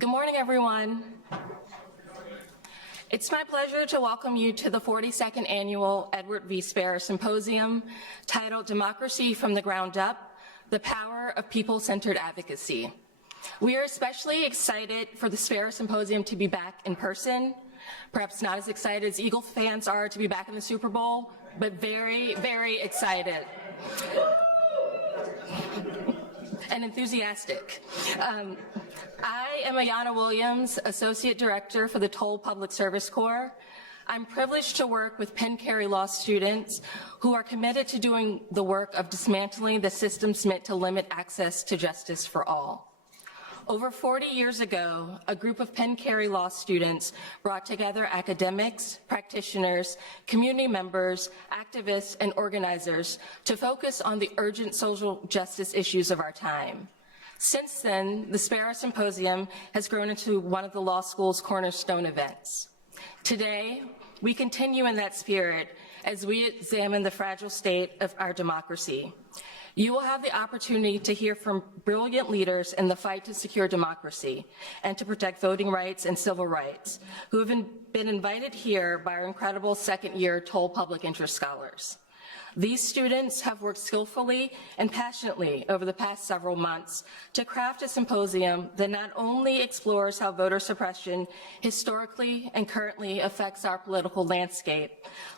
Good morning, everyone. It's my pleasure to welcome you to the 42nd Annual Edward V. Sparrow Symposium, titled Democracy from the Ground Up, the Power of People-Centered Advocacy. We are especially excited for the Sparrow Symposium to be back in person, perhaps not as excited as Eagle fans are to be back in the Super Bowl, but very, very excited. And enthusiastic. I am Ayanna Williams, Associate Director for the Toll Public Service Corps. I'm privileged to work with Penn Cary Law students who are committed to doing the work of dismantling the systems meant to limit access to justice for all. Over 40 years ago, a group of Penn Cary Law students brought together academics, practitioners, community members, activists, and organizers to focus on the urgent social justice issues of our time. Since then, the Sparrow Symposium has grown into one of the law school's cornerstone events. Today, we continue in that spirit as we examine the fragile state of our democracy. You will have the opportunity to hear from brilliant leaders in the fight to secure democracy and to protect voting rights and civil rights, who have been invited here by our incredible second-year Toll Public Interest Scholars. These students have worked skillfully and passionately over the past several months to craft a symposium that not only explores how voter suppression historically and currently affects our political landscape,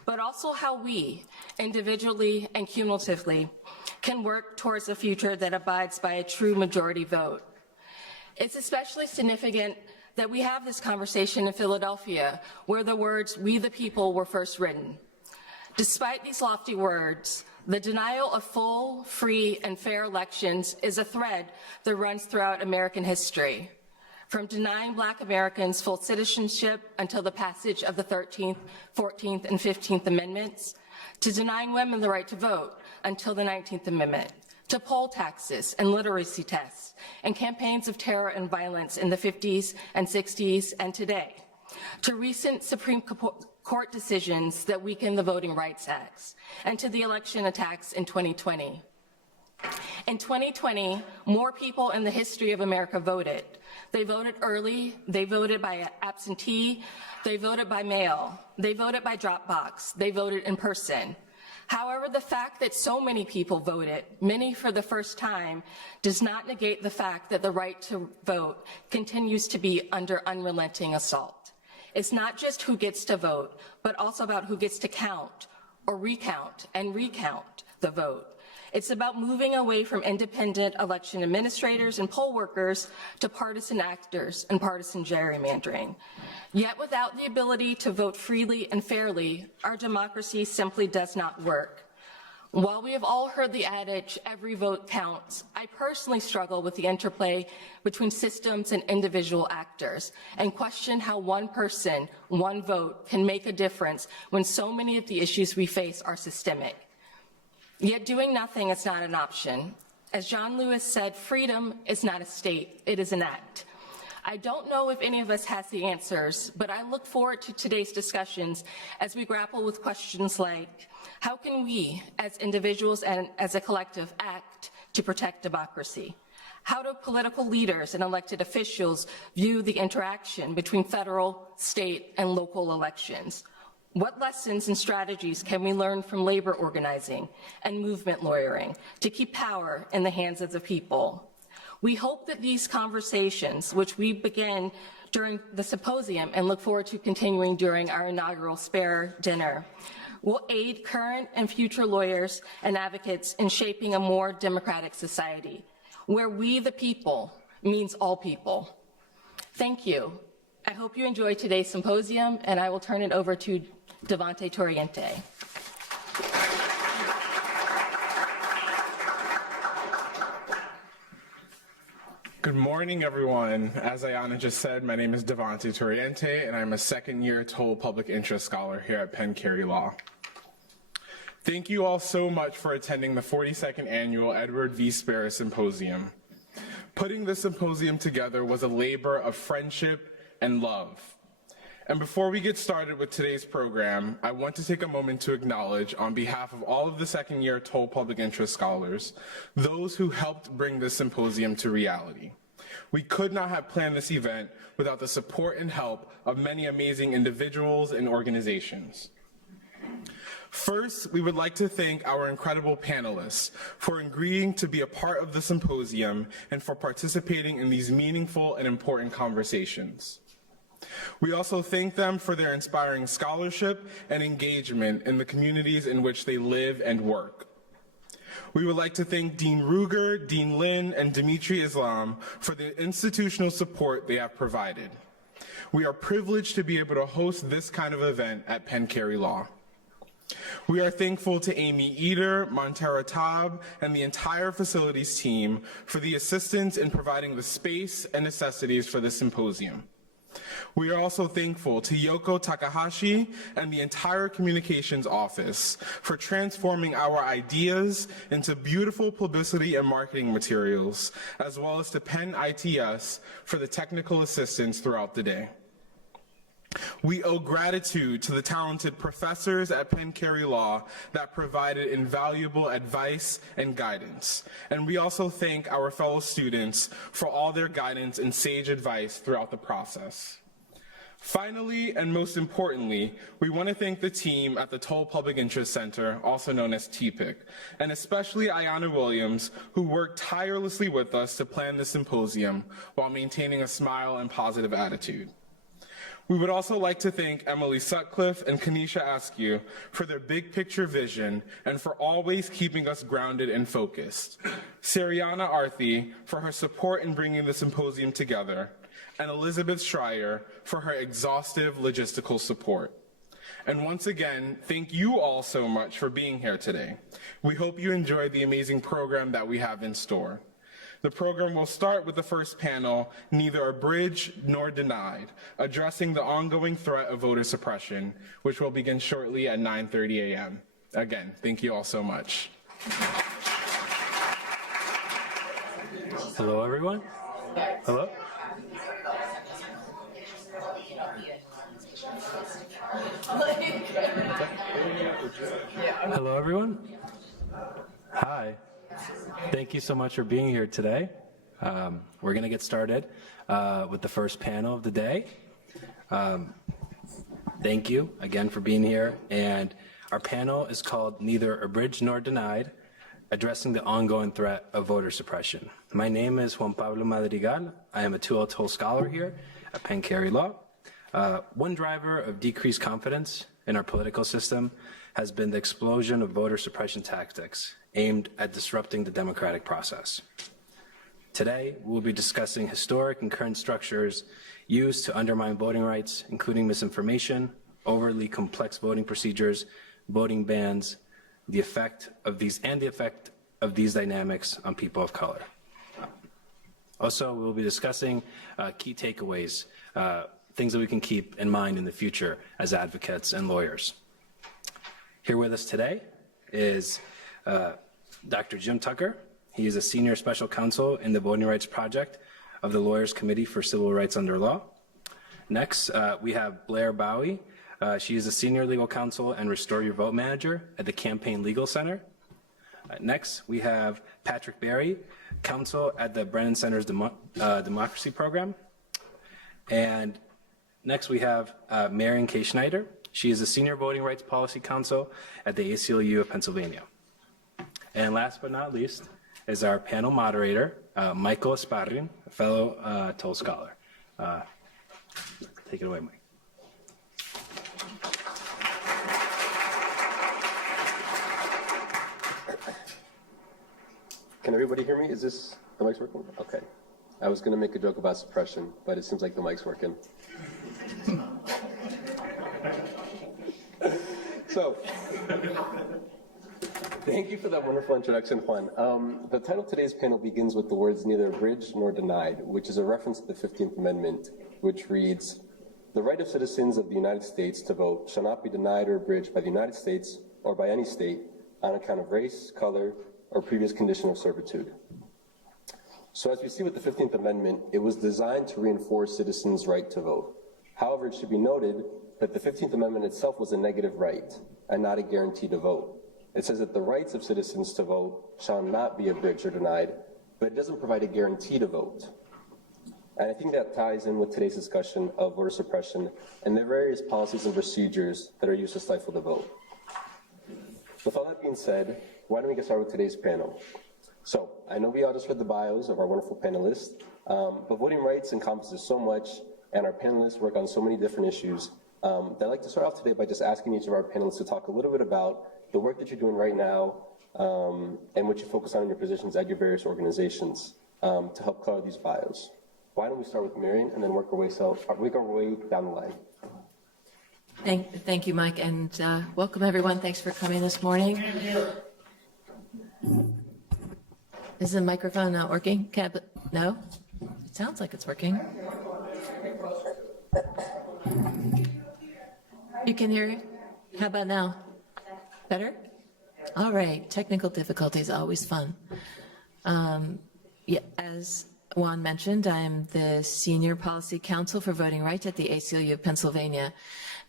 but also how we, individually and cumulatively, can work towards a future that abides by a true majority vote. It's especially significant that we have this conversation in Philadelphia, where the words "we the people" were first written. Despite these lofty words, the denial of full, free, and fair elections is a thread that runs throughout American history. From denying Black Americans full citizenship until the passage of the 13th, 14th, and 15th Amendments, to denying women the right to vote until the 19th Amendment, to poll taxes and literacy tests, and campaigns of terror and violence in the 50s and 60s and today, to recent Supreme Court decisions that weaken the Voting Rights Act, and to the election attacks in 2020. In 2020, more people in the history of America voted. They voted early, they voted by absentee, they voted by mail, they voted by drop box, they voted in person. However, the fact that so many people voted, many for the first time, does not negate the fact that the right to vote continues to be under unrelenting assault. It's not just who gets to vote, but also about who gets to count or recount and recount the vote. It's about moving away from independent election administrators and poll workers to partisan actors and partisan gerrymandering. Yet without the ability to vote freely and fairly, our democracy simply does not work. While we have all heard the adage, every vote counts, I personally struggle with the interplay between systems and individual actors and question how one person, one vote can make a difference when so many of the issues we face are systemic. Yet doing nothing is not an option. As John Lewis said, freedom is not a state, it is an act. I don't know if any of us has the answers, but I look forward to today's discussions as we grapple with questions like, how can we, as individuals and as a collective, act to protect democracy? How do political leaders and elected officials view the interaction between federal, state, and local elections? What lessons and strategies can we learn from labor organizing and movement lawyering to keep power in the hands of the people? We hope that these conversations, which we began during the symposium and look forward to continuing during our inaugural Sparrow dinner, will aid current and future lawyers and advocates in shaping a more democratic society, where we the people means all people. Thank you. I hope you enjoyed today's symposium, and I will turn it over to Devante Torriente. Good morning, everyone. As Ayanna just said, my name is Devante Torriente, and I'm a second-year Toll Public Interest Scholar here at Penn Cary Law. Thank you all so much for attending the 42nd Annual Edward V. Sparrow Symposium. Putting this symposium together was a labor of friendship and love. And before we get started with today's program, I want to take a moment to acknowledge, on behalf of all of the second-year Toll Public Interest Scholars, those who helped bring this symposium to reality. We could not have planned this event without the support and help of many amazing individuals and organizations. First, we would like to thank our incredible panelists for agreeing to be a part of the symposium and for participating in these meaningful and important conversations. We also thank them for their inspiring scholarship and engagement in the communities in which they live and work. We would like to thank Dean Ruger, Dean Lin, and Dimitri Islam for the institutional support they have provided. We are privileged to be able to host this kind of event at Penn Carey Law. We are thankful to Amy Eder, Montero Taub, and the entire facilities team for the assistance in providing the space and necessities for this symposium. We are also thankful to Yoko Takahashi and the entire communications office for transforming our ideas into beautiful publicity and marketing materials, as well as to Penn ITS for the technical assistance throughout the day. We owe gratitude to the talented professors at Penn Carey Law that provided invaluable advice and guidance. And we also thank our fellow students for all their guidance and sage advice throughout the process. Finally, and most importantly, we want to thank the team at the Toll Public Interest Center, also known as TPIC, and especially Ayanna Williams, who worked tirelessly with us to plan the symposium while maintaining a smile and positive attitude. We would also like to thank Emily Sutcliffe and Kanisha Askew for their big picture vision and for always keeping us grounded and focused. Sariana Arthi for her support in bringing the symposium together, and Elizabeth Schreier for her exhaustive logistical support. And once again, thank you all so much for being here today. We hope you enjoyed the amazing program that we have in store. The program will start with the first panel, Neither Abridged Nor Denied, addressing the ongoing threat of voter suppression, which will begin shortly at 9:30 a.m. Again, thank you all so much. Hello, everyone. Hello. Hello, everyone. Hi. Thank you so much for being here today. We're going to get started with the first panel of the day. Thank you again for being here. And our panel is called Neither Abridged Nor Denied, Addressing the Ongoing Threat of Voter Suppression. My name is Juan Pablo Madrigal. I am a 2L Toll Scholar here at Penn Carey Law. One driver of decreased confidence in our political system has been the explosion of voter suppression tactics aimed at disrupting the democratic process. Today, we'll be discussing historic and current structures used to undermine voting rights, including misinformation, overly complex voting procedures, voting bans, the effect of these dynamics on people of color. Also, we'll be discussing key takeaways, things that we can keep in mind in the future as advocates and lawyers. Here with us today is Dr. Jim Tucker. He is a senior special counsel in the Voting Rights Project of the Lawyers Committee for Civil Rights Under Law. Next, we have Blair Bowie. She is a senior legal counsel and Restore Your Vote manager at the Campaign Legal Center. Next, we have Patrick Berry, counsel at the Brennan Center's Democracy Program. And next, we have Marion K. Schneider. She is a senior voting rights policy counsel at the ACLU of Pennsylvania. And last but not least is our panel moderator, Michael Esparrin, a fellow Toll Scholar. Take it away, Mike. Can everybody hear me? Is the mic's working? Okay. I was going to make a joke about suppression, but it seems like the mic's working. So, thank you for that wonderful introduction, Juan. The title of today's panel begins with the words neither abridged nor denied, which is a reference to the 15th Amendment, which reads, "The right of citizens of the United States to vote shall not be denied or abridged by the United States or by any state on account of race, color, or previous condition of servitude." So as we see with the 15th Amendment, it was designed to reinforce citizens' right to vote. However, it should be noted that the 15th Amendment itself was a negative right and not a guarantee to vote. It says that the rights of citizens to vote shall not be abridged or denied, but it doesn't provide a guarantee to vote. And I think that ties in with today's discussion of voter suppression and the various policies and procedures that are used to stifle the vote. With all that being said, why don't we get started with today's panel? So, I know we all just read the bios of our wonderful panelists, but voting rights encompasses so much, and our panelists work on so many different issues, that I'd like to start off today by just asking each of our panelists to talk a little bit about the work that you're doing right now, and what you focus on in your positions at your various organizations to help color these bios. Why don't we start with Marion and then work our way down the line. Thank you, Mike, and welcome everyone. Thanks for coming this morning. Is the microphone not working? No? It sounds like it's working. You can hear it? How about now? Better? All right, technical difficulties, always fun. Yeah, as Juan mentioned, I'm the Senior Policy Counsel for Voting Rights at the ACLU of Pennsylvania.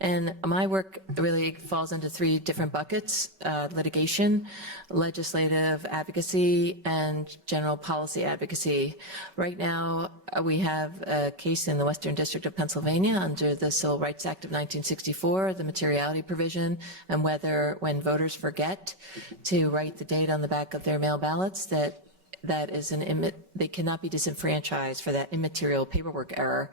And my work really falls into three different buckets: litigation, legislative advocacy, and general policy advocacy. Right now, we have a case in the Western District of Pennsylvania under the Civil Rights Act of 1964, the materiality provision, and whether when voters forget to write the date on the back of their mail ballots, they cannot be disenfranchised for that immaterial paperwork error.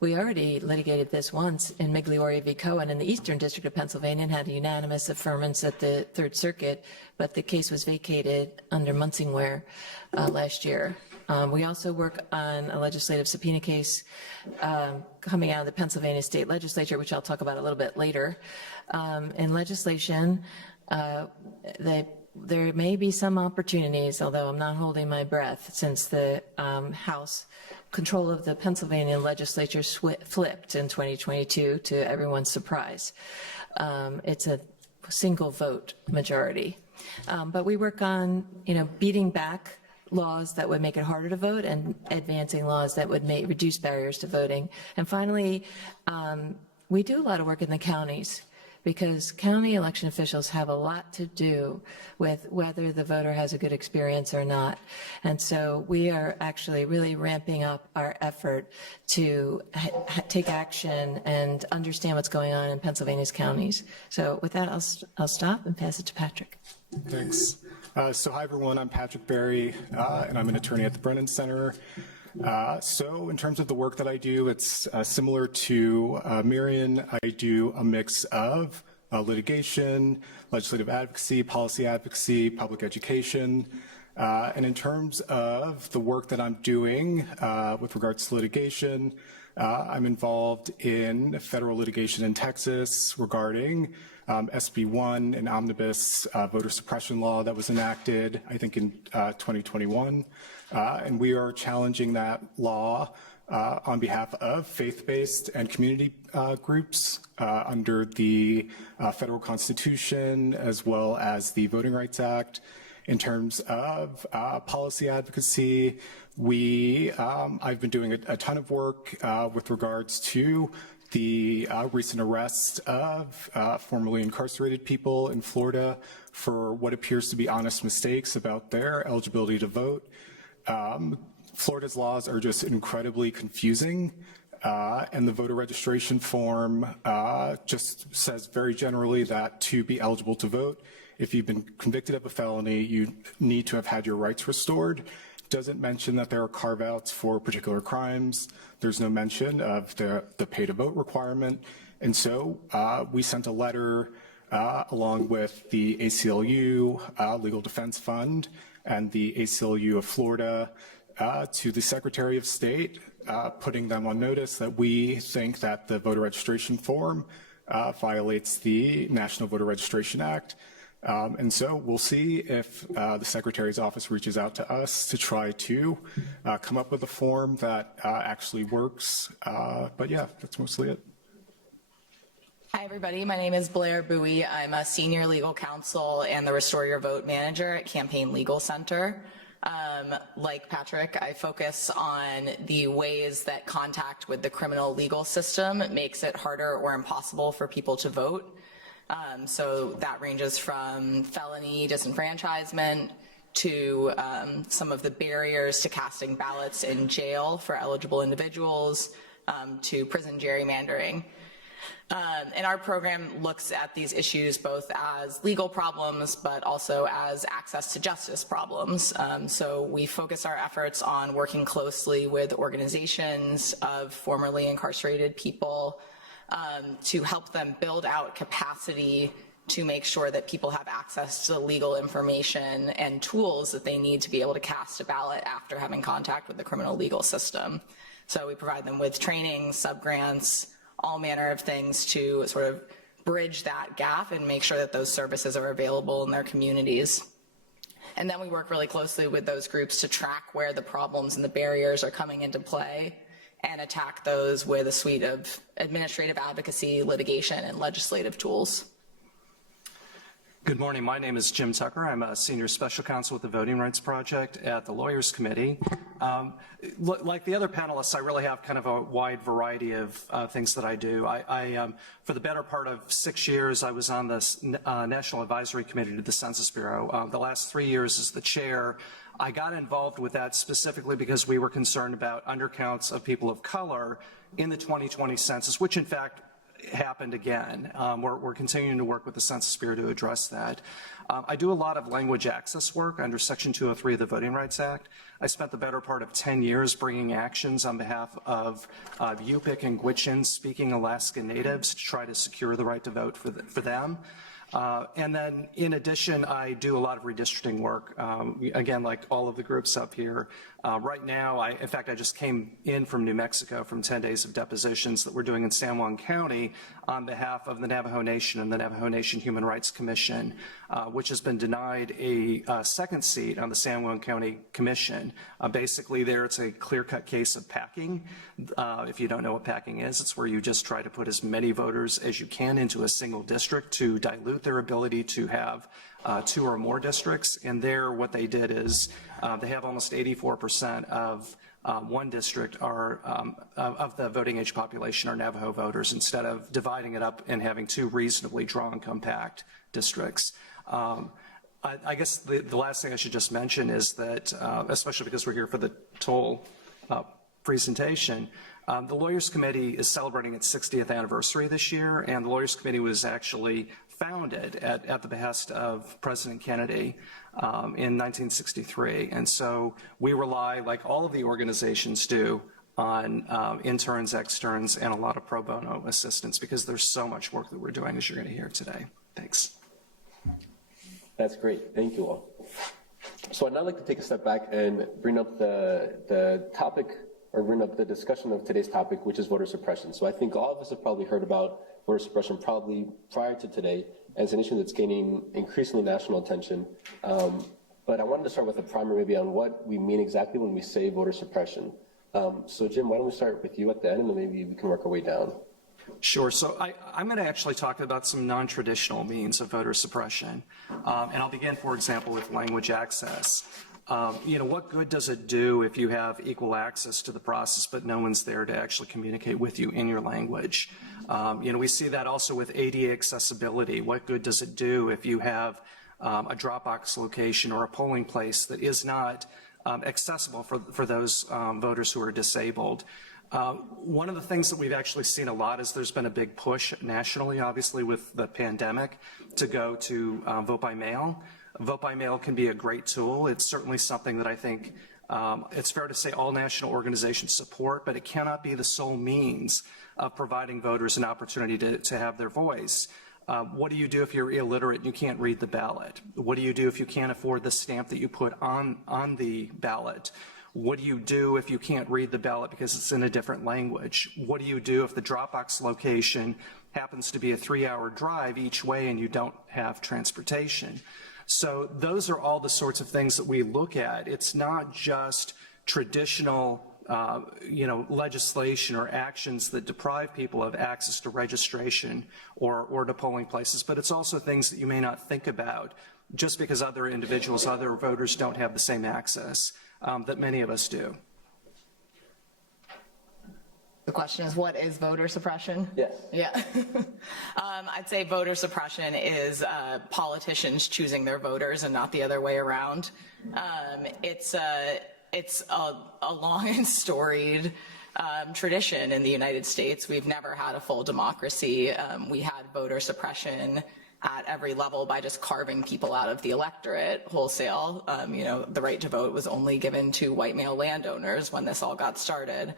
We already litigated this once in Migliore v. Cohen in the Eastern District of Pennsylvania and had a unanimous affirmance at the Third Circuit, but the case was vacated under Munsingware last year. We also work on a legislative subpoena case coming out of the Pennsylvania State Legislature, which I'll talk about a little bit later. In legislation, there may be some opportunities, although I'm not holding my breath, since the House control of the Pennsylvania legislature flipped in 2022 to everyone's surprise. It's a single vote majority. But we work on, beating back laws that would make it harder to vote and advancing laws that would reduce barriers to voting. And finally, we do a lot of work in the counties, because county election officials have a lot to do with whether the voter has a good experience or not. And so we are actually really ramping up our effort to take action and understand what's going on in Pennsylvania's counties. So with that, I'll stop and pass it to Patrick. Thanks. So hi, everyone. I'm Patrick Berry, and I'm an attorney at the Brennan Center. So in terms of the work that I do, it's similar to Marion. I do a mix of litigation, legislative advocacy, policy advocacy, public education. And in terms of the work that I'm doing with regards to litigation, I'm involved in federal litigation in Texas regarding SB 1, an omnibus voter suppression law that was enacted, I think, in 2021. And we are challenging that law on behalf of faith-based and community groups under the federal Constitution, as well as the Voting Rights Act. In terms of policy advocacy, I've been doing a ton of work with regards to the recent arrest of formerly incarcerated people in Florida for what appears to be honest mistakes about their eligibility to vote. Florida's laws are just incredibly confusing, and the voter registration form just says very generally that to be eligible to vote, if you've been convicted of a felony, you need to have had your rights restored. Doesn't mention that there are carve-outs for particular crimes. There's no mention of the pay-to-vote requirement. And so we sent a letter along with the ACLU Legal Defense Fund and the ACLU of Florida to the Secretary of State, putting them on notice that we think that the voter registration form violates the National Voter Registration Act. And so we'll see if the Secretary's office reaches out to us to try to come up with a form that actually works. But yeah, that's mostly it. Hi, everybody. My name is Blair Bowie. I'm a senior legal counsel and the Restore Your Vote manager at Campaign Legal Center. Like Patrick, I focus on the ways that contact with the criminal legal system makes it harder or impossible for people to vote. So that ranges from felony disenfranchisement, to some of the barriers to casting ballots in jail for eligible individuals, to prison gerrymandering. And our program looks at these issues both as legal problems, but also as access to justice problems. So we focus our efforts on working closely with organizations of formerly incarcerated people to help them build out capacity to make sure that people have access to legal information and tools that they need to be able to cast a ballot after having contact with the criminal legal system. So we provide them with training, subgrants, all manner of things to sort of bridge that gap and make sure that those services are available in their communities. And then we work really closely with those groups to track where the problems and the barriers are coming into play and attack those with a suite of administrative advocacy, litigation, and legislative tools. Good morning. My name is Jim Tucker. I'm a senior special counsel with the Voting Rights Project at the Lawyers Committee. Like the other panelists, I really have kind of a wide variety of things that I do. For the better part of 6 years, I was on the National Advisory Committee to the Census Bureau. The last 3 years as the chair. I got involved with that specifically because we were concerned about undercounts of people of color in the 2020 census, which in fact happened again. We're continuing to work with the Census Bureau to address that. I do a lot of language access work under Section 203 of the Voting Rights Act. I spent the better part of 10 years bringing actions on behalf of Yupik and Gwich'in speaking Alaska Natives to try to secure the right to vote for them. And then in addition, I do a lot of redistricting work, again, like all of the groups up here. Right now, in fact, I just came in from New Mexico from 10 days of depositions that we're doing in San Juan County on behalf of the Navajo Nation and the Navajo Nation Human Rights Commission, which has been denied a second seat on the San Juan County Commission. Basically there it's a clear-cut case of packing. If you don't know what packing is, it's where you just try to put as many voters as you can into a single district to dilute their ability to have 2 or more districts. And there what they did is they have almost 84% of one district are of the voting age population are Navajo voters instead of dividing it up and having 2 reasonably drawn compact districts. I guess the last thing I should just mention is that, especially because we're here for the toll presentation, the Lawyers Committee is celebrating its 60th anniversary this year, and the Lawyers Committee was actually founded at the behest of President Kennedy in 1963. And so we rely, like all of the organizations do, on interns, externs, and a lot of pro bono assistance because there's so much work that we're doing, as you're going to hear today. Thanks. That's great. Thank you all. So I'd now like to take a step back and bring up the topic, or bring up the discussion of today's topic, which is voter suppression. So I think all of us have probably heard about voter suppression probably prior to today, as an issue that's gaining increasingly national attention. But I wanted to start with a primer maybe on what we mean exactly when we say voter suppression. So Jim, why don't we start with you at the end, and then maybe we can work our way down. Sure. So I'm going to actually talk about some non-traditional means of voter suppression. And I'll begin, for example, with language access. What good does it do if you have equal access to the process, but no one's there to actually communicate with you in your language? We see that also with ADA accessibility. What good does it do if you have a Dropbox location or a polling place that is not accessible for those voters who are disabled? One of the things that we've actually seen a lot is there's been a big push nationally, obviously with the pandemic, to go to vote by mail. Vote by mail can be a great tool. It's certainly something that I think it's fair to say all national organizations support, but it cannot be the sole means of providing voters an opportunity to have their voice. What do you do if you're illiterate and you can't read the ballot? What do you do if you can't afford the stamp that you put on the ballot? What do you do if you can't read the ballot because it's in a different language? What do you do if the Dropbox location happens to be a 3-hour drive each way and you don't have transportation? So those are all the sorts of things that we look at. It's not just traditional legislation or actions that deprive people of access to registration or to polling places, but it's also things that you may not think about just because other individuals, other voters don't have the same access that many of us do. The question is, what is voter suppression? Yes. Yeah. I'd say voter suppression is politicians choosing their voters and not the other way around. It's a long and storied tradition in the United States. We've never had a full democracy. We had voter suppression at every level by just carving people out of the electorate wholesale. The right to vote was only given to white male landowners when this all got started.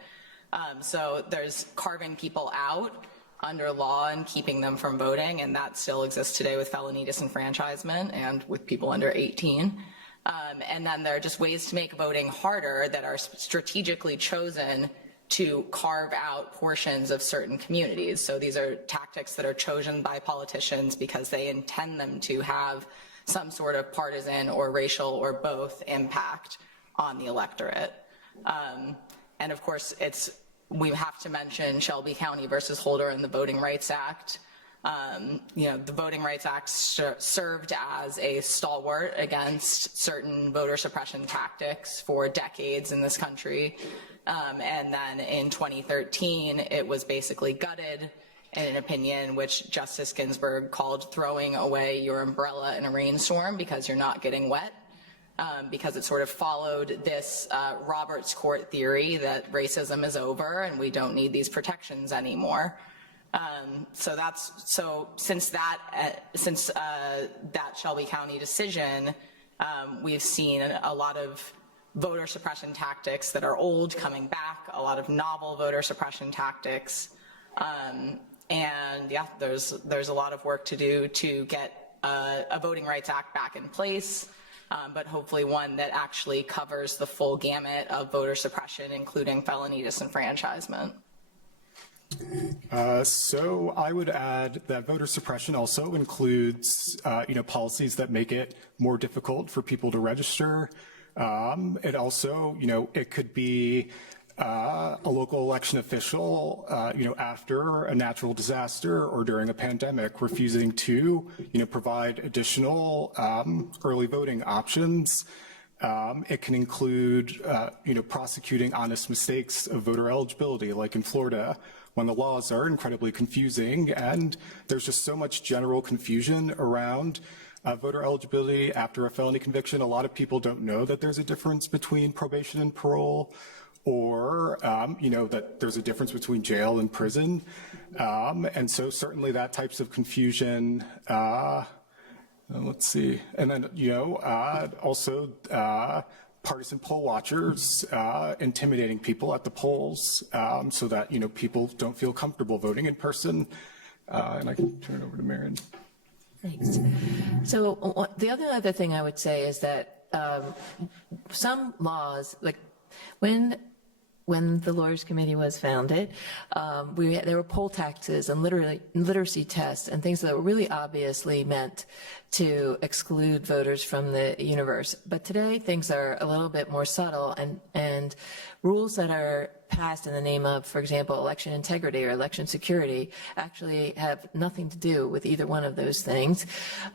So there's carving people out under law and keeping them from voting, and that still exists today with felony disenfranchisement and with people under 18. And then there are just ways to make voting harder that are strategically chosen to carve out portions of certain communities. So these are tactics that are chosen by politicians because they intend them to have some sort of partisan or racial or both impact on the electorate. And of course, we have to mention Shelby County versus Holder and the Voting Rights Act. The Voting Rights Act served as a stalwart against certain voter suppression tactics for decades in this country. And then in 2013, it was basically gutted in an opinion which Justice Ginsburg called throwing away your umbrella in a rainstorm because you're not getting wet. Because it sort of followed this Roberts Court theory that racism is over and we don't need these protections anymore. Since that Shelby County decision, we've seen a lot of voter suppression tactics that are old coming back, a lot of novel voter suppression tactics, and yeah, there's a lot of work to do to get a Voting Rights Act back in place. But hopefully one that actually covers the full gamut of voter suppression, including felony disenfranchisement. So I would add that voter suppression also includes, policies that make it more difficult for people to register. It also, it could be a local election official, after a natural disaster or during a pandemic, refusing to, provide additional early voting options. It can include, prosecuting honest mistakes of voter eligibility, like in Florida, when the laws are incredibly confusing and there's just so much general confusion around voter eligibility after a felony conviction. A lot of people don't know that there's a difference between probation and parole, or, that there's a difference between jail and prison. And so certainly that types of confusion, let's see. And then, also partisan poll watchers intimidating people at the polls so that, people don't feel comfortable voting in person. And I can turn it over to Marion. Thanks. So the other thing I would say is that some laws, like when the Lawyers Committee was founded, there were poll taxes and literacy tests and things that were really obviously meant to exclude voters from the universe. But today things are a little bit more subtle, and rules that are passed in the name of, for example, election integrity or election security actually have nothing to do with either one of those things.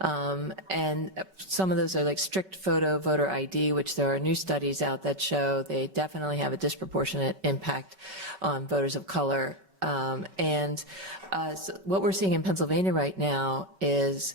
And some of those are like strict photo voter ID, which there are new studies out that show they definitely have a disproportionate impact on voters of color. So what we're seeing in Pennsylvania right now is,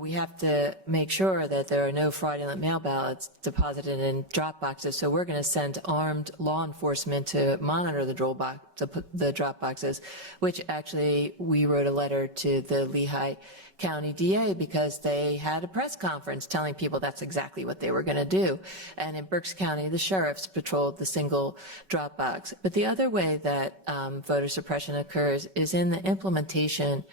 we have to make sure that there are no fraudulent mail ballots deposited in drop boxes. So we're going to send armed law enforcement to monitor the drop boxes, which actually we wrote a letter to the Lehigh County DA because they had a press conference telling people that's exactly what they were going to do. And in Berks County, the sheriffs patrolled the single drop box. But the other way that voter suppression occurs is in the implementation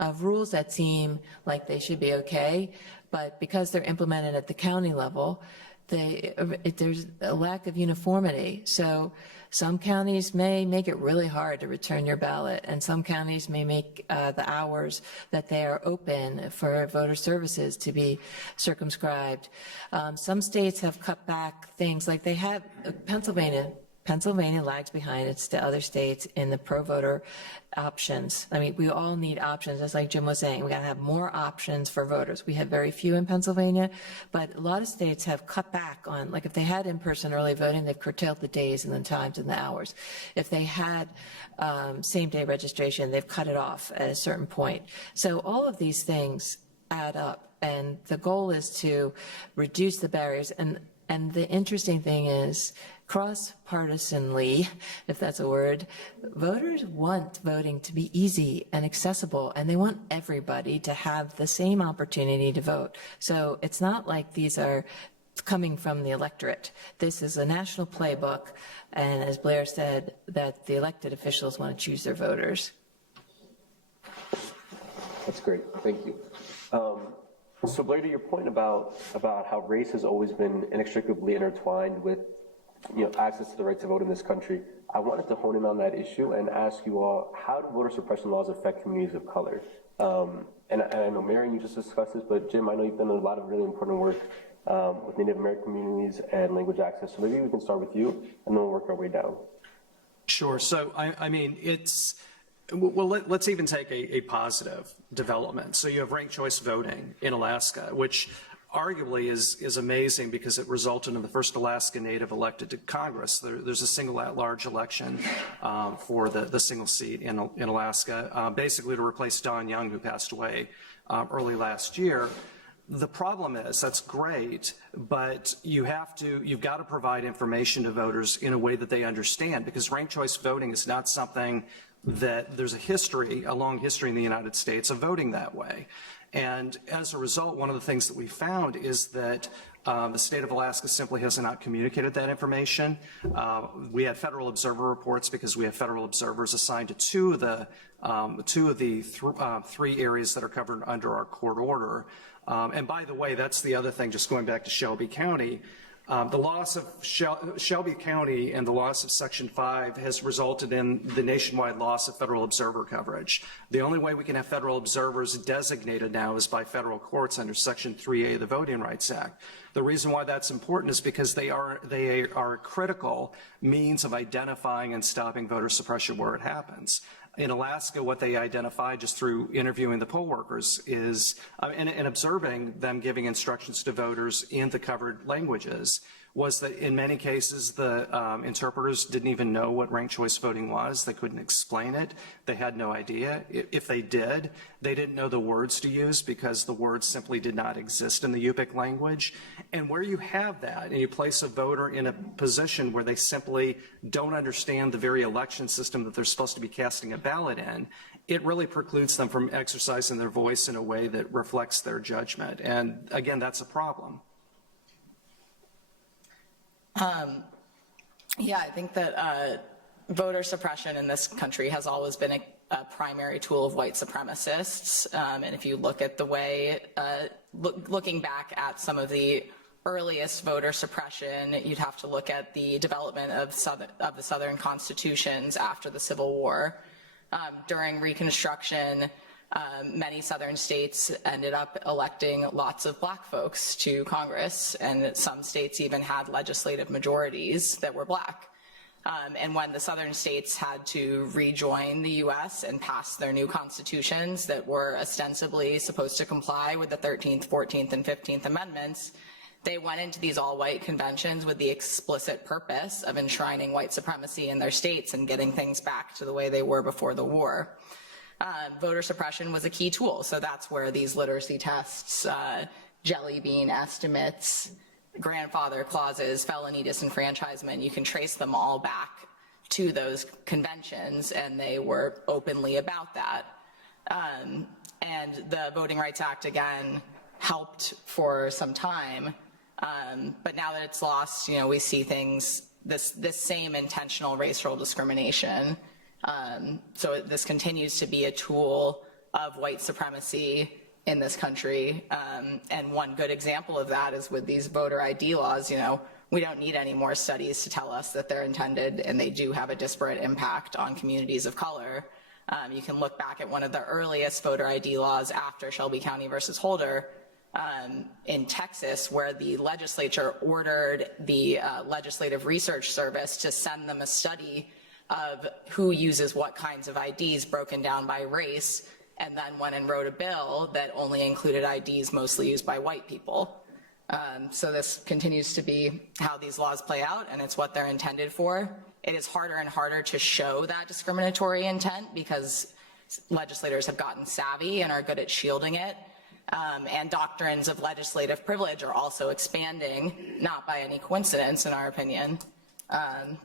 of rules that seem like they should be okay, but because they're implemented at the county level, there's a lack of uniformity. So some counties may make it really hard to return your ballot, and some counties may make the hours that they are open for voter services to be circumscribed. Some states have cut back things like they have, Pennsylvania Pennsylvania lags behind its the other states in the pro-voter options. I mean, we all need options, just like Jim was saying. We got to have more options for voters. We have very few in Pennsylvania, but a lot of states have cut back on, like if they had in-person early voting, they've curtailed the days and the times and the hours. If they had same-day registration, they've cut it off at a certain point. So all of these things add up, and the goal is to reduce the barriers. And the interesting thing is, cross-partisanly, if that's a word, voters want voting to be easy and accessible, and they want everybody to have the same opportunity to vote. So it's not like these are coming from the electorate. This is a national playbook, and as Blair said, that the elected officials want to choose their voters. That's great. Thank you. So Blair, to your point about how race has always been inextricably intertwined with, access to the right to vote in this country, I wanted to hone in on that issue and ask you all, how do voter suppression laws affect communities of color? And I know, Marion, you just discussed this, but Jim, I know you've done a lot of really important work with Native American communities and language access. So maybe we can start with you, and then we'll work our way down. Sure. So, I mean, well, let's even take a positive development. So you have ranked choice voting in Alaska, which arguably is amazing because it resulted in the first Alaska Native elected to Congress. There's a single at-large election for the single seat in Alaska, basically to replace Don Young, who passed away early last year. The problem is, that's great, but you've got to provide information to voters in a way that they understand, because ranked choice voting is not something that there's a long history in the United States of voting that way. And as a result, one of the things that we found is that the state of Alaska simply has not communicated that information. We had federal observer reports because we have federal observers assigned to two of the three areas that are covered under our court order. And by the way, that's the other thing, just going back to Shelby County. The loss of Shelby County and the loss of Section 5 has resulted in the nationwide loss of federal observer coverage. The only way we can have federal observers designated now is by federal courts under Section 3A of the Voting Rights Act. The reason why that's important is because they are a critical means of identifying and stopping voter suppression where it happens. In Alaska, what they identified just through interviewing the poll workers is, and observing them giving instructions to voters in the covered languages, was that in many cases the interpreters didn't even know what ranked choice voting was. They couldn't explain it. They had no idea. If they did, they didn't know the words to use because the words simply did not exist in the Yupik language. And where you have that and you place a voter in a position where they simply don't understand the very election system that they're supposed to be casting a ballot in, it really precludes them from exercising their voice in a way that reflects their judgment. And again, that's a problem. Yeah, I think that voter suppression in this country has always been a primary tool of white supremacists. And if you look at the way, looking back at some of the earliest voter suppression, you'd have to look at the development of the Southern constitutions after the Civil War. During Reconstruction, many Southern states ended up electing lots of black folks to Congress, and some states even had legislative majorities that were black. And when the Southern states had to rejoin the U.S. and pass their new constitutions that were ostensibly supposed to comply with the 13th, 14th, and 15th Amendments, they went into these all-white conventions with the explicit purpose of enshrining white supremacy in their states and getting things back to the way they were before the war. Voter suppression was a key tool, so that's where these literacy tests, jelly bean estimates, grandfather clauses, felony disenfranchisement, you can trace them all back to those conventions, and they were openly about that. And the Voting Rights Act, again, helped for some time, but now that it's lost, we see things, this same intentional racial discrimination. So this continues to be a tool of white supremacy in this country. And one good example of that is with these voter ID laws. We don't need any more studies to tell us that they're intended and they do have a disparate impact on communities of color. You can look back at one of the earliest voter ID laws after Shelby County versus Holder. in Texas, where the legislature ordered the Legislative Research Service to send them a study of who uses what kinds of IDs broken down by race, and then went and wrote a bill that only included IDs mostly used by white people. So this continues to be how these laws play out, and it's what they're intended for. It is harder and harder to show that discriminatory intent because legislators have gotten savvy and are good at shielding it. And doctrines of legislative privilege are also expanding, not by any coincidence, in our opinion.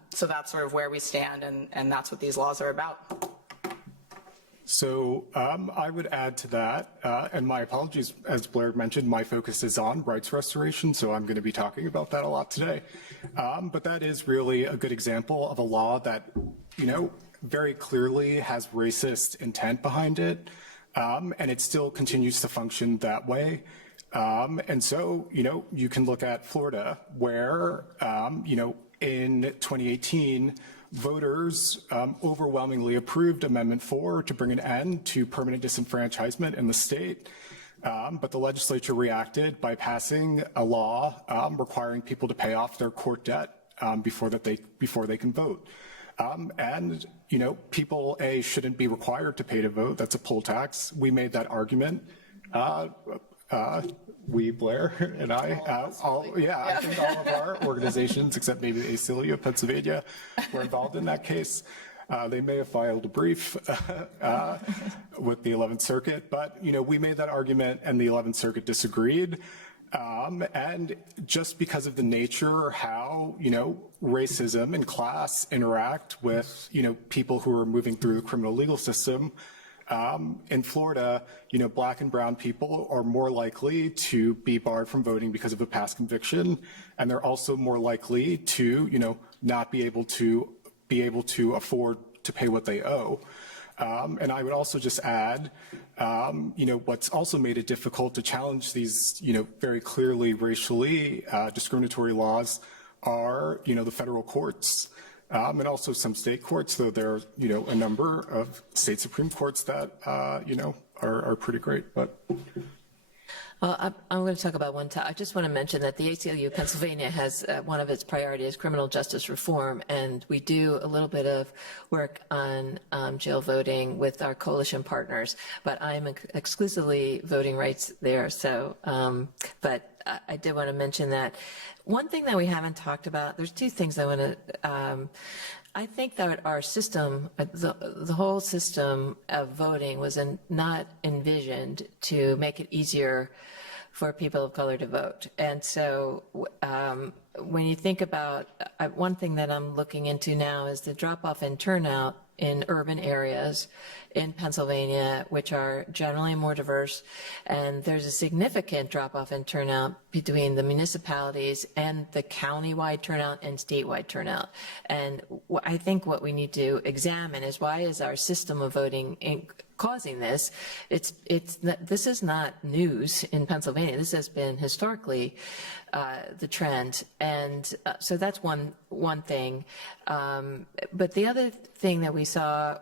So that's sort of where we stand, and that's what these laws are about. So I would add to that, and my apologies, as Blair mentioned, my focus is on rights restoration, so I'm going to be talking about that a lot today. But that is really a good example of a law that, very clearly has racist intent behind it, and it still continues to function that way. And so, you can look at Florida, where, in 2018, voters overwhelmingly approved Amendment 4 to bring an end to permanent disenfranchisement in the state. But the legislature reacted by passing a law requiring people to pay off their court debt before they can vote. And, people, shouldn't be required to pay to vote. That's a poll tax. We made that argument. We, Blair and I, I think all of our organizations, except maybe the ACLU of Pennsylvania, were involved in that case. They may have filed a brief with the 11th Circuit, but, we made that argument and the 11th Circuit disagreed. And just because of the nature how, racism and class interact with, people who are moving through the criminal legal system, in Florida, black and brown people are more likely to be barred from voting because of a past conviction, and they're also more likely to, not be able to afford to pay what they owe. And I would also just add, what's also made it difficult to challenge these, very clearly racially discriminatory laws are, the federal courts. And also some state courts, though there are, a number of state Supreme Courts that, are pretty great. But Well, I'm going to talk about one time. I just want to mention that the ACLU Pennsylvania has one of its priorities criminal justice reform, and we do a little bit of work on jail voting with our coalition partners, but I'm exclusively voting rights there. So, but I did want to mention that. One thing that we haven't talked about, there's two things I want to, I think that our system, the whole system of voting was not envisioned to make it easier for people of color to vote. And so when you think about, one thing that I'm looking into now is the drop-off in turnout in urban areas in Pennsylvania, which are generally more diverse, and there's a significant drop-off in turnout between the municipalities and the county-wide turnout and statewide turnout. And I think what we need to examine is why is our system of voting causing this? This is not news in Pennsylvania. This has been historically the trend, and so that's one thing. But the other thing that we saw,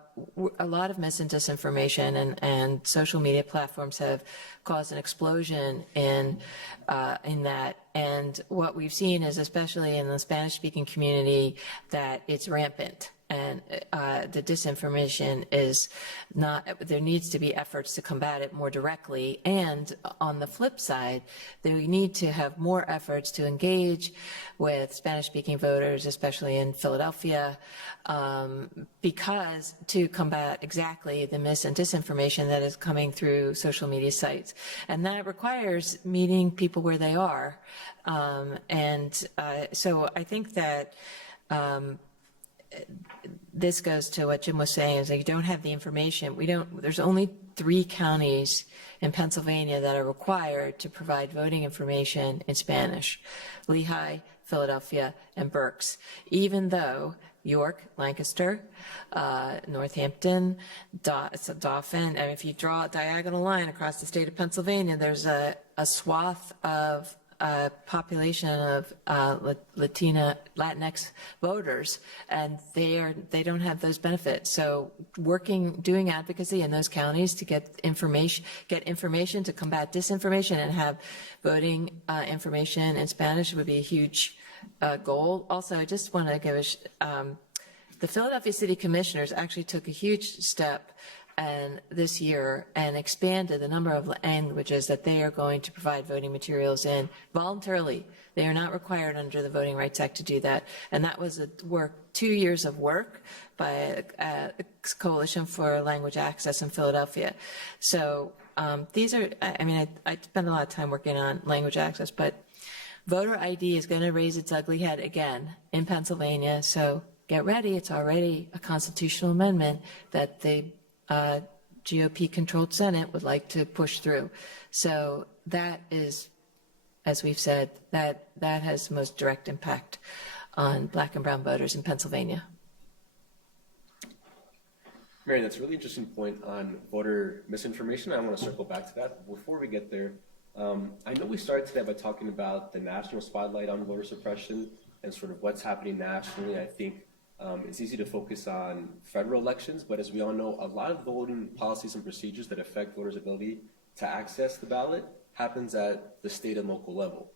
a lot of mis and disinformation, and social media platforms have caused an explosion in that. And what we've seen is, especially in the Spanish-speaking community, that it's rampant. And the disinformation is not, there needs to be efforts to combat it more directly. And on the flip side, we need to have more efforts to engage with Spanish-speaking voters, especially in Philadelphia, because to combat exactly the mis and disinformation that is coming through social media sites. And that requires meeting people where they are. So I think that this goes to what Jim was saying, is that you don't have the information. There's only 3 counties in Pennsylvania that are required to provide voting information in Spanish: Lehigh, Philadelphia, and Berks, even though York, Lancaster, Northampton, Dauphin, and if you draw a diagonal line across the state of Pennsylvania, there's a swath of a population of Latinx voters, and they don't have those benefits. So doing advocacy in those counties to get information to combat disinformation and have voting information in Spanish would be a huge goal. Also, I just want to give the Philadelphia City Commissioners actually took a huge step this year and expanded the number of languages that they are going to provide voting materials in voluntarily. They are not required under the Voting Rights Act to do that. And that was 2 years of work by a Coalition for Language Access in Philadelphia. So these are, I spend a lot of time working on language access, but voter ID is going to raise its ugly head again in Pennsylvania. So get ready. It's already a constitutional amendment that the GOP-controlled Senate would like to push through. So that is, as we've said, that has the most direct impact on Black and brown voters in Pennsylvania. Mary, that's a really interesting point on voter misinformation. I want to circle back to that. Before we get there, I know we started today by talking about the national spotlight on voter suppression and sort of what's happening nationally. I think it's easy to focus on federal elections, but as we all know, a lot of voting policies and procedures that affect voters' ability to access the ballot happens at the state and local level.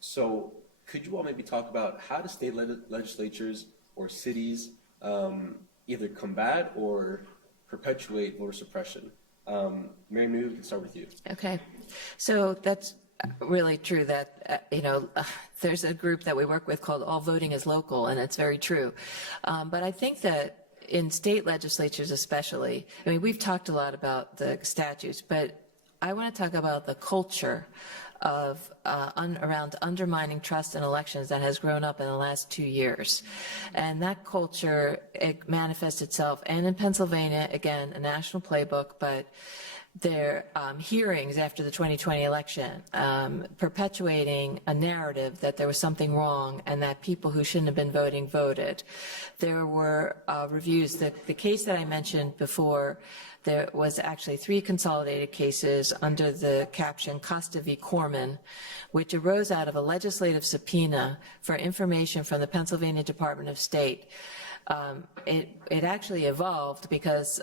So could you all maybe talk about how do state legislatures or cities either combat or perpetuate voter suppression? Mary, maybe we can start with you. Okay. So that's really true that, there's a group that we work with called All Voting is Local, and it's very true. But I think that in state legislatures especially, we've talked a lot about the statutes, but I want to talk about the culture of around undermining trust in elections that has grown up in the last 2 years. And that culture, it manifests itself, and in Pennsylvania, again, a national playbook, but their hearings after the 2020 election, perpetuating a narrative that there was something wrong and that people who shouldn't have been voting voted. There were reviews. The case that I mentioned before, there was actually 3 consolidated cases under the caption Costa v. Corman, which arose out of a legislative subpoena for information from the Pennsylvania Department of State. It actually evolved because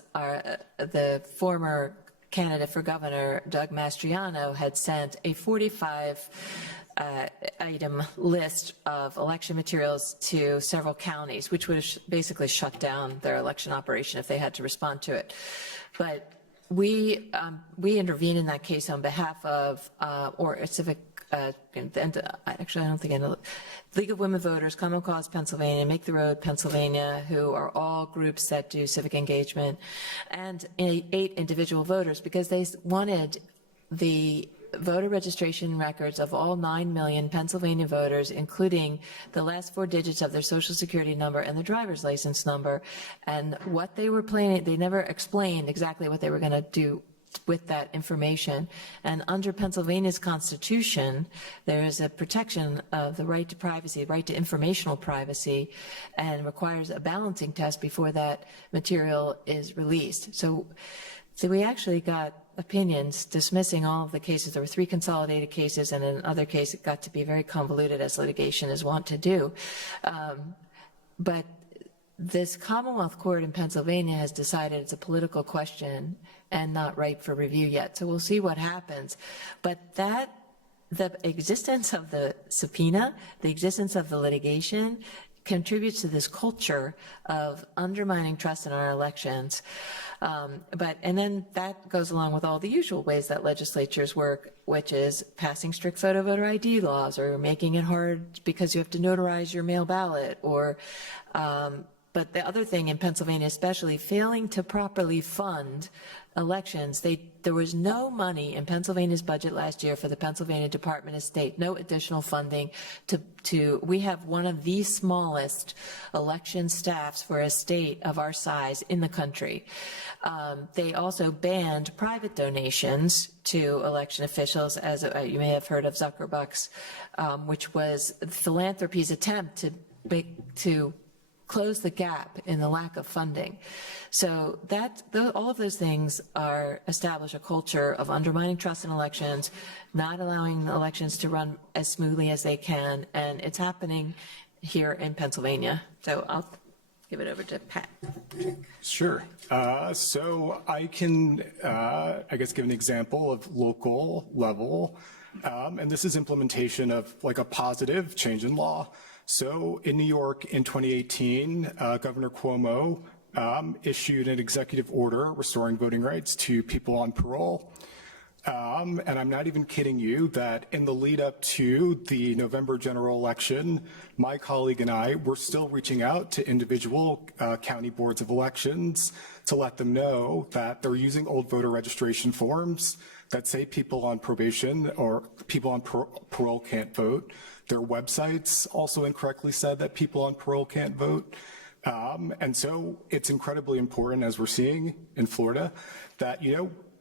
the former candidate for governor, Doug Mastriano, had sent a 45-item list of election materials to several counties, which would have basically shut down their election operation if they had to respond to it. But we intervened in that case on behalf of, or a civic, actually I don't think I know, League of Women Voters, Common Cause Pennsylvania, Make the Road Pennsylvania, who are all groups that do civic engagement, and 8 individual voters, because they wanted the voter registration records of all 9 million Pennsylvania voters, including the last 4 digits of their social security number and the driver's license number. And what they were planning, they never explained exactly what they were going to do with that information. And under Pennsylvania's Constitution, there is a protection of the right to privacy, the right to informational privacy, and requires a balancing test before that material is released. So we actually got opinions dismissing all of the cases. There were 3 consolidated cases, and in another case it got to be very convoluted, as litigation is wont to do. But this Commonwealth Court in Pennsylvania has decided it's a political question and not ripe for review yet. So we'll see what happens. But the existence of the subpoena, the existence of the litigation, contributes to this culture of undermining trust in our elections. And then that goes along with all the usual ways that legislatures work, which is passing strict photo voter ID laws, or making it hard because you have to notarize your mail ballot, or but the other thing in Pennsylvania, especially, failing to properly fund elections. There was no money in Pennsylvania's budget last year for the Pennsylvania Department of State, no additional funding we have one of the smallest election staffs for a state of our size in the country. They also banned private donations to election officials, as you may have heard of Zuckerbucks, which was philanthropy's attempt to close the gap in the lack of funding. So all of those things establish a culture of undermining trust in elections, not allowing elections to run as smoothly as they can, and it's happening here in Pennsylvania. So I'll give it over to Pat. Sure. So I can, I guess, give an example of local level, and this is implementation of like a positive change in law. So in New York in 2018, Governor Cuomo issued an executive order restoring voting rights to people on parole. And I'm not even kidding you that in the lead up to the November general election, my colleague and I were still reaching out to individual county boards of elections to let them know that they're using old voter registration forms that say people on probation or people on parole can't vote. Their websites also incorrectly said that people on parole can't vote. And so it's incredibly important, as we're seeing in Florida, that,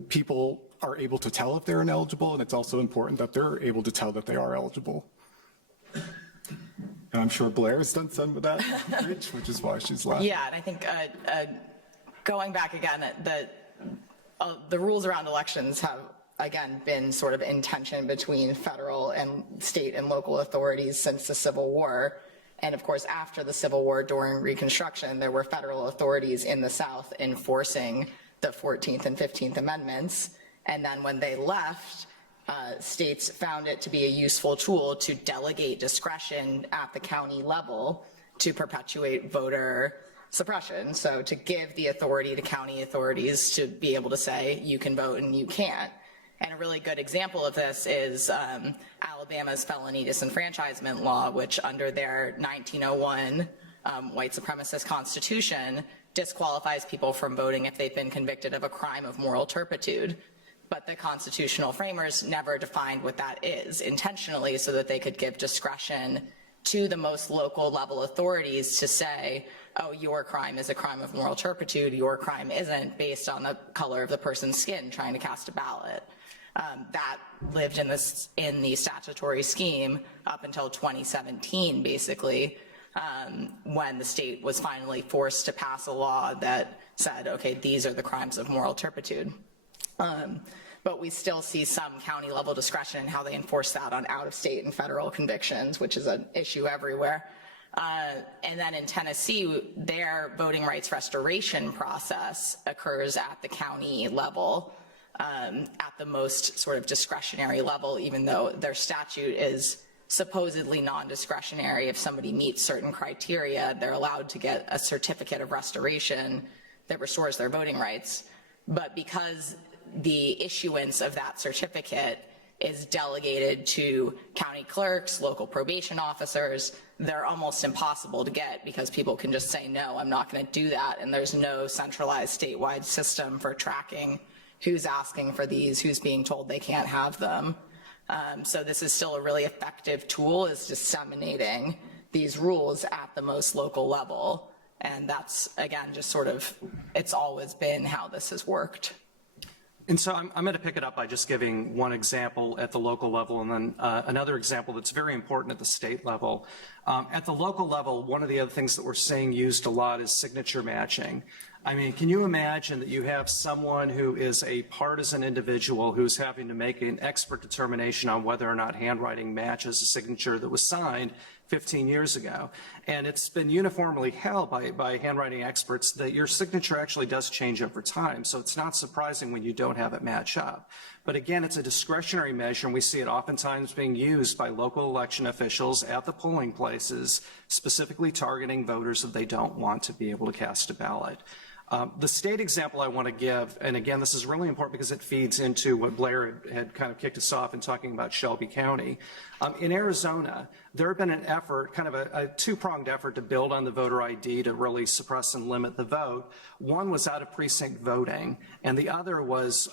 people are able to tell if they're ineligible, and it's also important that they're able to tell that they are eligible. And I'm sure Blair has done some of that, which is why she's laughing. Yeah, and I think going back again, the rules around elections have, again, been sort of in tension between federal and state and local authorities since the Civil War. And of course, after the Civil War, during Reconstruction, there were federal authorities in the South enforcing the 14th and 15th Amendments. And then when they left, states found it to be a useful tool to delegate discretion at the county level to perpetuate voter suppression. So to give the authority to county authorities to be able to say, you can vote and you can't. And a really good example of this is Alabama's felony disenfranchisement law, which under their 1901 white supremacist constitution disqualifies people from voting if they've been convicted of a crime of moral turpitude. But the constitutional framers never defined what that is intentionally so that they could give discretion to the most local level authorities to say, oh, your crime is a crime of moral turpitude, your crime isn't, based on the color of the person's skin trying to cast a ballot. That lived in the statutory scheme up until 2017, basically, when the state was finally forced to pass a law that said, okay, these are the crimes of moral turpitude. But we still see some county level discretion in how they enforce that on out-of-state and federal convictions, which is an issue everywhere. And then in Tennessee, their voting rights restoration process occurs at the county level, at the most sort of discretionary level, even though their statute is supposedly non-discretionary. If somebody meets certain criteria, they're allowed to get a certificate of restoration that restores their voting rights. But because the issuance of that certificate is delegated to county clerks, local probation officers, they're almost impossible to get because people can just say, no, I'm not going to do that. And there's no centralized statewide system for tracking who's asking for these, who's being told they can't have them. So this is still a really effective tool, is disseminating these rules at the most local level. And that's, again, just sort of, it's always been how this has worked. And so I'm going to pick it up by just giving one example at the local level and then another example that's very important at the state level. At the local level, one of the other things that we're seeing used a lot is signature matching. I mean, can you imagine that you have someone who is a partisan individual who's having to make an expert determination on whether or not handwriting matches a signature that was signed 15 years ago? And it's been uniformly held by handwriting experts that your signature actually does change over time. So it's not surprising when you don't have it match up. But again, it's a discretionary measure, and we see it oftentimes being used by local election officials at the polling places, specifically targeting voters that they don't want to be able to cast a ballot. The state example I want to give, and again, this is really important because it feeds into what Blair had kind of kicked us off in talking about Shelby County. In Arizona, there had been an effort, kind of a two-pronged effort to build on the voter ID to really suppress and limit the vote. One was out-of-precinct voting, and the other was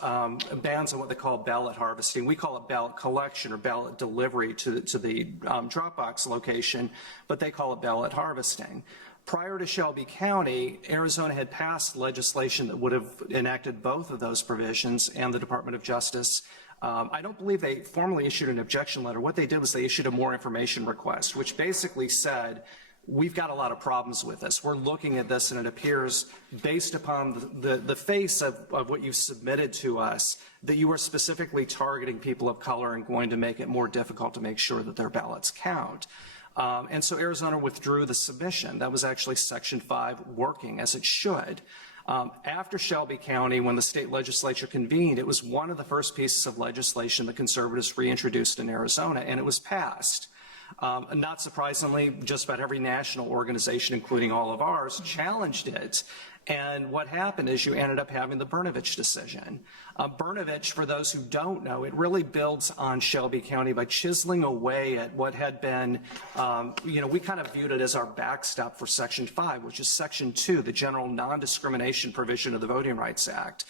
bans on what they call ballot harvesting. We call it ballot collection or ballot delivery to the drop box location, but they call it ballot harvesting. Prior to Shelby County, Arizona had passed legislation that would have enacted both of those provisions, and the Department of Justice, I don't believe they formally issued an objection letter. What they did was they issued a more information request, which basically said we've got a lot of problems with this. We're looking at this, and it appears, based upon the face of what you've submitted to us, that you are specifically targeting people of color and going to make it more difficult to make sure that their ballots count. And so Arizona withdrew the submission. That was actually Section 5 working as it should. After Shelby County, when the state legislature convened, it was one of the first pieces of legislation the conservatives reintroduced in Arizona, and it was passed. Not surprisingly, just about every national organization, including all of ours, challenged it. And what happened is you ended up having the Brnovich decision. Brnovich, for those who don't know, it really builds on Shelby County by chiseling away at what had been, we kind of viewed it as our backstop for Section 5, which is Section 2, the general non-discrimination provision of the Voting Rights Act.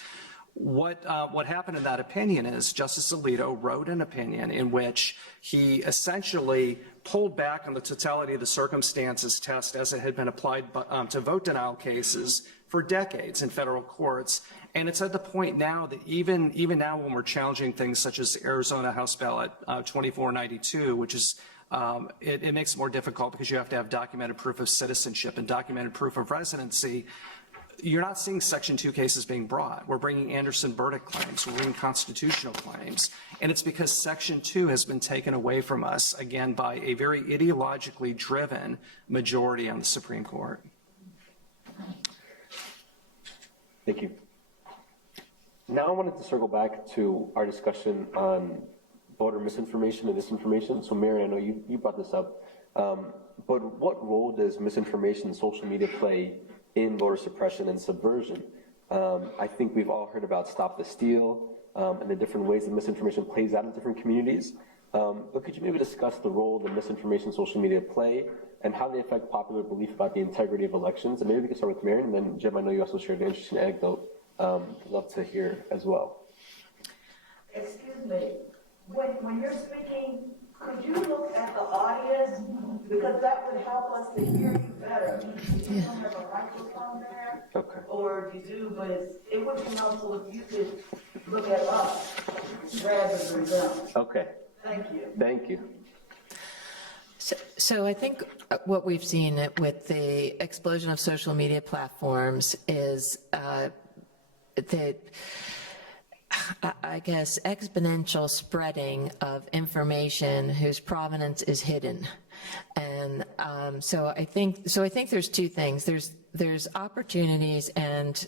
What happened in that opinion is Justice Alito wrote an opinion in which he essentially pulled back on the totality of the circumstances test as it had been applied to vote denial cases for decades in federal courts. And it's at the point now that even now when we're challenging things such as Arizona House Ballot 2492, which is it makes it more difficult because you have to have documented proof of citizenship and documented proof of residency. You're not seeing Section 2 cases being brought. We're bringing Anderson-Burdick claims. We're bringing constitutional claims. And it's because Section 2 has been taken away from us, again, by a very ideologically driven majority on the Supreme Court. Thank you. Now I wanted to circle back to our discussion on voter misinformation and disinformation. So Mary, I know you brought this up, but what role does misinformation and social media play in voter suppression and subversion? I think we've all heard about Stop the Steal and the different ways that misinformation plays out in different communities. But could you maybe discuss the role that misinformation and social media play and how they affect popular belief about the integrity of elections? And maybe we can start with Marion, and then Jim, I know you also shared an interesting anecdote. I'd love to hear as well. Excuse me, when you're speaking, could you look at the audience? Because that would help us to hear you better. You don't have a microphone there? Okay. Or you do, but it would be helpful if you could look at us rather than them. Okay. Thank you. Thank you. So I think what we've seen with the explosion of social media platforms is that, I guess, exponential spreading of information whose provenance is hidden. And so I think there's two things. There's opportunities and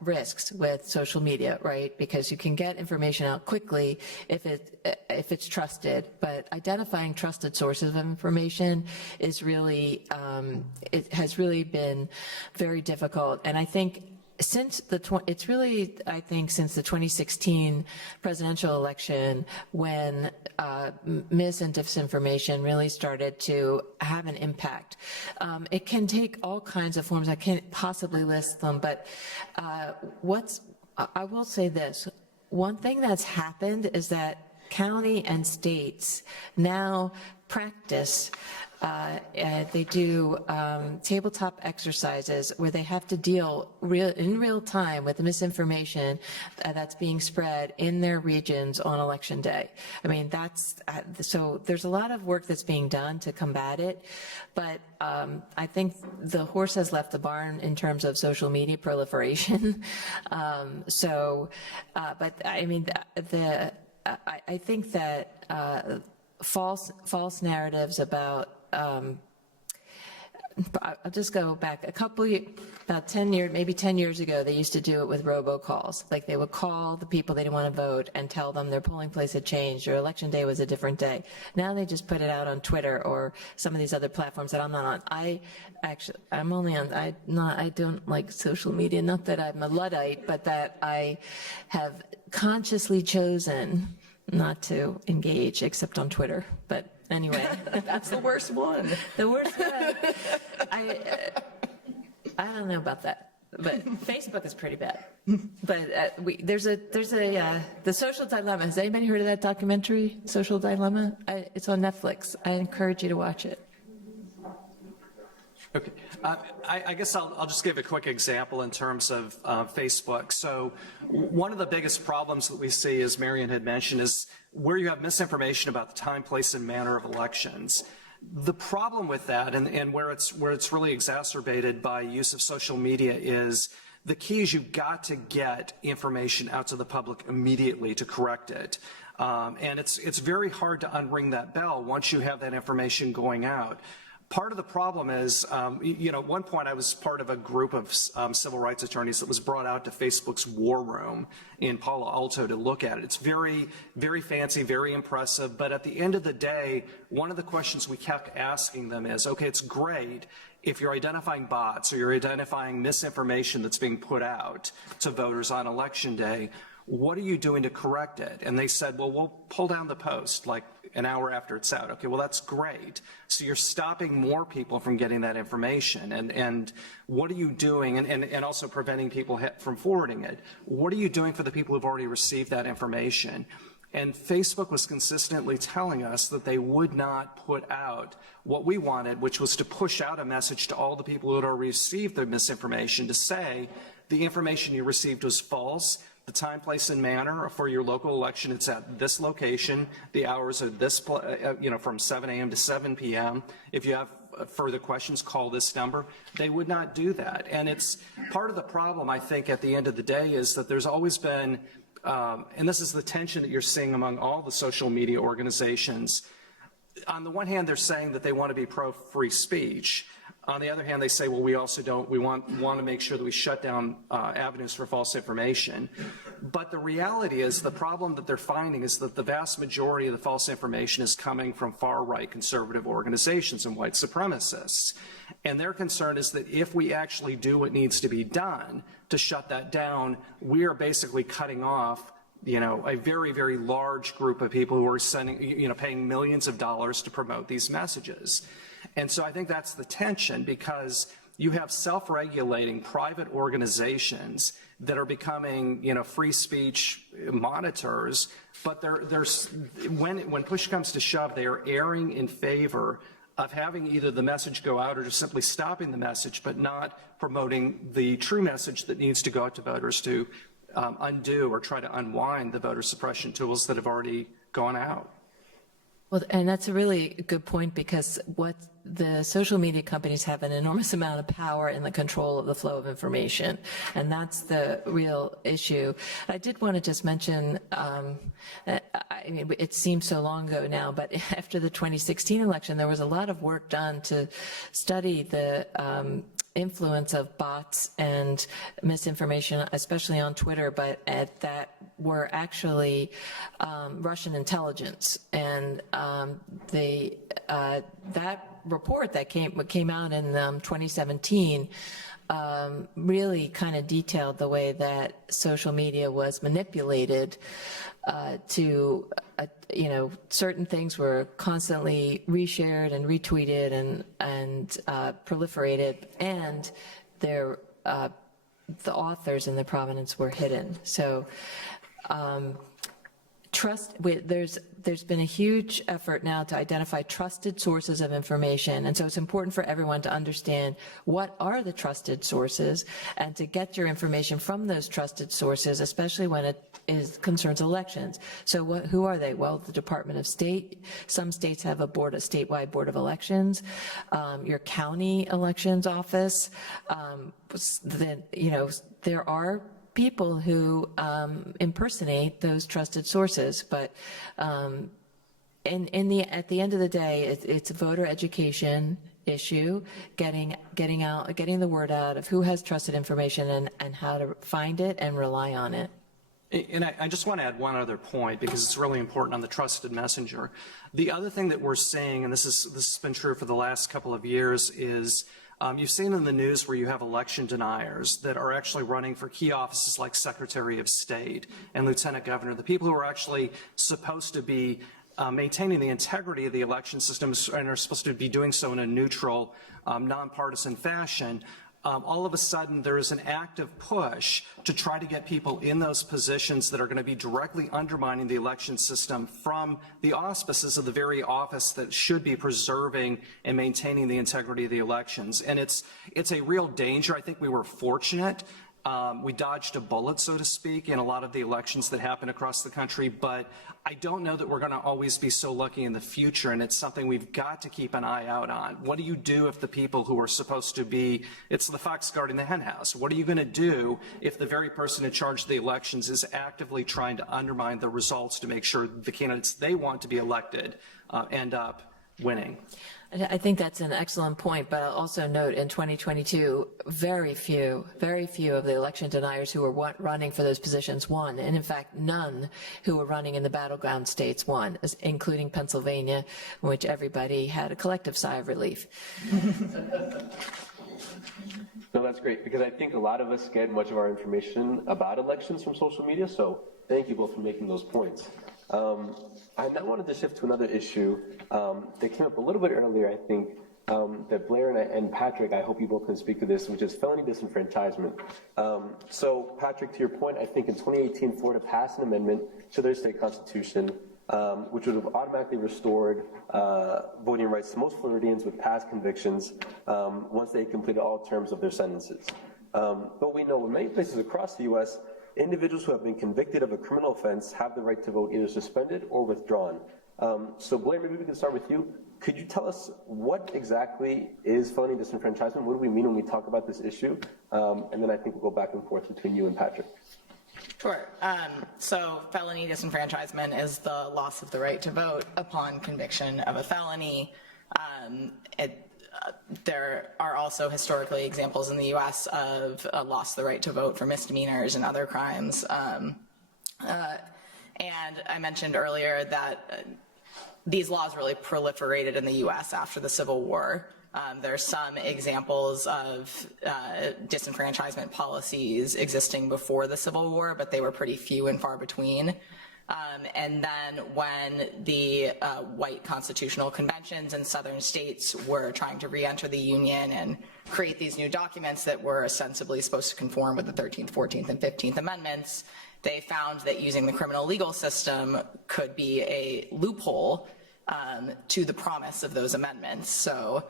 risks with social media, right? Because you can get information out quickly if it's trusted, but identifying trusted sources of information is really it has really been very difficult. And I think since the 2016 presidential election, when mis and disinformation really started to have an impact. It can take all kinds of forms. I can't possibly list them, but I will say this. One thing that's happened is that county and states now practice they do tabletop exercises where they have to deal in real time with the misinformation that's being spread in their regions on election day. I mean, so there's a lot of work that's being done to combat it, but I think the horse has left the barn in terms of social media proliferation. But I mean, I think that false narratives about I'll just go back about 10 years, maybe 10 years ago, they used to do it with robocalls. Like they would call the people they didn't want to vote and tell them their polling place had changed or election day was a different day. Now they just put it out on Twitter or some of these other platforms that I'm not on. I don't like social media, not that I'm a Luddite, but that I have consciously chosen not to engage except on Twitter. But anyway, That's the worst one. the worst one. I don't know about that, but Facebook is pretty bad. But there's the Social Dilemma. Has anybody heard of that documentary, Social Dilemma? It's on Netflix. I encourage you to watch it. Okay. I guess I'll just give a quick example in terms of Facebook. So one of the biggest problems that we see, as Marion had mentioned, is where you have misinformation about the time, place, and manner of elections. The problem with that, and where it's really exacerbated by use of social media, is the key is you've got to get information out to the public immediately to correct it. And it's very hard to unring that bell once you have that information going out. Part of the problem is, at one point I was part of a group of civil rights attorneys that was brought out to Facebook's war room in Palo Alto to look at it. It's very, very fancy, very impressive, but at the end of the day, one of the questions we kept asking them is, okay, it's great if you're identifying bots or you're identifying misinformation that's being put out to voters on election day, what are you doing to correct it? And they said, well, we'll pull down the post like an hour after it's out. Okay, well, that's great. So you're stopping more people from getting that information. And what are you doing, and also preventing people from forwarding it? What are you doing for the people who've already received that information? And Facebook was consistently telling us that they would not put out what we wanted, which was to push out a message to all the people who had already received the misinformation to say the information you received was false. The time, place, and manner for your local election, it's at this location. The hours are this, from 7 a.m. to 7 p.m. If you have further questions, call this number. They would not do that. And it's part of the problem, I think, at the end of the day, is that there's always been, and this is the tension that you're seeing among all the social media organizations. On the one hand, they're saying that they want to be pro-free speech. On the other hand, they say, well, we also don't, we want to make sure that we shut down avenues for false information. But the reality is, the problem that they're finding is that the vast majority of the false information is coming from far-right conservative organizations and white supremacists. And their concern is that if we actually do what needs to be done to shut that down, we are basically cutting off a very, very large group of people who are sending, paying millions of dollars to promote these messages. And so I think that's the tension, because you have self-regulating private organizations that are becoming, free speech monitors, but when push comes to shove, they are erring in favor of having either the message go out or just simply stopping the message, but not promoting the true message that needs to go out to voters to undo or try to unwind the voter suppression tools that have already gone out. Well, and that's a really good point, because what the social media companies have an enormous amount of power in the control of the flow of information, and that's the real issue. I did want to just mention, it seems so long ago now, but after the 2016 election, there was a lot of work done to study the influence of bots and misinformation, especially on Twitter, but that were actually Russian intelligence. And that report that came out in 2017 really kind of detailed the way that social media was manipulated to, certain things were constantly reshared and retweeted and proliferated, and the authors and the provenance were hidden. So there's been a huge effort now to identify trusted sources of information, and so it's important for everyone to understand what are the trusted sources and to get your information from those trusted sources, especially when it concerns elections. So who are they? Well, the Department of State. Some states have a statewide board of elections. Your county elections office. There are people who impersonate those trusted sources, but at the end of the day, it's a voter education issue, getting the word out of who has trusted information and how to find it and rely on it. And I just want to add one other point, because it's really important on the trusted messenger. The other thing that we're seeing, and this has been true for the last couple of years, is you've seen in the news where you have election deniers that are actually running for key offices like Secretary of State and Lieutenant Governor, the people who are actually supposed to be maintaining the integrity of the election system and are supposed to be doing so in a neutral, nonpartisan fashion. All of a sudden, there is an active push to try to get people in those positions that are going to be directly undermining the election system from the auspices of the very office that should be preserving and maintaining the integrity of the elections. And it's a real danger. I think we were fortunate we dodged a bullet, so to speak, in a lot of the elections that happen across the country, but I don't know that we're going to always be so lucky in the future, and it's something we've got to keep an eye out on. What do you do if the people who are supposed to be, it's the fox guarding the hen house. What are you going to do if the very person in charge of the elections is actively trying to undermine the results to make sure the candidates they want to be elected end up winning? I think that's an excellent point, but I'll also note in 2022, very few of the election deniers who were running for those positions won, and in fact, none who were running in the battleground states won, including Pennsylvania, in which everybody had a collective sigh of relief. No, that's great, because I think a lot of us get much of our information about elections from social media, so thank you both for making those points. I now wanted to shift to another issue that came up a little bit earlier, I think, that Blair and Patrick, I hope you both can speak to this, which is felony disenfranchisement. So, Patrick, to your point, I think in 2018, Florida passed an amendment to their state constitution, which would have automatically restored voting rights to most Floridians with past convictions once they completed all terms of their sentences. But we know in many places across the U.S., individuals who have been convicted of a criminal offense have the right to vote either suspended or withdrawn. So Blair, maybe we can start with you. Could you tell us what exactly is felony disenfranchisement? What do we mean when we talk about this issue? And then I think we'll go back and forth between you and Patrick. Sure. So felony disenfranchisement is the loss of the right to vote upon conviction of a felony. There are also historically examples in the U.S. of lost the right to vote for misdemeanors and other crimes. And I mentioned earlier that these laws really proliferated in the U.S. after the Civil War. There are some examples of disenfranchisement policies existing before the Civil War, but they were pretty few and far between. And then when the white constitutional conventions in southern states were trying to re-enter the Union and create these new documents that were ostensibly supposed to conform with the 13th, 14th, and 15th Amendments, they found that using the criminal legal system could be a loophole to the promise of those amendments. So,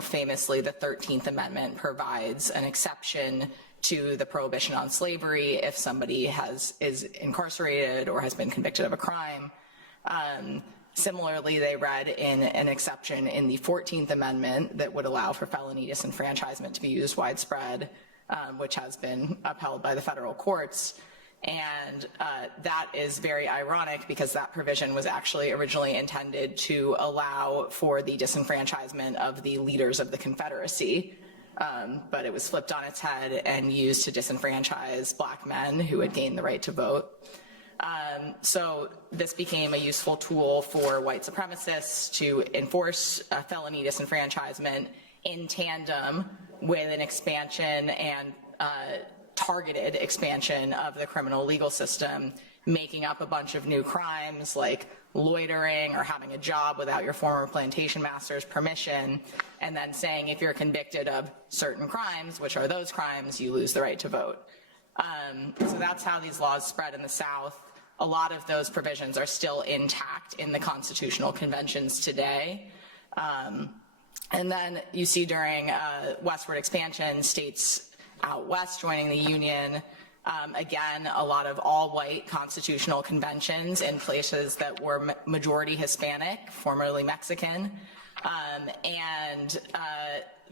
famously, the 13th Amendment provides an exception to the prohibition on slavery if somebody is incarcerated or has been convicted of a crime. Similarly, they read in an exception in the 14th Amendment that would allow for felony disenfranchisement to be used widespread, which has been upheld by the federal courts. And that is very ironic because that provision was actually originally intended to allow for the disenfranchisement of the leaders of the Confederacy. But it was flipped on its head and used to disenfranchise black men who had gained the right to vote. So this became a useful tool for white supremacists to enforce felony disenfranchisement in tandem with an expansion and targeted expansion of the criminal legal system, making up a bunch of new crimes like loitering or having a job without your former plantation master's permission, and then saying if you're convicted of certain crimes, which are those crimes, you lose the right to vote. So that's how these laws spread in the South. A lot of those provisions are still intact in the constitutional conventions today. And then you see during westward expansion, states out west joining the Union, again, a lot of all-white constitutional conventions in places that were majority Hispanic, formerly Mexican, and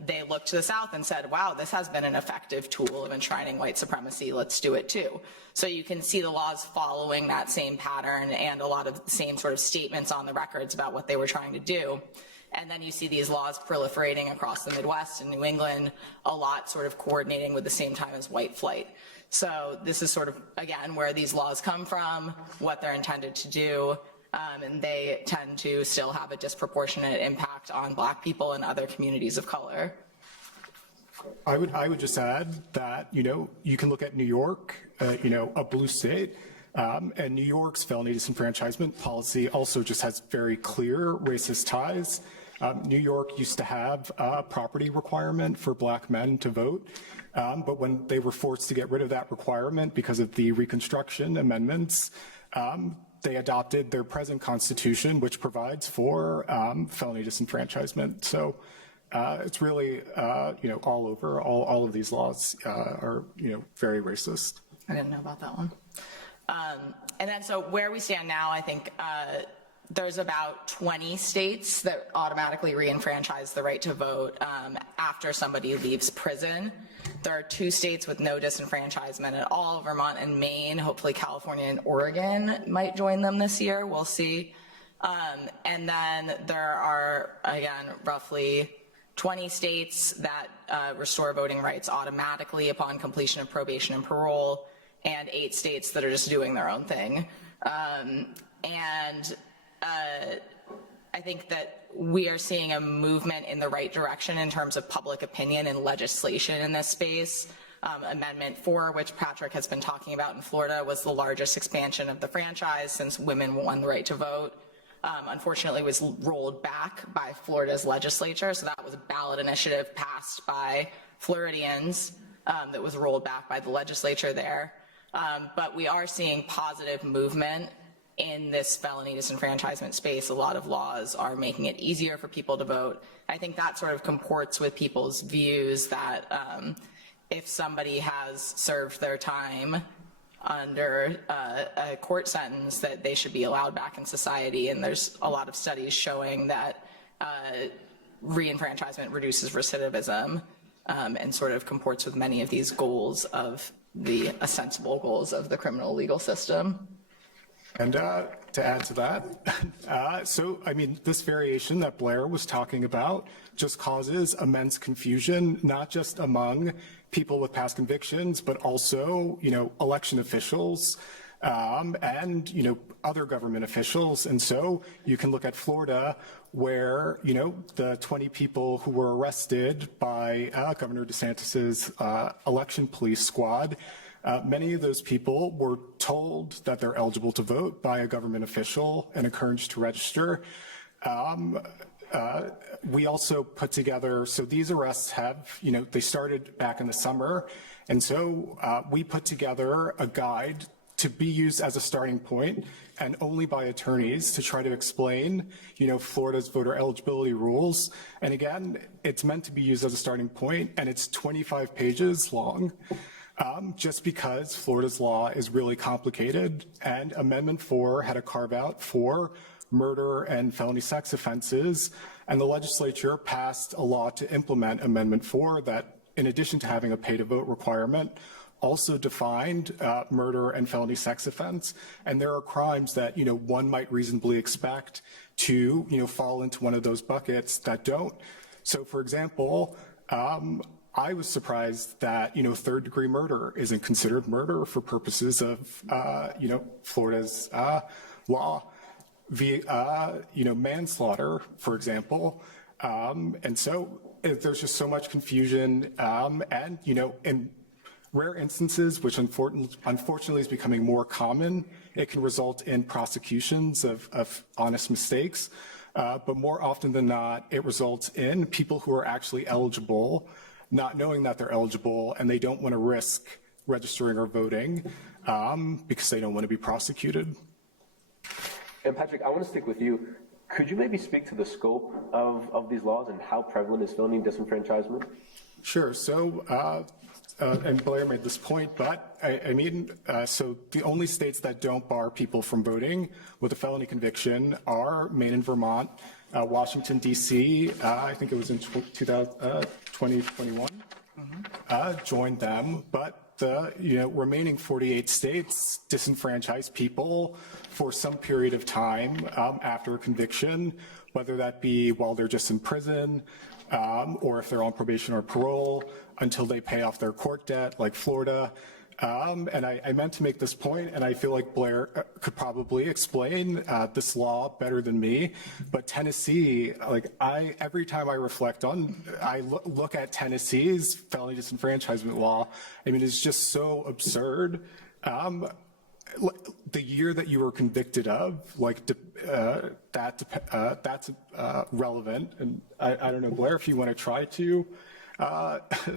they looked to the South and said, wow, this has been an effective tool of enshrining white supremacy, let's do it too. So you can see the laws following that same pattern and a lot of the same sort of statements on the records about what they were trying to do. And then you see these laws proliferating across the Midwest and New England, a lot sort of coordinating with the same time as white flight. So this is sort of, again, where these laws come from, what they're intended to do, and they tend to still have a disproportionate impact on black people and other communities of color. I would just add that, you can look at New York, a blue state, and New York's felony disenfranchisement policy also just has very clear racist ties. New York used to have a property requirement for black men to vote, but when they were forced to get rid of that requirement because of the Reconstruction amendments, they adopted their present constitution, which provides for felony disenfranchisement. So it's really, all over. All of these laws are, very racist. I didn't know about that one. And then so where we stand now, I think there's about 20 states that automatically re-enfranchise the right to vote after somebody leaves prison. There are 2 states with no disenfranchisement at all, Vermont and Maine. Hopefully California and Oregon might join them this year. We'll see. And then there are, again, roughly 20 states that restore voting rights automatically upon completion of probation and parole, and 8 states that are just doing their own thing. I think that we are seeing a movement in the right direction in terms of public opinion and legislation in this space. Amendment 4, which Patrick has been talking about in Florida, was the largest expansion of the franchise since women won the right to vote. Unfortunately, was rolled back by Florida's legislature, so that was a ballot initiative passed by Floridians that was rolled back by the legislature there. But we are seeing positive movement in this felony disenfranchisement space. A lot of laws are making it easier for people to vote. I think that sort of comports with people's views that if somebody has served their time under a court sentence, that they should be allowed back in society. And there's a lot of studies showing that re-enfranchisement reduces recidivism and sort of comports with many of these goals of the ostensible goals of the criminal legal system. And to add to that, this variation that Blair was talking about just causes immense confusion, not just among people with past convictions, but also, election officials and, other government officials. And so you can look at Florida where, the 20 people who were arrested by Governor DeSantis's election police squad, many of those people were told that they're eligible to vote by a government official and encouraged to register. We also put together, so these arrests have, they started back in the summer, and so we put together a guide to be used as a starting point and only by attorneys to try to explain, Florida's voter eligibility rules. And again, it's meant to be used as a starting point, and it's 25 pages long. Just because Florida's law is really complicated, and Amendment 4 had a carve out for murder and felony sex offenses, and the legislature passed a law to implement Amendment 4 that, in addition to having a pay-to-vote requirement, also defined murder and felony sex offense. And there are crimes that, one might reasonably expect to, fall into one of those buckets that don't. So, for example, I was surprised that, third-degree murder isn't considered murder for purposes of, Florida's law via, manslaughter, for example. And so there's just so much confusion. And, in rare instances, which unfortunately is becoming more common, it can result in prosecutions of honest mistakes. But more often than not, it results in people who are actually eligible not knowing that they're eligible, and they don't want to risk registering or voting because they don't want to be prosecuted. And Patrick, I want to stick with you. Could you maybe speak to the scope of these laws and how prevalent is felony disenfranchisement? Sure. So, and Blair made this point, but so the only states that don't bar people from voting with a felony conviction are Maine and Vermont. Washington, D.C., I think it was in 2021, joined them, but the remaining 48 states disenfranchise people for some period of time after a conviction, whether that be while they're just in prison or if they're on probation or parole, until they pay off their court debt, like Florida. And I meant to make this point, and I feel like Blair could probably explain this law better than me, but Tennessee, every time I reflect on, I look at Tennessee's felony disenfranchisement law, it's just so absurd. The year that you were convicted of, that's relevant, and I don't know, Blair, if you want to try to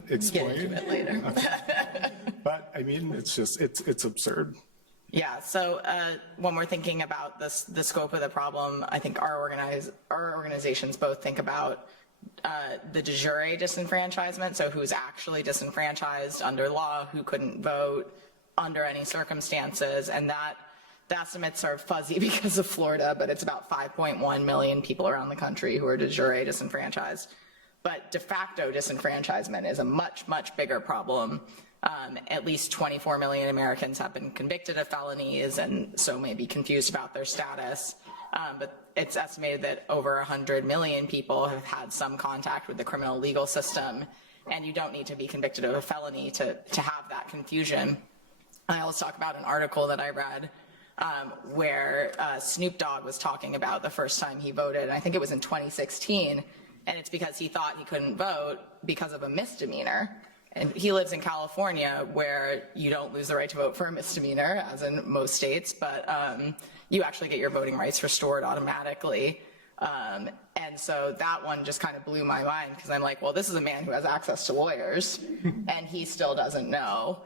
explain. Get into it later. But it's absurd. Yeah. So when we're thinking about the scope of the problem, I think our organizations both think about the de jure disenfranchisement, so who's actually disenfranchised under law, who couldn't vote under any circumstances, and the estimates are fuzzy because of Florida, but it's about 5.1 million people around the country who are de jure disenfranchised. But de facto disenfranchisement is a much, much bigger problem. At least 24 million Americans have been convicted of felonies and so may be confused about their status. But it's estimated that over 100 million people have had some contact with the criminal legal system, and you don't need to be convicted of a felony to have that confusion. I always talk about an article that I read where Snoop Dogg was talking about the first time he voted. I think it was in 2016, and it's because he thought he couldn't vote because of a misdemeanor. And he lives in California, where you don't lose the right to vote for a misdemeanor, as in most states, but you actually get your voting rights restored automatically. And so that one just kind of blew my mind, because I'm like, well, this is a man who has access to lawyers, and he still doesn't know.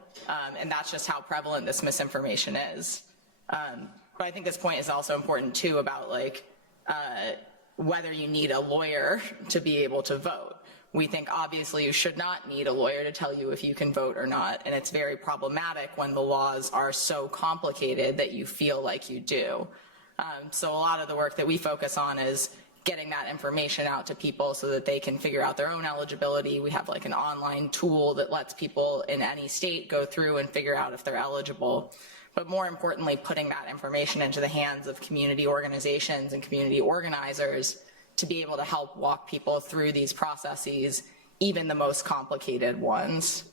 And that's just how prevalent this misinformation is. But I think this point is also important, too, about like whether you need a lawyer to be able to vote. We think obviously you should not need a lawyer to tell you if you can vote or not, and it's very problematic when the laws are so complicated that you feel like you do. So a lot of the work that we focus on is getting that information out to people so that they can figure out their own eligibility. We have like an online tool that lets people in any state go through and figure out if they're eligible. But more importantly, putting that information into the hands of community organizations and community organizers to be able to help walk people through these processes, even the most complicated ones.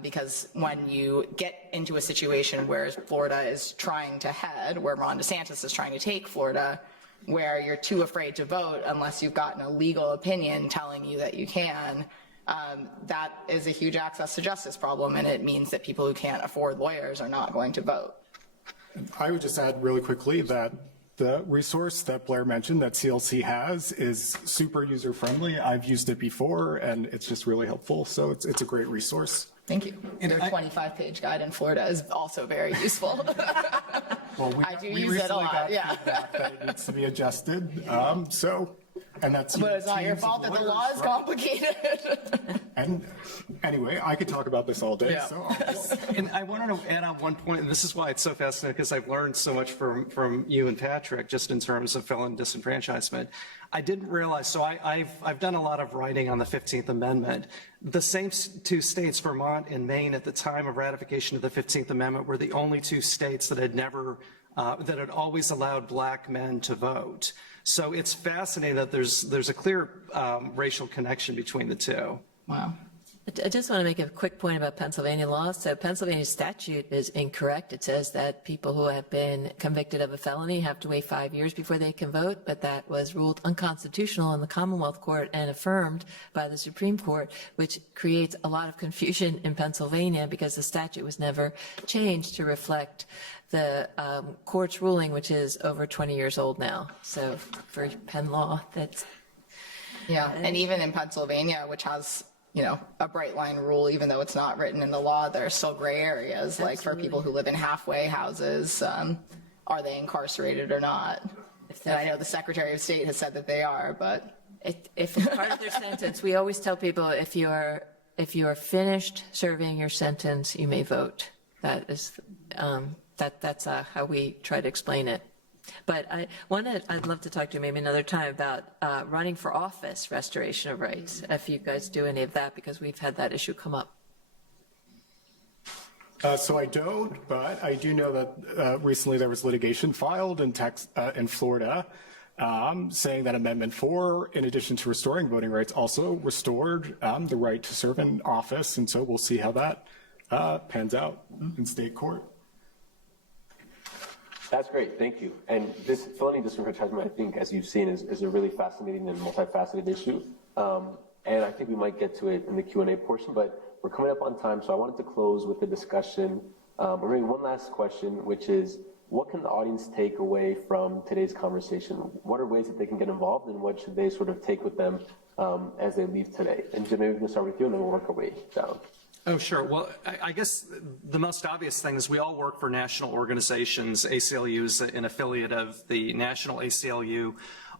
Because when you get into a situation where Florida is trying to head, where Ron DeSantis is trying to take Florida, where you're too afraid to vote unless you've gotten a legal opinion telling you that you can, that is a huge access to justice problem, and it means that people who can't afford lawyers are not going to vote. I would just add really quickly that the resource that Blair mentioned that CLC has is super user-friendly. I've used it before, and it's just really helpful. So it's a great resource. Thank you. Their 25-page guide in Florida is also very useful. Well, I do use it a lot, yeah. Feedback that it needs to be adjusted. And that's. But it's not your fault that the law is complicated. And anyway, I could talk about this all day. Yeah. So And I wanted to add on one point, and this is why it's so fascinating, because I've learned so much from you and Patrick, just in terms of felon disenfranchisement. I didn't realize, so I've done a lot of writing on the 15th Amendment. The same two states, Vermont and Maine, at the time of ratification of the 15th Amendment, were the only two states that had always allowed black men to vote. So it's fascinating that there's a clear racial connection between the two. Wow. I just want to make a quick point about Pennsylvania law. So Pennsylvania statute is incorrect. It says that people who have been convicted of a felony have to wait 5 years before they can vote, but that was ruled unconstitutional in the Commonwealth Court and affirmed by the Supreme Court, which creates a lot of confusion in Pennsylvania because the statute was never changed to reflect the court's ruling, which is over 20 years old now. So for Penn law, that's... Yeah, and even in Pennsylvania, which has, a bright line rule, even though it's not written in the law, there are still gray areas, like for people who live in halfway houses, are they incarcerated or not? And I know the Secretary of State has said that they are, but... If it's part of their sentence, we always tell people if you are finished serving your sentence, you may vote. That is, that's how we try to explain it. But I'd love to talk to you maybe another time about running for office, restoration of rights, if you guys do any of that, because we've had that issue come up. So I don't, but I do know that recently there was litigation filed in Florida saying that Amendment 4, in addition to restoring voting rights, also restored the right to serve in office. And so we'll see how that pans out in state court. That's great, thank you. And this felony disenfranchisement, I think, as you've seen, is a really fascinating and multifaceted issue. And I think we might get to it in the Q&A portion, but we're coming up on time, so I wanted to close with a discussion, or maybe one last question, which is, what can the audience take away from today's conversation? What are ways that they can get involved, and what should they sort of take with them as they leave today? And Jim, maybe we can start with you, and then we'll work our way down. Oh, sure. Well, I guess the most obvious thing is we all work for national organizations. ACLU is an affiliate of the National ACLU.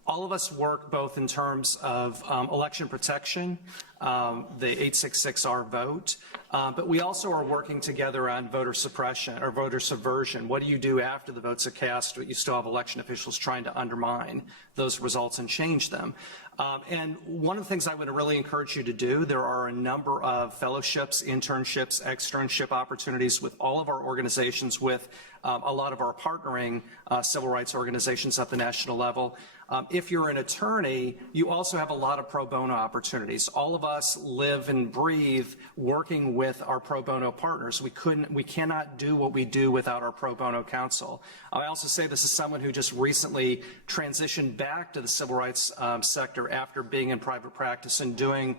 all of us work both in terms of election protection, the 866R vote, but we also are working together on voter suppression or voter subversion. What do you do after the votes are cast, but you still have election officials trying to undermine those results and change them? And one of the things I would really encourage you to do, there are a number of fellowships, internships, externship opportunities with all of our organizations, with a lot of our partnering civil rights organizations at the national level. If you're an attorney, you also have a lot of pro bono opportunities. All of us live and breathe working with our pro bono partners. We cannot do what we do without our pro bono counsel. I also say this as someone who just recently transitioned back to the civil rights sector after being in private practice and doing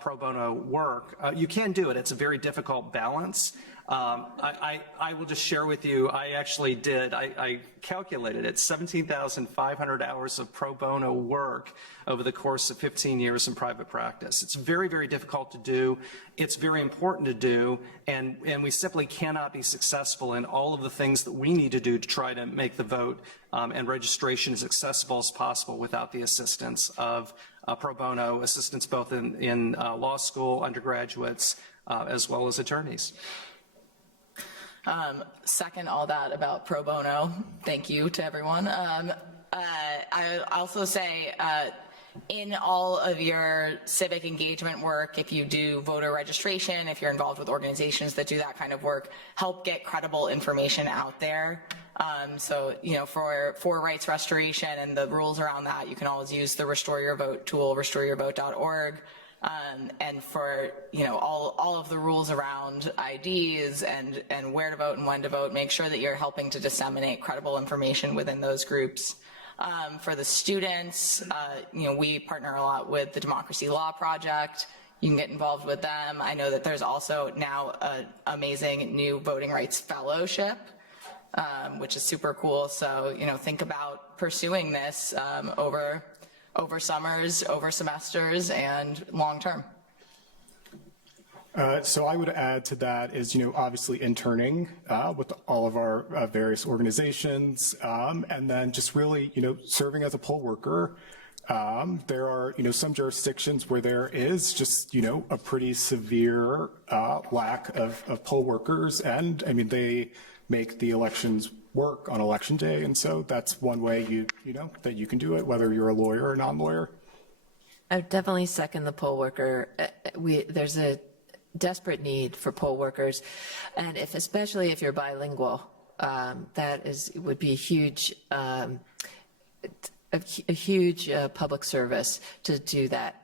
pro bono work. You can do it. It's a very difficult balance. I will just share with you, I actually did, I calculated it, 17,500 hours of pro bono work over the course of 15 years in private practice. It's very, very difficult to do. It's very important to do, and we simply cannot be successful in all of the things that we need to do to try to make the vote and registration as accessible as possible without the assistance of pro bono assistance, both in law school, undergraduates, as well as attorneys. Second all that about pro bono. Thank you to everyone. I also say in all of your civic engagement work, if you do voter registration, if you're involved with organizations that do that kind of work, help get credible information out there. So, you know, for rights restoration and the rules around that, you can always use the Restore Your Vote tool, restoreyourvote.org. And for, you know, all of the rules around IDs and where to vote and when to vote, make sure that you're helping to disseminate credible information within those groups. For the students, you know, we partner a lot with the Democracy Law Project. You can get involved with them. I know that there's also now an amazing new voting rights fellowship, which is super cool. So, you know, think about pursuing this over summers, over semesters, and long term. So I would add to that is, you know, obviously interning with all of our various organizations, and then just really, you know, serving as a poll worker. There are, you know, some jurisdictions where there is just, you know, a pretty severe lack of poll workers, and I mean, they make the elections work on election day, and so that's one way you know that you can do it, whether you're a lawyer or non-lawyer. I would definitely second the poll worker. There's a desperate need for poll workers, and especially if you're bilingual, would be a huge public service to do that.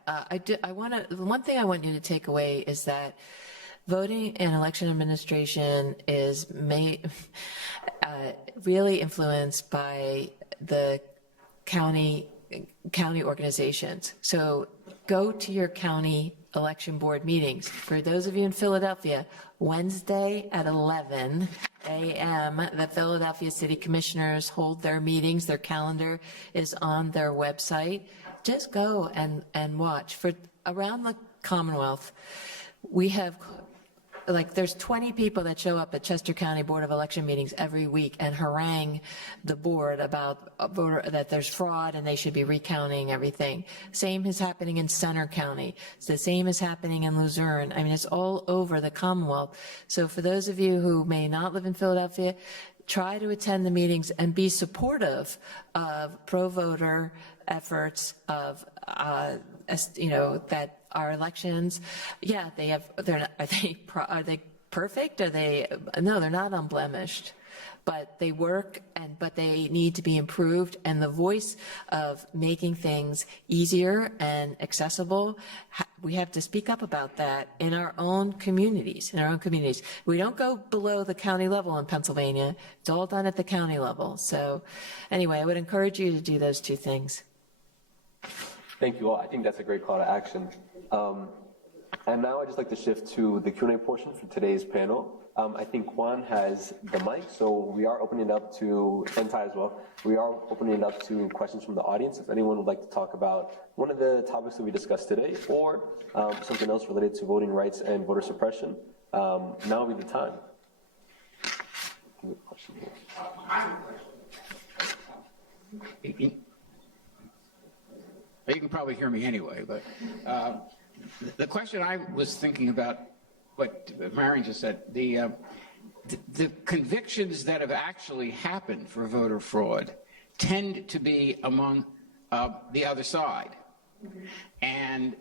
One thing I want you to take away is that voting and election administration is really influenced by the county organizations. So go to your county election board meetings. For those of you in Philadelphia, Wednesday at 11 a.m., the Philadelphia City Commissioners hold their meetings. Their calendar is on their website. Just go and watch. For around the Commonwealth, we have, like, there's 20 people that show up at Chester County Board of Election meetings every week and harangue the board about that there's fraud and they should be recounting everything. Same is happening in Center County. The same is happening in Luzerne. I mean, it's all over the Commonwealth. So for those of you who may not live in Philadelphia, try to attend the meetings and be supportive of pro-voter efforts, of, you know, that our elections, yeah, are they perfect? No, they're not unblemished, but they work, but they need to be improved. And the voice of making things easier and accessible, we have to speak up about that in our own communities. We don't go below the county level in Pennsylvania. It's all done at the county level. So anyway, I would encourage you to do those two things. Thank you all. I think that's a great call to action. And now I'd just like to shift to the Q&A portion for today's panel. I think Juan has the mic, so we are opening it up to, and Ty as well, we are opening it up to questions from the audience. If anyone would like to talk about one of the topics that we discussed today, or something else related to voting rights and voter suppression, now would be the time. You can probably hear me anyway, but the question I was thinking about, what Marion just said, the convictions that have actually happened for voter fraud tend to be among the other side. And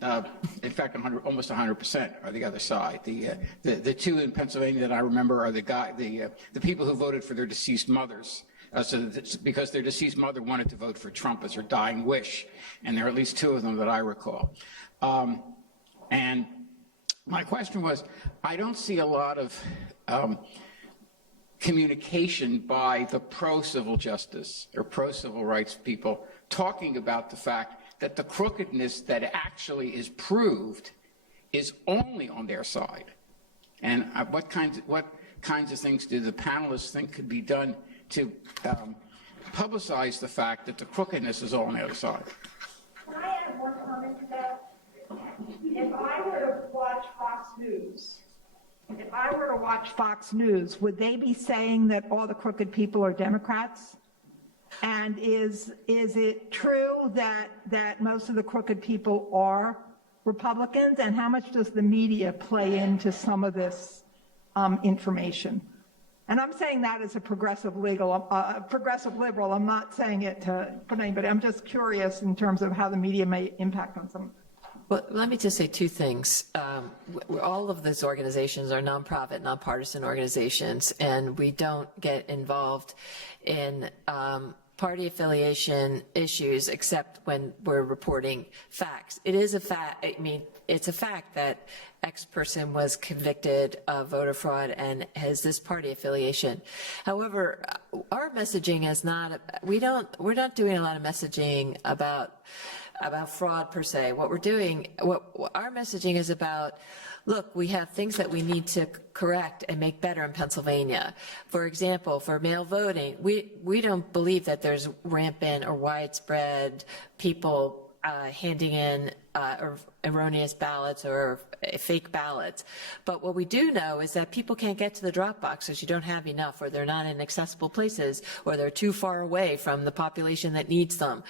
in fact, almost 100% are the other side. The two in Pennsylvania that I remember are the people who voted for their deceased mothers. Because their deceased mother wanted to vote for Trump as her dying wish, and there are at least two of them that I recall. And my question was, I don't see a lot of communication by the pro-civil justice or pro-civil rights people talking about the fact that the crookedness that actually is proved is only on their side. And what kinds of things do the panelists think could be done to publicize the fact that the crookedness is all on the other side? Can I add one comment to that? If I were to watch Fox News, would they be saying that all the crooked people are Democrats? And is it true that most of the crooked people are Republicans? And how much does the media play into some of this information? And I'm saying that as a progressive liberal. I'm not saying it to put anybody. I'm just curious in terms of how the media may impact on some. Well, let me just say two things. All of these organizations are nonprofit, nonpartisan organizations, and we don't get involved in party affiliation issues except when we're reporting facts. It is a fact. I mean, it's a fact that X person was convicted of voter fraud and has this party affiliation. However, our messaging is not. We're not doing a lot of messaging about fraud per se. What we're doing, our messaging is about, look, we have things that we need to correct and make better in Pennsylvania. For example, for mail voting, we don't believe that there's rampant or widespread people handing in erroneous ballots or fake ballots. But what we do know is that people can't get to the drop boxes. You don't have enough, or they're not in accessible places, or they're too far away from the population that needs them.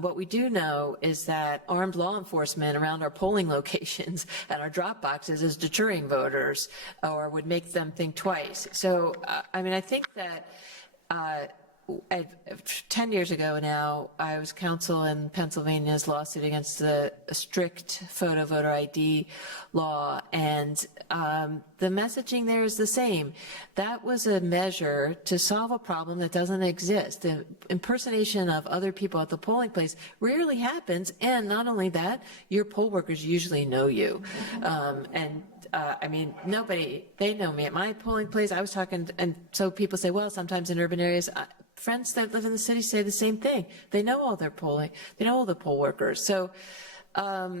What we do know is that armed law enforcement around our polling locations and our drop boxes is deterring voters or would make them think twice. So, I mean, I think that 10 years ago now, I was counsel in Pennsylvania's lawsuit against the strict photo voter ID law, and the messaging there is the same. That was a measure to solve a problem that doesn't exist. The impersonation of other people at the polling place rarely happens, and not only that, your poll workers usually know you. I mean, they know me at my polling place. I was talking, and so people say, well, sometimes in urban areas, friends that live in the city say the same thing. They know all their polling. They know all the poll workers. So I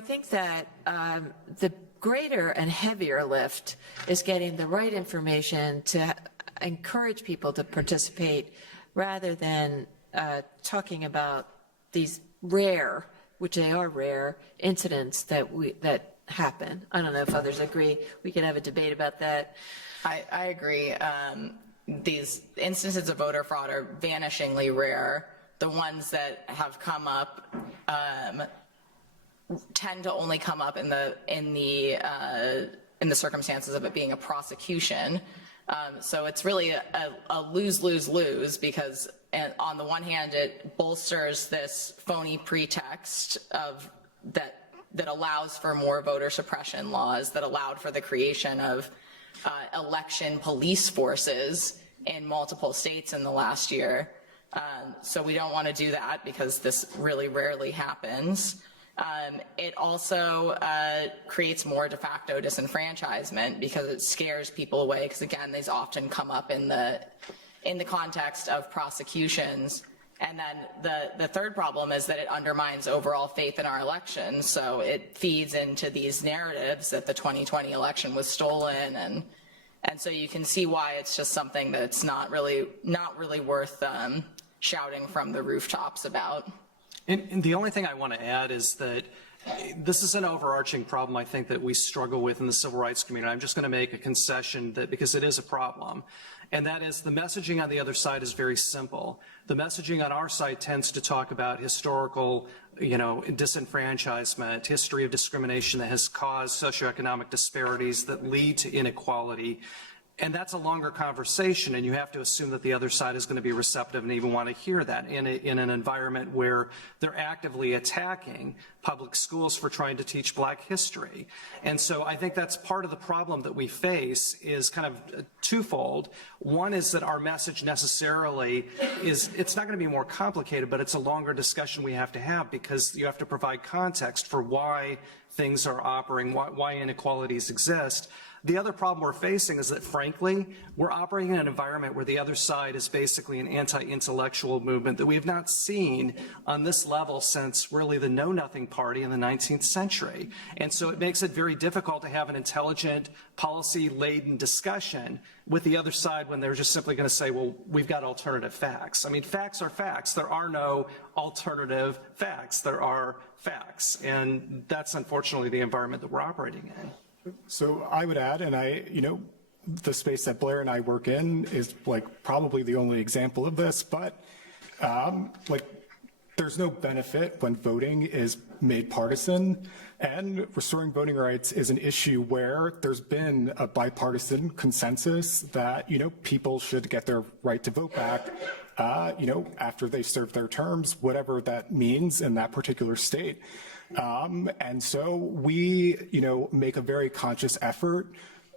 think that the greater and heavier lift is getting the right information to encourage people to participate rather than talking about these rare, which they are rare, incidents that happen. I don't know if others agree. We could have a debate about that. I agree. These instances of voter fraud are vanishingly rare. The ones that have come up tend to only come up in the circumstances of it being a prosecution. So it's really a lose-lose-lose, because on the one hand it bolsters this phony pretext of that allows for more voter suppression laws, that allowed for the creation of election police forces in multiple states in the last year. So we don't want to do that because this really rarely happens. It also creates more de facto disenfranchisement because it scares people away, because again, these often come up in the context of prosecutions. And then the third problem is that it undermines overall faith in our elections. So it feeds into these narratives that the 2020 election was stolen, and so you can see why it's just something that's not really worth shouting from the rooftops about. And the only thing I want to add is that this is an overarching problem, I think, that we struggle with in the civil rights community. I'm just going to make a concession that because it is a problem. And that is the messaging on the other side is very simple. The messaging on our side tends to talk about historical, disenfranchisement, history of discrimination that has caused socioeconomic disparities that lead to inequality. And that's a longer conversation, and you have to assume that the other side is going to be receptive and even want to hear that in an environment where they're actively attacking public schools for trying to teach Black history. And so I think that's part of the problem that we face is kind of twofold. One is that our message necessarily is, it's not going to be more complicated, but it's a longer discussion we have to have because you have to provide context for why things are operating, why inequalities exist. The other problem we're facing is that, frankly, we're operating in an environment where the other side is basically an anti-intellectual movement that we have not seen on this level since really the Know-Nothing Party in the 19th century. And so it makes it very difficult to have an intelligent, policy-laden discussion with the other side when they're just simply going to say, well, we've got alternative facts. I mean, facts are facts. There are no alternative facts. There are facts. And that's unfortunately the environment that we're operating in. So I would add, and the space that Blair and I work in is probably the only example of this, but there's no benefit when voting is made partisan, and restoring voting rights is an issue where there's been a bipartisan consensus that, people should get their right to vote back, after they serve their terms, whatever that means in that particular state. And so we, make a very conscious effort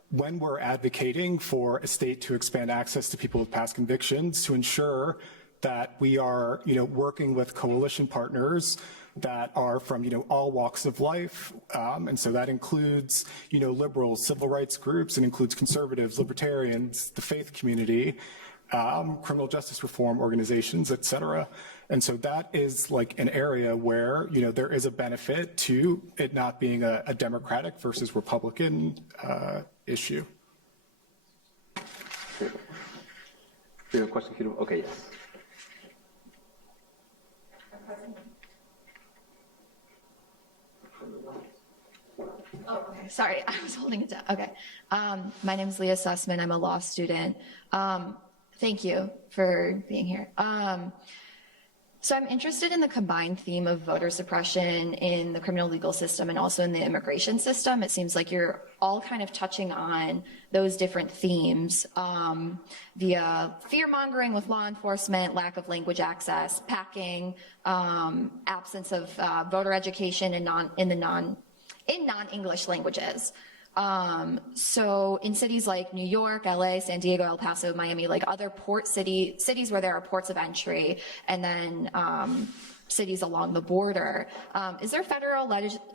when we're advocating for a state to expand access to people with past convictions to ensure that we are, working with coalition partners that are from, all walks of life. And so that includes, liberals, civil rights groups, it includes conservatives, libertarians, the faith community, criminal justice reform organizations, et cetera. And so that is an area where, there is a benefit to it not being a Democratic versus Republican issue. Do you have a question, Keynote? Okay, yes. Oh, okay. Sorry, I was holding it down. Okay. My name is Leah Sussman. I'm a law student. Thank you for being here. So I'm interested in the combined theme of voter suppression in the criminal legal system and also in the immigration system. It seems like you're all kind of touching on those different themes via fear-mongering with law enforcement, lack of language access, packing, absence of voter education in non-English languages. So in cities like New York, LA, San Diego, El Paso, Miami, other port cities where there are ports of entry, and then cities along the border, is there federal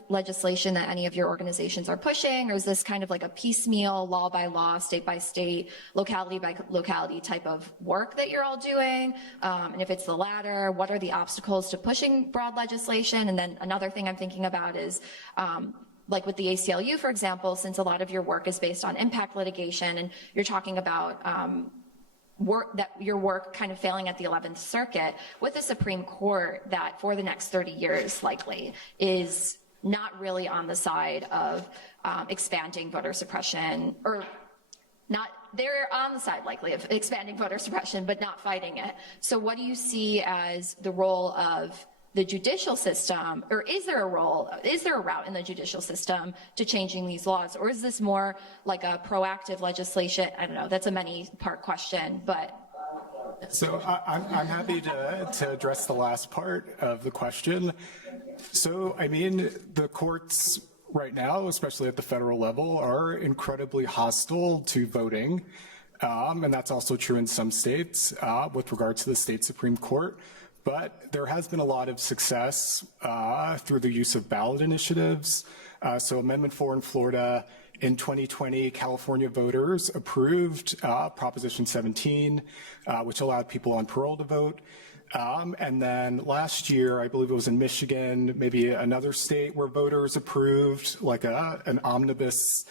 legislation that any of your organizations are pushing, or is this kind of like a piecemeal, law by law, state by state, locality by locality type of work that you're all doing? And if it's the latter, what are the obstacles to pushing broad legislation? And then another thing I'm thinking about is, with the ACLU, for example, since a lot of your work is based on impact litigation, and you're talking about your work kind of failing at the 11th Circuit, with the Supreme Court that for the next 30 years likely is not really on the side of expanding voter suppression, or not, they're on the side likely of expanding voter suppression, but not fighting it. So what do you see as the role of the judicial system, or is there a route in the judicial system to changing these laws, or is this more like a proactive legislation? I don't know, that's a many-part question, but. So I'm happy to address the last part of the question. So, the courts right now, especially at the federal level, are incredibly hostile to voting, and that's also true in some states with regard to the state Supreme Court. But there has been a lot of success through the use of ballot initiatives. So Amendment 4 in Florida, in 2020, California voters approved Proposition 17, which allowed people on parole to vote. And then last year, I believe it was in Michigan, maybe another state where voters approved like an omnibus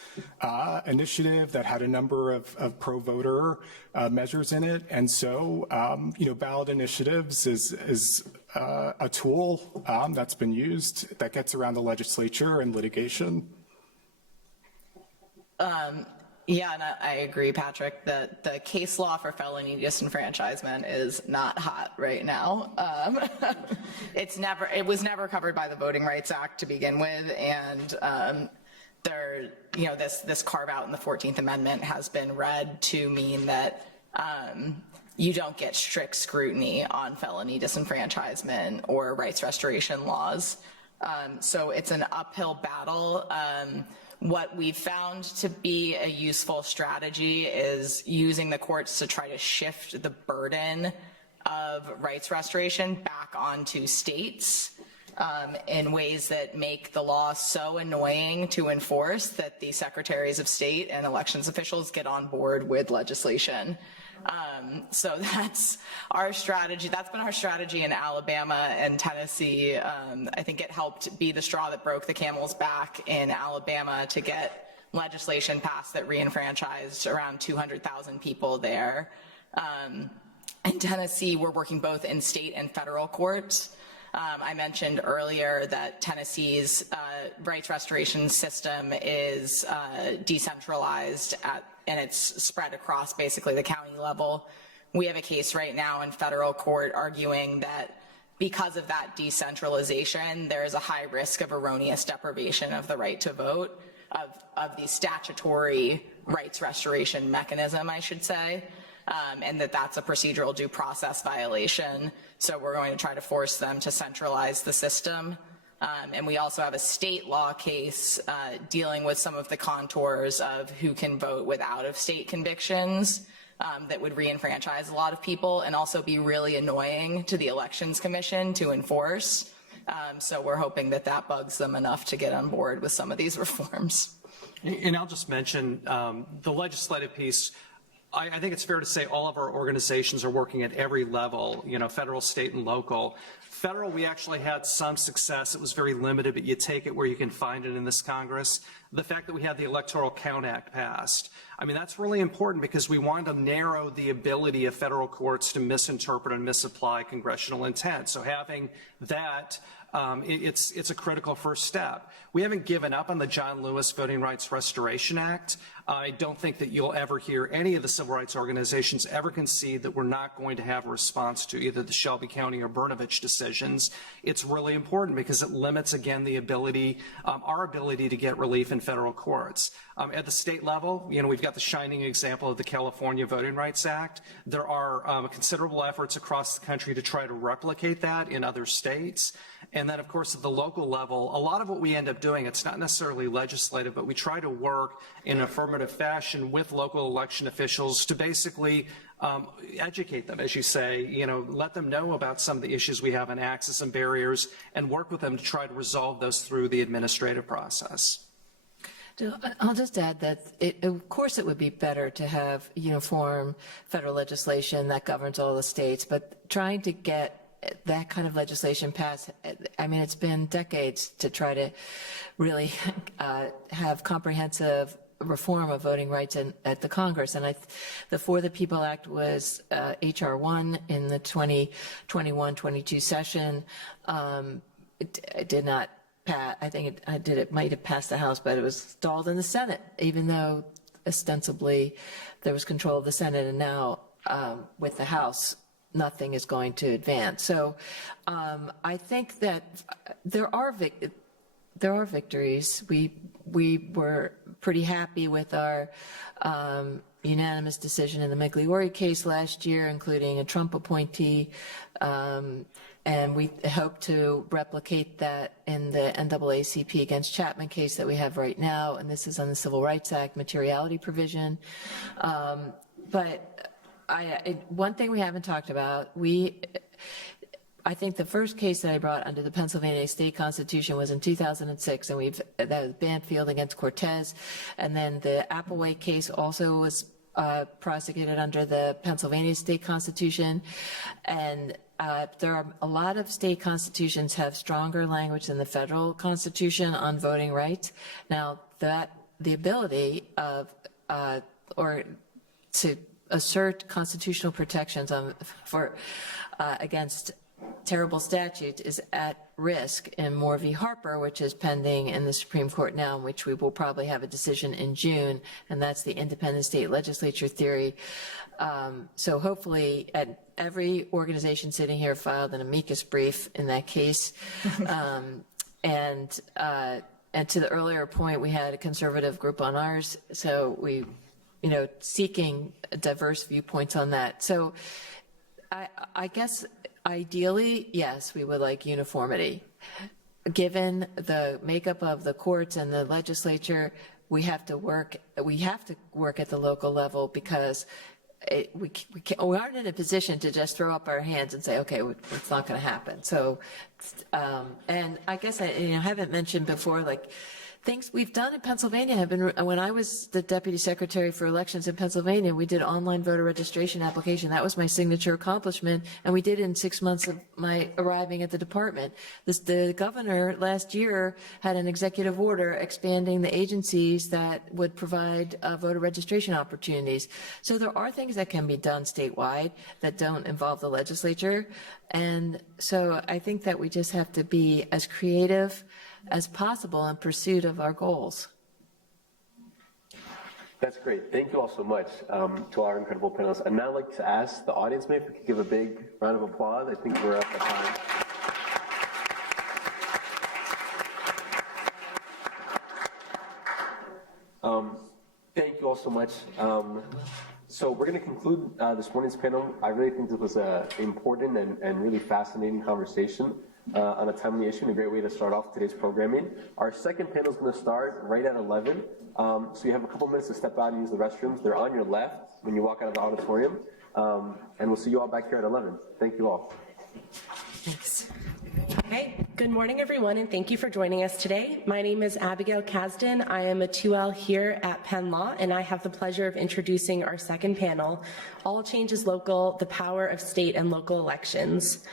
initiative that had a number of pro-voter measures in it. And so, ballot initiatives is a tool that's been used that gets around the legislature and litigation. Yeah, and I agree, Patrick, that the case law for felony disenfranchisement is not hot right now. It was never covered by the Voting Rights Act to begin with, and this carve out in the 14th Amendment has been read to mean that you don't get strict scrutiny on felony disenfranchisement or rights restoration laws. So it's an uphill battle. What we've found to be a useful strategy is using the courts to try to shift the burden of rights restoration back onto states in ways that make the law so annoying to enforce that the secretaries of state and elections officials get on board with legislation. So that's our strategy. That's been our strategy in Alabama and Tennessee. I think it helped be the straw that broke the camel's back in Alabama to get legislation passed that reenfranchised around 200,000 people there. In Tennessee, we're working both in state and federal courts. I mentioned earlier that Tennessee's rights restoration system is decentralized and it's spread across basically the county level. We have a case right now in federal court arguing that because of that decentralization, there is a high risk of erroneous deprivation of the right to vote, of the statutory rights restoration mechanism, I should say, and that's a procedural due process violation. So we're going to try to force them to centralize the system. And we also have a state law case dealing with some of the contours of who can vote with out-of-state convictions that would reenfranchise a lot of people and also be really annoying to the Elections Commission to enforce. So we're hoping that bugs them enough to get on board with some of these reforms. And I'll just mention the legislative piece. I think it's fair to say all of our organizations are working at every level, federal, state, and local. Federal, we actually had some success. It was very limited, but you take it where you can find it in this Congress. The fact that we had the Electoral Count Act passed, that's really important because we want to narrow the ability of federal courts to misinterpret and misapply congressional intent. So having that, it's a critical first step. We haven't given up on the John Lewis Voting Rights Restoration Act. I don't think that you'll ever hear any of the civil rights organizations ever concede that we're not going to have a response to either the Shelby County or Brnovich decisions. It's really important because it limits, again, the ability, our ability to get relief in federal courts. At the state level, we've got the shining example of the California Voting Rights Act. There are considerable efforts across the country to try to replicate that in other states. And then, of course, at the local level, a lot of what we end up doing, it's not necessarily legislative, but we try to work in an affirmative fashion with local election officials to basically educate them, as you say, let them know about some of the issues we have in access and barriers and work with them to try to resolve those through the administrative process. I'll just add that, of course, it would be better to have uniform federal legislation that governs all the states, but trying to get that kind of legislation passed, it's been decades to try to really have comprehensive reform of voting rights at the Congress. And the For the People Act was H.R. 1 in the 2021-22 session. It did not pass. I think it might have passed the House, but it was stalled in the Senate, even though ostensibly there was control of the Senate. And now with the House, nothing is going to advance. So I think that there are victories. We were pretty happy with our unanimous decision in the Migliore case last year, including a Trump appointee, and we hope to replicate that in the NAACP against Chapman case that we have right now, and this is on the Civil Rights Act materiality provision. But one thing we haven't talked about, I think the first case that I brought under the Pennsylvania state constitution was in 2006, and that was Banfield against Cortez, and then the Applewhite case also was prosecuted under the Pennsylvania state constitution, and there are a lot of state constitutions have stronger language than the federal constitution on voting rights. Now, the ability of or to assert constitutional protections against terrible statutes is at risk in Moore v. Harper, which is pending in the Supreme Court now, in which we will probably have a decision in June, and that's the independent state legislature theory. So hopefully, every organization sitting here filed an amicus brief in that case. And to the earlier point, we had a conservative group on ours, so we, seeking diverse viewpoints on that. So I guess ideally, yes, we would like uniformity. Given the makeup of the courts and the legislature, we have to work at the local level, because we aren't in a position to just throw up our hands and say, okay, it's not going to happen. So, and I guess I haven't mentioned before, like, things we've done in Pennsylvania have been, when I was the deputy secretary for elections in Pennsylvania, we did online voter registration application. That was my signature accomplishment, and we did it in 6 months of my arriving at the department. The governor last year had an executive order expanding the agencies that would provide voter registration opportunities. So there are things that can be done statewide that don't involve the legislature. And so I think that we just have to be as creative as possible in pursuit of our goals. That's great. Thank you all so much to our incredible panelists. I'd now like to ask the audience maybe if we could give a big round of applause. I think we're up at time. Thank you all so much. So we're going to conclude this morning's panel. I really think this was an important and really fascinating conversation on a timely issue and a great way to start off today's programming. Our second panel is going to start right at 11. So you have a couple minutes to step out and use the restrooms. They're on your left when you walk out of the auditorium. And we'll see you all back here at 11. Thank you all. Thanks. Hey, good morning, everyone, and thank you for joining us today. My name is Abigail Kasdan. I am a 2L here at Penn Law, and I have the pleasure of introducing our second panel, All Change is Local, the Power of State and Local Elections.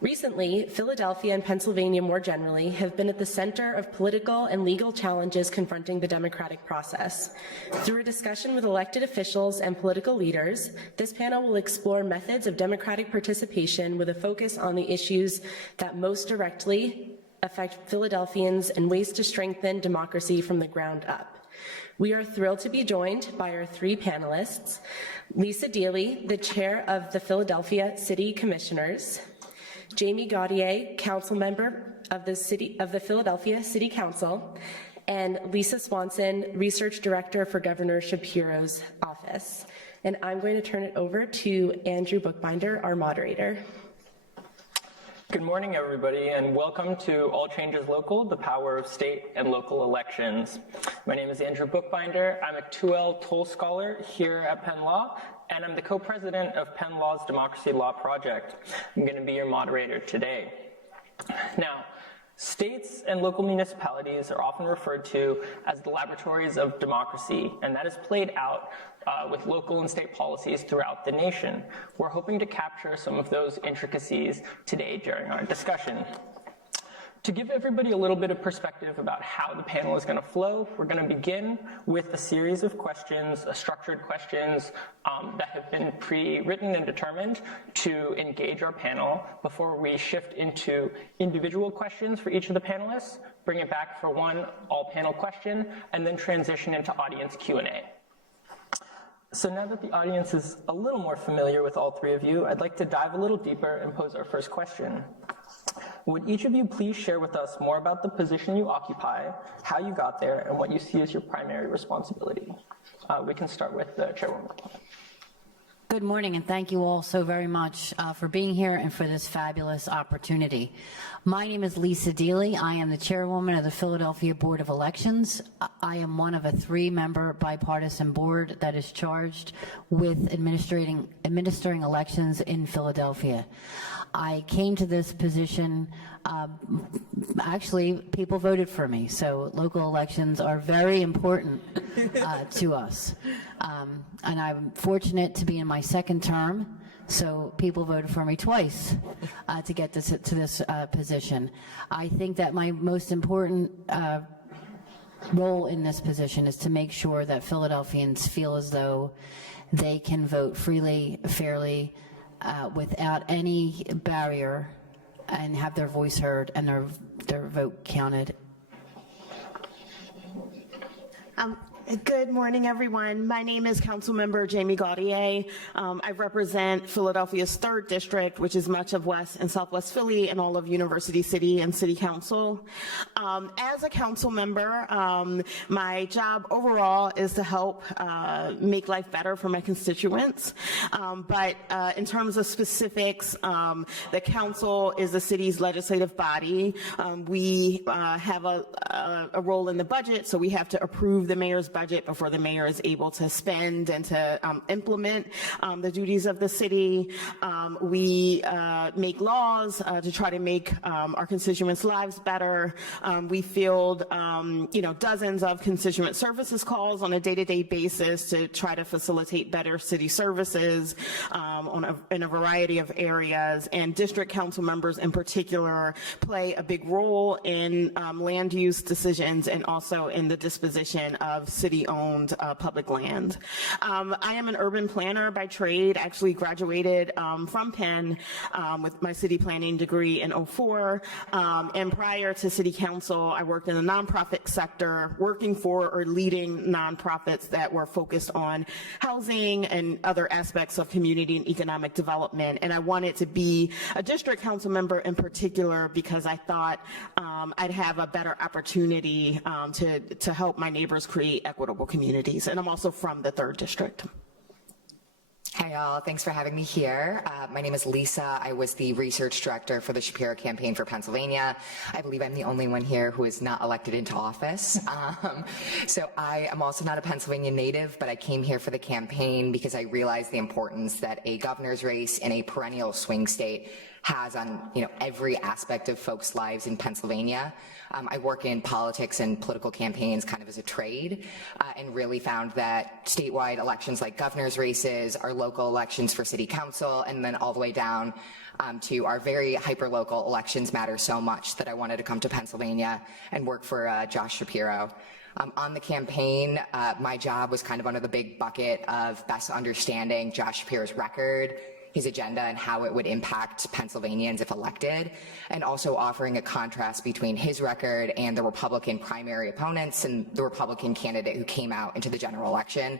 Recently, Philadelphia and Pennsylvania more generally have been at the center of political and legal challenges confronting the democratic process. Through a discussion with elected officials and political leaders, this panel will explore methods of democratic participation with a focus on the issues that most directly affect Philadelphians and ways to strengthen democracy from the ground up. We are thrilled to be joined by our three panelists: Lisa Deely, the chair of the Philadelphia City Commissioners; Jamie Gaudier, council member of the Philadelphia City Council; and Lisa Swanson, research director for Governor Shapiro's office. And I'm going to turn it over to Andrew Bookbinder, our moderator. Good morning, everybody, and welcome to All Change is Local, the Power of State and Local Elections. My name is Andrew Bookbinder. I'm a 2L toll scholar here at Penn Law, and I'm the co-president of Penn Law's Democracy Law Project. I'm going to be your moderator today. Now, states and local municipalities are often referred to as the laboratories of democracy, and that is played out with local and state policies throughout the nation. We're hoping to capture some of those intricacies today during our discussion. To give everybody a little bit of perspective about how the panel is going to flow, we're going to begin with a series of questions, structured questions that have been pre-written and determined to engage our panel before we shift into individual questions for each of the panelists, bring it back for one all-panel question, and then transition into audience Q&A. So now that the audience is a little more familiar with all three of you, I'd like to dive a little deeper and pose our first question. Would each of you please share with us more about the position you occupy, how you got there, and what you see as your primary responsibility? We can start with the chairwoman. Good morning, and thank you all so very much for being here and for this fabulous opportunity. My name is Lisa Deely. I am the chairwoman of the Philadelphia Board of Elections. I am one of a 3-member bipartisan board that is charged with administering elections in Philadelphia. I came to this position, actually, people voted for me, so local elections are very important to us. And I'm fortunate to be in my second term, So people voted for me twice to get to this position. I think that my most important role in this position is to make sure that Philadelphians feel as though they can vote freely, fairly, without any barrier, and have their voice heard and their vote counted. Good morning, everyone. My name is Councilmember Jamie Gaudier. I represent Philadelphia's 3rd District, which is much of West and Southwest Philly and all of University City and City Council. As a council member, my job overall is to help make life better for my constituents. But in terms of specifics, the council is the city's legislative body. We have a role in the budget, so we have to approve the mayor's budget before the mayor is able to spend and to implement the duties of the city. We make laws to try to make our constituents' lives better. We field, dozens of constituent services calls on a day-to-day basis to try to facilitate better city services in a variety of areas. And district council members in particular play a big role in land use decisions and also in the disposition of city-owned public land. I am an urban planner by trade, actually graduated from Penn with my city planning degree in 2004. And prior to city council, I worked in the nonprofit sector, working for or leading nonprofits that were focused on housing and other aspects of community and economic development. And I wanted to be a district council member in particular because I thought I'd have a better opportunity to help my neighbors create equitable communities. And I'm also from the 3rd District. Hi, all. Thanks for having me here. My name is Lisa. I was the research director for the Shapiro campaign for Pennsylvania. I believe I'm the only one here who is not elected into office. So I am also not a Pennsylvania native, but I came here for the campaign because I realized the importance that a governor's race in a perennial swing state has on every aspect of folks' lives in Pennsylvania. I work in politics and political campaigns kind of as a trade, and really found that statewide elections like governor's races, our local elections for city council, and then all the way down to our very hyper-local elections matter so much that I wanted to come to Pennsylvania and work for Josh Shapiro. On the campaign, my job was kind of under the big bucket of best understanding Josh Shapiro's record, his agenda, and how it would impact Pennsylvanians if elected, and also offering a contrast between his record and the Republican primary opponents and the Republican candidate who came out into the general election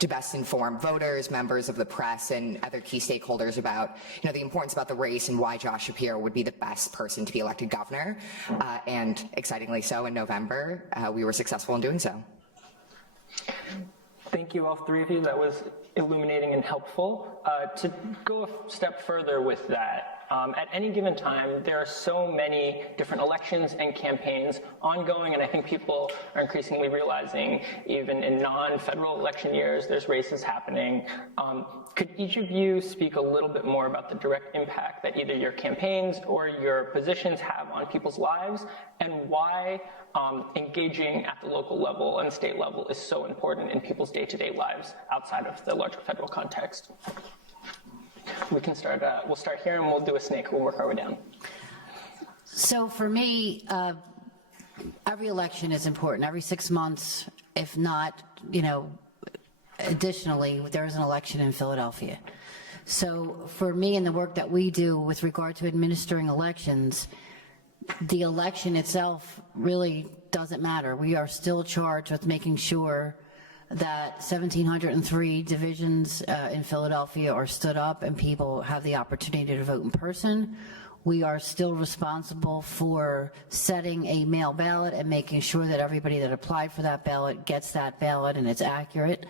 to best inform voters, members of the press, and other key stakeholders about the importance about the race and why Josh Shapiro would be the best person to be elected governor. And excitingly so, in November, we were successful in doing so. Thank you, all three of you. That was illuminating and helpful. To go a step further with that, at any given time, there are so many different elections and campaigns ongoing, and I think people are increasingly realizing even in non-federal election years, there's races happening. Could each of you speak a little bit more about the direct impact that either your campaigns or your positions have on people's lives, and why engaging at the local level and state level is so important in people's day-to-day lives outside of the larger federal context? We can start, we'll start here and we'll do a snake. We'll work our way down. So for me, every election is important. Every 6 months, if not, additionally, there's an election in Philadelphia. So for me and the work that we do with regard to administering elections, the election itself really doesn't matter. We are still charged with making sure that 1,703 divisions in Philadelphia are stood up and people have the opportunity to vote in person. We are still responsible for setting a mail ballot and making sure that everybody that applied for that ballot gets that ballot and it's accurate.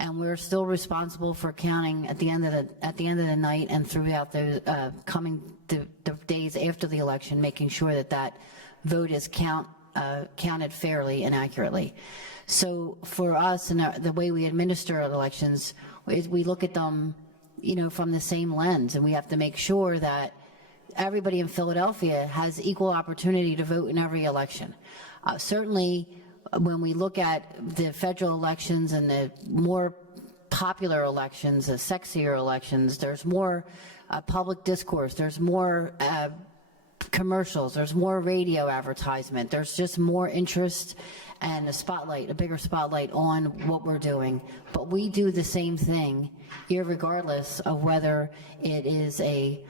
And we're still responsible for counting at the end of the night and throughout the the days after the election, making sure that that vote is counted fairly and accurately. So for us and the way we administer elections, we look at them, from the same lens, and we have to make sure that everybody in Philadelphia has equal opportunity to vote in every election. Certainly, when we look at the federal elections and the more popular elections, the sexier elections. There's more public discourse. There's more commercials. There's more radio advertisement. There's just more interest and a bigger spotlight on what we're doing. But we do the same thing, irregardless of whether it is a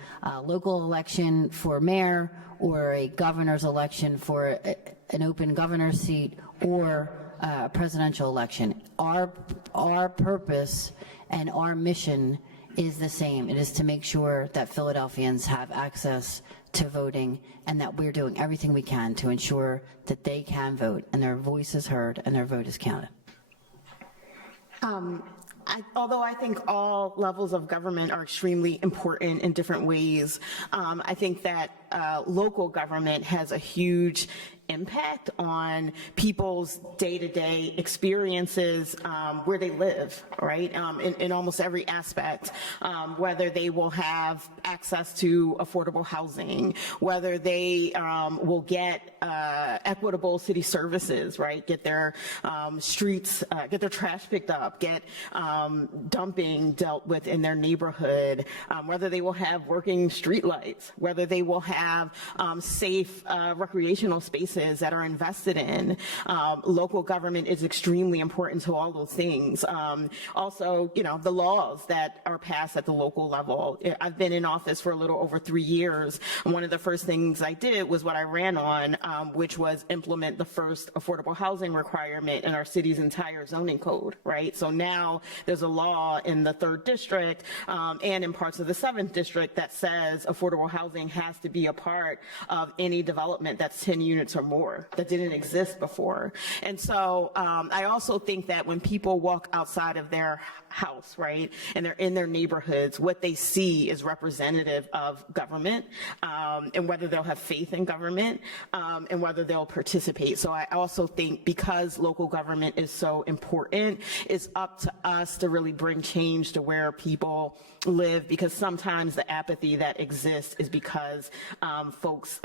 local election for mayor or a governor's election for an open governor's seat or a presidential election. Our purpose and our mission is the same. It is to make sure that Philadelphians have access to voting, and that we're doing everything we can to ensure that they can vote and their voice is heard and their vote is counted. Although I think all levels of government are extremely important in different ways, I think that local government has a huge impact on people's day-to-day experiences where they live, right? In almost every aspect, whether they will have access to affordable housing, whether they will get equitable city services, right? Get their streets, get their trash picked up, get dumping dealt with in their neighborhood, whether they will have working streetlights, whether they will have safe recreational spaces that are invested in. Local government is extremely important to all those things. Also, the laws that are passed at the local level. I've been in office for a little over 3 years. And one of the first things I did was what I ran on, which was implement the first affordable housing requirement in our city's entire zoning code, right? So now there's a law in the 3rd district and in parts of the 7th district that says affordable housing has to be a part of any development that's 10 units or more. That didn't exist before. And so I also think that when people walk outside of their house, right, and they're in their neighborhoods, what they see is representative of government, and whether they'll have faith in government, and whether they'll participate. So I also think because local government is so important, it's up to us to really bring change to where people live, because sometimes the apathy that exists is because folks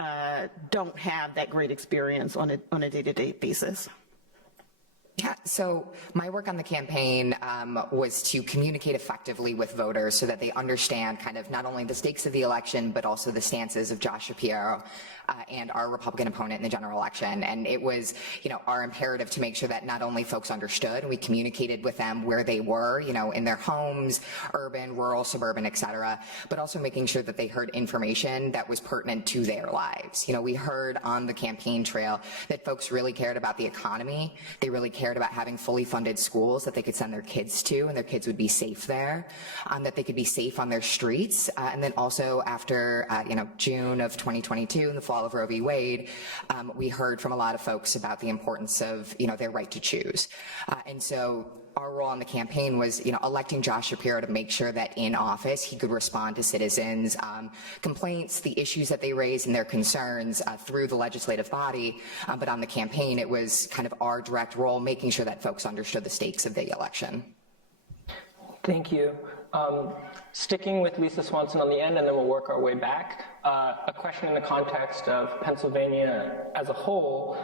don't have that great experience on a day-to-day basis. Yeah, so my work on the campaign was to communicate effectively with voters so that they understand kind of not only the stakes of the election, but also the stances of Josh Shapiro and our Republican opponent in the general election. And it was, our imperative to make sure that not only folks understood, and we communicated with them where they were, in their homes, urban, rural, suburban, et cetera, but also making sure that they heard information that was pertinent to their lives. We heard on the campaign trail that folks really cared about the economy. They really cared about having fully funded schools that they could send their kids to, and their kids would be safe there, that they could be safe on their streets. And then also after, June of 2022 and the fall of Roe v. Wade, we heard from a lot of folks about the importance of, their right to choose. And so our role on the campaign was, electing Josh Shapiro to make sure that in office he could respond to citizens' complaints, the issues that they raised and their concerns through the legislative body. But on the campaign, it was kind of our direct role, making sure that folks understood the stakes of the election. Thank you. Sticking with Lisa Swanson on the end, and then we'll work our way back. A question in the context of Pennsylvania as a whole.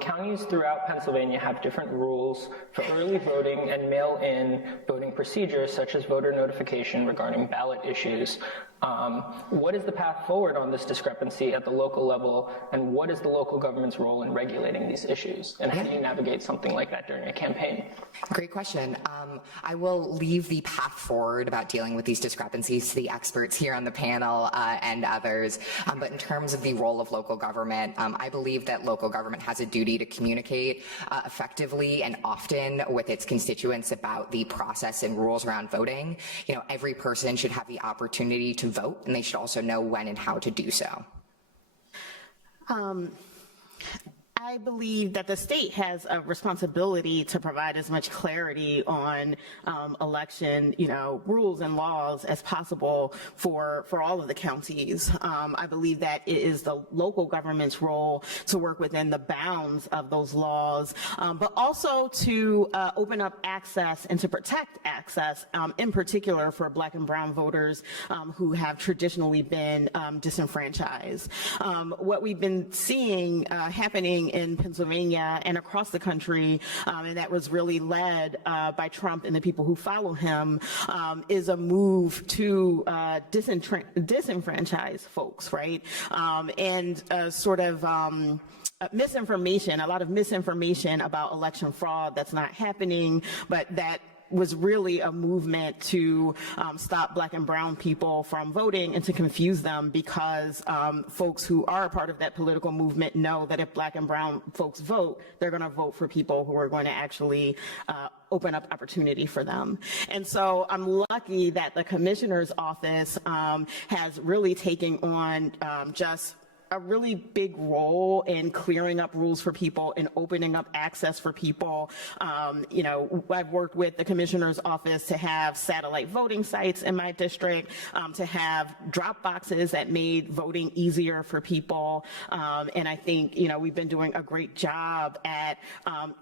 Counties throughout Pennsylvania have different rules for early voting and mail-in voting procedures, such as voter notification regarding ballot issues. What is the path forward on this discrepancy at the local level, and what is the local government's role in regulating these issues? And how do you navigate something like that during a campaign? Great question. I will leave the path forward about dealing with these discrepancies to the experts here on the panel and others. But in terms of the role of local government, I believe that local government has a duty to communicate effectively and often with its constituents about the process and rules around voting. Every person should have the opportunity to vote, and they should also know when and how to do so. I believe that the state has a responsibility to provide as much clarity on election, rules and laws as possible for all of the counties. I believe that it is the local government's role to work within the bounds of those laws, but also to open up access and to protect access, in particular for Black and brown voters who have traditionally been disenfranchised. What we've been seeing happening in Pennsylvania and across the country, and that was really led by Trump and the people who follow him, is a move to disenfranchise folks, right? And sort of misinformation, a lot of misinformation about election fraud that's not happening, but that was really a movement to stop Black and brown people from voting and to confuse them, because folks who are a part of that political movement know that if Black and brown folks vote, they're going to vote for people who are going to actually open up opportunity for them. And so I'm lucky that the commissioner's office has really taken on just a really big role in clearing up rules for people and opening up access for people. You know, I've worked with the commissioner's office to have satellite voting sites in my district, to have drop boxes that made voting easier for people. And I think, you know, we've been doing a great job at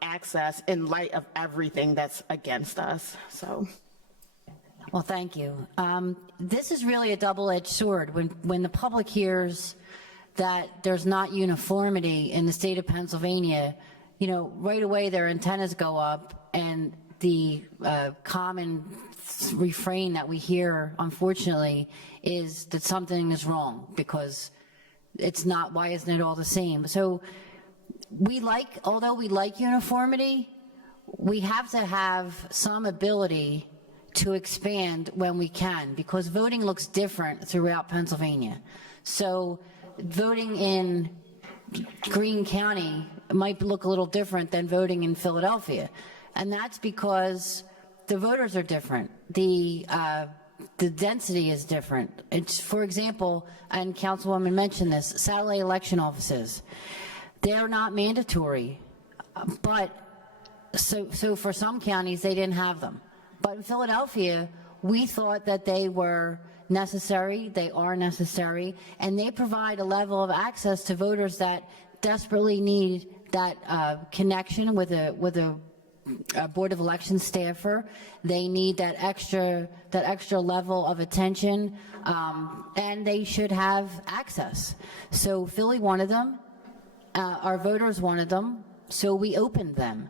access in light of everything that's against us. So. Well, thank you. This is really a double-edged sword. When the public hears that there's not uniformity in the state of Pennsylvania, you know, right away their antennas go up, and the common refrain that we hear, unfortunately, is that something is wrong because it's not, why isn't it all the same? So although we like uniformity, we have to have some ability to expand when we can, because voting looks different throughout Pennsylvania. So voting in Greene County might look a little different than voting in Philadelphia. And that's because the voters are different. The density is different. It's, for example, and Councilwoman mentioned this, satellite election offices. They're not mandatory, but so for some counties, they didn't have them. But in Philadelphia, we thought that they were necessary, they are necessary, and they provide a level of access to voters that desperately need that connection with a Board of Elections staffer. They need that extra level of attention, and they should have access. So Philly wanted them, our voters wanted them, so we opened them.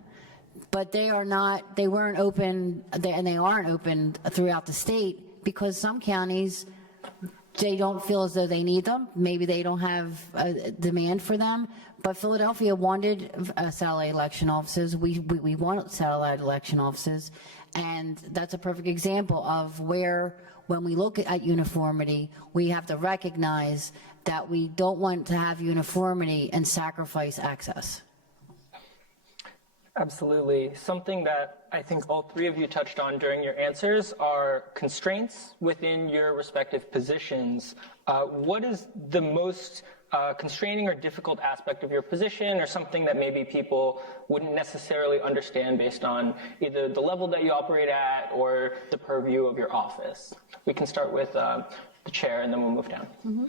But they weren't open, and they aren't open throughout the state, because some counties, they don't feel as though they need them. Maybe they don't have a demand for them. But Philadelphia wanted satellite election offices. We want satellite election offices. And that's a perfect example of where, when we look at uniformity, we have to recognize that we don't want to have uniformity and sacrifice access. Absolutely. Something that I think all three of you touched on during your answers are constraints within your respective positions. What is the most constraining or difficult aspect of your position, or something that maybe people wouldn't necessarily understand based on either the level that you operate at or the purview of your office? We can start with the chair, and then we'll move down. Mm-hmm.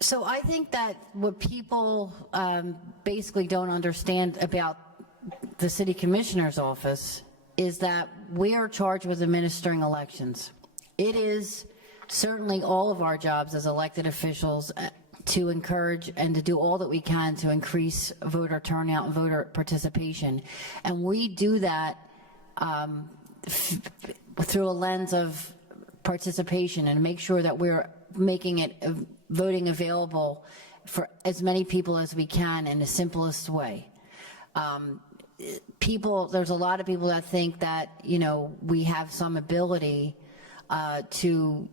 So I think that what people basically don't understand about the city commissioner's office is that we are charged with administering elections. It is certainly all of our jobs as elected officials to encourage and to do all that we can to increase voter turnout and voter participation. And we do that through a lens of participation and make sure that we're making it voting available for as many people as we can in the simplest way. There's a lot of people that think that, you know, we have some ability to,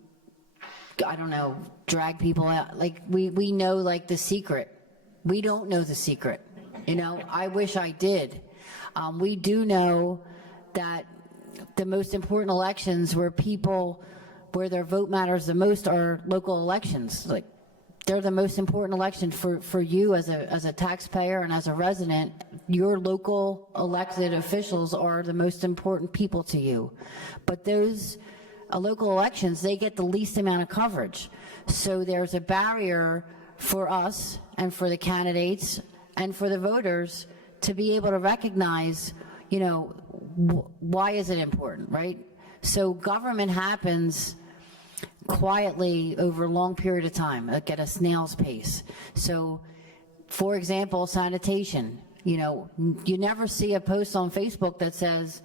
I don't know, drag people out. Like we know like the secret. We don't know the secret. You know, I wish I did. We do know that the most important elections where their vote matters the most are local elections. Like, they're the most important election for you as a taxpayer and as a resident. Your local elected officials are the most important people to you. But those local elections, they get the least amount of coverage. So there's a barrier for us and for the candidates and for the voters to be able to recognize, you know, why is it important, right? So government happens quietly over a long period of time, like at a snail's pace. So For example, sanitation. You know, you never see a post on Facebook that says,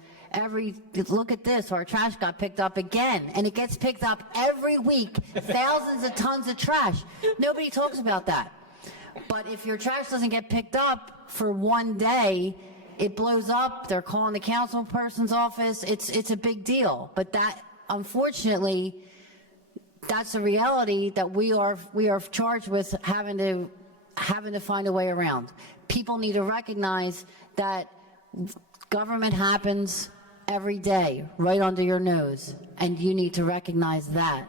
look at this, our trash got picked up again. And it gets picked up every week, thousands of tons of trash. Nobody talks about that. But if your trash doesn't get picked up for one day, it blows up, they're calling the council person's office, it's a big deal. But that, unfortunately, that's a reality that we are charged with having to find a way around. People need to recognize that government happens every day, right under your nose, and you need to recognize that.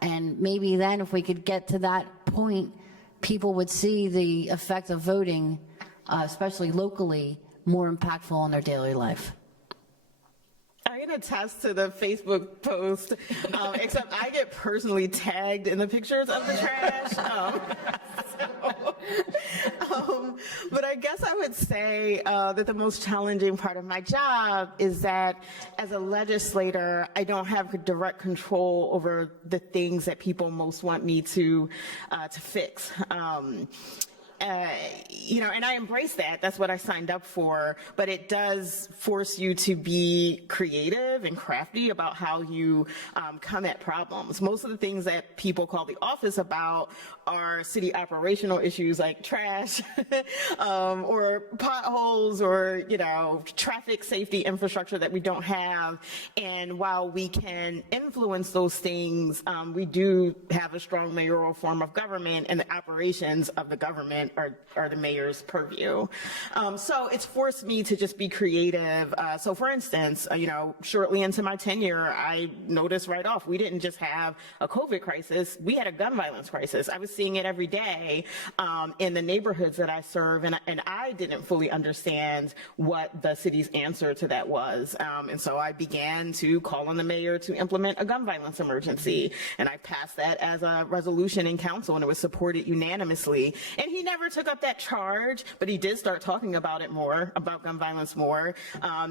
And maybe then if we could get to that point, people would see the effect of voting, especially locally, more impactful on their daily life. I can attest to the Facebook post, except I get personally tagged in the pictures of the trash. But I guess I would say that the most challenging part of my job is that as a legislator, I don't have direct control over the things that people most want me to fix. You know, and I embrace that. That's what I signed up for. But it does force you to be creative and crafty about how you come at problems. Most of the things that people call the office about are city operational issues like trash or potholes or, you know, traffic safety infrastructure that we don't have. And while we can influence those things, we do have a strong mayoral form of government, and the operations of the government are the mayor's purview. So it's forced me to just be creative. So for instance, you know, shortly into my tenure, I noticed right off, we didn't just have a COVID crisis, we had a gun violence crisis. I was seeing it every day in the neighborhoods that I serve, and I didn't fully understand what the city's answer to that was. And so I began to call on the mayor to implement a gun violence emergency, and I passed that as a resolution in council, and it was supported unanimously. And he never took up that charge, but he did start talking about it more, about gun violence more,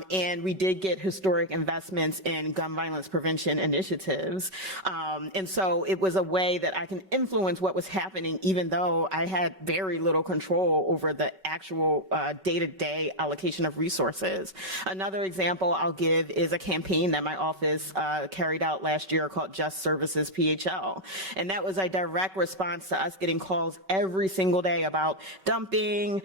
and we did get historic investments in gun violence prevention initiatives. And so it was a way that I can influence what was happening, even though I had very little control over the actual day-to-day allocation of resources. Another example I'll give is a campaign that my office carried out last year called Just Services PHL. And that was a direct response to us getting calls every single day about dumping,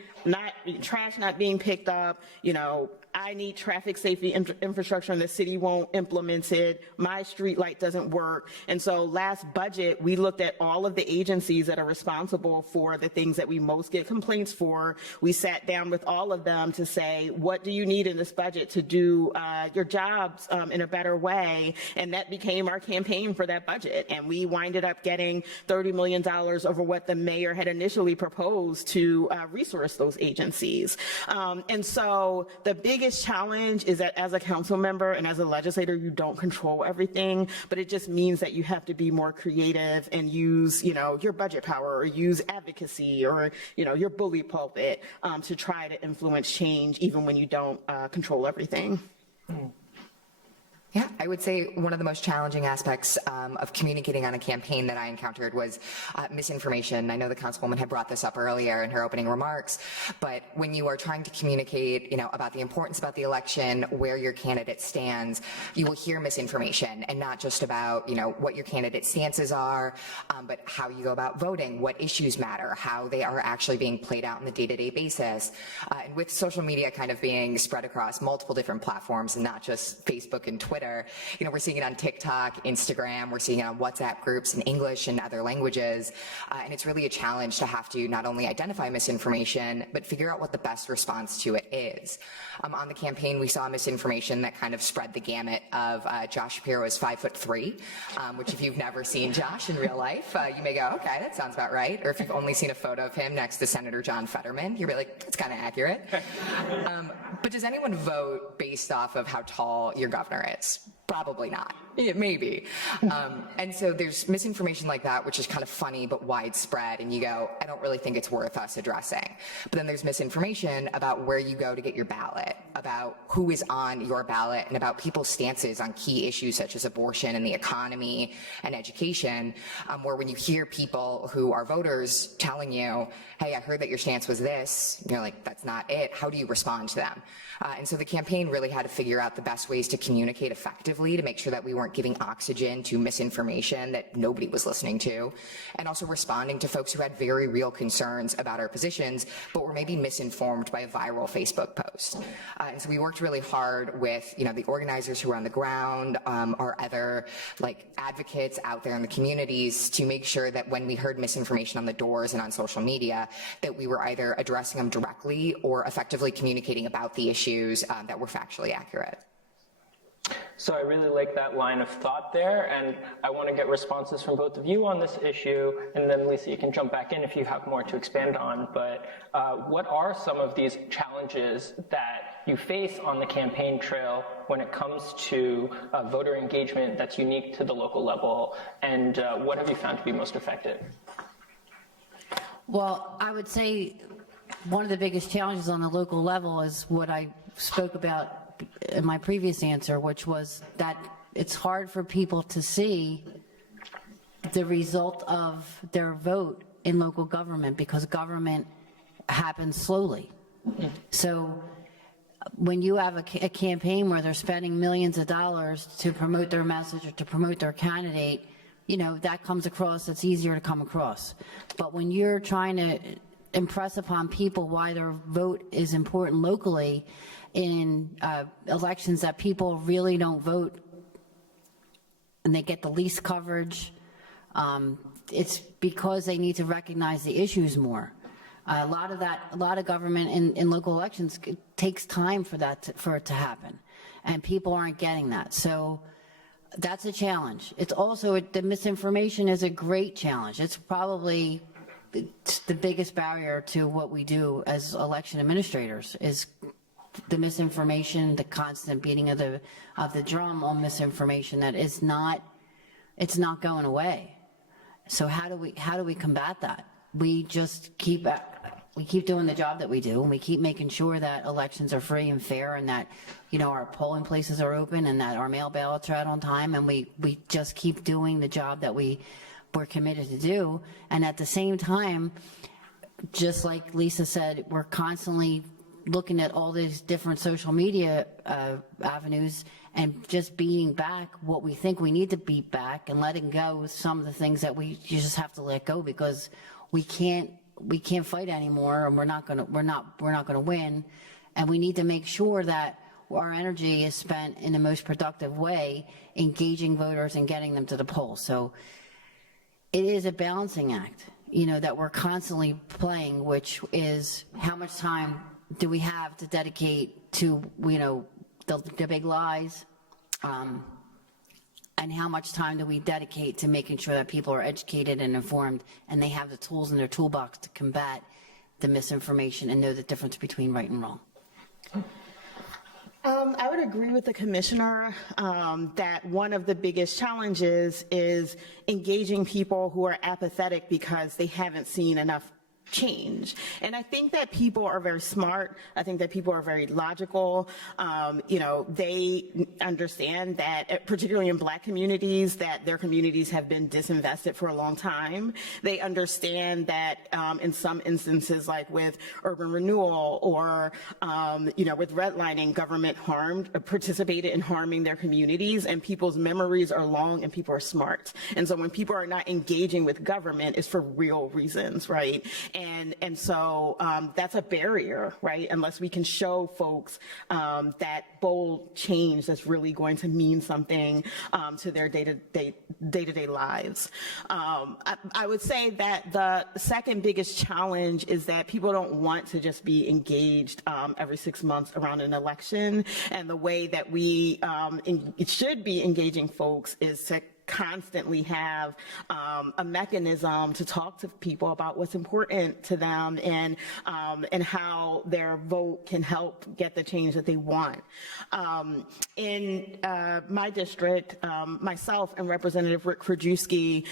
trash not being picked up, you know, I need traffic safety infrastructure and the city won't implement it. My street light doesn't work. And so last budget, we looked at all of the agencies that are responsible for the things that we most get complaints for. We sat down with all of them to say, what do you need in this budget to do your jobs in a better way? And that became our campaign for that budget. And we winded up getting $30 million over what the mayor had initially proposed to resource those agencies. And so the biggest challenge is that as a council member and as a legislator, you don't control everything, but it just means that you have to be more creative and use, you know, your budget power or use advocacy or, you know, your bully pulpit to try to influence change even when you don't control everything. Yeah, I would say one of the most challenging aspects of communicating on a campaign that I encountered was misinformation. I know the councilwoman had brought this up earlier in her opening remarks, but when you are trying to communicate, you know, about the importance about the election, where your candidate stands, you will hear misinformation, and not just about, you know, what your candidate's stances are, but how you go about voting, what issues matter, how they are actually being played out on the day-to-day basis. And with social media kind of being spread across multiple different platforms and not just Facebook and Twitter, you know, we're seeing it on TikTok, Instagram, we're seeing it on WhatsApp groups in English and other languages, and it's really a challenge to have to not only identify misinformation, but figure out what the best response to it is. On the campaign, we saw misinformation that kind of spread the gamut of Josh Shapiro is 5'3", which if you've never seen Josh in real life, you may go, okay, that sounds about right. Or if you've only seen a photo of him next to Senator John Fetterman, you're like, it's kind of accurate. But does anyone vote based off of how tall your governor is? Probably not. Yeah, maybe. And so there's misinformation like that, which is kind of funny but widespread, and you go, I don't really think it's worth us addressing. But then there's misinformation about where you go to get your ballot, about who is on your ballot, and about people's stances on key issues such as abortion and the economy and education, where when you hear people who are voters telling you, hey, I heard that your stance was this, you're like, that's not it. How do you respond to them? And so the campaign really had to figure out the best ways to communicate effectively to make sure that we weren't giving oxygen to misinformation that nobody was listening to, and also responding to folks who had very real concerns about our positions, but were maybe misinformed by a viral Facebook post. And so we worked really hard with, the organizers who were on the ground, our other advocates out there in the communities, to make sure that when we heard misinformation on the doors and on social media, that we were either addressing them directly or effectively communicating about the issues that were factually accurate. So I really like that line of thought there, and I want to get responses from both of you on this issue, and then Lisa, you can jump back in if you have more to expand on, but what are some of these challenges that you face on the campaign trail when it comes to voter engagement that's unique to the local level, and what have you found to be most effective? Well, I would say one of the biggest challenges on the local level is what I spoke about in my previous answer, which was that it's hard for people to see the result of their vote in local government because government happens slowly. So when you have a campaign where they're spending millions of dollars to promote their message or to promote their candidate, that comes across, it's easier to come across. But when you're trying to impress upon people why their vote is important locally in elections that people really don't vote and they get the least coverage, it's because they need to recognize the issues more. A lot of government in local elections, it takes time for it to happen, and people aren't getting that. So that's a challenge. It's also, the misinformation is a great challenge. It's probably the biggest barrier to what we do as election administrators is the misinformation, the constant beating of the drum on misinformation that it's not going away. So how do we combat that? We just keep doing the job that we do, and we keep making sure that elections are free and fair, and that our polling places are open, and that our mail ballots are out on time, and we just keep doing the job that we're committed to do. And at the same time, just like Lisa said, we're constantly looking at all these different social media avenues and just beating back what we think we need to beat back, and letting go with some of the things that you just have to let go, because we can't fight anymore, and we're not going to win. And we need to make sure that our energy is spent in the most productive way, engaging voters and getting them to the polls. So it is a balancing act, that we're constantly playing, which is how much time do we have to dedicate to, the big lies, and how much time do we dedicate to making sure that people are educated and informed, and they have the tools in their toolbox to combat the misinformation and know the difference between right and wrong. I would agree with the commissioner that one of the biggest challenges is engaging people who are apathetic because they haven't seen enough change. And I think that people are very smart. I think that people are very logical. They understand that, particularly in Black communities, that their communities have been disinvested for a long time. They understand that in some instances, like with urban renewal or, with redlining, government participated in harming their communities, and people's memories are long and people are smart. And so when people are not engaging with government, it's for real reasons, right? And so that's a barrier, right? Unless we can show folks that bold change that's really going to mean something to their day-to-day lives. I would say that the second biggest challenge is that people don't want to just be engaged every 6 months around an election. And the way that we it should be engaging folks is to constantly have a mechanism to talk to people about what's important to them and how their vote can help get the change that they want. In my district, myself and Representative Rick Krajewski,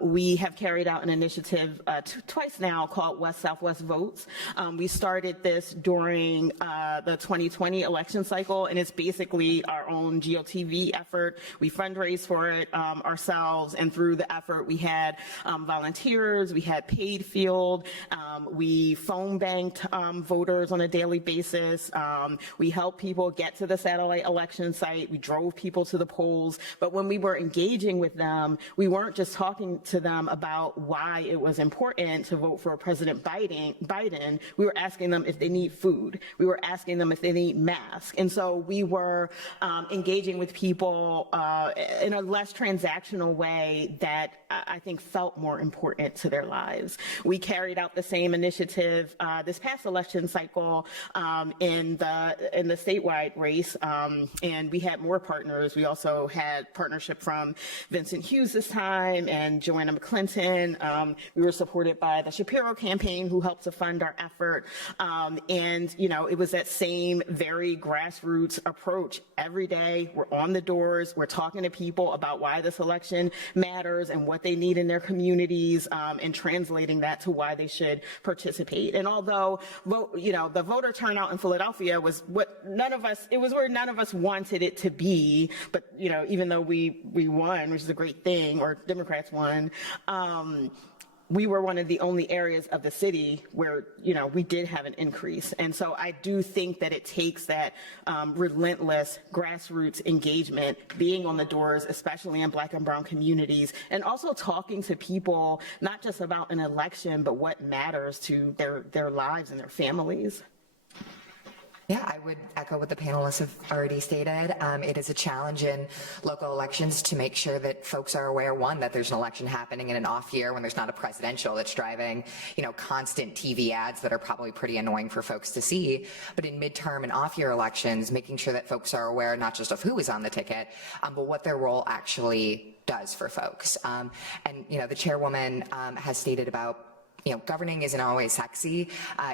we have carried out an initiative twice now called West Southwest Votes. We started this during the 2020 election cycle, and it's basically our own GOTV effort. We fundraised for it ourselves, and through the effort we had volunteers, we had paid field, we phone banked voters on a daily basis, we helped people get to the satellite election site, we drove people to the polls, but when we were engaging with them, we weren't just talking to them about why it was important to vote for President Biden, we were asking them if they need food, we were asking them if they need masks, and so we were engaging with people in a less transactional way that I think felt more important to their lives. We carried out the same initiative this past election cycle in the statewide race, and we had more partners. We also had partnership from Vincent Hughes this time and Joanna McClinton. We were supported by the Shapiro campaign, who helped to fund our effort, and it was that same very grassroots approach. Every day we're on the doors, we're talking to people about why this election matters and what they need in their communities, and translating that to why they should participate. And although the voter turnout in Philadelphia was where none of us wanted it to be, but even though we won, which is a great thing, or Democrats won, we were one of the only areas of the city where, we did have an increase. And so I do think that it takes that relentless grassroots engagement, being on the doors, especially in Black and Brown communities, and also talking to people, not just about an election, but what matters to their lives and their families. Yeah, I would echo what the panelists have already stated. It is a challenge in local elections to make sure that folks are aware, one, that there's an election happening in an off year when there's not a presidential that's driving, constant TV ads that are probably pretty annoying for folks to see. But in midterm and off year elections, making sure that folks are aware not just of who is on the ticket, but what their role actually does for folks. And the chairwoman has stated about governing isn't always sexy.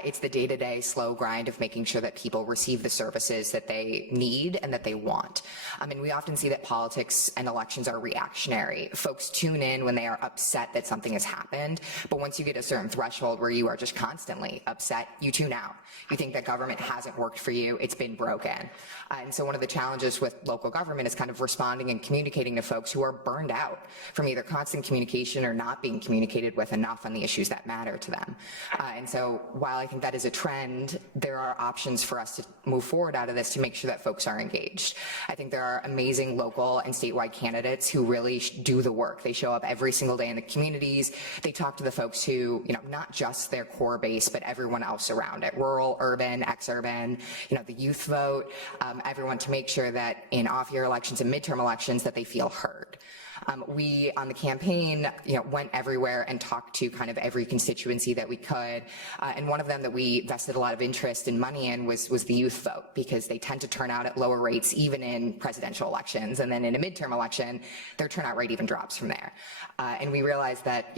It's the day-to-day slow grind of making sure that people receive the services that they need and that they want. And we often see that politics and elections are reactionary. Folks tune in when they are upset that something has happened, but once you get a certain threshold where you are just constantly upset, you tune out. You think that government hasn't worked for you, it's been broken. And so one of the challenges with local government is kind of responding and communicating to folks who are burned out from either constant communication or not being communicated with enough on the issues that matter to them. And so while I think that is a trend, there are options for us to move forward out of this to make sure that folks are engaged. I think there are amazing local and statewide candidates who really do the work. They show up every single day in the communities. They talk to the folks who, not just their core base, but everyone else around it, rural, urban, exurban, the youth vote, everyone, to make sure that in off-year elections and midterm elections that they feel heard. We, on the campaign, went everywhere and talked to kind of every constituency that we could. And one of them that we vested a lot of interest and money in was the youth vote, because they tend to turn out at lower rates even in presidential elections. And then in a midterm election, their turnout rate even drops from there. And we realized that,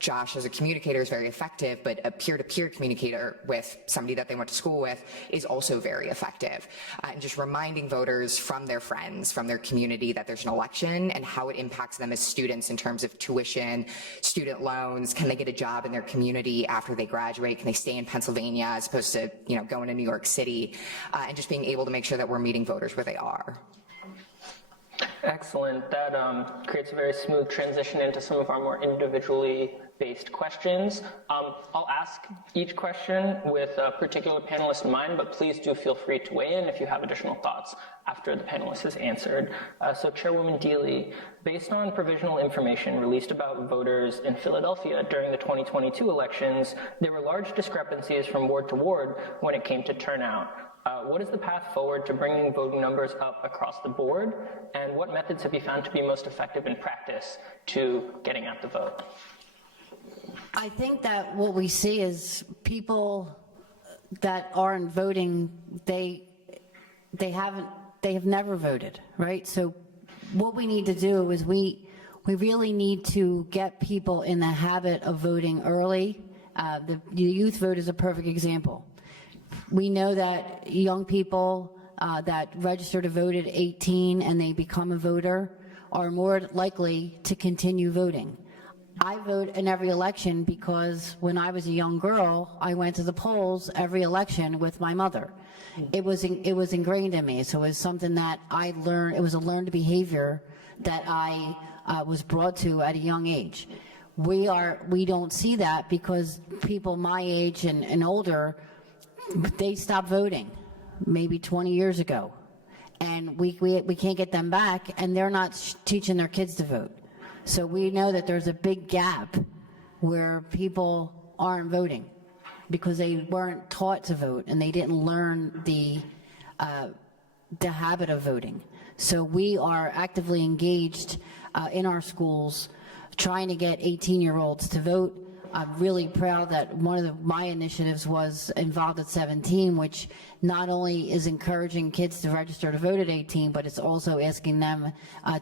Josh as a communicator is very effective, but a peer-to-peer communicator with somebody that they went to school with is also very effective. And just reminding voters from their friends, from their community, that there's an election and how it impacts them as students in terms of tuition, student loans, can they get a job in their community after they graduate, can they stay in Pennsylvania as opposed to going to New York City, and just being able to make sure that we're meeting voters where they are. Excellent. That creates a very smooth transition into some of our more individually based questions. I'll ask each question with a particular panelist in mind, but please do feel free to weigh in if you have additional thoughts after the panelist has answered. So Chairwoman Deely, based on provisional information released about voters in Philadelphia during the 2022 elections, there were large discrepancies from ward to ward when it came to turnout. What is the path forward to bringing voting numbers up across the board, and what methods have you found to be most effective in practice to getting out the vote? I think that what we see is people that aren't voting, they have never voted, right? So what we need to do is we really need to get people in the habit of voting early. The youth vote is a perfect example. We know that young people that register to vote at 18 and they become a voter are more likely to continue voting. I vote in every election because when I was a young girl, I went to the polls every election with my mother. It was ingrained in me, so it was something that I learned. It was a learned behavior that I was brought to at a young age. We don't see that because people my age and older, they stopped voting maybe 20 years ago, and we can't get them back, and they're not teaching their kids to vote. So we know that there's a big gap where people aren't voting because they weren't taught to vote and they didn't learn the habit of voting. So we are actively engaged in our schools trying to get 18-year-olds to vote. I'm really proud that one of my initiatives was Involved at 17, which not only is encouraging kids to register to vote at 18, but it's also asking them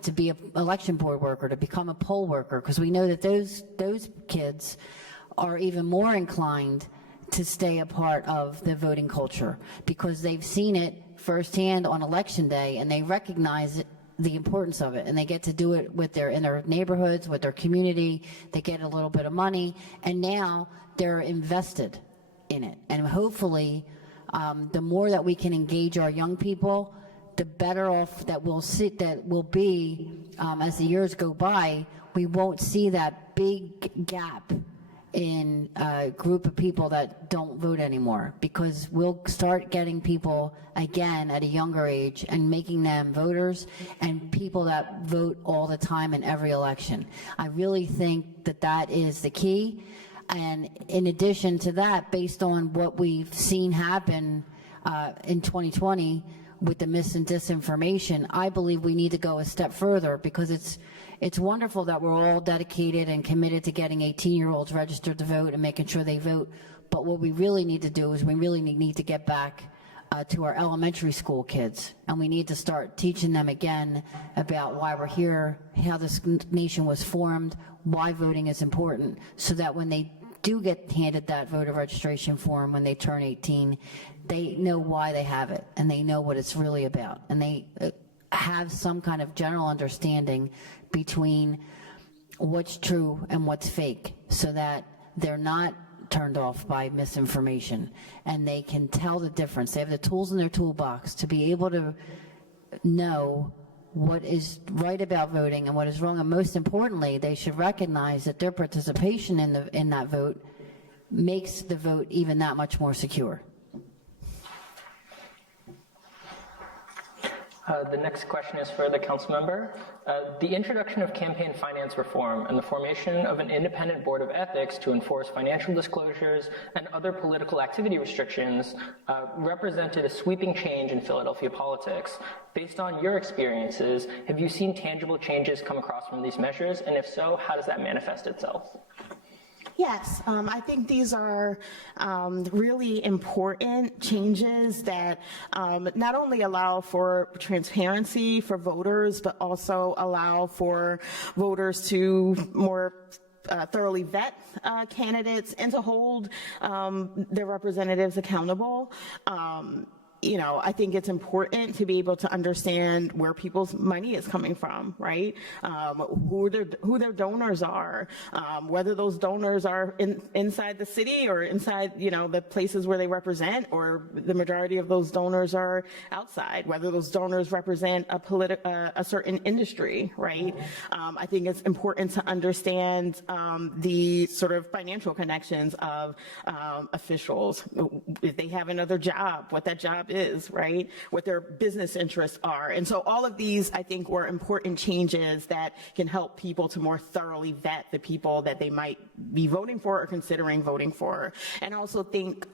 to be an election board worker, to become a poll worker, because we know that those kids are even more inclined to stay a part of the voting culture because they've seen it firsthand on election day and they recognize the importance of it, and they get to do it in their neighborhoods, with their community. They get a little bit of money, and now they're invested in it. And hopefully, the more that we can engage our young people, the better off that we'll be as the years go by. We won't see that big gap in a group of people that don't vote anymore, because we'll start getting people again at a younger age and making them voters and people that vote all the time in every election. I really think that that is the key. And in addition to that, based on what we've seen happen in 2020 with the mis and disinformation, I believe we need to go a step further, because it's wonderful that we're all dedicated and committed to getting 18-year-olds registered to vote and making sure they vote. But what we really need to do is we really need to get back to our elementary school kids, and we need to start teaching them again about why we're here, how this nation was formed, why voting is important, so that when they do get handed that voter registration form when they turn 18, they know why they have it, and they know what it's really about, and they have some kind of general understanding between what's true and what's fake, so that they're not turned off by misinformation, and they can tell the difference. They have the tools in their toolbox to be able to know what is right about voting and what is wrong, and most importantly, they should recognize that their participation in that vote makes the vote even that much more secure. The next question is for the council member. The introduction of campaign finance reform and the formation of an independent board of ethics to enforce financial disclosures and other political activity restrictions represented a sweeping change in Philadelphia politics. Based on your experiences, have you seen tangible changes come across from these measures? And if so, how does that manifest itself? Yes, I think these are really important changes that not only allow for transparency for voters, but also allow for voters to more thoroughly vet candidates and to hold their representatives accountable. You know, I think it's important to be able to understand where people's money is coming from, right? Who their donors are, whether those donors are inside the city or inside, you know, the places where they represent, or the majority of those donors are outside, whether those donors represent a certain industry, right? I think it's important to understand the sort of financial connections of officials, if they have another job, what that job is, right? What their business interests are. And so all of these, I think, were important changes that can help people to more thoroughly vet the people that they might be voting for or considering voting for. And I also think,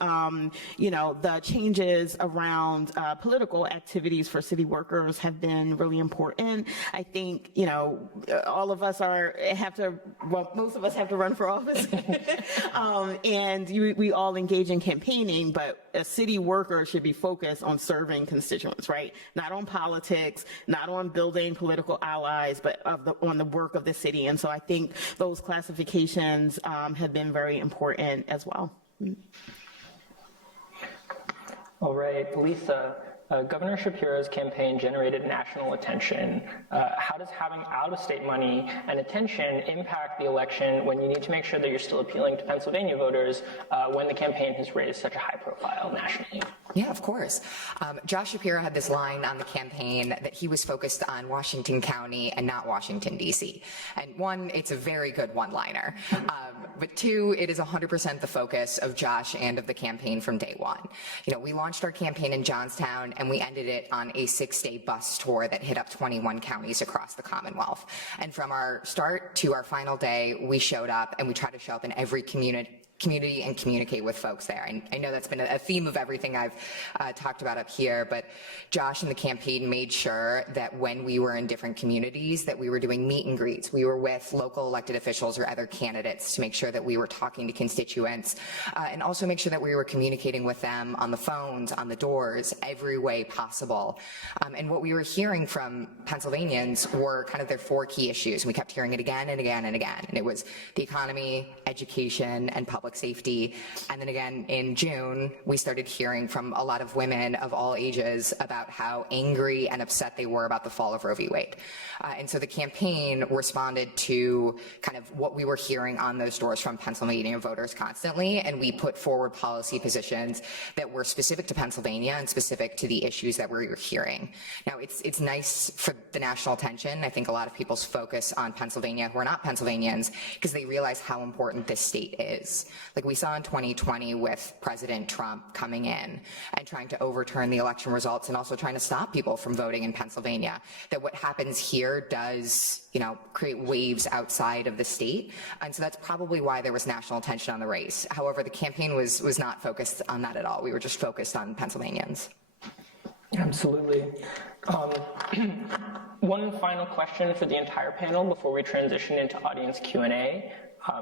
you know, the changes around political activities for city workers have been really important. I think, you know, all of us most of us have to run for office. And we all engage in campaigning, but a city worker should be focused focus on serving constituents, right? Not on politics, not on building political allies, but on the work of the city. And so I think those classifications have been very important as well. All right, Lisa, Governor Shapiro's campaign generated national attention. How does having out-of-state money and attention impact the election when you need to make sure that you're still appealing to Pennsylvania voters when the campaign has raised such a high profile nationally? Yeah, of course. Josh Shapiro had this line on the campaign that he was focused on Washington County and not Washington, D.C. And one, it's a very good one-liner. But two, it is 100% the focus of Josh and of the campaign from day one. You know, we launched our campaign in Johnstown and we ended it on a 6-day bus tour that hit up 21 counties across the Commonwealth. And from our start to our final day, we showed up and we tried to show up in every community and communicate with folks there. And I know that's been a theme of everything I've talked about up here, but Josh and the campaign made sure that when we were in different communities that we were doing meet and greets. We were with local elected officials or other candidates to make sure that we were talking to constituents and also make sure that we were communicating with them on the phones, on the doors, every way possible. And what we were hearing from Pennsylvanians were kind of their 4 key issues. We kept hearing it again and again and again. And it was the economy, education, and public safety. And then again in June, we started hearing from a lot of women of all ages about how angry and upset they were about the fall of Roe v. Wade. And so the campaign responded to kind of what we were hearing on those doors from Pennsylvania voters constantly, and we put forward policy positions that were specific to Pennsylvania and specific to the issues that we were hearing. Now, it's nice for the national attention. I think a lot of people's focus on Pennsylvania who are not Pennsylvanians because they realize how important this state is. Like we saw in 2020 with President Trump coming in and trying to overturn the election results and also trying to stop people from voting in Pennsylvania, that what happens here does, you know, create waves outside of the state. And so that's probably why there was national attention on the race. However, the campaign was not focused on that at all. We were just focused on Pennsylvanians. Absolutely. One final question for the entire panel before we transition into audience Q&A.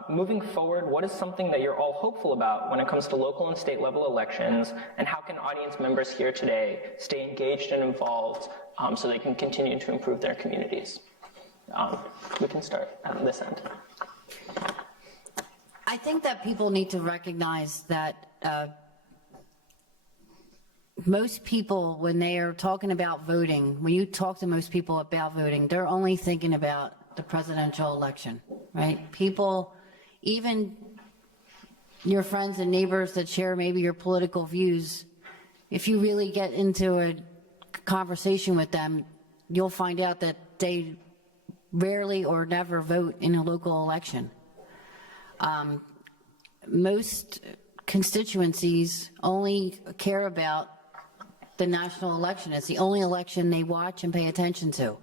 Moving forward, what is something that you're all hopeful about when it comes to local and state level elections, and how can audience members here today stay engaged and involved so they can continue to improve their communities? We can start at this end. I think that people need to recognize that most people, when they are talking about voting, when you talk to most people about voting, they're only thinking about the presidential election, right? People, even your friends and neighbors that share maybe your political views, if you really get into a conversation with them, you'll find out that they rarely or never vote in a local election. Most constituencies only care about the national election. It's the only election they watch and pay attention to.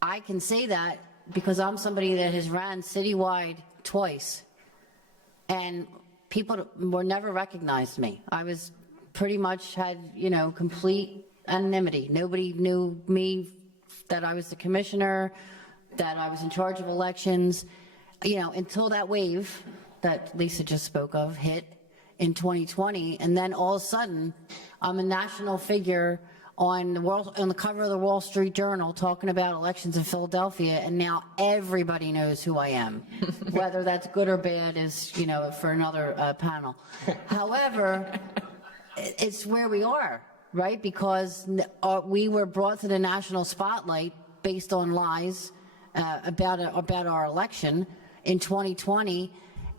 I can say that because I'm somebody that has ran citywide twice, and people were never recognized me. I was pretty much had, you know, complete anonymity. Nobody knew me, that I was the commissioner, that I was in charge of elections, you know, until that wave that Lisa just spoke of hit in 2020, and then all of a sudden, I'm a national figure on the cover of the Wall Street Journal talking about elections in Philadelphia, and now everybody knows who I am. Whether that's good or bad is, you know, for another panel. However, it's where we are, right? Because we were brought to the national spotlight based on lies about our election in 2020,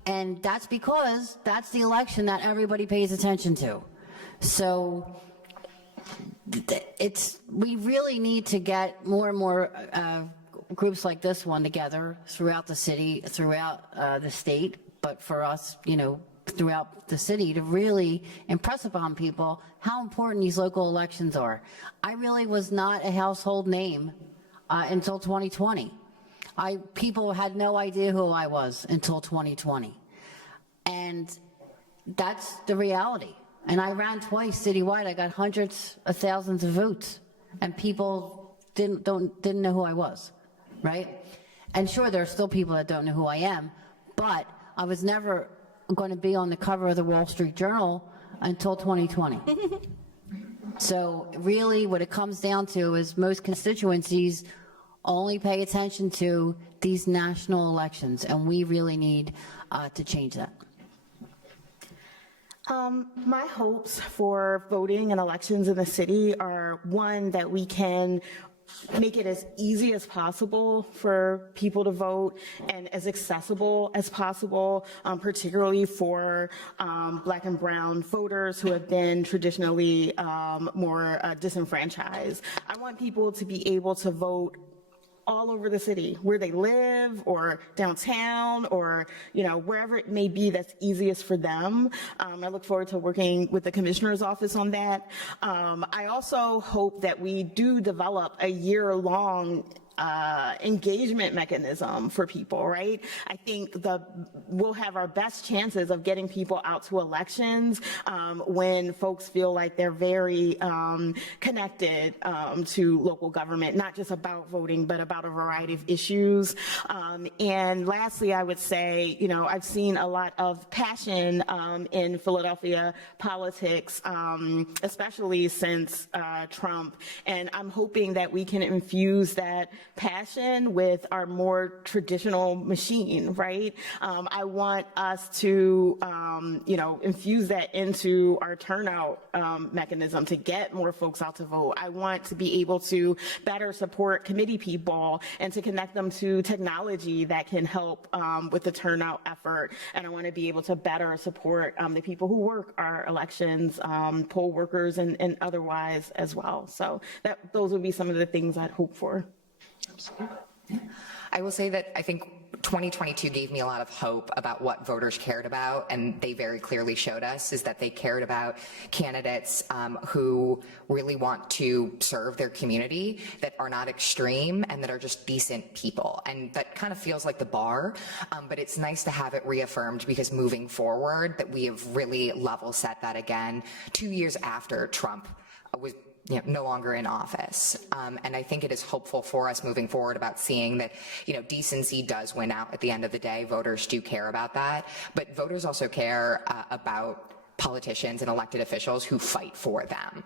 and that's because that's the election that everybody pays attention to. So we really need to get more and more groups like this one together throughout the city, throughout the state, but for us, you know, throughout the city to really impress upon people how important these local elections are. I really was not a household name until 2020. People had no idea who I was until 2020. And that's the reality. And I ran twice citywide. I got hundreds of thousands of votes, and people didn't know who I was, right? And sure, there are still people that don't know who I am, but I was never going to be on the cover of the Wall Street Journal until 2020. So really what it comes down to is most constituencies only pay attention to these national elections, and we really need to change that. My hopes for voting and elections in the city are, one, that we can make it as easy as possible for people to vote and as accessible as possible, particularly for Black and brown voters who have been traditionally more disenfranchised. I want people to be able to vote all over the city, where they live or downtown or, wherever it may be that's easiest for them. I look forward to working with the commissioner's office on that. I also hope that we do develop a year-long engagement mechanism for people, right? I think we'll have our best chances of getting people out to elections when folks feel like they're very connected to local government, not just about voting, but about a variety of issues. And lastly, I would say, I've seen a lot of passion in Philadelphia politics, especially since Trump, and I'm hoping that we can infuse that passion with our more traditional machine, right? I want us to, infuse that into our turnout mechanism to get more folks out to vote. I want to be able to better support committee people and to connect them to technology that can help with the turnout effort. And I want to be able to better support the people who work our elections, poll workers and otherwise as well. So those would be some of the things I'd hope for. I will say that I think 2022 gave me a lot of hope about what voters cared about, and they very clearly showed us is that they cared about candidates who really want to serve their community, that are not extreme, and that are just decent people. And that kind of feels like the bar, but it's nice to have it reaffirmed, because moving forward that we have really level set that again 2 years after Trump was no longer in office. And I think it is hopeful for us moving forward about seeing that, decency does win out at the end of the day. Voters do care about that, but voters also care about politicians and elected officials who fight for them,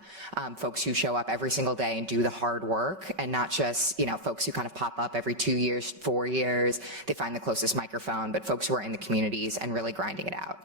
folks who show up every single day and do the hard work, and not just, folks who kind of pop up every 2 years, 4 years, they find the closest microphone, but folks who are in the communities and really grinding it out.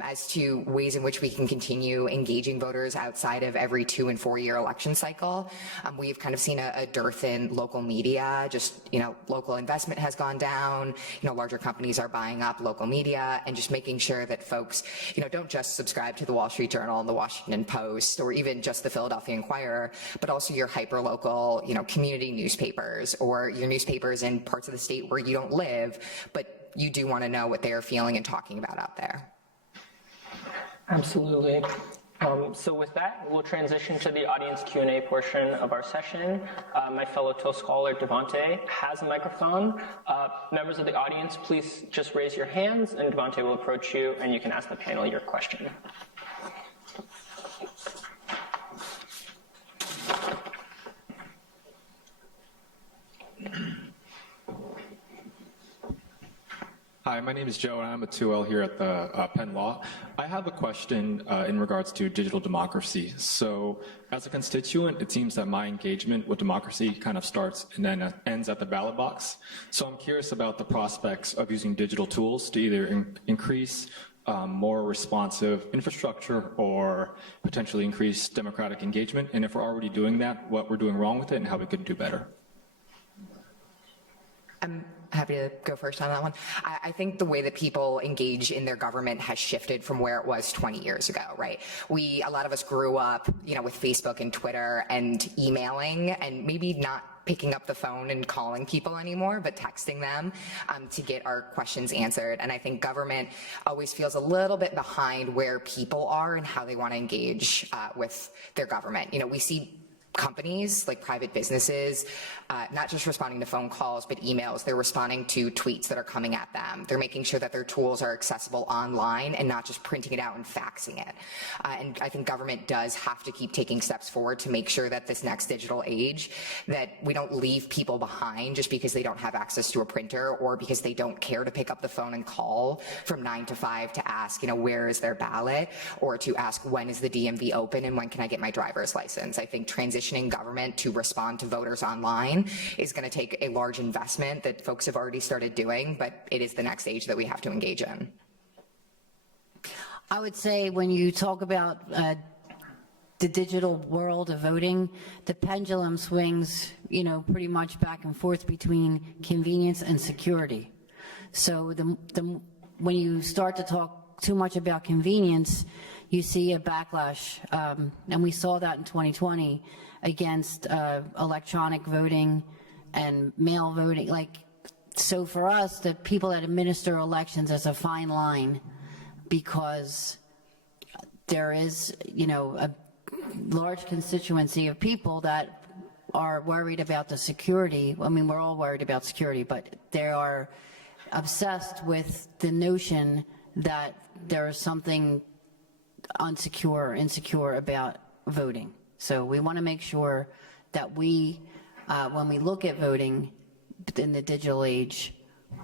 As to ways in which we can continue engaging voters outside of every 2 and 4 year election cycle, we've kind of seen a dearth in local media. Just, local investment has gone down, larger companies are buying up local media, and just making sure that folks, don't just subscribe to the Wall Street Journal and the Washington Post, or even just the Philadelphia Inquirer, but also your hyper-local, community newspapers, or your newspapers in parts of the state where you don't live, but you do want to know what they are feeling and talking about out there. Absolutely. So with that, we'll transition to the audience Q&A portion of our session. My fellow TOEL scholar, Devante, has a microphone. Members of the audience, please just raise your hands, and Devante will approach you, and you can ask the panel your question. Hi, my name is Joe, and I'm a 2L here at the Penn Law. I have a question in regards to digital democracy. So as a constituent, it seems that my engagement with democracy kind of starts and then ends at the ballot box. So I'm curious about the prospects of using digital tools to either increase more responsive infrastructure or potentially increase democratic engagement. And if we're already doing that, what we're doing wrong with it and how we could do better. I'm happy to go first on that one. I think the way that people engage in their government has shifted from where it was 20 years ago, right? A lot of us grew up, with Facebook and Twitter and emailing, and maybe not picking up the phone and calling people anymore, but texting them to get our questions answered. And I think government always feels a little bit behind where people are and how they want to engage with their government. We see companies, like private businesses, not just responding to phone calls, but emails. They're responding to tweets that are coming at them. They're making sure that their tools are accessible online and not just printing it out and faxing it. And I think government does have to keep taking steps forward to make sure that this next digital age, that we don't leave people behind just because they don't have access to a printer or because they don't care to pick up the phone and call from 9 to 5 to ask, where is their ballot, or to ask when is the DMV open and when can I get my driver's license. I think transitioning government to respond to voters online is going to take a large investment that folks have already started doing, but it is the next stage that we have to engage in. I would say when you talk about the digital world of voting, the pendulum swings, pretty much back and forth between convenience and security. So when you start to talk too much about convenience, you see a backlash, and we saw that in 2020 against electronic voting and mail voting. So for us, the people that administer elections, there's a fine line, because there is, a large constituency of people that are worried about the security. I mean, we're all worried about security, but they are obsessed with the notion that there is something insecure about voting. So we want to make sure that we, when we look at voting in the digital age,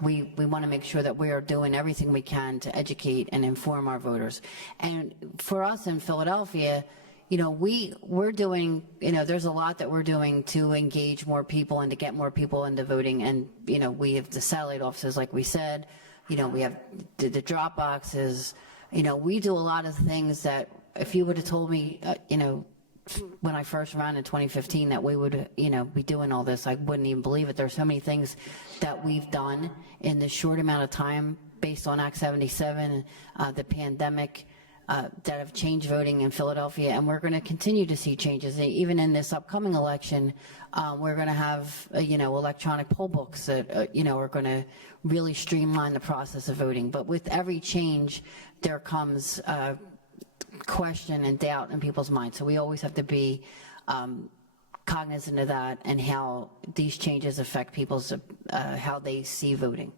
we want to make sure that we are doing everything we can to educate and inform our voters. And for us in Philadelphia, we're doing, there's a lot that we're doing to engage more people and to get more people into voting. And, we have the satellite offices, like we said, we have the drop boxes. We do a lot of things that if you would have told me, when I first ran in 2015 that we would, be doing all this, I wouldn't even believe it. There's so many things that we've done in this short amount of time based on Act 77, the pandemic, that have changed voting in Philadelphia, and we're going to continue to see changes. Even in this upcoming election, we're going to have, electronic poll books that, are going to really streamline the process of voting. But with every change, there comes question and doubt in people's minds. So we always have to be cognizant of that and how these changes affect people's, how they see voting.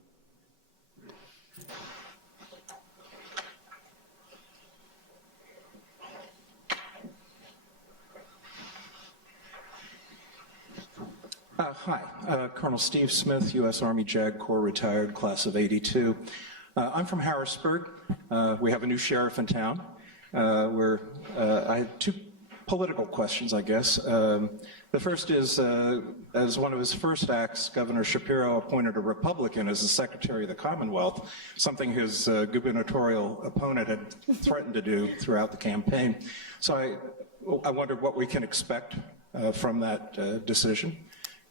Hi, Colonel Steve Smith, U.S. Army JAG Corps retired, class of '82. I'm from Harrisburg. We have a new sheriff in town. I have two political questions, I guess. The first is, as one of his first acts, Governor Shapiro appointed a Republican as the Secretary of the Commonwealth, something his gubernatorial opponent had threatened to do throughout the campaign. So I wondered what we can expect from that decision.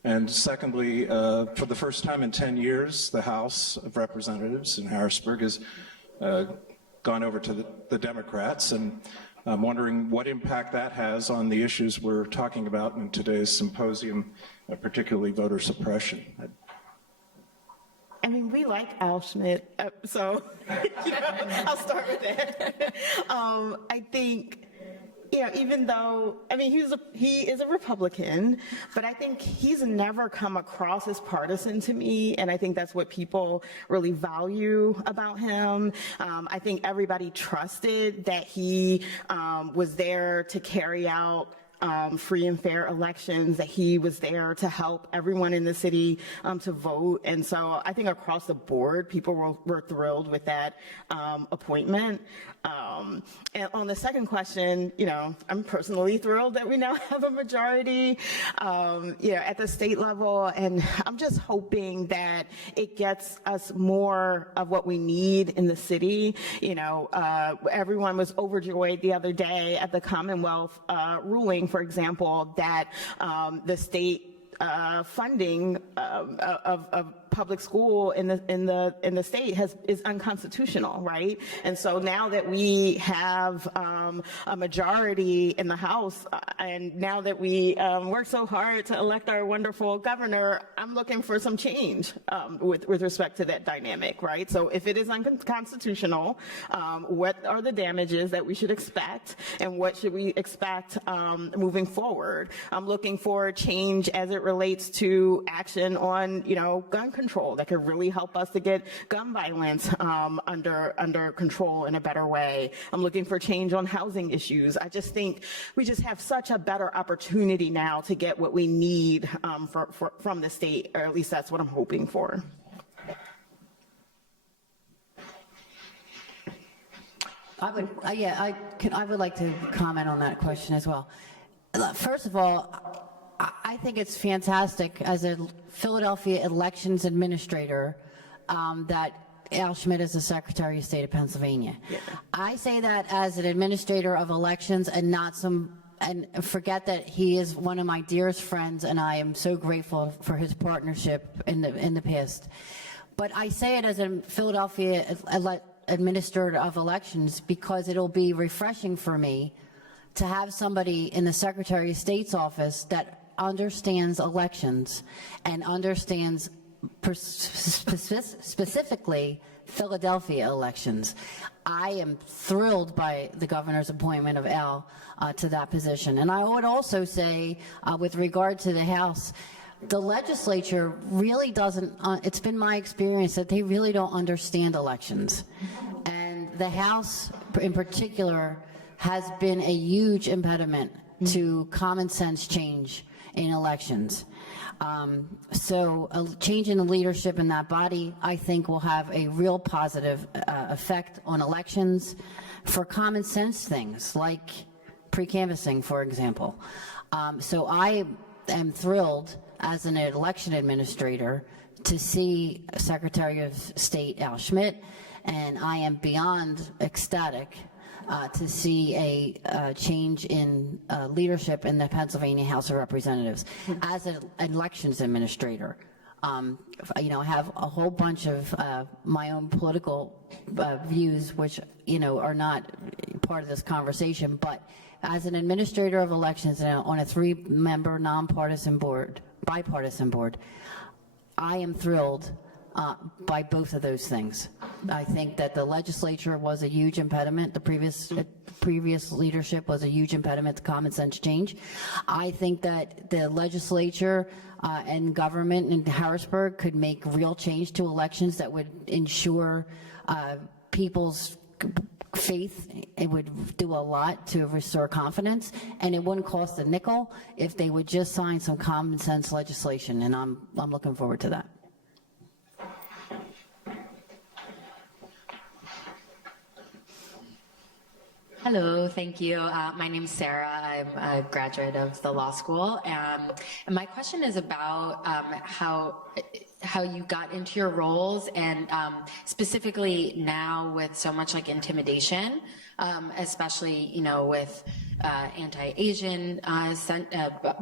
And secondly, for the first time in 10 years, the House of Representatives in Harrisburg has gone over to the Democrats, and I'm wondering what impact that has on the issues we're talking about in today's symposium, particularly voter suppression. I mean, we like Al Schmidt, so I'll start with that. I think, even though, I mean, he is a Republican, but I think he's never come across as partisan to me, and I think that's what people really value about him. I think everybody trusted that he was there to carry out free and fair elections, that he was there to help everyone in the city to vote. And so I think across the board, people were thrilled with that appointment. And on the second question, I'm personally thrilled that we now have a majority, at the state level. And I'm just hoping that it gets us more of what we need in the city. Everyone was overjoyed the other day at the Commonwealth ruling, for example, that the state funding of public school in the state is unconstitutional, right? And so now that we have a majority in the House, and now that we work so hard to elect our wonderful governor, I'm looking for some change with respect to that dynamic, right? So if it is unconstitutional, what are the damages that we should expect, and what should we expect moving forward? I'm looking for change as it relates to action on, gun control that could really help us to get gun violence under control in a better way. I'm looking for change on housing issues. I just think we just have such a better opportunity now to get what we need from the state, or at least that's what I'm hoping for. I would like to comment on that question as well. First of all, I think it's fantastic as a Philadelphia elections administrator that Al Schmidt is the Secretary of State of Pennsylvania. Yeah. I say that as an administrator of elections and forget that he is one of my dearest friends, and I am so grateful for his partnership in the past. But I say it as a Philadelphia administrator of elections because it'll be refreshing for me to have somebody in the Secretary of State's office that understands elections and understands specifically Philadelphia elections. I am thrilled by the governor's appointment of Al to that position. And I would also say, with regard to the House, the legislature really doesn't, it's been my experience that they really don't understand elections. And the House in particular has been a huge impediment to common sense change in elections. So a change in the leadership in that body, I think, will have a real positive effect on elections for common sense things like pre-canvassing, for example. So I am thrilled as an election administrator to see Secretary of State Al Schmidt, and I am beyond ecstatic to see a change in leadership in the Pennsylvania House of Representatives. As an elections administrator, I have a whole bunch of my own political views, which, are not part of this conversation, but as an administrator of elections on a 3-member bipartisan board, I am thrilled by both of those things. I think that the legislature was a huge impediment. The previous leadership was a huge impediment to common sense change. I think that the legislature and government in Harrisburg could make real change to elections that would ensure people's faith. It would do a lot to restore confidence, and it wouldn't cost a nickel if they would just sign some common sense legislation, and I'm looking forward to that. Hello, thank you. My name's Sarah. I'm a graduate of the law school, and my question is about how you got into your roles, and specifically now with so much like intimidation, especially with anti-Asian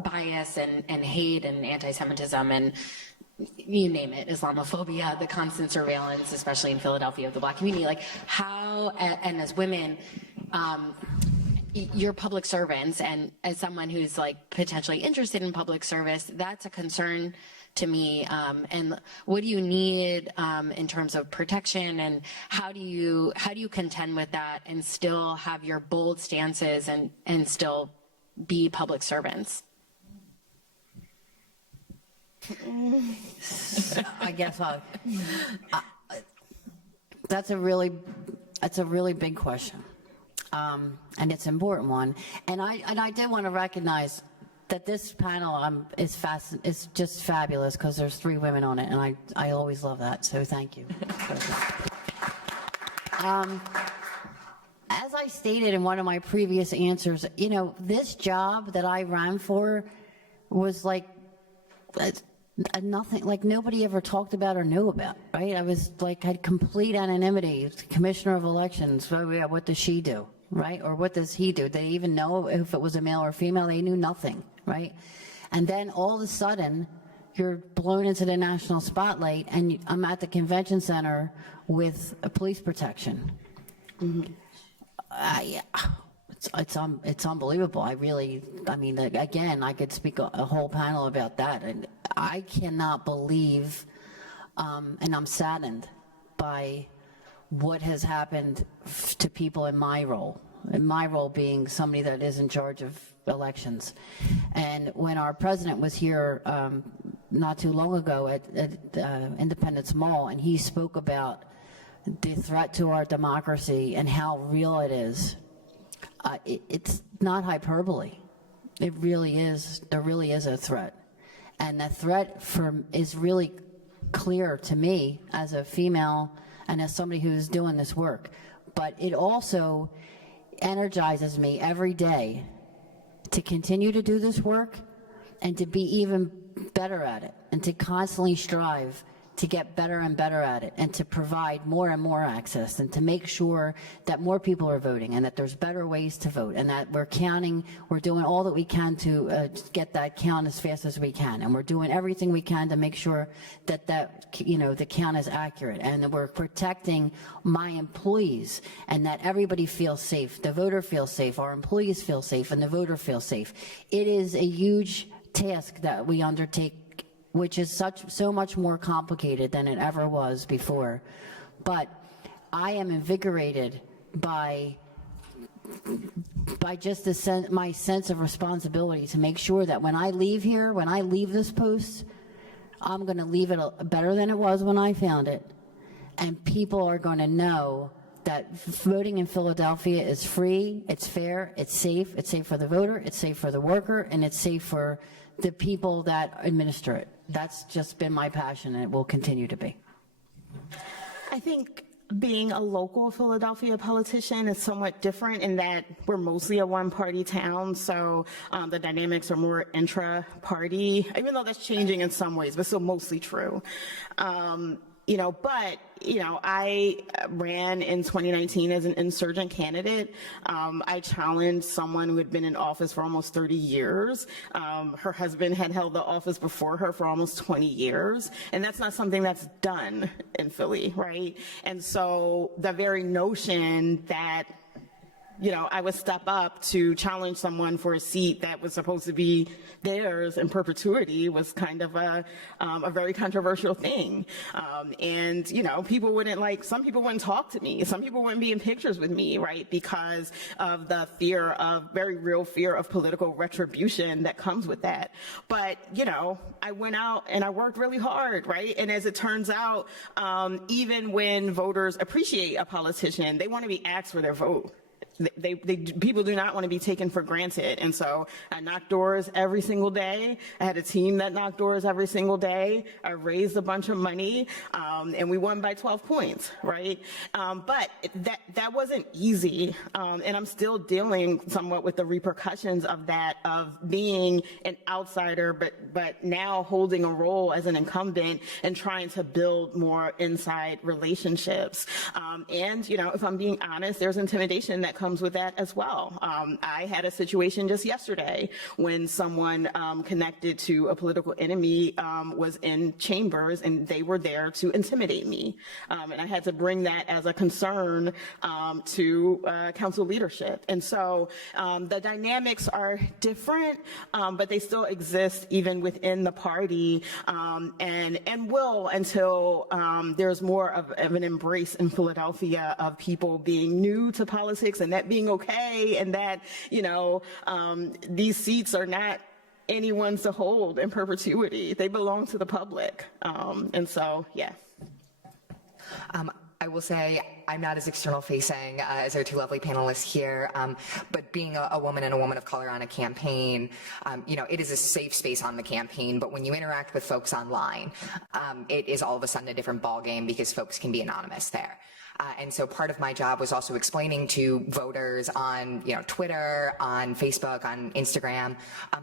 bias and hate and anti-Semitism and you name it, Islamophobia, the constant surveillance, especially in Philadelphia, of the Black community. Like how, and as women, you're public servants, and as someone who's like potentially interested in public service, that's a concern to me. And what do you need in terms of protection, and how do you contend with that and still have your bold stances and still be public servants? I guess that's a really big question, and it's an important one. And I did want to recognize that this panel is just fabulous because there's 3 women on it, and I always love that. So thank you. As I stated in one of my previous answers, this job that I ran for was like nothing, like nobody ever talked about or knew about, right? I was like, had complete anonymity. Commissioner of Elections, what does she do, right? Or what does he do? Did they even know if it was a male or female? They knew nothing, right? And then all of a sudden, you're blown into the national spotlight, and I'm at the convention center with a police protection. Yeah. It's unbelievable. I mean, again, I could speak a whole panel about that. And I cannot believe, and I'm saddened by what has happened to people in my role being somebody that is in charge of elections. And when our president was here not too long ago at Independence Mall, and he spoke about the threat to our democracy and how real it is, it's not hyperbole. It really is. There really is a threat. And that threat is really clear to me as a female and as somebody who's doing this work. But it also energizes me every day to continue to do this work and to be even better at it and to constantly strive to get better and better at it and to provide more and more access and to make sure that more people are voting and that there's better ways to vote and that we're doing all that we can to get that count as fast as we can, and we're doing everything we can to make sure that the count is accurate and that we're protecting my employees and that everybody feels safe, the voter feels safe, our employees feel safe, and the voter feels safe. It is a huge task that we undertake, which is so much more complicated than it ever was before. But I am invigorated by just my sense of responsibility to make sure that when I leave here, when I leave this post, I'm going to leave it better than it was when I found it. And people are going to know that voting in Philadelphia is free, it's fair, it's safe for the voter, it's safe for the worker, and it's safe for the people that administer it. That's just been my passion, and it will continue to be. I think being a local Philadelphia politician is somewhat different in that we're mostly a one-party town, so the dynamics are more intra-party, even though that's changing in some ways, but still mostly true. I ran in 2019 as an insurgent candidate. I challenged someone who had been in office for almost 30 years. Her husband had held the office before her for almost 20 years. And that's not something that's done in Philly, right? And so the very notion that I would step up to challenge someone for a seat that was supposed to be theirs in perpetuity was kind of a very controversial thing. People wouldn't some people wouldn't talk to me. Some people wouldn't be in pictures with me, right? Because of the very real fear of political retribution that comes with that. But, I went out and I worked really hard, right? And as it turns out, even when voters appreciate a politician, they want to be asked for their vote. People do not want to be taken for granted. And so I knocked doors every single day. I had a team that knocked doors every single day. I raised a bunch of money, and we won by 12 points, right? But that wasn't easy. And I'm still dealing somewhat with the repercussions of that, of being an outsider, but now holding a role as an incumbent and trying to build more inside relationships. If I'm being honest, there's intimidation that comes with that as well. I had a situation just yesterday when someone connected to a political enemy was in chambers and they were there to intimidate me. And I had to bring that as a concern to council leadership. And so the dynamics are different, but they still exist even within the party and will until there's more of an embrace in Philadelphia of people being new to politics and that being okay, and that, these seats are not anyone's to hold in perpetuity. They belong to the public. I will say I'm not as external facing as our two lovely panelists here, but being a woman and a woman of color on a campaign, it is a safe space on the campaign, but when you interact with folks online, it is all of a sudden a different ballgame because folks can be anonymous there. And so part of my job was also explaining to voters on, Twitter, on Facebook, on Instagram,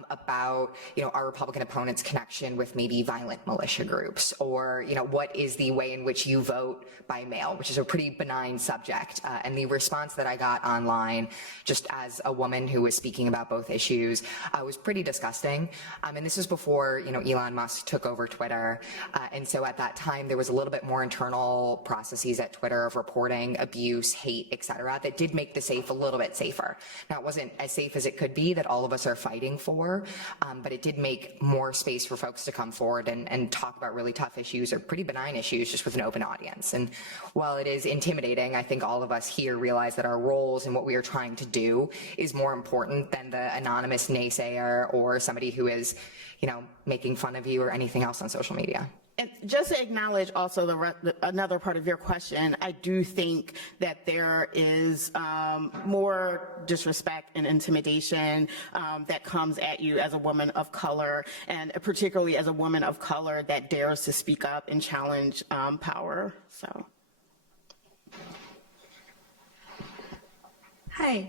about, our Republican opponents' connection with maybe violent militia groups, or, what is the way in which you vote by mail, which is a pretty benign benign subject. And the response that I got online, just as a woman who was speaking about both issues, was pretty disgusting. And this was before, Elon Musk took over Twitter. And so at that time, there was a little bit more internal processes at Twitter of reporting abuse, hate, et cetera, that did make the safe a little bit safer. Now, it wasn't as safe as it could be that all of us are fighting for, but it did make more space for folks to come forward and talk about really tough issues or pretty benign issues just with an open audience. And while it is intimidating, I think all of us here realize that our roles and what we are trying to do is more important than the anonymous naysayer or somebody who is, making fun of you or anything else on social media. And just to acknowledge also another part of your question, I do think that there is more disrespect and intimidation that comes at you as a woman of color, and particularly as a woman of color that dares to speak up and challenge power. So. Hi,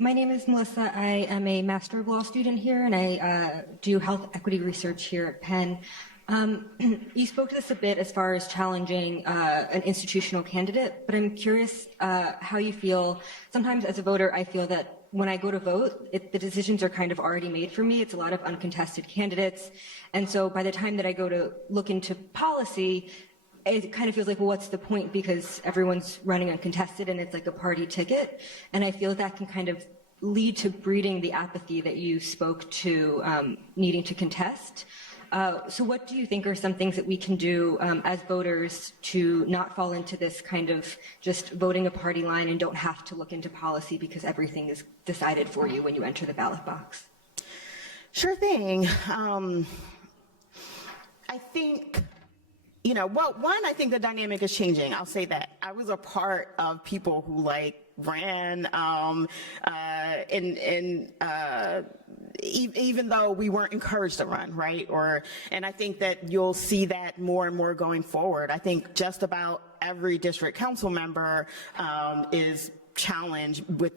my name is Melissa. I am a Master of Law student here, and I do health equity research here at Penn. You spoke to this a bit as far as challenging an institutional candidate, but I'm curious how you feel. Sometimes as a voter, I feel that when I go to vote, the decisions are kind of already made for me. It's a lot of uncontested candidates. And so by the time that I go to look into policy, it kind of feels like, well, what's the point? Because everyone's running uncontested and it's like a party ticket. And I feel that can kind of lead to breeding the apathy that you spoke to needing to contest. So what do you think are some things that we can do as voters to not fall into this kind of just voting a party line and don't have to look into policy because everything is decided for you when you enter the ballot box? Sure thing. I think, I think the dynamic is changing. I'll say that. I was a part of people who ran even though we weren't encouraged to run, right? And I think that you'll see that more and more going forward. I think just about every district council member is challenged with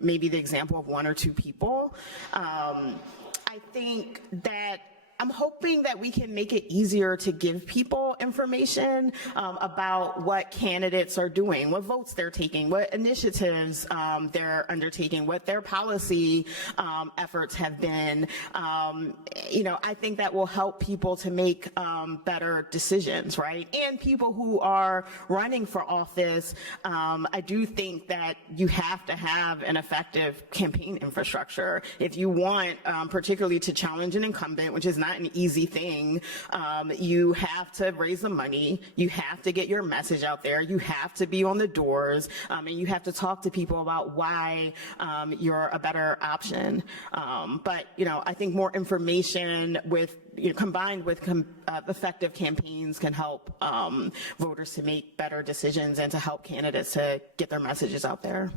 maybe the example of one or two people. I think that I'm hoping that we can make it easier to give people information about what candidates are doing, what votes they're taking, what initiatives they're undertaking, what their policy efforts have been. I think that will help people to make better decisions, right? And people who are running for office, I do think that you have to have an effective campaign infrastructure. If you want, particularly to challenge an incumbent, which is not an easy thing. You have to raise the money. You have to get your message out there. You have to be on the doors, and you have to talk to people about why you're a better option. But I think more information combined with effective campaigns can help voters to make better decisions and to help candidates to get their messages out there.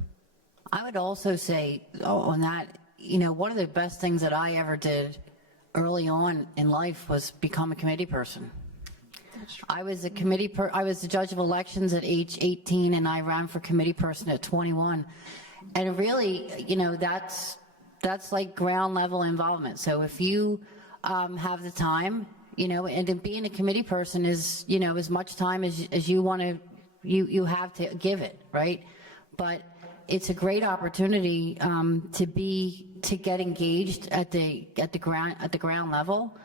I would also say on that, one of the best things that I ever did early on in life was become a committee person. I was the judge of elections at age 18, and I ran for committee person at 21. And really, that's like ground level involvement. So if you have the time, and being a committee person is, as much time as you want to, you have to give it, right? But it's a great opportunity to get engaged at the ground level.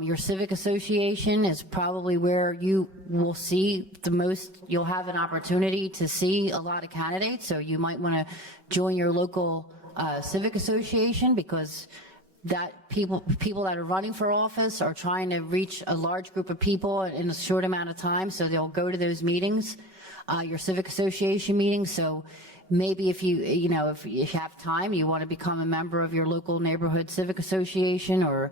Your civic association is probably where you will see the most. You'll have an opportunity to see a lot of candidates, so you might want to join your local civic association, because that people that are running for office are trying to reach a large group of people in a short amount of time, so they'll go to those meetings, your civic association meetings. So maybe if you have time, you want to become a member of your local neighborhood civic association, or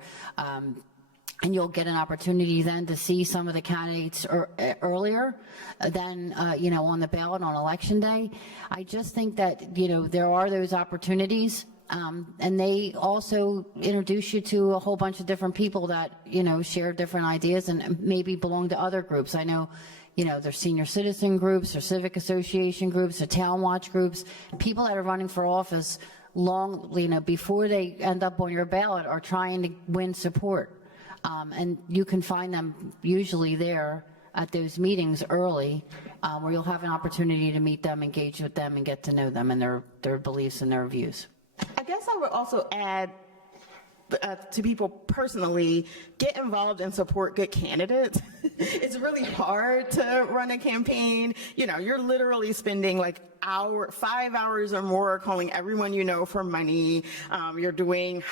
and you'll get an opportunity then to see some of the candidates earlier than on the ballot on election day. I just think that there are those opportunities, and they also introduce you to a whole bunch of different people that share different ideas and maybe belong to other groups. I know. There's senior citizen groups or civic association groups or town watch groups. People that are running for office before they end up on your ballot are trying to win support. And you can find them usually there at those meetings early, where you'll have an opportunity to meet them, engage with them, and get to know them and their beliefs and their views. I guess I would also add to people personally, get involved and support good candidates. It's really hard to run a campaign. You know, you're literally spending like 5 hours or more calling everyone you know for money. You're doing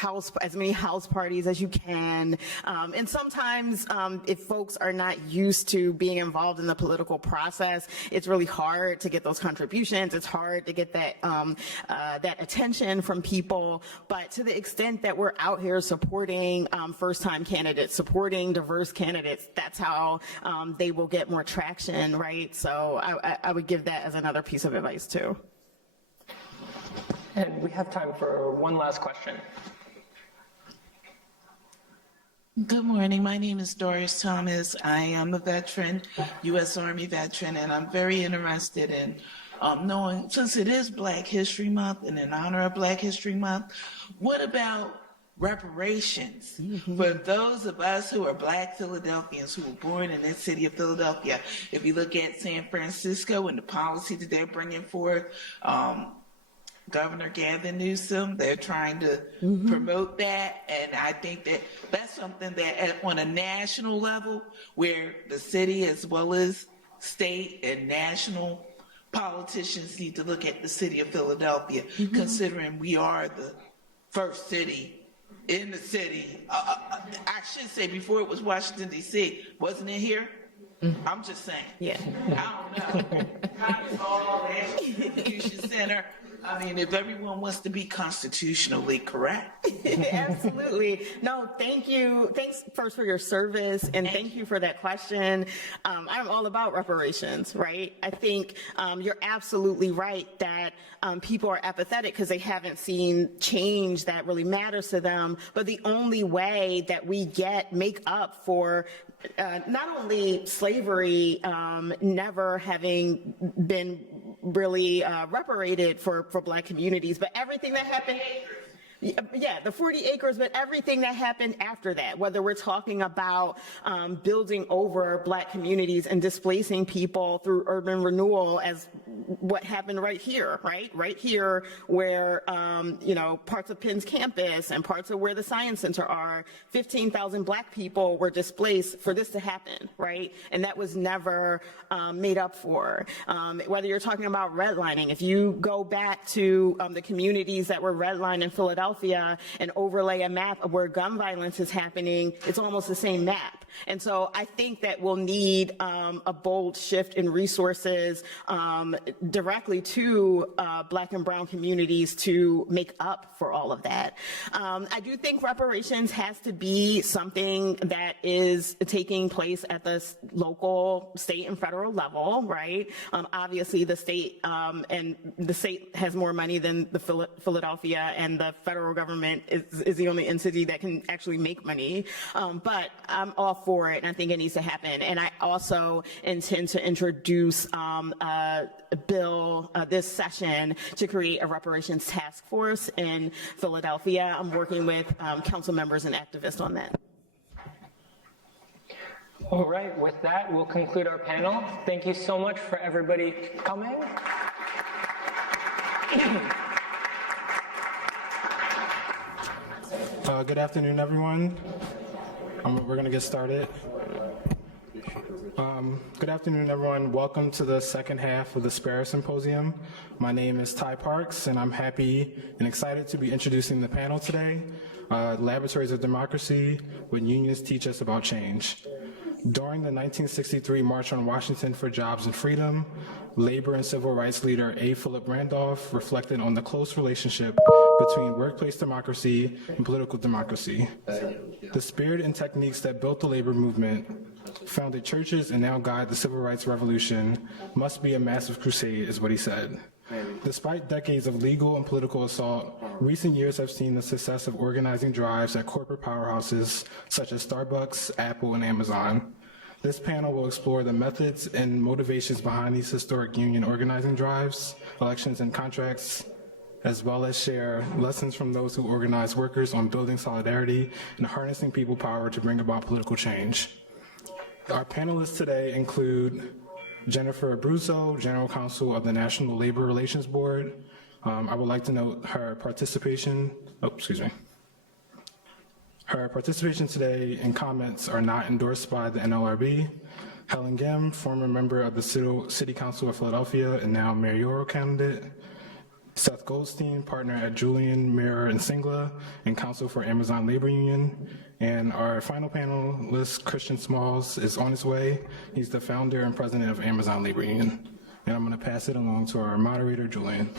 as many house parties as you can. And sometimes if folks are not used to being involved in the political process, it's really hard to get those contributions. It's hard to get that, that attention from people. But to the extent that we're out here supporting first-time candidates, supporting diverse candidates, that's how they will get more traction, right? So I would give that as another piece of advice too. And we have time for one last question. Good morning. My name is Doris Thomas. I am a veteran, U.S. Army veteran, and I'm very interested in knowing, since it is Black History Month and in honor of Black History Month, what about reparations for those of us who are Black Philadelphians who were born in this city of Philadelphia? If you look at San Francisco and the policy that they're bringing forth, Governor Gavin Newsom, they're trying to promote that, and I think that that's something that on a national level, where the city as well as state and national politicians need to look at the city of Philadelphia, considering we are the first city in the city. I should say before it was Washington, D.C., wasn't it here? I'm just saying. Yeah. I don't know. Congress Hall, National Constitution Center. I mean, if everyone wants to be constitutionally correct. Absolutely. No, thank you. Thanks first for your service, and thank you for that question. I'm all about reparations, right? I think you're absolutely right that people are apathetic because they haven't seen change that really matters to them. But the only way that we make up for not only slavery never having been really reparated for Black communities, but everything that happened. Yeah, the 40 acres, but everything that happened after that, whether we're talking about building over Black communities and displacing people through urban renewal, as what happened right here, right here, where you know, parts of Penn's campus and parts of where the Science Center are, 15,000 Black people were displaced for this to happen, right? And that was never made up for. Whether you're talking about redlining, if you go back to the communities that were redlined in Philadelphia and overlay a map of where gun violence is happening, it's almost the same map. And so I think that we'll need a bold shift in resources directly to Black and brown communities to make up for all of that. I do think reparations has to be something that is taking place at the local, state, and federal level, right? Obviously, the state and the state has more money than the Philadelphia, and the federal government is the only entity that can actually make money. But I'm all for it, and I think it needs to happen. And I also intend to introduce a bill this session to create a reparations task force in Philadelphia. I'm working with council members and activists on that. All right, with that, we'll conclude our panel. Thank you so much for everybody coming. Good afternoon, everyone. We're going to get started. Good afternoon, everyone. Welcome to the second half of the Suppression Symposium. My name is Ty Parks, and I'm happy and excited to be introducing the panel today, Laboratories of Democracy, When Unions Teach Us About Change. During the 1963 March on Washington for Jobs and Freedom, labor and civil rights leader A. Philip Randolph reflected on the close relationship between workplace democracy and political democracy. The spirit and techniques that built the labor movement, founded churches, and now guide the civil rights revolution must be a massive crusade, is what he said. Despite decades of legal and political assault, recent years have seen the success of organizing drives at corporate powerhouses such as Starbucks, Apple, and Amazon. This panel will explore the methods and motivations behind these historic union organizing drives, elections, and contracts, as well as share lessons from those who organize workers on building solidarity and harnessing people power to bring about political change. Our panelists today include Jennifer Abruzzo, General Counsel of the National Labor Relations Board. I would like to note her participation, Her participation today and comments are not endorsed by the NLRB. Helen Gim, former member of the City Council of Philadelphia and now mayoral candidate. Seth Goldstein, partner at Julian, Mirror, and Singla, and counsel for Amazon Labor Union. And our final panelist, Christian Smalls, is on his way. He's the founder and president of Amazon Labor Union. And I'm going to pass it along to our moderator, Julian.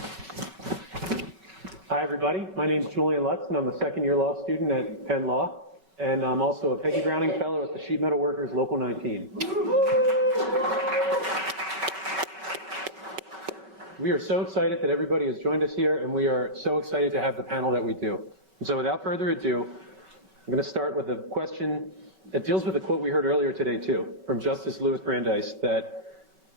Hi, everybody. My name is Julian Lutz, and I'm a second-year law student at Penn Law. And I'm also a Peggy Browning Fellow at the Sheet Metal Workers Local 19. We are so excited that everybody has joined us here, and we are so excited to have the panel that we do. And so without further ado, I'm going to start with a question that deals with a quote we heard earlier today, too, from Justice Louis Brandeis, that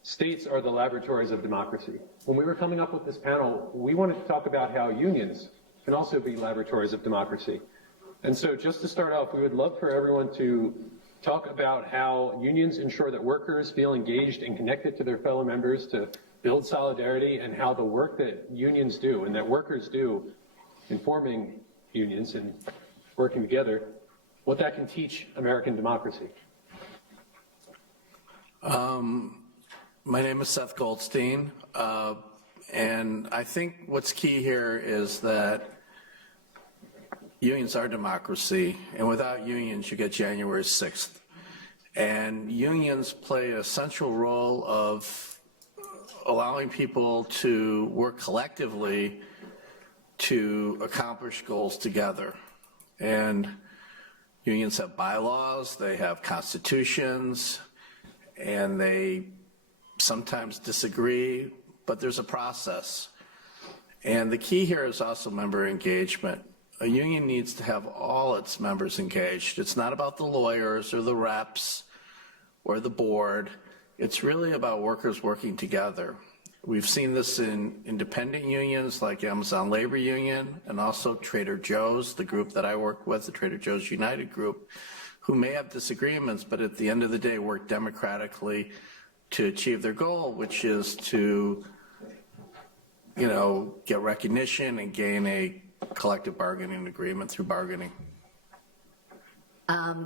states are the laboratories of democracy. When we were coming up with this panel, we wanted to talk about how unions can also be laboratories of democracy. And so just to start off, we would love for everyone to talk about how unions ensure that workers feel engaged and connected to their fellow members to build solidarity, and how the work that unions do and that workers do in forming unions and working together, what that can teach American democracy. My name is Seth Goldstein, and I think what's key here is that unions are democracy, and without unions you get January 6th. And unions play a central role of allowing people to work collectively to accomplish goals together. And unions have bylaws, they have constitutions, and they sometimes disagree, but there's a process. And the key here is also member engagement. A union needs to have all its members engaged. It's not about the lawyers or the reps or the board. It's really about workers working together. We've seen this in independent unions like Amazon Labor Union, and also Trader Joe's, the group that I work with, the Trader Joe's United group, who may have disagreements, but at the end of the day work democratically to achieve their goal, which is to, get recognition and gain a collective bargaining agreement through bargaining.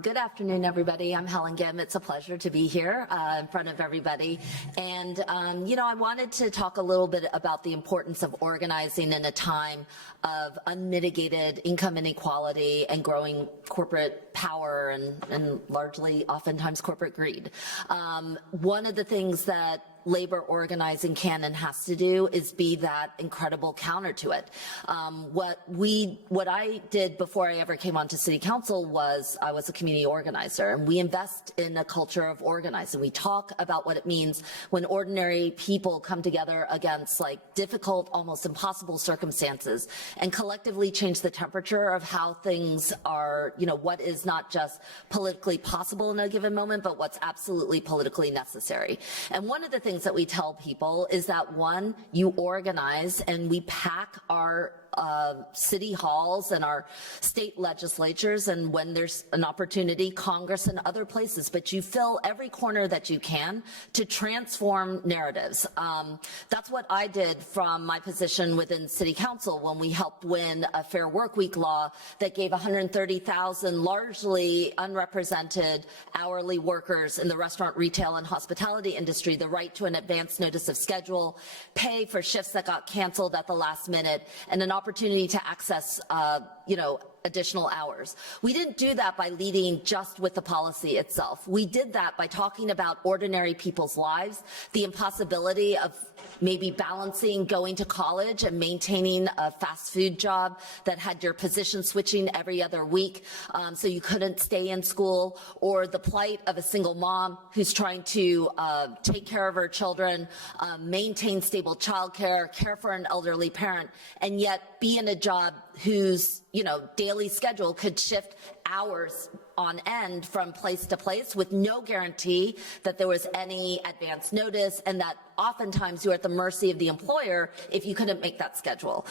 Good afternoon, everybody. I'm Helen Gim. It's a pleasure to be here in front of everybody. And, I wanted to talk a little bit about the importance of organizing in a time of unmitigated income inequality and growing corporate power and largely, oftentimes, corporate greed. One of the things that labor organizing can and has to do is be that incredible counter to it. What I did before I ever came onto city council was I was a community organizer, and we invest in a culture of organizing. We talk about what it means when ordinary people come together against difficult, almost impossible circumstances and collectively change the temperature of how things are, what is not just politically possible in a given moment, but what's absolutely politically necessary. And one of the things that we tell people is that, one, you organize, and we pack our city halls and our state legislatures, and when there's an opportunity, Congress and other places, but you fill every corner that you can to transform narratives. That's what I did from my position within city council when we helped win a Fair Work Week law that gave 130,000 largely unrepresented hourly workers in the restaurant, retail, and hospitality industry the right to an advance notice of schedule, pay for shifts that got canceled at the last minute, and an opportunity to access, additional hours. We didn't do that by leading just with the policy itself. We did that by talking about ordinary people's lives, the impossibility of maybe balancing going to college and maintaining a fast food job that had your position switching every other week, so you couldn't stay in school, or the plight of a single mom who's trying to take care of her children, maintain stable childcare, care for an elderly parent, and yet be in a job whose daily schedule could shift hours on end from place to place with no guarantee that there was any advance notice, and that oftentimes you're at the mercy of the employer if you couldn't make that schedule.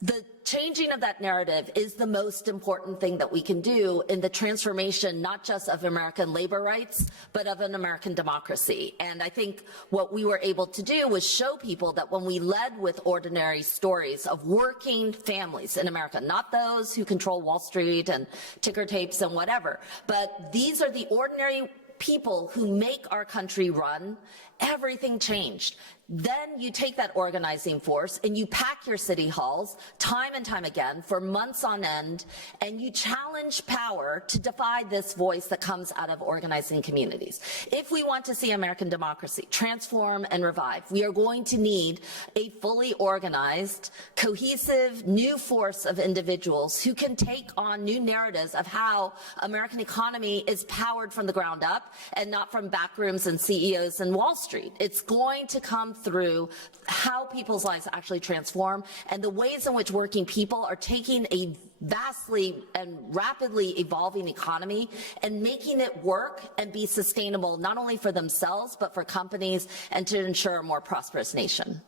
The changing of that narrative is the most important thing that we can do in the transformation, not just of American labor rights, but of an American democracy. And I think what we were able to do was show people that when we led with ordinary stories of working families in America, not those who control Wall Street and ticker tapes and whatever, but these are the ordinary people who make our country run, everything changed. Then you take that organizing force and you pack your city halls time and time again for months on end, and you challenge power to defy this voice that comes out of organizing communities. If we want to see American democracy transform and revive, we are going to need a fully organized, cohesive, new force of individuals who can take on new narratives of how American economy is powered from the ground up and not from backrooms and CEOs and Wall Street. It's going to come through how people's lives actually transform and the ways in which working people are taking a vastly and rapidly evolving economy and making it work and be sustainable not only for themselves but for companies and to ensure a more prosperous nation.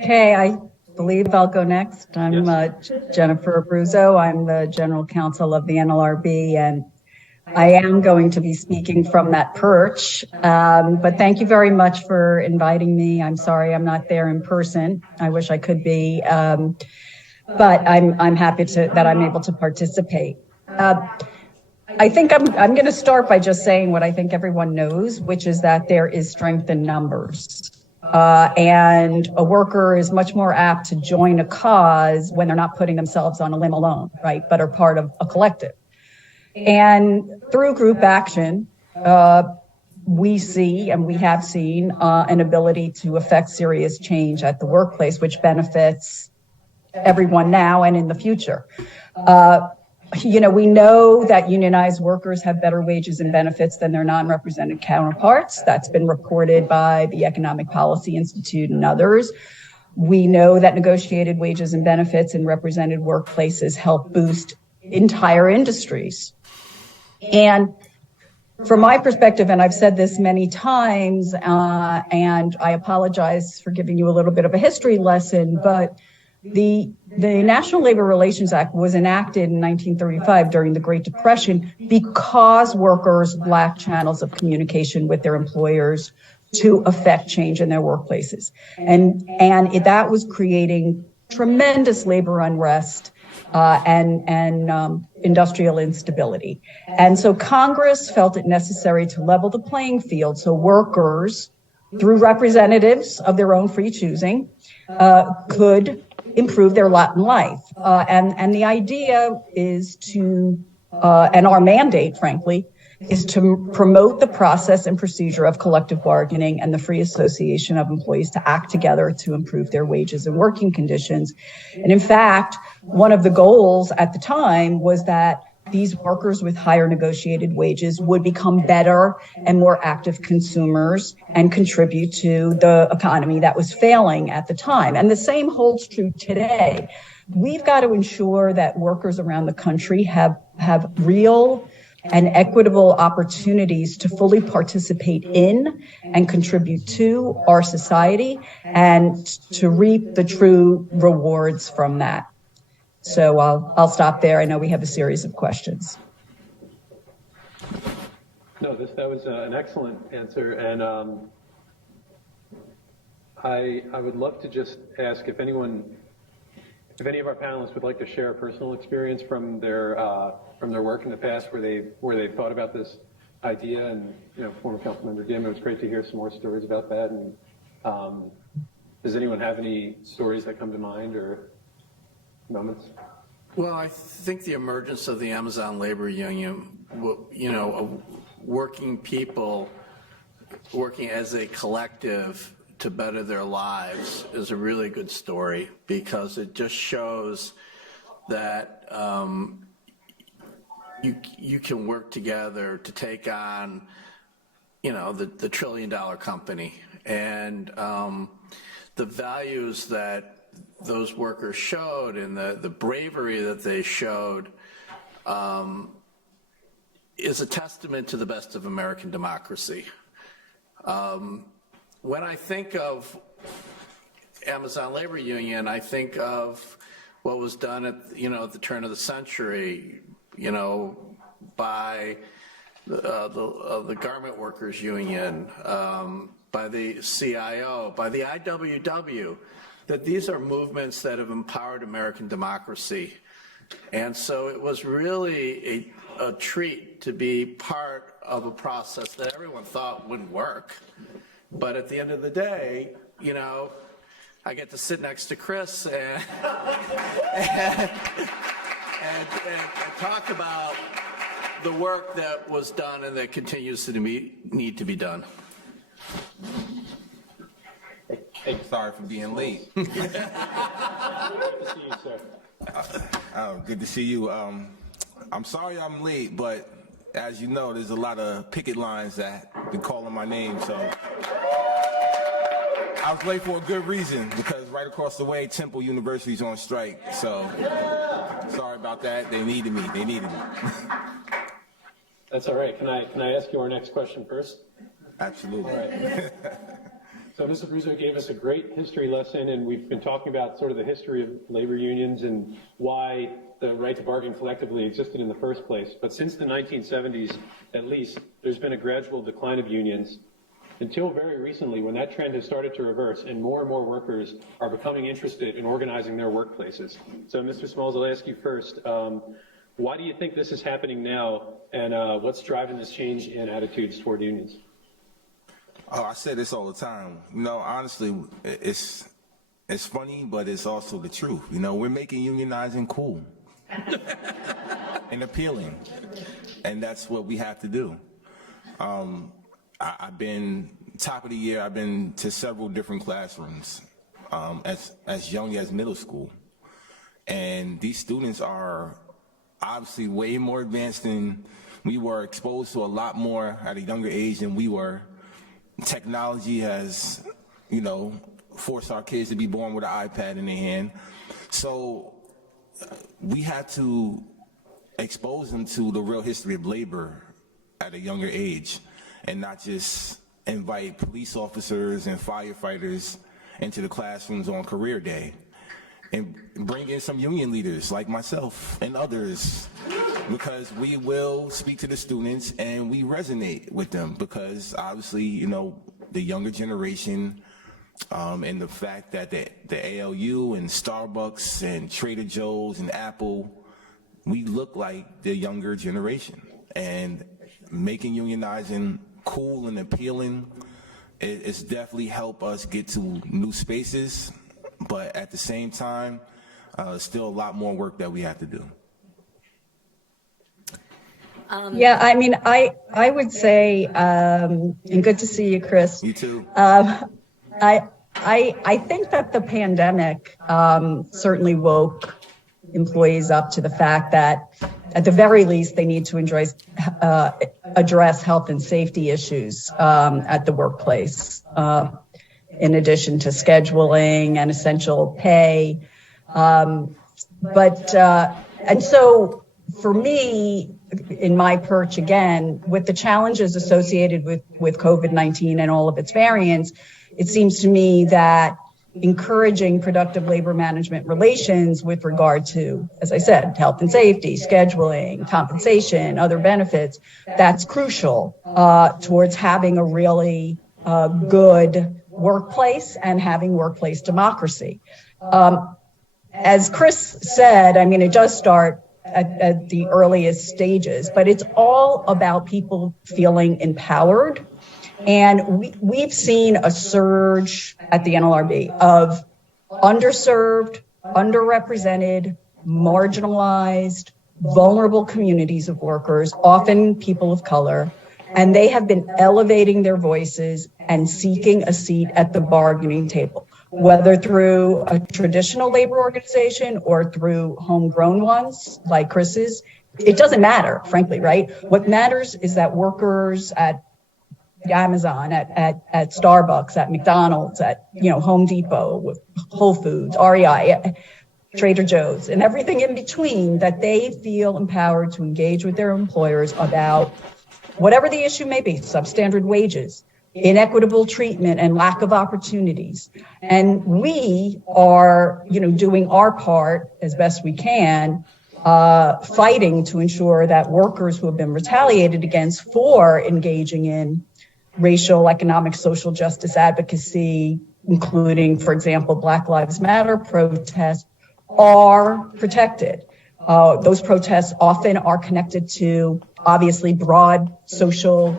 Okay, I believe I'll go next. I'm Jennifer Abruzzo. I'm the General Counsel of the NLRB, and I am going to be speaking from that perch, but thank you very much for inviting me. I'm sorry I'm not there in person. I wish I could be, but I'm happy that I'm able to participate. I think I'm going to start by just saying what I think everyone knows, which is that there is strength in numbers. And a worker is much more apt to join a cause when they're not putting themselves on a limb alone, right, but are part of a collective. And through group action, we see and we have seen an ability to affect serious change at the workplace, which benefits everyone now and in the future. We know that unionized workers have better wages and benefits than their non-represented counterparts. That's been reported by the Economic Policy Institute and others. We know that negotiated wages and benefits in represented workplaces help boost entire industries. And from my perspective, and I've said this many times, and I apologize for giving you a little bit of a history lesson, but the National Labor Relations Act was enacted in 1935 during the Great Depression because workers lacked channels of communication with their employers to affect change in their workplaces. And that was creating tremendous labor unrest and industrial instability. And so Congress felt it necessary to level the playing field so workers, through representatives of their own free choosing, could improve their lot in life. And the idea is to, and our mandate, frankly, is to promote the process and procedure of collective bargaining and the free association of employees to act together to improve their wages and working conditions. And in fact, one of the goals at the time was that these workers with higher negotiated wages would become better and more active consumers and contribute to the economy that was failing at the time. And the same holds true today. We've got to ensure that workers around the country have real and equitable opportunities to fully participate in and contribute to our society and to reap the true rewards from that. So I'll stop there. I know we have a series of questions. No, that was an excellent answer, and I would love to just ask if any of our panelists would like to share a personal experience from their work in the past where they've thought about this idea. And former Councilmember Gim, it was great to hear some more stories about that. And does anyone have any stories that come to mind or moments? Well, I think the emergence of the Amazon labor union, working people working as a collective to better their lives is a really good story, because it just shows that you can work together to take on, the $1 trillion company. And the values that those workers showed and the bravery that they showed is a testament to the best of American democracy. When I think of Amazon Labor Union, I think of what was done at the turn of the century, by the Garment Workers Union, by the CIO, by the IWW, that these are movements that have empowered American democracy. And so it was really a treat to be part of a process that everyone thought wouldn't work. But at the end of the day, I get to sit next to Chris and talk about the work that was done and that continues to need to be done. Sorry for being late. Good to see you, sir. Good to see you. I'm sorry I'm late, but as you know, there's a lot of picket lines that been calling my name, so I was late for a good reason, because right across the way, Temple University's on strike, so sorry about that. They needed me. That's all right. Can I ask you our next question first? Absolutely. All right. So Mr. Abruzzo gave us a great history lesson, and we've been talking about sort of the history of labor unions and why the right to bargain collectively existed in the first place. But since the 1970s, at least, there's been a gradual decline of unions until very recently, when that trend has started to reverse and more workers are becoming interested in organizing their workplaces. So Mr. Smalls, I'll ask you first, why do you think this is happening now, and what's driving this change in attitudes toward unions? Oh, I say this all the time. Honestly, it's funny, but it's also the truth. We're making unionizing cool and appealing, and that's what we have to do. I've been, top of the year, I've been to several different classrooms as young as middle school. And these students are obviously way more advanced than we were, exposed to a lot more at a younger age than we were. Technology has, forced our kids to be born with an iPad in their hand. So we had to expose them to the real history of labor at a younger age, and not just invite police officers and firefighters into the classrooms on career day, and bring in some union leaders like myself and others, because we will speak to the students and we resonate with them, because obviously, the younger generation and the fact that the ALU and Starbucks and Trader Joe's and Apple, we look like the younger generation, and making unionizing cool and appealing, it's definitely helped us get to new spaces, but at the same time, still a lot more work that we have to do. Yeah, I would say, and good to see you, Chris. You too. I think that the pandemic certainly woke employees up to the fact that, at the very least, they need to address health and safety issues at the workplace, in addition to scheduling and essential pay. And so for me, in my perch again, with the challenges associated with COVID-19 and all of its variants, it seems to me that encouraging productive labor management relations with regard to, as I said, health and safety, scheduling, compensation, other benefits, that's crucial towards having a really good workplace and having workplace democracy. As Chris said, it does start at the earliest stages, but it's all about people feeling empowered. And we've seen a surge at the NLRB of underserved, underrepresented, marginalized, vulnerable communities of workers, often people of color, and they have been elevating their voices and seeking a seat at the bargaining table, whether through a traditional labor organization or through homegrown ones like Chris's. It doesn't matter, frankly, right? What matters is that workers at Amazon, at Starbucks, at McDonald's, at Home Depot, Whole Foods, REI, Trader Joe's, and everything in between, that they feel empowered to engage with their employers about whatever the issue may be, substandard wages, inequitable treatment and lack of opportunities. And we are, doing our part as best we can, fighting to ensure that workers who have been retaliated against for engaging in racial, economic, social justice advocacy, including, for example, Black Lives Matter protests, are protected. Those protests often are connected to obviously broad social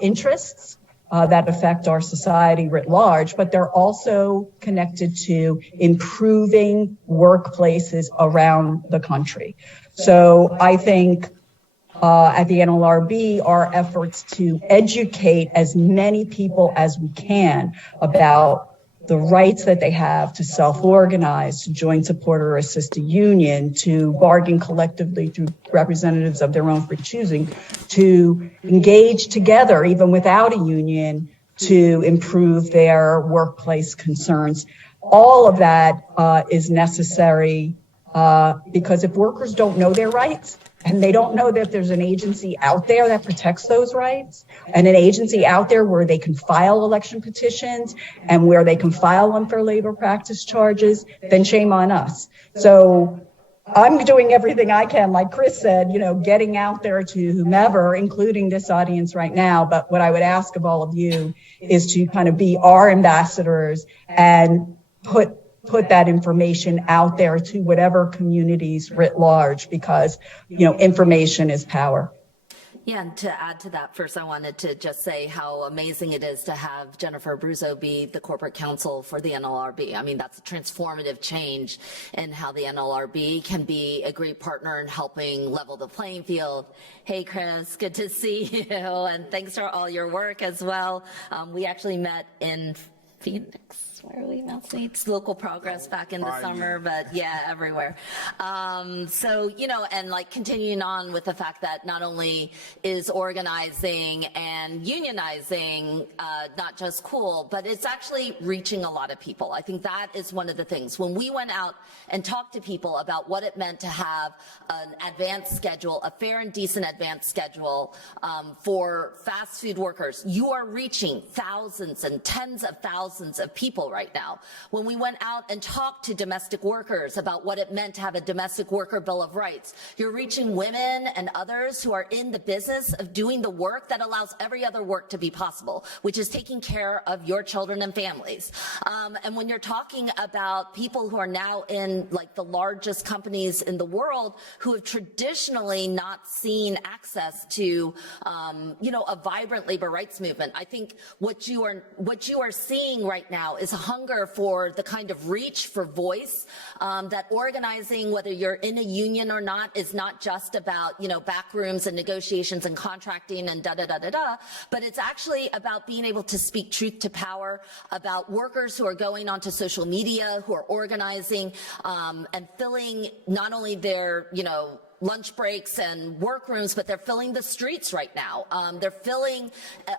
interests that affect our society writ large, but they're also connected to improving workplaces around the country. So I think at the NLRB, our efforts to educate as many people as we can about the rights that they have to self-organize, to join, support, or assist a union, to bargain collectively through representatives of their own free choosing, to engage together, even without a union, to improve their workplace concerns. All of that is necessary because if workers don't know their rights, and they don't know that there's an agency out there that protects those rights, and an agency out there where they can file election petitions and where they can file unfair labor practice charges, then shame on us. So I'm doing everything I can, like Chris said, getting out there to whomever, including this audience right now. But what I would ask of all of you is to kind of be our ambassadors and put that information out there to whatever communities writ large, because, information is power. Yeah, and to add to that, first I wanted to just say how amazing it is to have Jennifer Abruzzo be the corporate counsel for the NLRB. I mean, that's a transformative change in how the NLRB can be a great partner in helping level the playing field. Hey, Chris, good to see you, and thanks for all your work as well. We actually met in Phoenix. Where are we now? States, local progress back in the summer, but yeah, everywhere. So, and like continuing on with the fact that not only is organizing and unionizing not just cool, but it's actually reaching a lot of people. I think that is one of the things. When we went out and talked to people about what it meant to have an advanced schedule, a fair and decent advanced schedule for fast food workers, you are reaching thousands and tens of thousands of people right now. When we went out and talked to domestic workers about what it meant to have a domestic worker bill of rights, you're reaching women and others who are in the business of doing the work that allows every other work to be possible, which is taking care of your children and families. And when you're talking about people who are now in like the largest companies in the world who have traditionally not seen access to, a vibrant labor rights movement, I think what you are seeing right now is a hunger for the kind of reach for voice, that organizing, whether you're in a union or not, is not just about, back rooms and negotiations and contracting and but it's actually about being able to speak truth to power, about workers who are going onto social media, who are organizing, and filling not only their, lunch breaks and workrooms, but they're filling the streets right now. They're filling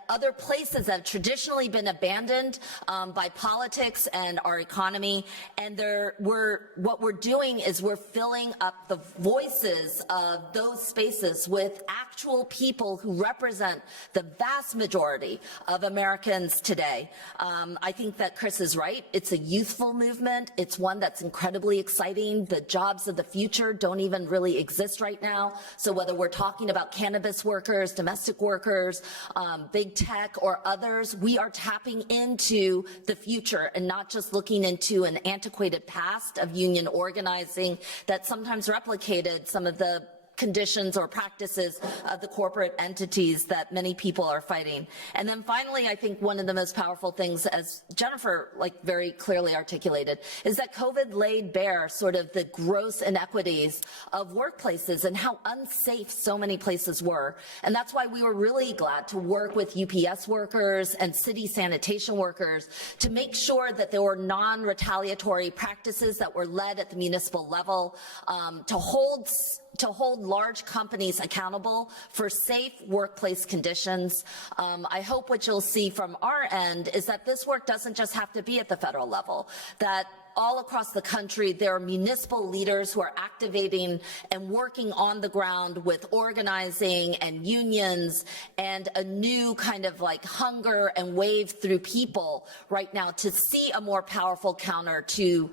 other places that have traditionally been abandoned by politics and our economy. And what we're doing is we're filling up the voices of those spaces with actual people who represent the vast majority of Americans today. I think that Chris is right. It's a youthful movement. It's one that's incredibly exciting. The jobs of the future don't even really exist right now. So whether we're talking about cannabis workers, domestic workers, big tech, or others, we are tapping into the future and not just looking into an antiquated past of union organizing that sometimes replicated some of the conditions or practices of the corporate entities that many people are fighting. And then finally, I think one of the most powerful things, as Jennifer very clearly articulated, is that COVID laid bare sort of the gross inequities of workplaces and how unsafe so many places were. And that's why we were really glad to work with UPS workers and city sanitation workers to make sure that there were non-retaliatory practices that were led at the municipal level, to hold large companies accountable for safe workplace conditions. I hope what you'll see from our end is that this work doesn't just have to be at the federal level, that all across the country, there are municipal leaders who are activating and working on the ground with organizing and unions and a new kind of like hunger and wave through people right now to see a more powerful counter to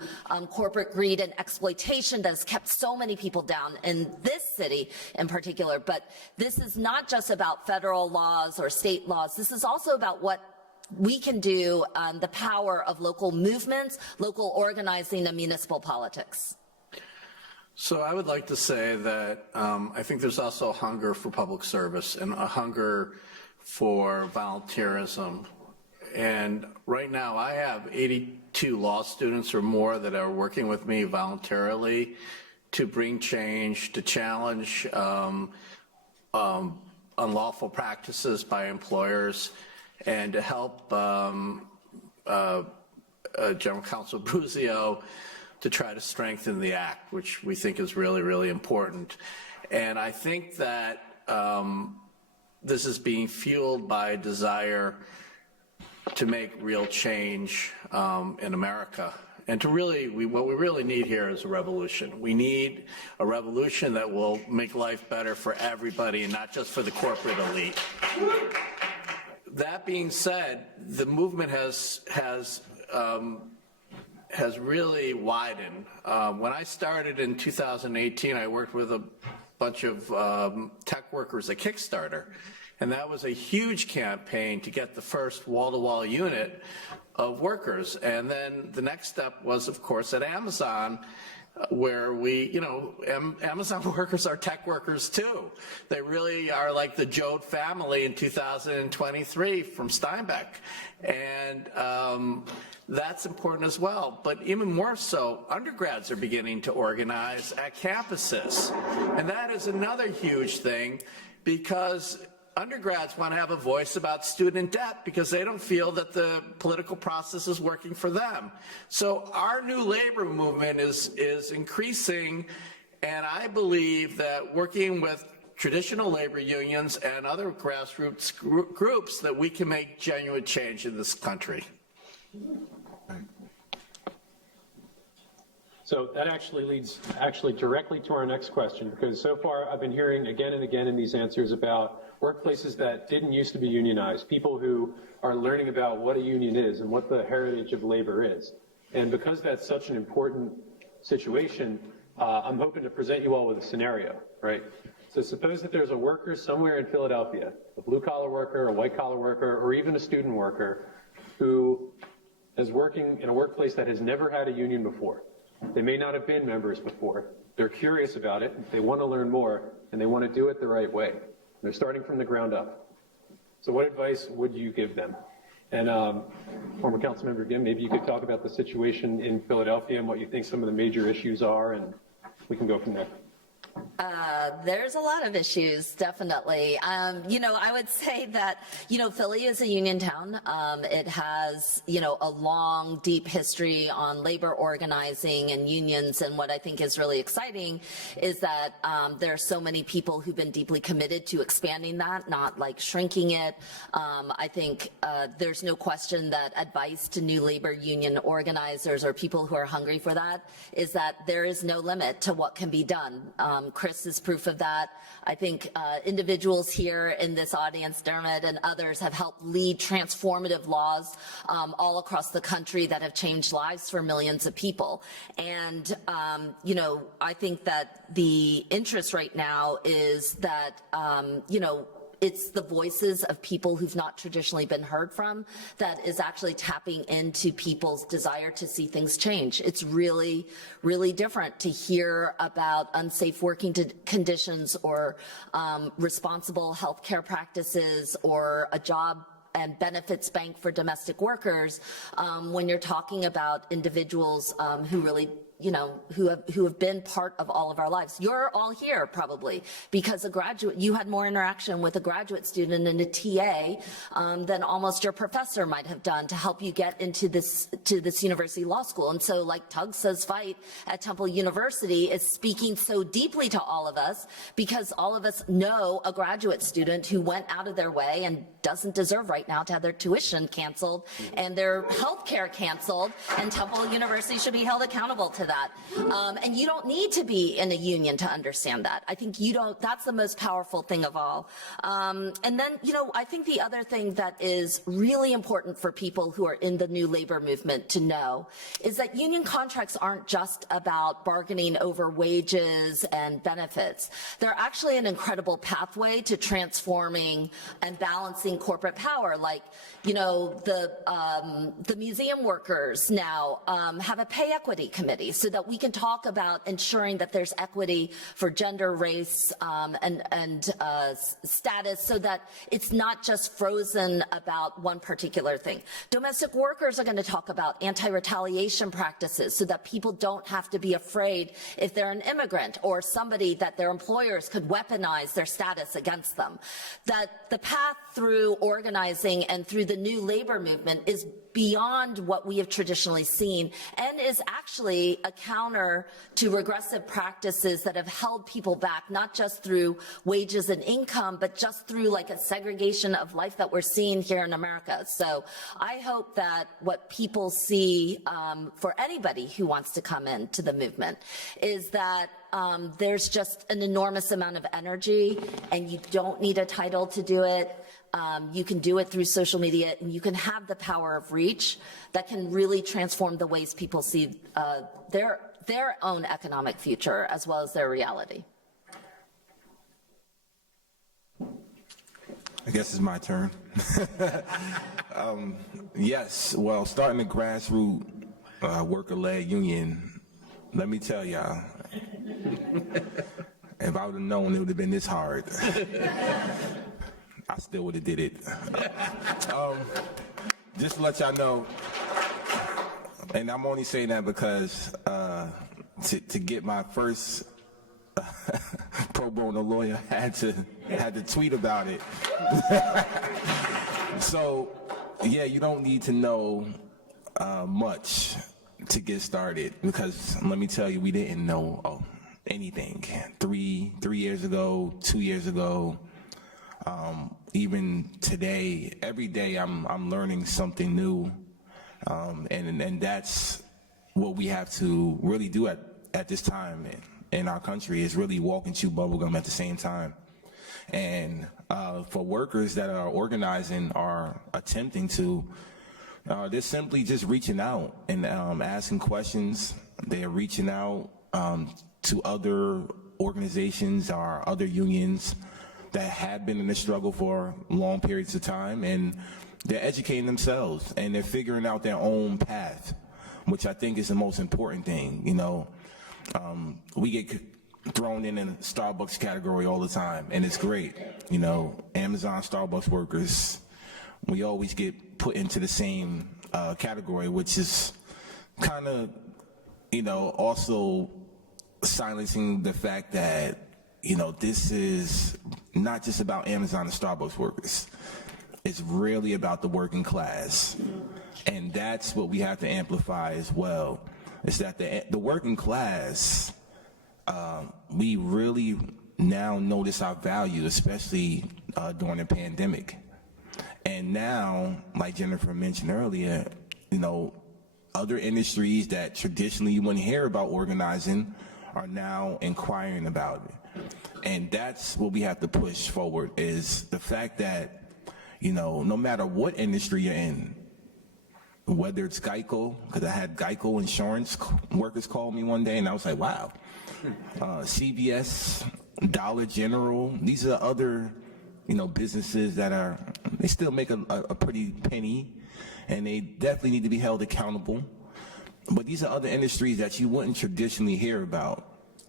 corporate greed and exploitation that has kept so many people down in this city in particular. But this is not just about federal laws or state laws. This is also about what we can do, the power of local movements, local organizing, and municipal politics. So I would like to say that I think there's also a hunger for public service and a hunger for volunteerism. And right now I have 82 law students or more that are working with me voluntarily to bring change, to challenge unlawful practices by employers, and to help General Counsel Bruzio to try to strengthen the act, which we think is really, really important. And I think that this is being fueled by a desire to make real change in America. And to really, what we really need here is a revolution. We need a revolution that will make life better for everybody and not just for the corporate elite. That being said, the movement has really widened. When I started in 2018, I worked with a bunch of tech workers at Kickstarter, and that was a huge campaign to get the first wall-to-wall unit of workers. And then the next step was, of course, at Amazon, where we, Amazon workers are tech workers too. They really are like the Jode family in 2023 from Steinbeck. And that's important as well. But even more so, undergrads are beginning to organize at campuses. And that is another huge thing, because undergrads want to have a voice about student debt because they don't feel that the political process is working for them. So our new labor movement is increasing, and I believe that working with traditional labor unions and other grassroots groups that we can make genuine change in this country. So that actually leads directly to our next question, because so far I've been hearing again and again in these answers about workplaces that didn't used to be unionized, people who are learning about what a union is and what the heritage of labor is. And because that's such an important situation, I'm hoping to present you all with a scenario, right? So suppose that there's a worker somewhere in Philadelphia, a blue-collar worker, a white-collar worker, or even a student worker who is working in a workplace that has never had a union before. They may not have been members before. They're curious about it, they want to learn more, and they want to do it the right way. They're starting from the ground up. So what advice would you give them? And former Councilmember Gim, maybe you could talk about the situation in Philadelphia and what you think some of the major issues are, and we can go from there. There's a lot of issues, definitely. I would say that, Philly is a union town. It has, a long, deep history on labor organizing and unions. And what I think is really exciting is that there are so many people who've been deeply committed to expanding that, not like shrinking it. I think there's no question that advice to new labor union organizers or people who are hungry for that is that there is no limit to what can be done. Chris is proof of that. I think individuals here in this audience, Dermot and others, have helped lead transformative laws all across the country that have changed lives for millions of people. And, I think that the interest right now is that, it's the voices of people who've not traditionally been heard from that is actually tapping into people's desire to see things change. It's really, really different to hear about unsafe working conditions or responsible healthcare practices or a job and benefits bank for domestic workers when you're talking about individuals who really who have been part of all of our lives. You're all here probably because you had more interaction with a graduate student and a TA than almost your professor might have done to help you get into this university law school. And so like Tug Says Fight at Temple University is speaking so deeply to all of us because all of us know a graduate student who went out of their way and doesn't deserve right now to have their tuition canceled and their health care canceled, and Temple University should be held accountable to that. And you don't need to be in a union to understand that. I think that's the most powerful thing of all. And then, I think the other thing that is really important for people who are in the new labor movement to know is that union contracts aren't just about bargaining over wages and benefits. They're actually an incredible pathway to transforming and balancing corporate power. Like, the museum workers now have a pay equity committee so that we can talk about ensuring that there's equity for gender, race, and status, so that it's not just frozen about one particular thing. Domestic workers are going to talk about anti-retaliation practices so that people don't have to be afraid if they're an immigrant or somebody that their employers could weaponize their status against them. That the path through organizing and through the new labor movement is beyond what we have traditionally seen and is actually a counter to regressive practices that have held people back, not just through wages and income, but just through like a segregation of life that we're seeing here in America. So I hope that what people see for anybody who wants to come into the movement is that there's just an enormous amount of energy and you don't need a title to do it. You can do it through social media, and you can have the power of reach that can really transform the ways people see their own economic future as well as their reality. I guess it's my turn. Yes, well, starting a grassroots worker-led union, let me tell y'all, if I would have known it would have been this hard. I still would have did it. Just to let y'all know, and I'm only saying that because to get my first pro bono lawyer, had to tweet about it. So, yeah, you don't need to know much to get started, because let me tell you, we didn't know anything 3 years ago, 2 years ago. Even today, every day I'm learning something new, and that's what we have to really do at this time in our country, is really walk and chew bubblegum at the same time. And for workers that are organizing or attempting to, they're simply just reaching out and asking questions. They're reaching out to other organizations or other unions that have been in the struggle for long periods of time, and they're educating themselves and they're figuring out their own path, which I think is the most important thing. We get thrown in a Starbucks category all the time, and it's great. Amazon, Starbucks workers, we always get put into the same category, which is kind of, also silencing the fact that this is not just about Amazon and Starbucks workers. It's really about the working class. And that's what we have to amplify as well, is that the working class, we really now notice our value, especially during the pandemic. And now, like Jennifer mentioned earlier, other industries that traditionally you wouldn't hear about organizing are now inquiring about it. And that's what we have to push forward, is the fact that, no matter what industry you're in, whether it's Geico, because I had Geico insurance workers call me one day and I was like, wow. CVS, Dollar General, these are other, businesses that they still make a pretty penny, and they definitely need to be held accountable. But these are other industries that you wouldn't traditionally hear about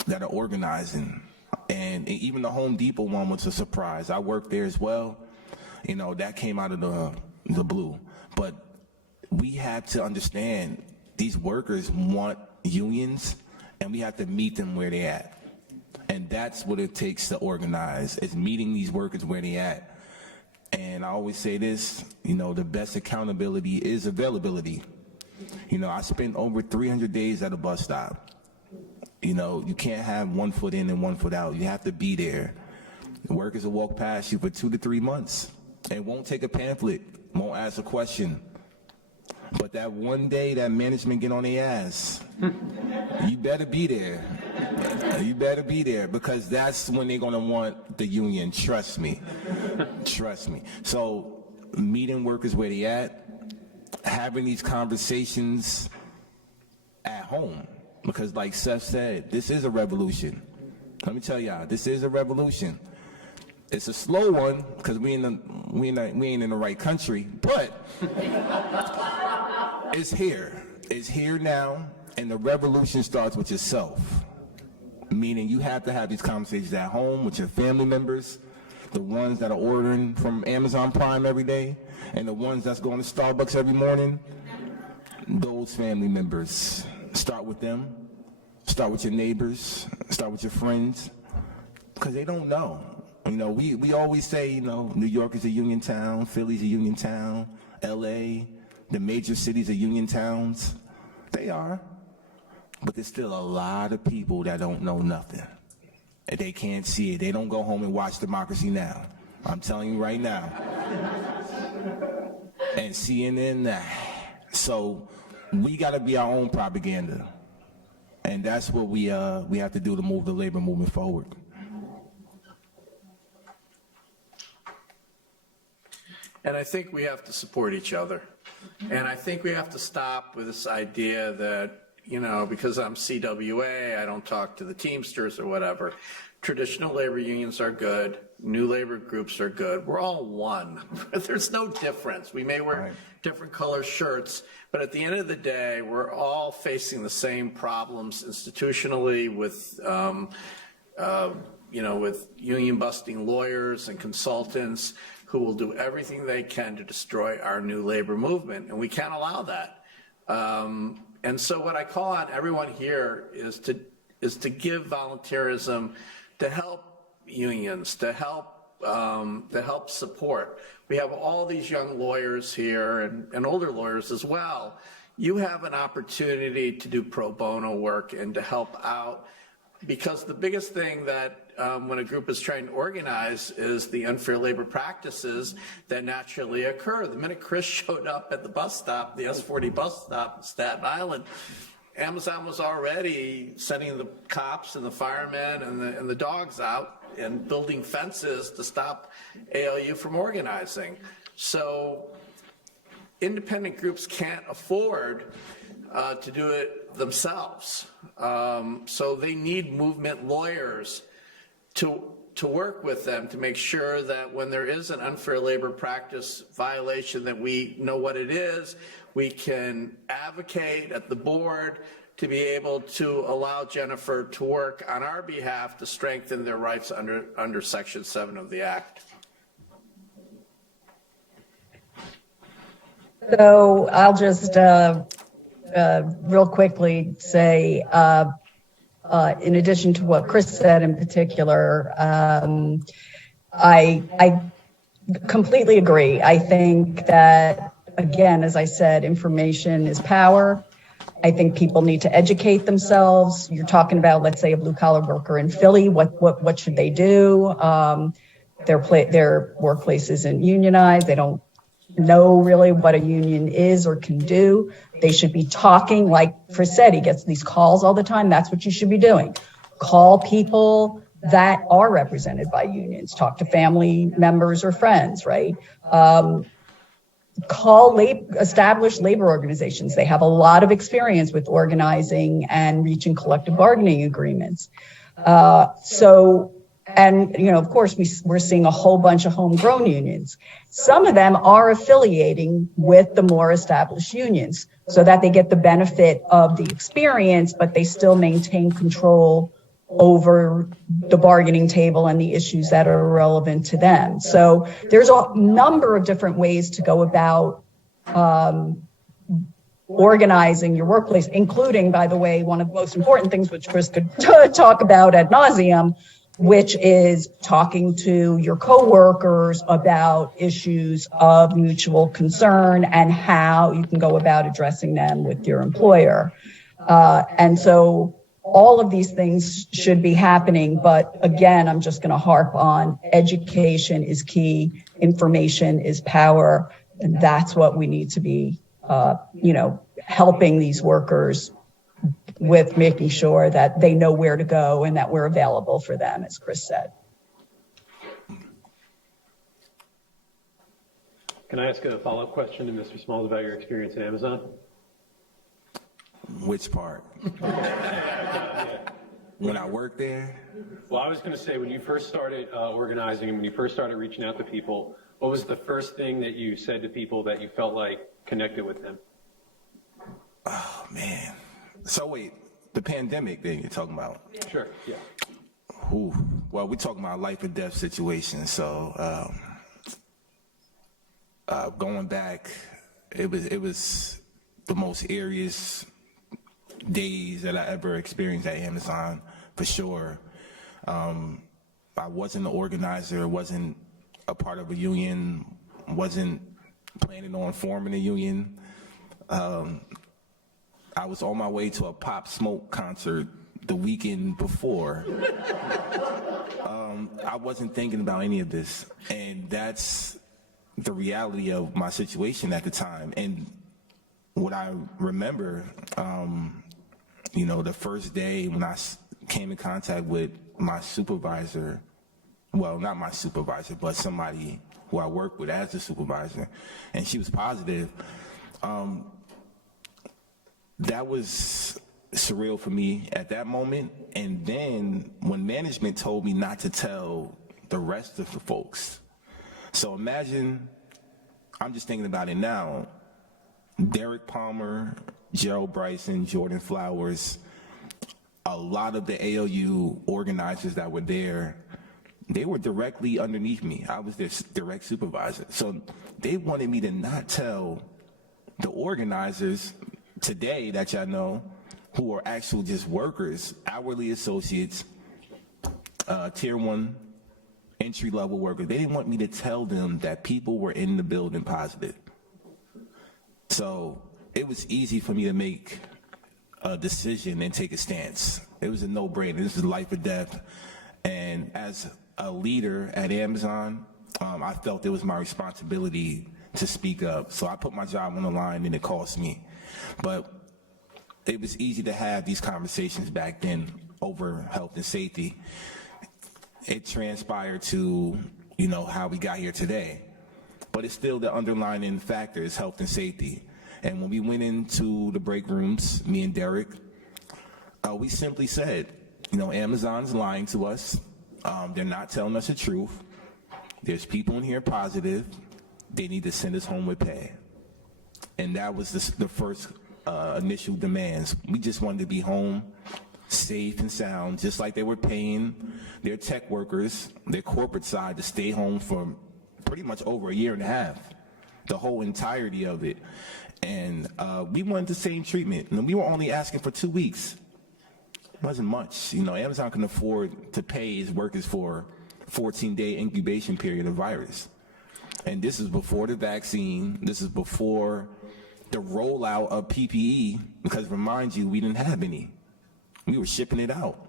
that are organizing. And even the Home Depot one was a surprise. I worked there as well. That came out of the blue. But we have to understand, these workers want unions, and we have to meet them where they're at. And that's what it takes to organize, is meeting these workers where they're at. And I always say this, the best accountability is availability. I spent over 300 days at a bus stop. You can't have 1 foot in and 1 foot out. You have to be there. The workers will walk past you for 2 to 3 months and won't take a pamphlet, won't ask a question. But that one day that management get on their ass, you better be there. You better be there, because that's when they're gonna want the union, trust me. Trust me. So meeting workers where they at, having these conversations at home, because like Seth said, this is a revolution. Let me tell y'all, this is a revolution. It's a slow one because we ain't in the right country, but it's here. It's here now, and the revolution starts with yourself. Meaning you have to have these conversations at home with your family members, the ones that are ordering from Amazon Prime every day, and the ones that's going to Starbucks every morning. Those family members, start with them, start with your neighbors, start with your friends, because they don't know. We always say, New York is a union town, Philly's a union town, LA, the major cities are union towns. They are. But there's still a lot of people that don't know nothing. And they can't see it. They don't go home and watch Democracy Now! I'm telling you right now. And CNN, so we got to be our own propaganda. And that's what we have to do to move the labor movement forward. And I think we have to support each other. And I think we have to stop with this idea that, because I'm CWA, I don't talk to the Teamsters or whatever. Traditional labor unions are good. New labor groups are good. We're all one. There's no difference. We may wear different color shirts, but at the end of the day, we're all facing the same problems institutionally with, with union busting lawyers and consultants who will do everything they can to destroy our new labor movement, and we can't allow that. And so what I call on everyone here is to give volunteerism, to help unions, to help support. We have all these young lawyers here and older lawyers as well. You have an opportunity to do pro bono work and to help out, because the biggest thing that when a group is trying to organize is the unfair labor practices that naturally occur. The minute Chris showed up at the bus stop, the S40 bus stop in Staten Island, Amazon was already sending the cops and the firemen and the dogs out and building fences to stop ALU from organizing. So independent groups can't afford to do it themselves. So they need movement lawyers to work with them to make sure that when there is an unfair labor practice violation, that we know what it is. We can advocate at the board to be able to allow Jennifer to work on our behalf to strengthen their rights under Section 7 of the Act. So I'll just real quickly say, in addition to what Chris said in particular, I completely agree. I think that, again, as I said, information is power. I think people need to educate themselves. You're talking about, let's say, a blue collar worker in Philly. What should they do? Their workplace isn't unionized. They don't know really what a union is or can do. They should be talking, like Chris said, he gets these calls all the time. That's what you should be doing. Call people that are represented by unions. Talk to family members or friends, right? Call established labor organizations. They have a lot of experience with organizing and reaching collective bargaining agreements. And, of course, we're seeing a whole bunch of homegrown unions. Some of them are affiliating with the more established unions so that they get the benefit of the experience, but they still maintain control over the bargaining table and the issues that are relevant to them. So there's a number of different ways to go about organizing your workplace, including, by the way, one of the most important things, which Chris could talk about ad nauseum, which is talking to your coworkers about issues of mutual concern and how you can go about addressing them with your employer. And so all of these things should be happening. But again, I'm just going to harp on education is key. Information is power. And that's what we need to be, helping these workers with, making sure that they know where to go and that we're available for them, as Chris said. Can I ask a follow-up question to Mr. Smalls about your experience at Amazon? Which part? When I worked there? Well, I was going to say, when you first started organizing and when you first started reaching out to people, what was the first thing that you said to people that you felt like connected with them? Oh, man. So wait, the pandemic thing you're talking about? Sure, yeah. Ooh. Well, we're talking about life or death situations. So going back, it was the most eeriest days that I ever experienced at Amazon, for sure. I wasn't an organizer, wasn't a part of a union, wasn't planning on forming a union. I was on my way to a Pop Smoke concert the weekend before. I wasn't thinking about any of this, and that's the reality of my situation at the time. And what I remember, the first day when I came in contact with my supervisor, well, not my supervisor, but somebody who I worked with as a supervisor, and she was positive, that was surreal for me at that moment. And then when management told me not to tell the rest of the folks. So imagine, I'm just thinking about it now, Derek Palmer, Gerald Bryson, Jordan Flowers, a lot of the ALU organizers that were there, they were directly underneath me. I was their direct supervisor. So they wanted me to not tell the organizers today that y'all know, who are actual just workers, hourly associates, tier 1 entry-level workers. They didn't want me to tell them that people were in the building positive. So it was easy for me to make a decision and take a stance. It was a no-brainer. This is life or death. And as a leader at Amazon, I felt it was my responsibility to speak up. So I put my job on the line, and it cost me. But it was easy to have these conversations back then over health and safety. It transpired to, how we got here today. But it's still the underlying factor is health and safety. And when we went into the break rooms, me and Derek, we simply said, Amazon's lying to us. They're not telling us the truth. There's people in here positive. They need to send us home with pay. And that was the first initial demands. We just wanted to be home, safe and sound, just like they were paying their tech workers, their corporate side, to stay home for pretty much over a year and a half, the whole entirety of it. And we wanted the same treatment. And we were only asking for 2 weeks. It wasn't much. Amazon can afford to pay its workers for a 14-day incubation period of virus. And this is before the vaccine. This is before the rollout of PPE, because remind you, we didn't have any. We were shipping it out.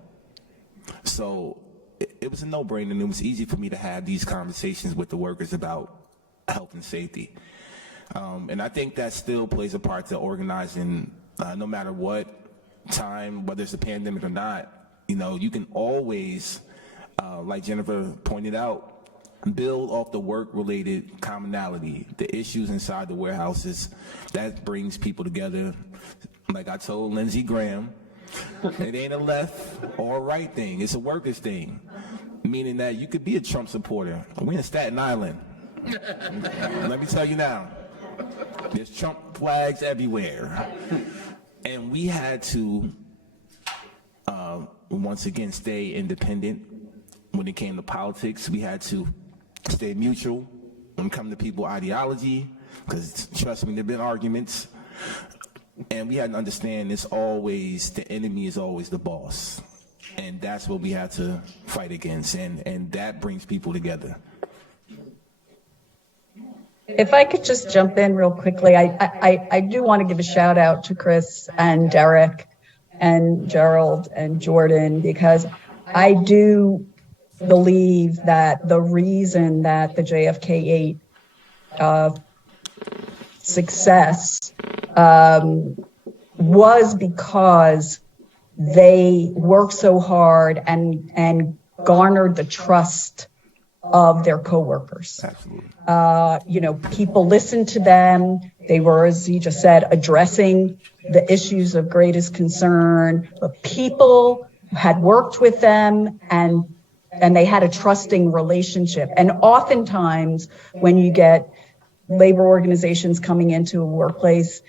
So it was a no-brainer, and it was easy for me to have these conversations with the workers about health and safety. And I think that still plays a part to organizing, no matter what time, whether it's a pandemic or not. You can always, like Jennifer pointed out, build off the work-related commonality, the issues inside the warehouses. That brings people together. Like I told Lindsey Graham, it ain't a left or a right thing. It's a workers thing, meaning that you could be a Trump supporter. We're in Staten Island. Let me tell you now, there's Trump flags everywhere. And we had to, once again, stay independent. When it came to politics, we had to stay mutual when it comes to people ideology, because trust me, there have been arguments. And we had to understand it's always, the enemy is always the boss. And that's what we had to fight against. And that brings people together. If I could just jump in real quickly, I do want to give a shout out to Chris and Derek and Gerald and Jordan, because I do believe that the reason that the JFK 8 success was because they worked so hard and garnered the trust of their coworkers. People listened to them. They were, as he just said, addressing the issues of greatest concern, but people had worked with them and they had a trusting relationship. And oftentimes when you get labor organizations coming into a workplace,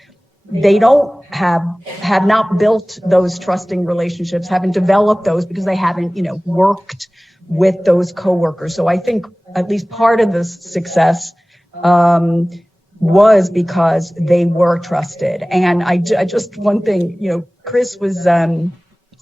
they don't have not built those trusting relationships, haven't developed those because they haven't, worked with those coworkers. So I think at least part of the success was because they were trusted. And I just, one thing, Chris was on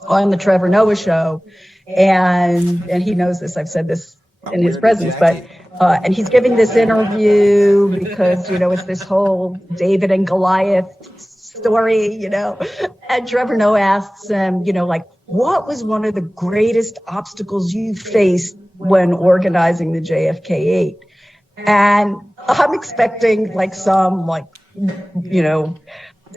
the Trevor Noah show, and he knows this, I've said this in his presence, but and he's giving this interview because, it's this whole David and Goliath story, and Trevor Noah asks him, what was one of the greatest obstacles you faced when organizing the JFK 8? And I'm expecting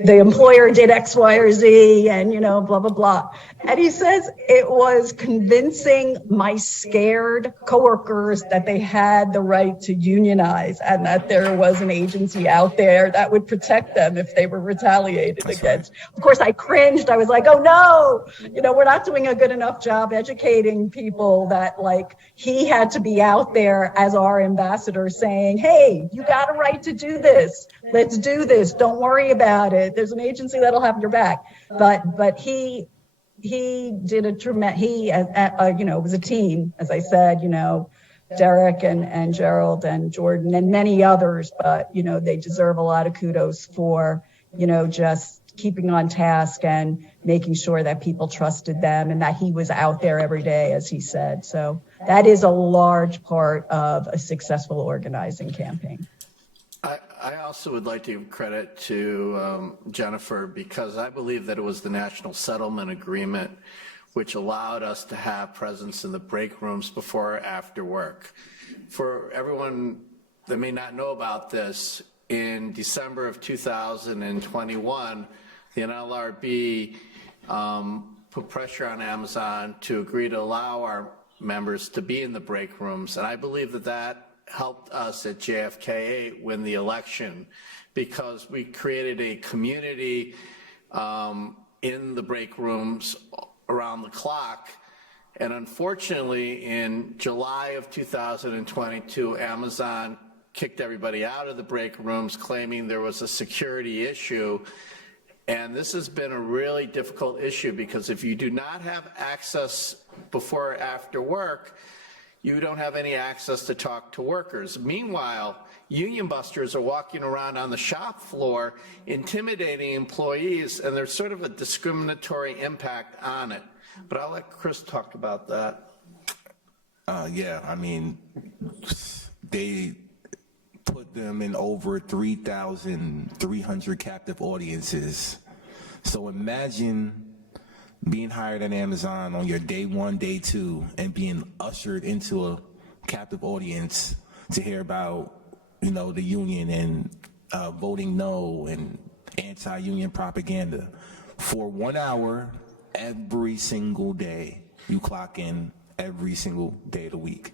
the employer did X, Y, or Z, and, blah, blah, blah. And he says it was convincing my scared coworkers that they had the right to unionize and that there was an agency out there that would protect them if they were retaliated against. Of course, I cringed. I was like, oh no, we're not doing a good enough job educating people that he had to be out there as our ambassador saying, hey, you got a right to do this. Let's do this. Don't worry about it. There's an agency that'll have your back. But he did a tremendous, it was a team, as I said, Derek and Gerald and Jordan and many others, but, they deserve a lot of kudos for, just keeping on task and making sure that people trusted them and that he was out there every day, as he said. So that is a large part of a successful organizing campaign. I also would like to give credit to Jennifer, because I believe that it was the National Settlement Agreement which allowed us to have presence in the break rooms before or after work. For everyone that may not know about this, in December of 2021, the NLRB put pressure on Amazon to agree to allow our members to be in the break rooms, and I believe that helped us at JFK win the election, because we created a community in the break rooms around the clock. And unfortunately, in July of 2022, Amazon kicked everybody out of the break rooms, claiming there was a security issue. And this has been a really difficult issue, because if you do not have access before or after work, you don't have any access to talk to workers. Meanwhile, union busters are walking around on the shop floor intimidating employees, and there's sort of a discriminatory impact on it. But I'll let Chris talk about that. They put them in over 3,300 captive audiences. So imagine being hired at Amazon on your day one, day two, and being ushered into a captive audience to hear about, the union and voting no and anti-union propaganda for 1 hour every single day. You clock in every single day of the week.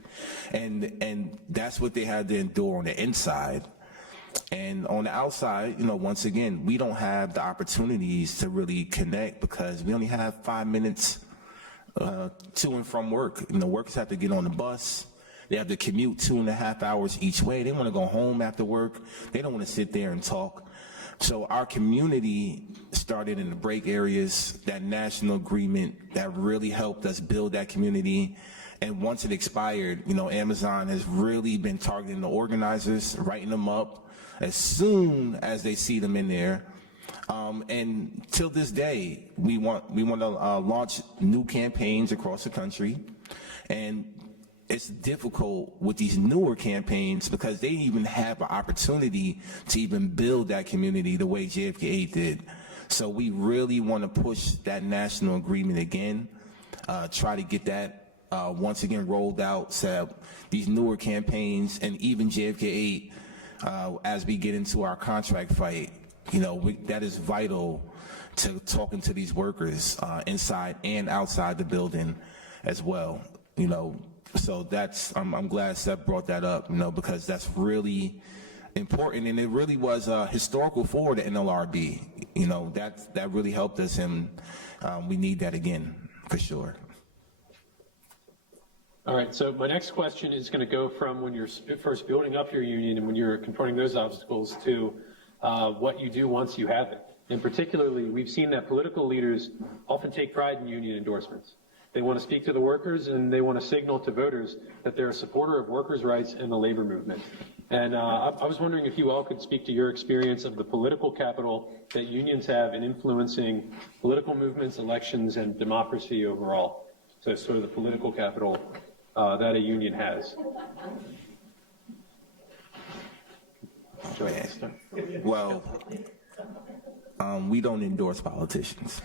And that's what they had to endure on the inside. And on the outside, once again, we don't have the opportunities to really connect because we only have 5 minutes to and from work. Workers have to get on the bus. They have to commute 2.5 hours each way. They want to go home after work. They don't want to sit there and talk. So our community started in the break areas, that national agreement that really helped us build that community. And once it expired, Amazon has really been targeting the organizers, writing them up as soon as they see them in there. And till this day, we want to launch new campaigns across the country. And it's difficult with these newer campaigns because they even have an opportunity to even build that community the way JFK did. So we really want to push that national agreement again, try to get that once again rolled out, so these newer campaigns and even JFK 8, as we get into our contract fight, that is vital to talking to these workers inside and outside the building as well. So that's, I'm glad Seth brought that up, because that's really important, and it really was historical for the NLRB. That really helped us, and we need that again, for sure. All right, so my next question is going to go from when you're first building up your union and when you're confronting those obstacles to what you do once you have it. And particularly, we've seen that political leaders often take pride in union endorsements. They want to speak to the workers, and they want to signal to voters that they're a supporter of workers' rights and the labor movement. And I was wondering if you all could speak to your experience of the political capital that unions have in influencing political movements, elections, and democracy overall. So sort of the political capital that a union has. Well, we don't endorse politicians.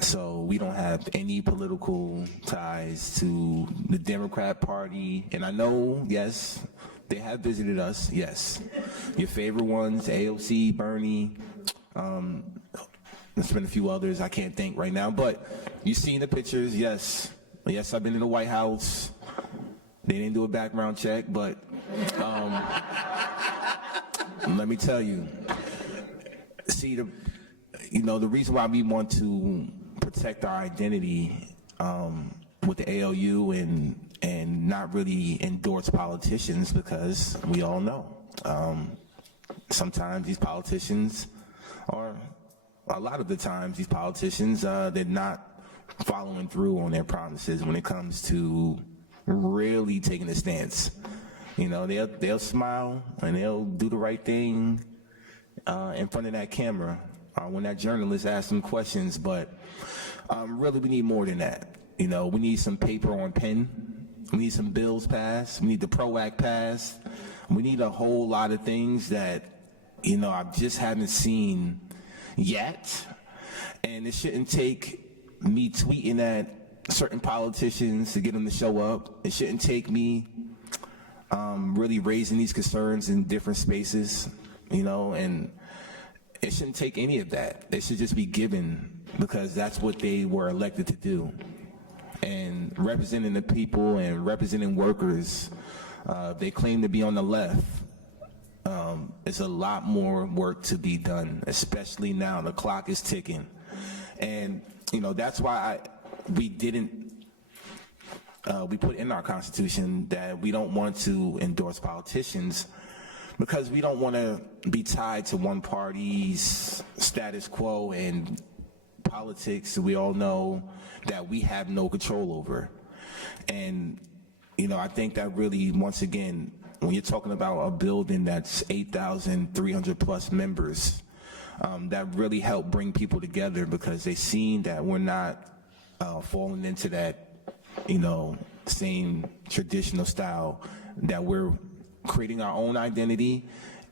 So we don't have any political ties to the Democrat Party. And I know, yes, they have visited us, yes. Your favorite ones, AOC, Bernie, there's been a few others I can't think right now. But you've seen the pictures, yes. Yes, I've been in the White House. They didn't do a background check, but let me tell you, see, the reason why we want to protect our identity with the ALU and not really endorse politicians, because we all know sometimes these politicians, or a lot of the times these politicians, they're not following through on their promises when it comes to really taking a stance. They'll smile and they'll do the right thing in front of that camera when that journalist asks them questions, but really we need more than that. We need some paper on pen, we need some bills passed, we need the PRO Act passed, we need a whole lot of things that I just haven't seen yet. And it shouldn't take me tweeting at certain politicians to get them to show up. It shouldn't take me really raising these concerns in different spaces, and it shouldn't take any of that. It should just be given, because that's what they were elected to do. And representing the people and representing workers, they claim to be on the left. It's a lot more work to be done, especially now. The clock is ticking. And, that's why we put in our Constitution that we don't want to endorse politicians, because we don't want to be tied to one party's status quo and politics we all know that we have no control over. And, I think that really, once again, when you're talking about a building that's 8,300 plus members, that really helped bring people together, because they seen that we're not falling into that, same traditional style, that we're creating our own identity,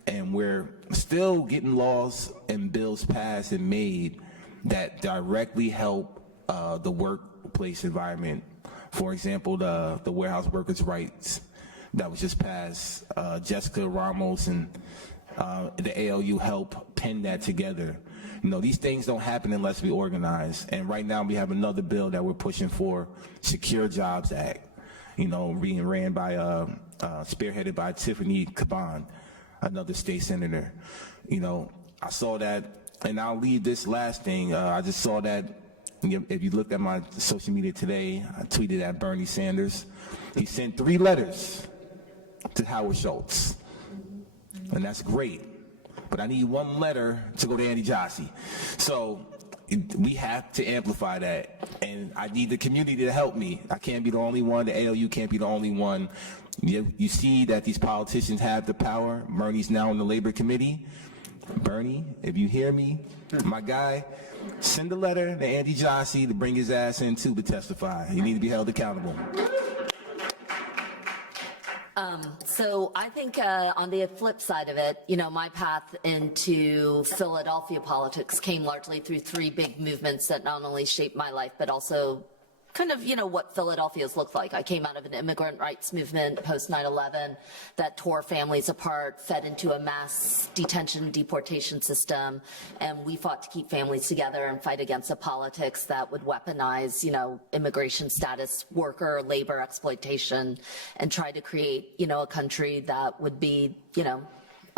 and we're still getting laws and bills passed and made that directly help the workplace environment. For example, the warehouse workers' rights that was just passed. Jessica Ramos and the ALU helped pen that together. These things don't happen unless we organize. And right now we have another bill that we're pushing for, Secure Jobs Act, being ran by, spearheaded by Tiffany Caban, another state senator. I saw that, and I'll leave this last thing. I just saw that, if you looked at my social media today, I tweeted at Bernie Sanders. He sent 3 letters to Howard Schultz, and that's great. But I need 1 letter to go to Andy Jassy. So we have to amplify that, and I need the community to help me. I can't be the only one. The ALU can't be the only one. You see that these politicians have the power. Bernie's now in the Labor Committee. Bernie, if you hear me, my guy, send a letter to Andy Jassy to bring his ass in too to testify. He needs to be held accountable. So I think on the flip side of it, you know, my path into Philadelphia politics came largely through three big movements that not only shaped my life, but also kind of, you know, what Philadelphia's looked like. I came out of an immigrant rights movement post 9/11 that tore families apart, fed into a mass detention, deportation system, and we fought to keep families together and fight against a politics that would weaponize, you know, immigration status, worker, labor exploitation, and try to create, you know, a country that would be, you know,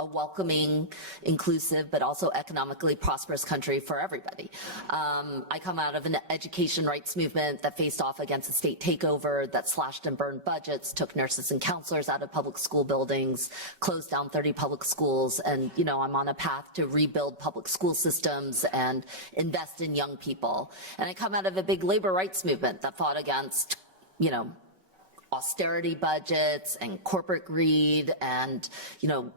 a welcoming, inclusive, but also economically prosperous country for everybody. I come out of an education rights movement that faced off against a state takeover, that slashed and burned budgets, took nurses and counselors out of public school buildings, closed down 30 public schools, and, you know, I'm on a path to rebuild public school systems and invest in young people. And I come out of a big labor rights movement that fought against, you know, austerity budgets and corporate greed and, you know,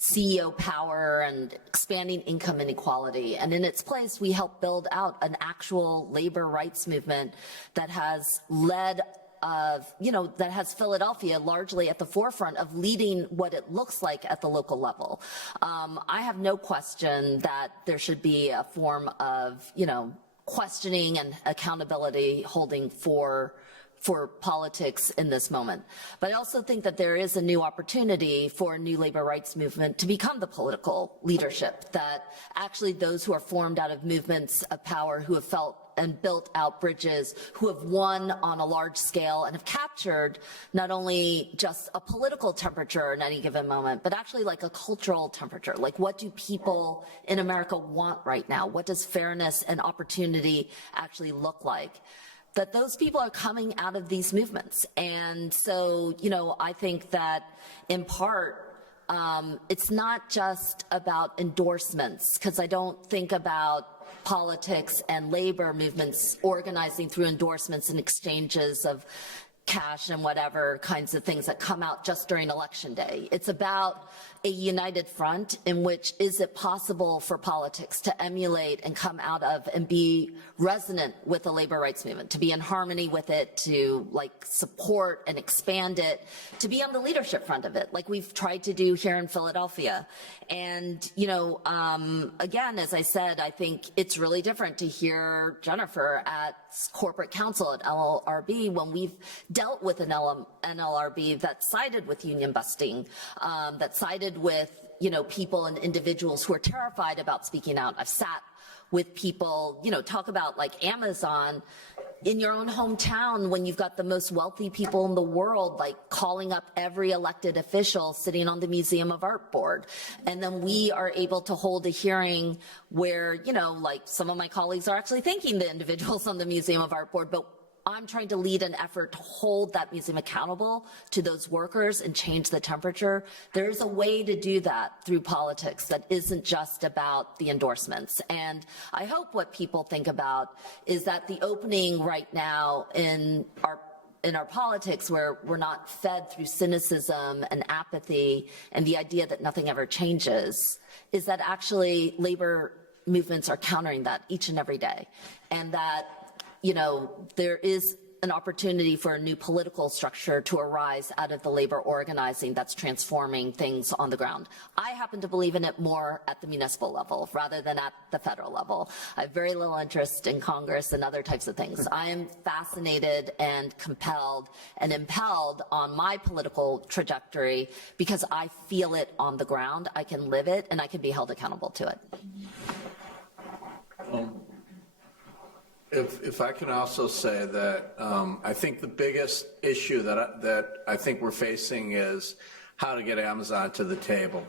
CEO power and expanding income inequality. And in its place, we helped build out an actual labor rights movement that has led you know, that has Philadelphia largely at the forefront of leading what it looks like at the local level. I have no question that there should be a form of, you know, questioning and accountability holding for politics in this moment. But I also think that there is a new opportunity for a new labor rights movement to become the political leadership, that actually those who are formed out of movements of power, who have felt and built out bridges, who have won on a large scale and have captured not only just a political temperature in any given moment, but actually like a cultural temperature. Like, what do people in America want right now? What does fairness and opportunity actually look like? That those people are coming out of these movements. And so, you know, I think that in part, it's not just about endorsements, because I don't think about politics and labor movements organizing through endorsements and exchanges of cash and whatever kinds of things that come out just during election day. It's about a united front in which is it possible for politics to emulate and come out of and be resonant with the labor rights movement, to be in harmony with it, to like support and expand it, to be on the leadership front of it, like we've tried to do here in Philadelphia. And, you know, again, as I said, I think it's really different to hear Jennifer at corporate counsel at LLRB when we've dealt with an NLRB that sided with union busting, that sided with, you know, people and individuals who are terrified about speaking out. I've sat with people, you know, talk about like Amazon in your own hometown when you've got the most wealthy people in the world, like calling up every elected official sitting on the Museum of Art board. And then we are able to hold a hearing where, you know, like some of my colleagues are actually thanking the individuals on the Museum of Art board, but I'm trying to lead an effort to hold that museum accountable to those workers and change the temperature. There's a way to do that through politics that isn't just about the endorsements. And I hope what people think about is that the opening right now in our politics, where we're not fed through cynicism and apathy and the idea that nothing ever changes, is that actually labor movements are countering that each and every day. And that, you know, there is an opportunity for a new political structure to arise out of the labor organizing that's transforming things on the ground. I happen to believe in it more at the municipal level rather than at the federal level. I have very little interest in Congress and other types of things. I am fascinated and compelled and impelled on my political trajectory because I feel it on the ground, I can live it, and I can be held accountable to it. If I can also say that I think the biggest issue that I think we're facing is how to get Amazon to the table.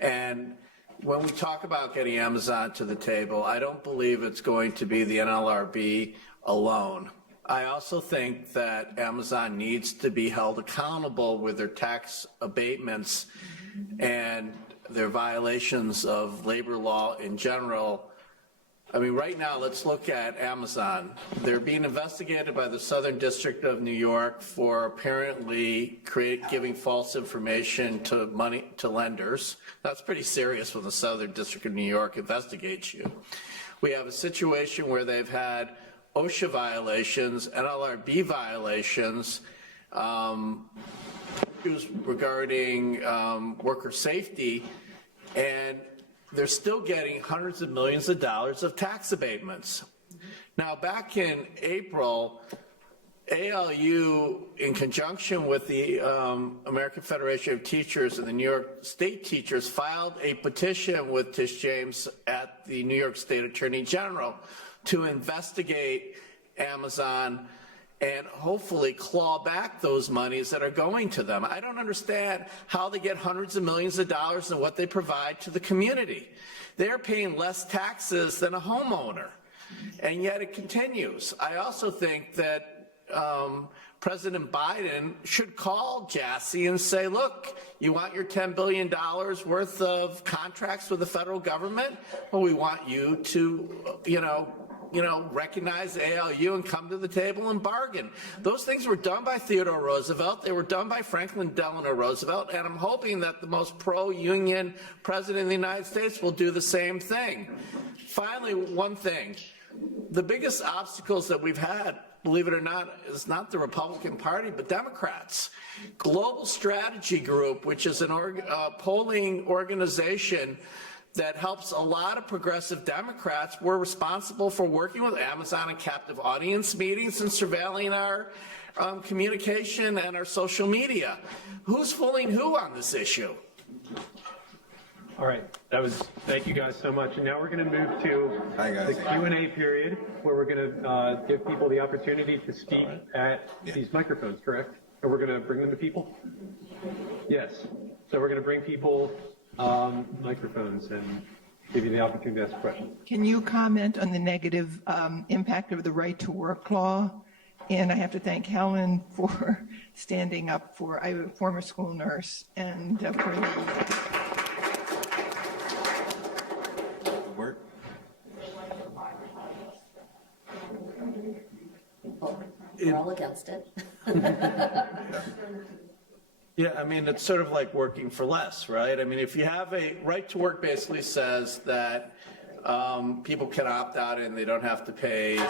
And when we talk about getting Amazon to the table, I don't believe it's going to be the NLRB alone. I also think that Amazon needs to be held accountable with their tax abatements and their violations of labor law in general. I mean, right now, let's look at Amazon. They're being investigated by the Southern District of New York for apparently giving false information to lenders. That's pretty serious when the Southern District of New York investigates you. We have a situation where they've had OSHA violations, NLRB violations, issues regarding worker safety, and they're still getting hundreds of millions of dollars of tax abatements. Now, back in April, ALU, in conjunction with the American Federation of Teachers and the New York State Teachers, filed a petition with Tish James at the New York State Attorney General to investigate Amazon and hopefully claw back those monies that are going to them. I don't understand how they get hundreds of millions of dollars and what they provide to the community. They're paying less taxes than a homeowner, and yet it continues. I also think that President Biden should call Jassy and say, look, you want your $10 billion worth of contracts with the federal government? Well, we want you to, recognize the ALU and come to the table and bargain. Those things were done by Theodore Roosevelt. They were done by Franklin Delano Roosevelt, and I'm hoping that the most pro-union president of the United States will do the same thing. Finally, one thing. The biggest obstacles that we've had, believe it or not, is not the Republican Party, but Democrats. Global Strategy Group, which is a polling organization that helps a lot of progressive Democrats, were responsible for working with Amazon and captive audience meetings and surveilling our communication and our social media. Who's fooling who on this issue? All right, thank you guys so much. And now we're going to move to the Q&A period, where we're going to give people the opportunity to speak at these microphones, correct? And we're going to bring them to people? Yes. So we're going to bring people microphones and give you the opportunity to ask questions. Can you comment on the negative impact of the right to work law? And I have to thank Helen for standing up for, I'm a former school nurse, and for the We're all against it. Yeah, I mean, it's sort of like working for less, right? I mean, if you have a right to work, basically says that people can opt out and they don't have to pay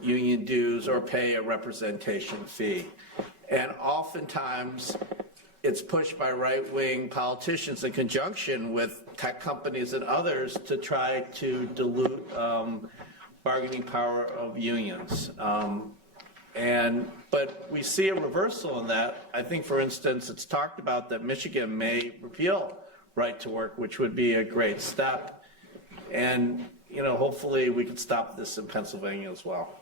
union dues or pay a representation fee. And oftentimes it's pushed by right-wing politicians in conjunction with tech companies and others to try to dilute bargaining power of unions. But we see a reversal in that. I think, for instance, it's talked about that Michigan may repeal right to work, which would be a great step. And, hopefully we could stop this in Pennsylvania as well.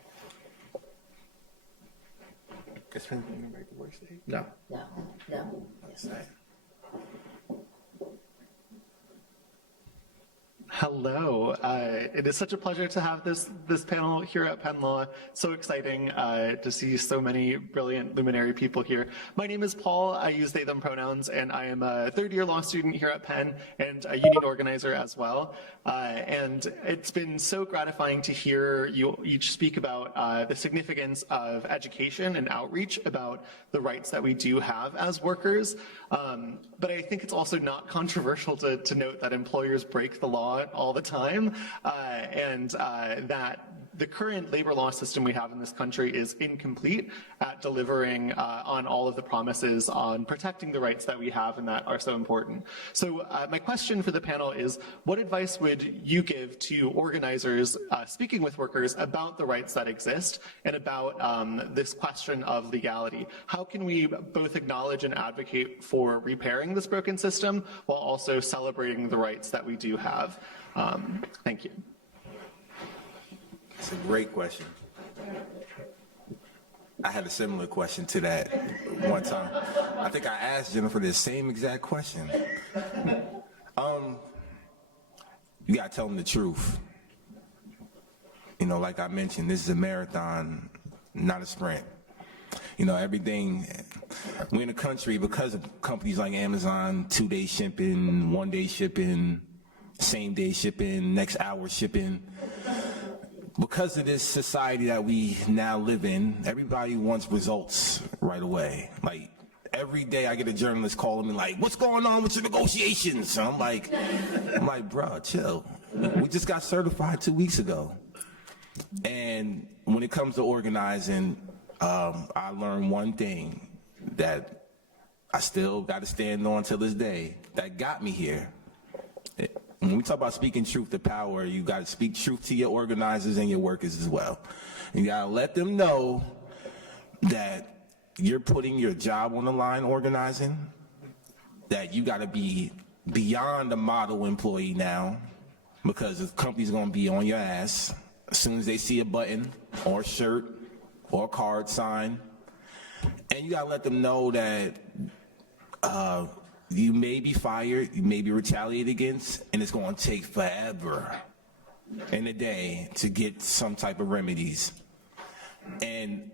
Is Pennsylvania right to work state? No. No. Yes. Hello. It is such a pleasure to have this panel here at Penn Law. So exciting to see so many brilliant luminary people here. My name is Paul. I use they, them pronouns, and I am a third-year law student here at Penn and a union organizer as well. And it's been so gratifying to hear you each speak about the significance of education and outreach about the rights that we do have as workers. But I think it's also not controversial to note that employers break the law all the time, and that the current labor law system we have in this country is incomplete at delivering on all of the promises on protecting the rights that we have and that are so important. So my question for the panel is, what advice would you give to organizers speaking with workers about the rights that exist and about this question of legality? How can we both acknowledge and advocate for repairing this broken system while also celebrating the rights that we do have? Thank you. It's a great question. I had a similar question to that one time. I think I asked Jennifer the same exact question. You gotta tell them the truth. Like I mentioned, this is a marathon, not a sprint. Everything, we're in a country because of companies like Amazon, 2-day shipping, 1-day shipping, same day shipping, next hour shipping. Because of this society that we now live in, everybody wants results right away. Like, every day I get a journalist calling me like, what's going on with your negotiations? And I'm like, bro, chill. We just got certified 2 weeks ago. And when it comes to organizing, I learned one thing that I still got to stand on till this day that got me here. When we talk about speaking truth to power, you got to speak truth to your organizers and your workers as well. You got to let them know that you're putting your job on the line organizing, that you got to be beyond a model employee now, because the company's going to be on your ass as soon as they see a button or a shirt or a card sign. And you got to let them know that you may be fired, you may be retaliated against, and it's going to take forever in a day to get some type of remedies. And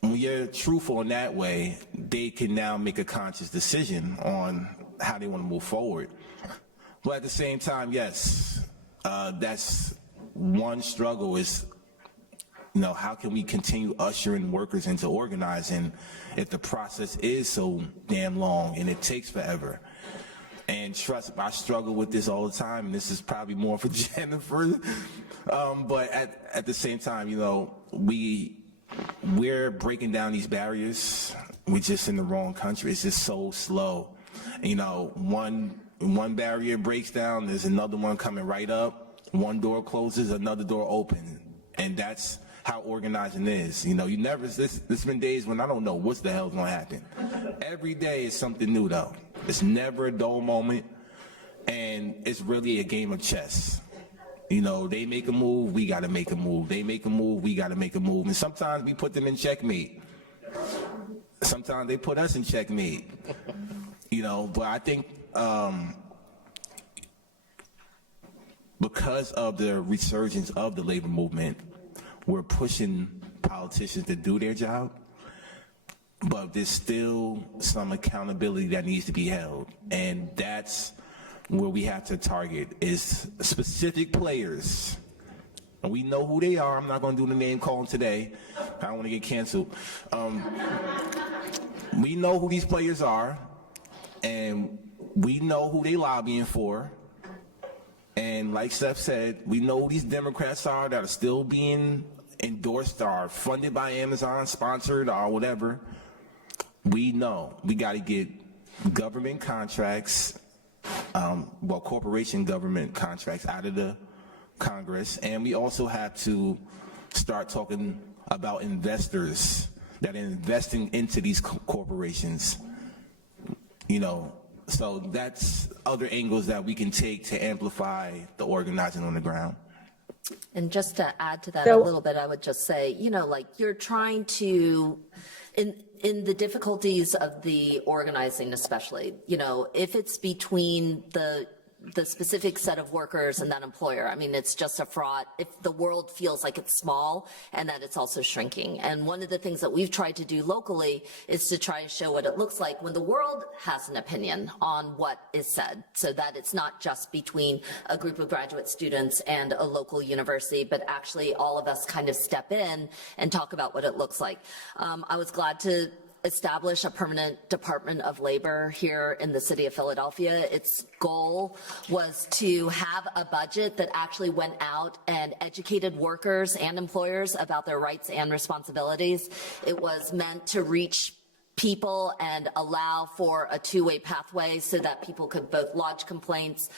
when you're truthful in that way, they can now make a conscious decision on how they want to move forward. But at the same time, yes, that's one struggle is, how can we continue ushering workers into organizing if the process is so damn long and it takes forever? And trust me, I struggle with this all the time, and this is probably more for Jennifer. But at the same time, we're breaking down these barriers. We're just in the wrong country. It's just so slow. One barrier breaks down, there's another one coming right up. One door closes, another door opens. And that's how organizing is. There's been days when I don't know what's the hell's gonna happen. Every day is something new though. It's never a dull moment, and it's really a game of chess. They make a move, we gotta make a move. They make a move, we gotta make a move. And sometimes we put them in checkmate. Sometimes they put us in checkmate. But I think because of the resurgence of the labor movement, we're pushing politicians to do their job, but there's still some accountability that needs to be held. And that's where we have to target is specific players. And we know who they are. I'm not going to do the name calling today. I don't want to get canceled. We know who these players are, and we know who they lobbying for. And like Seth said, we know who these Democrats are that are still being endorsed or funded by Amazon, sponsored or whatever. We know we got to get government contracts, corporation government contracts out of the Congress. And we also have to start talking about investors that are investing into these corporations. So that's other angles that we can take to amplify the organizing on the ground. And just to add to that a little bit, I would just say, you're trying to, in the difficulties of the organizing especially, if it's between the specific set of workers and that employer, it's just a fraud. If the world feels like it's small and that it's also shrinking. And one of the things that we've tried to do locally is to try and show what it looks like when the world has an opinion on what is said, so that it's not just between a group of graduate students and a local university, but actually all of us kind of step in and talk about what it looks like. I was glad to establish a permanent Department of Labor here in the city of Philadelphia. Its goal was to have a budget that actually went out and educated workers and employers about their rights and responsibilities. It was meant to reach people and allow for a two-way pathway so that people could both lodge complaints.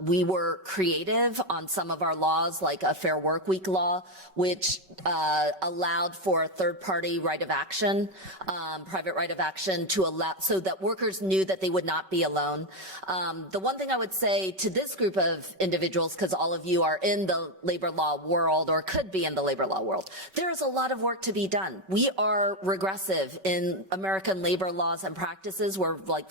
We were creative on some of our laws, like a Fair Work Week law, which allowed for a third-party right of action, private right of action, to allow so that workers knew that they would not be alone. The one thing I would say to this group of individuals, because all of you are in the labor law world or could be in the labor law world, there is a lot of work to be done. We are regressive in American labor laws and practices. We're like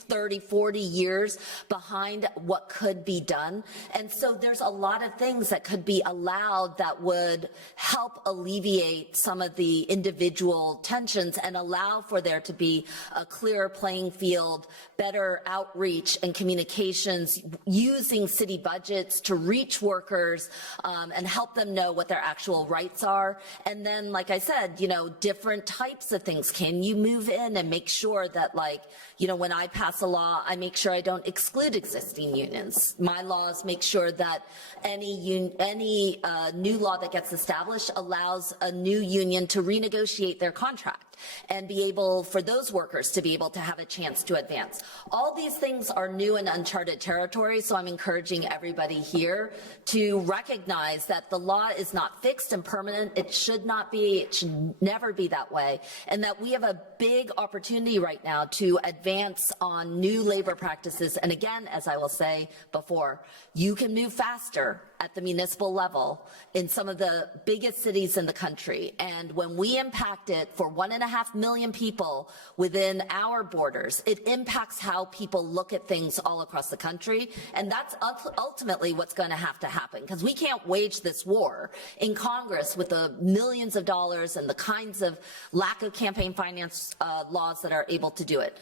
30, 40 years behind what could be done. And so there's a lot of things that could be allowed that would help alleviate some of the individual tensions and allow for there to be a clearer playing field, better outreach and communications, using city budgets to reach workers and help them know what their actual rights are. And then, like I said, you know, different types of things. Can you move in and make sure that, like, you know, when I pass a law, I make sure I don't exclude existing unions. My laws make sure that any new law that gets established allows a new union to renegotiate their contract and be able for those workers to be able to have a chance to advance. All these things are new and uncharted territory, so I'm encouraging everybody here to recognize that the law is not fixed and permanent. It should not be, it should never be that way, and that we have a big opportunity right now to advance on new labor practices. And again, as I will say before, you can move faster at the municipal level in some of the biggest cities in the country. And when we impact it for 1.5 million people within our borders, it impacts how people look at things all across the country. And that's ultimately what's going to happen, because we can't wage this war in Congress with the millions of dollars and the kinds of lack of campaign finance laws that are able to do it.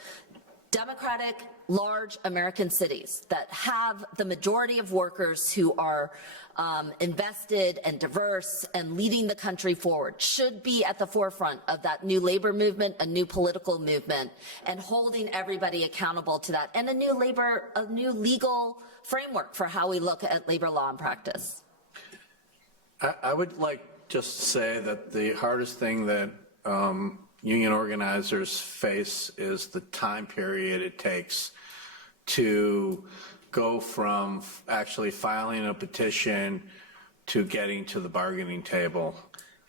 Democratic, large American cities that have the majority of workers who are invested and diverse and leading the country forward should be at the forefront of that new labor movement, a new political movement, and holding everybody accountable to that, and a new legal framework for how we look at labor law and practice. I would like just to say that the hardest thing that union organizers face is the time period it takes to go from actually filing a petition to getting to the bargaining table.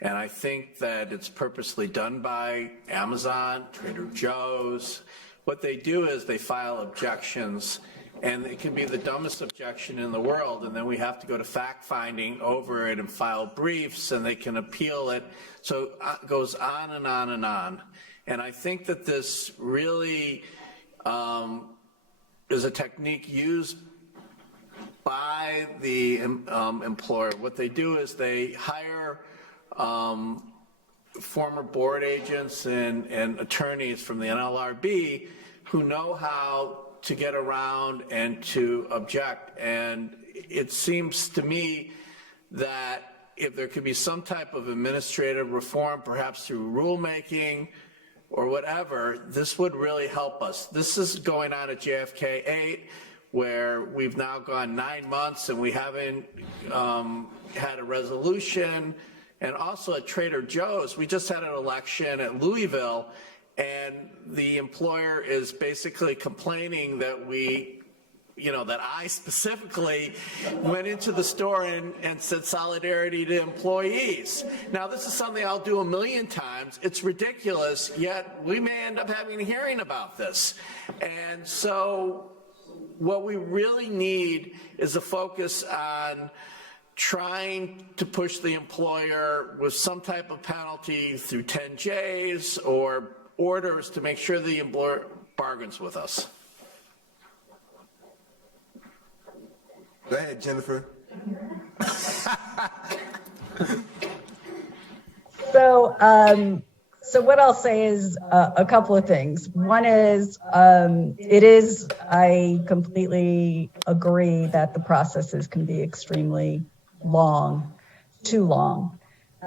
And I think that it's purposely done by Amazon, Trader Joe's. What they do is they file objections, and it can be the dumbest objection in the world, and then we have to go to fact-finding over it and file briefs, and they can appeal it. So it goes on and on and on. And I think that this really is a technique used by the employer. What they do is they hire former board agents and attorneys from the NLRB who know how to get around and to object. And it seems to me that if there could be some type of administrative reform, perhaps through rulemaking or whatever, this would really help us. This is going on at JFK 8, where we've now gone 9 months and we haven't had a resolution. And also at Trader Joe's, we just had an election at Louisville, and the employer is basically complaining that that I specifically went into the store and said solidarity to employees. Now, this is something I'll do 1 million times. It's ridiculous, yet we may end up having a hearing about this. And so what we really need is a focus on trying to push the employer with some type of penalty through 10Js or orders to make sure the employer bargains with us. Go ahead, Jennifer. So what I'll say is a couple of things. One is, I completely agree that the processes can be extremely long, too long.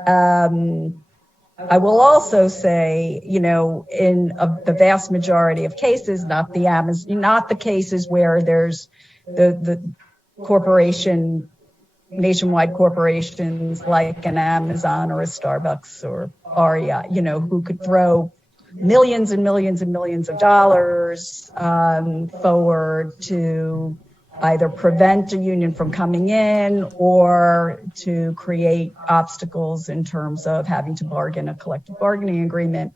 I will also say, in the vast majority of cases, not the cases where there's the nationwide corporations like an Amazon or a Starbucks or Aria, who could throw millions and millions and millions of dollars forward to either prevent a union from coming in or to create obstacles in terms of having to bargain a collective bargaining agreement.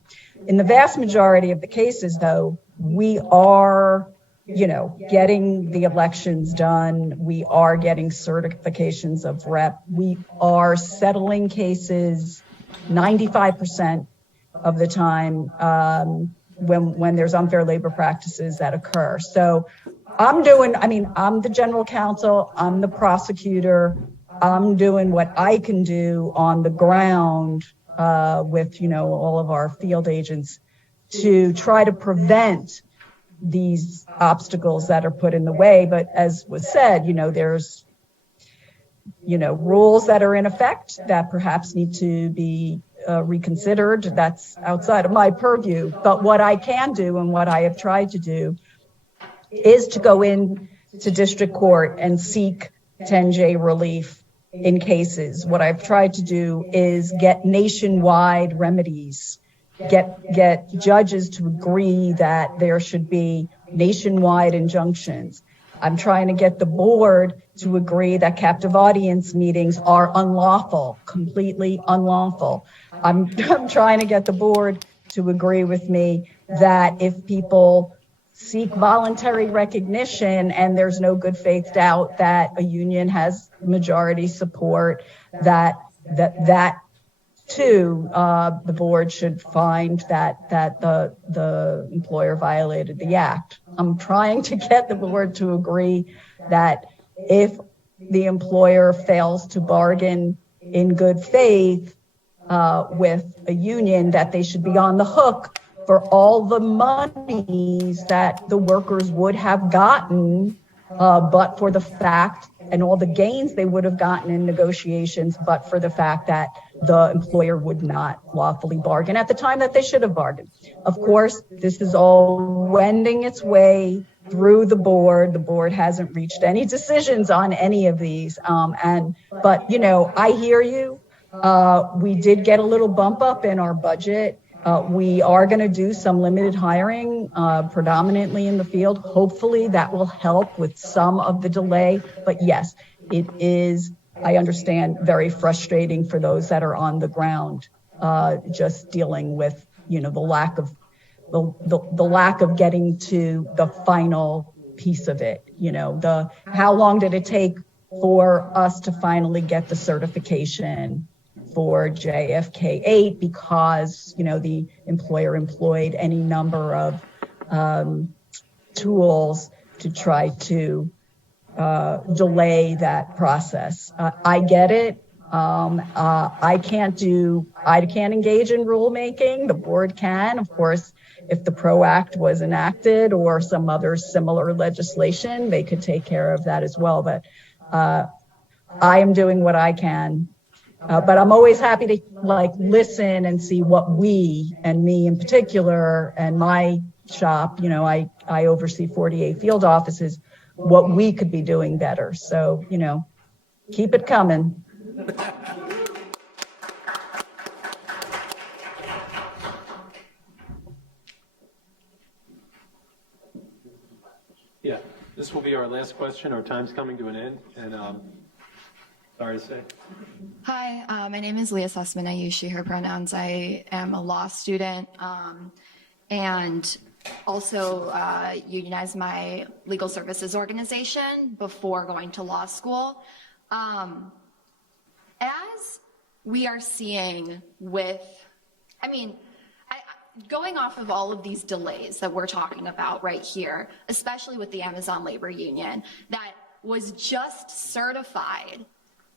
In the vast majority of the cases, though, we are getting the elections done. We are getting certifications of rep. We are settling cases 95% of the time. when there's unfair labor practices that occur. So I'm the general counsel, I'm the prosecutor, I'm doing what I can do on the ground with, all of our field agents to try to prevent these obstacles that are put in the way. But as was said, there's, rules that are in effect that perhaps need to be reconsidered. That's outside of my purview. But what I can do and what I have tried to do is to go in to district court and seek 10J relief in cases. What I've tried to do is get nationwide remedies, get judges to agree that there should be nationwide injunctions. I'm trying to get the board to agree that captive audience meetings are unlawful, completely unlawful. I'm trying to get the board to agree with me that if people seek voluntary recognition and there's no good faith doubt that a union has majority support, that too, the board should find that the employer violated the act. I'm trying to get the board to agree that if the employer fails to bargain in good faith with a union, that they should be on the hook for all the monies that the workers would have gotten, but for the fact, and all the gains they would have gotten in negotiations, but for the fact that the employer would not lawfully bargain at the time that they should have bargained. Of course, this is all wending its way through the board. The board hasn't reached any decisions on any of these. But I hear you. We did get a little bump up in our budget. We are going to do some limited hiring, predominantly in the field. Hopefully that will help with some of the delay. But yes, it is, I understand, very frustrating for those that are on the ground, just dealing with, the lack of the lack of getting to the final piece of it. How long did it take for us to finally get the certification for JFK 8 because, the employer employed any number of tools to try to delay that process. I get it. I can't engage in rulemaking. The board can, of course, if the PRO Act was enacted or some other similar legislation, they could take care of that as well. But I am doing what I can. But I'm always happy to listen and see what we, and me in particular, and my shop, I oversee 48 field offices, what we could be doing better. So, keep it coming. Yeah, this will be our last question. Our time's coming to an end, and sorry to say. Hi, my name is Leah Sussman. I use she, her pronouns. I am a law student and also unionized my legal services organization before going to law school. As we are seeing with, going off of all of these delays that we're talking about right here, especially with the Amazon Labor Union, that was just certified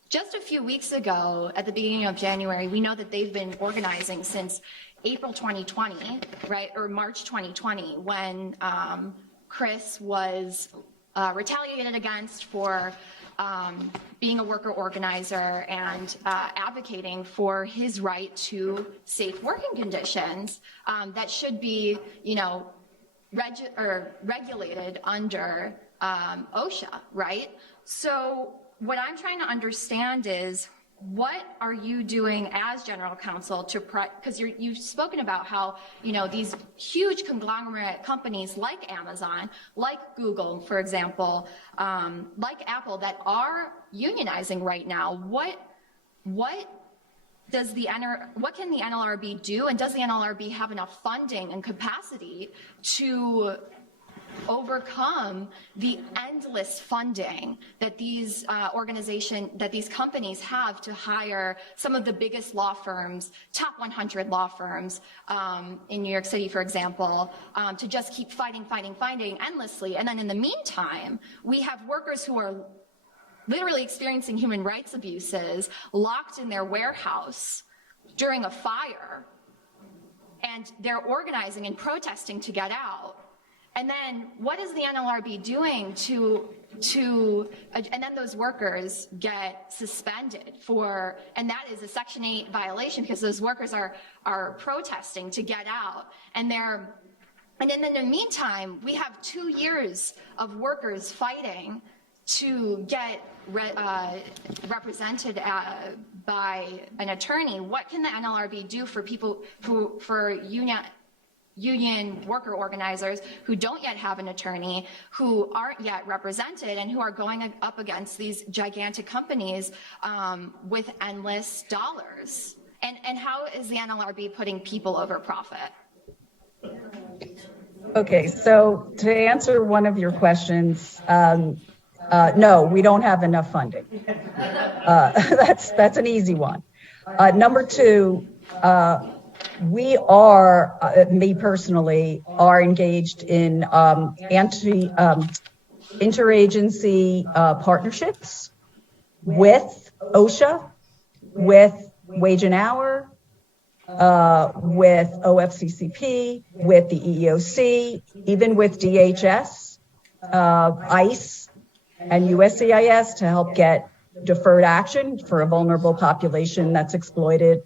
just a few weeks ago at the beginning of January. We know that they've been organizing since April 2020, right, or March 2020, when Chris was retaliated against for being a worker organizer and advocating for his right to safe working conditions that should be, regulated under OSHA, right? So what I'm trying to understand is, what are you doing as general counsel to, because you've spoken about how, these huge conglomerate companies like Amazon, like Google, for example, like Apple, that are unionizing right now. What can the NLRB do, and does the NLRB have enough funding and capacity to overcome the endless funding that these that these companies have to hire some of the biggest law firms, top 100 law firms in New York City, for example, to just keep fighting endlessly. And then in the meantime, we have workers who are literally experiencing human rights abuses, locked in their warehouse during a fire, and they're organizing and protesting to get out. And then what is the NLRB doing and then those workers get suspended and that is a Section 8 violation because those workers are protesting to get out. And in the meantime, we have 2 years of workers fighting to get represented by an attorney. What can the NLRB do for people for union worker organizers who don't yet have an attorney, who aren't yet represented, and who are going up against these gigantic companies with endless dollars? And how is the NLRB putting people over profit? Okay, so to answer one of your questions, no, we don't have enough funding. That's an easy one. Number two, we are, me personally, are engaged in interagency partnerships with OSHA, with Wage and Hour, with OFCCP, with the EEOC, even with DHS, ICE, and USCIS to help get deferred action for a vulnerable population that's exploited.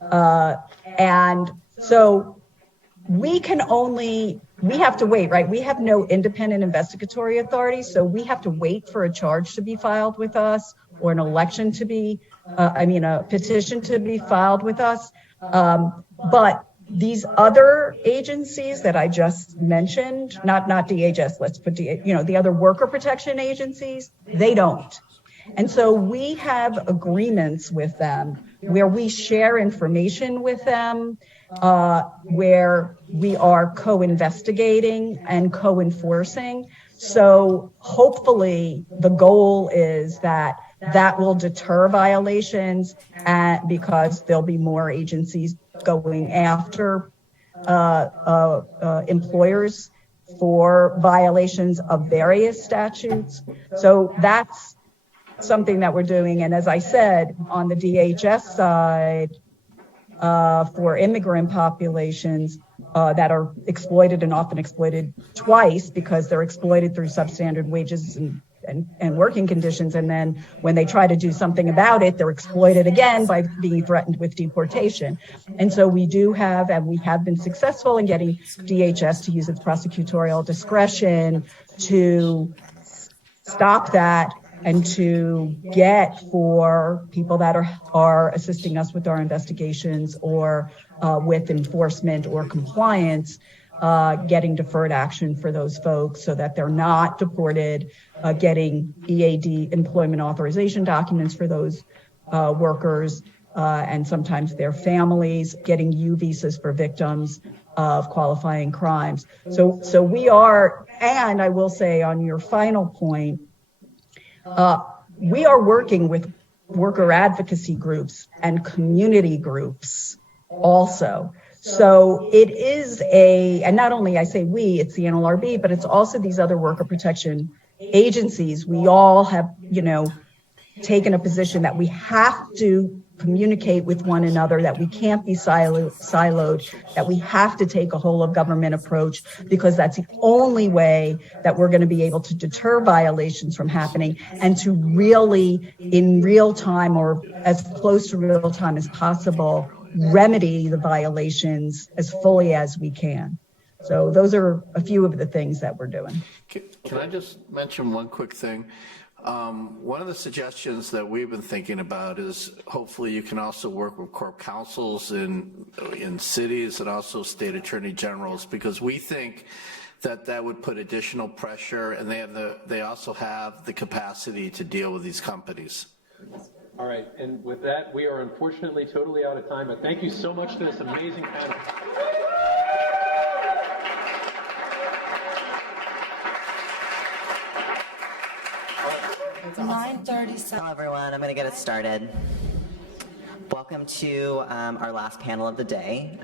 And so we have to wait, right? We have no independent investigatory authority, so we have to wait for a charge to be filed with us or an election to be, a petition to be filed with us. But these other agencies that I just mentioned, not DHS, let's put the other worker protection agencies, they don't. And so we have agreements with them where we share information with them, where we are co-investigating and co-enforcing. So hopefully the goal is that will deter violations, because there'll be more agencies going after employers for violations of various statutes. So that's something that we're doing. And as I said, on the DHS side, for immigrant populations that are exploited and often exploited twice because they're exploited through substandard wages and working conditions. And then when they try to do something about it, they're exploited again by being threatened with deportation. And so we have been successful in getting DHS to use its prosecutorial discretion to stop that and to get for people that are assisting us with our investigations or with enforcement or compliance, getting deferred action for those folks so that they're not deported, getting EAD, employment authorization documents for those workers, and sometimes their families, getting U visas for victims of qualifying crimes. So we are, and I will say on your final point, we are working with worker advocacy groups and community groups also. So it is and not only I say we, it's the NLRB, but it's also these other worker protection agencies. We all have, taken a position that we have to communicate with one another, that we can't be siloed, that we have to take a whole of government approach, because that's the only way that we're going to be able to deter violations from happening and to really, in real time or as close to real time as possible, remedy the violations as fully as we can. So those are a few of the things that we're doing. Can I just mention one quick thing? One of the suggestions that we've been thinking about is hopefully you can also work with corp councils in cities and also state attorney generals, because we think that would put additional pressure, and they also have the capacity to deal with these companies. All right, and with that, we are unfortunately totally out of time, but thank you so much to this amazing panel. 9:37. Hello, everyone. I'm going to get it started. Welcome to our last panel of the day,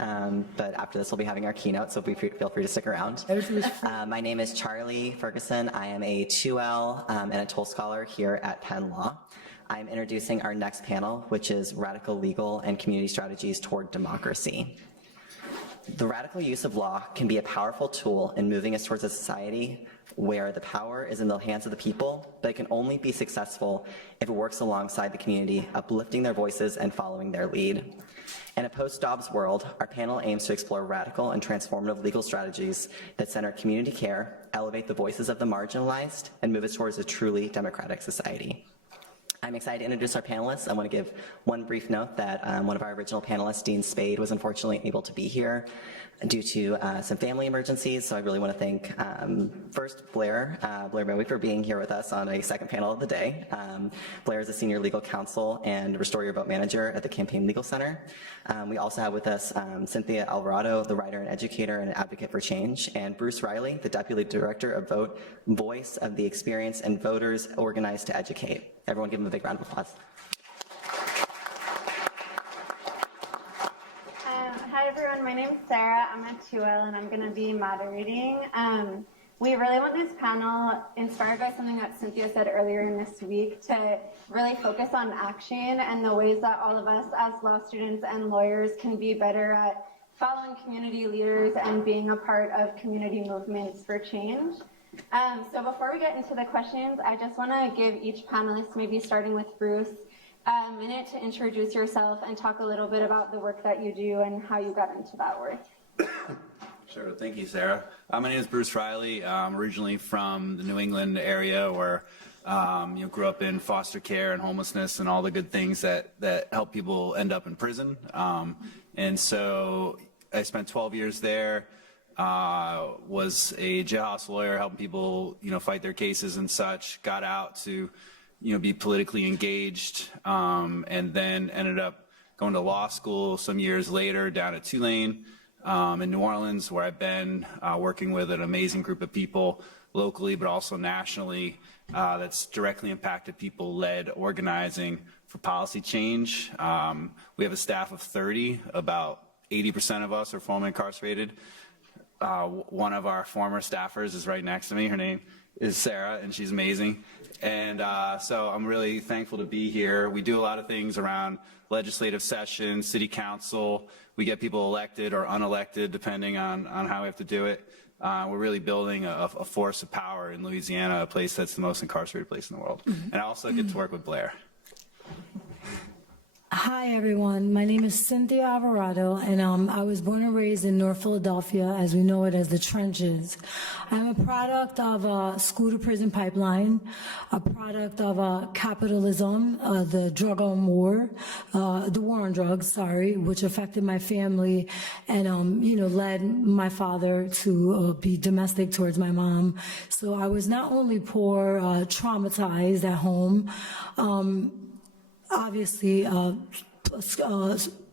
but after this we'll be having our keynote, so feel free to stick around. My name is Charlie Ferguson. I am a 2L and a Toll Scholar here at Penn Law. I'm introducing our next panel, which is Radical Legal and Community Strategies Toward Democracy. The radical use of law can be a powerful tool in moving us towards a society where the power is in the hands of the people, but it can only be successful if it works alongside the community, uplifting their voices and following their lead. In a post-Dobbs world, our panel aims to explore radical and transformative legal strategies that center community care, elevate the voices of the marginalized, and move us towards a truly democratic society. I'm excited to introduce our panelists. I want to give one brief note that one of our original panelists, Dean Spade, was unfortunately unable to be here due to some family emergencies. So I really want to thank first Blair Bowie for being here with us on a second panel of the day. Blair is a senior legal counsel and Restore Your Vote manager at the Campaign Legal Center. We also have with us Cynthia Alvarado, the writer and educator and advocate for change, and Bruce Riley, the deputy director of Vote, voice of the experience and voters organized to educate. Everyone give him a big round of applause. Hi everyone, my name is Sarah. I'm a 2L and I'm going to be moderating. We really want this panel, inspired by something that Cynthia said earlier in this week, to really focus on action and the ways that all of us as law students and lawyers can be better at following community leaders and being a part of community movements for change. So before we get into the questions, I just want to give each panelist, maybe starting with Bruce, a minute to introduce yourself and talk a little bit about the work that you do and how you got into that work. Sure, thank you, Sarah. My name is Bruce Riley. I'm originally from the New England area where grew up in foster care and homelessness and all the good things that help people end up in prison. And so I spent 12 years there. Was a jailhouse lawyer helping people, fight their cases and such, got out to, be politically engaged, and then ended up going to law school some years later down at Tulane in New Orleans, where I've been working with an amazing group of people locally, but also nationally, that's directly impacted people led organizing for policy change. We have a staff of 30, about 80% of us are formerly incarcerated. One of our former staffers is right next to me. Her name is Sarah, and she's amazing. And so I'm really thankful to be here. We do a lot of things around legislative sessions, city council. We get people elected or unelected, depending on how we have to do it. We're really building a force of power in Louisiana, a place that's the most incarcerated place in the world. And I also get to work with Blair. Hi, everyone. My name is Cynthia Alvarado, and I was born and raised in North Philadelphia, as we know it as the trenches. I'm a product of a school-to-prison pipeline, a product of capitalism, the drug on war, the war on drugs, which affected my family and, led my father to be domestic towards my mom. So I was not only poor, traumatized at home, obviously,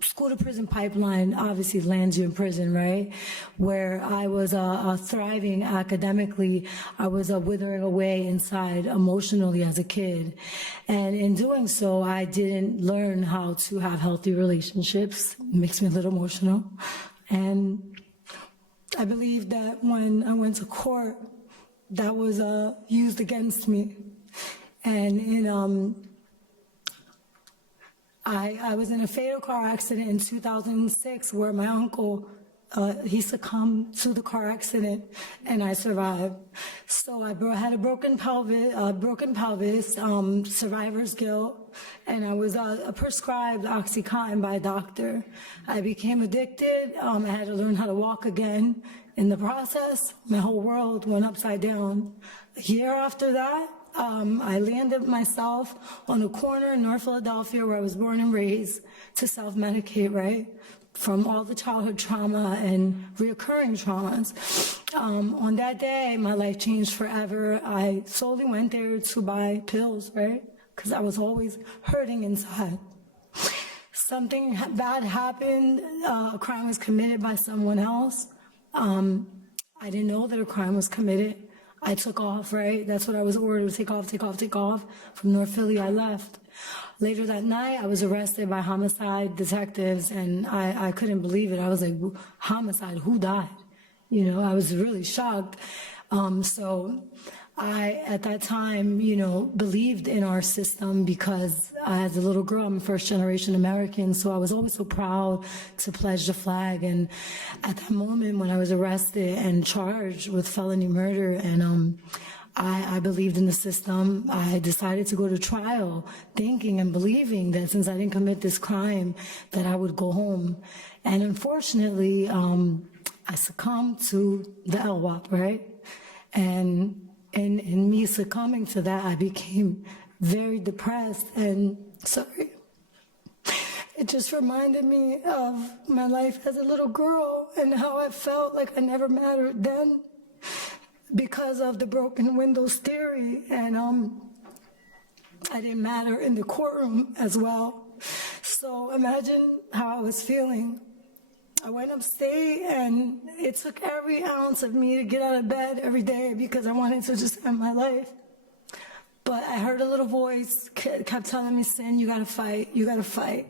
school to prison pipeline obviously lands you in prison, right? Where I was thriving academically, I was withering away inside emotionally as a kid. And in doing so, I didn't learn how to have healthy relationships. It makes me a little emotional. And I believe that when I went to court, that was used against me. And I was in a fatal car accident in 2006 where my uncle, he succumbed to the car accident and I survived. So I had a broken pelvis, survivor's guilt, and I was prescribed OxyContin by a doctor. I became addicted. I had to learn how to walk again. In the process, my whole world went upside down. A year after that, I landed myself on a corner in North Philadelphia where I was born and raised to self-medicate, right? From all the childhood trauma and reoccurring traumas. On that day, my life changed forever. I solely went there to buy pills, right? Because I was always hurting inside. Something bad happened, a crime was committed by someone else. I didn't know that a crime was committed. I took off, right? That's what I was ordered, take off, take off, take off. From North Philly, I left. Later that night, I was arrested by homicide detectives, and I couldn't believe it. I was like, homicide, who died? You know, I was really shocked. So I, at that time, you know, believed in our system because as a little girl, I'm a first-generation American, so I was always so proud to pledge the flag. And at that moment when I was arrested and charged with felony murder, and I believed in the system, I decided to go to trial thinking and believing that since I didn't commit this crime, that I would go home. And unfortunately, I succumbed to the LWOP, right? And in me succumbing to that, I became very depressed and sorry. It just reminded me of my life as a little girl and how I felt like I never mattered then because of the broken windows theory, and I didn't matter in the courtroom as well. So imagine how I was feeling. I went upstate, and it took every ounce of me to get out of bed every day because I wanted to just end my life. But I heard a little voice kept telling me, Sin, you gotta fight, you gotta fight.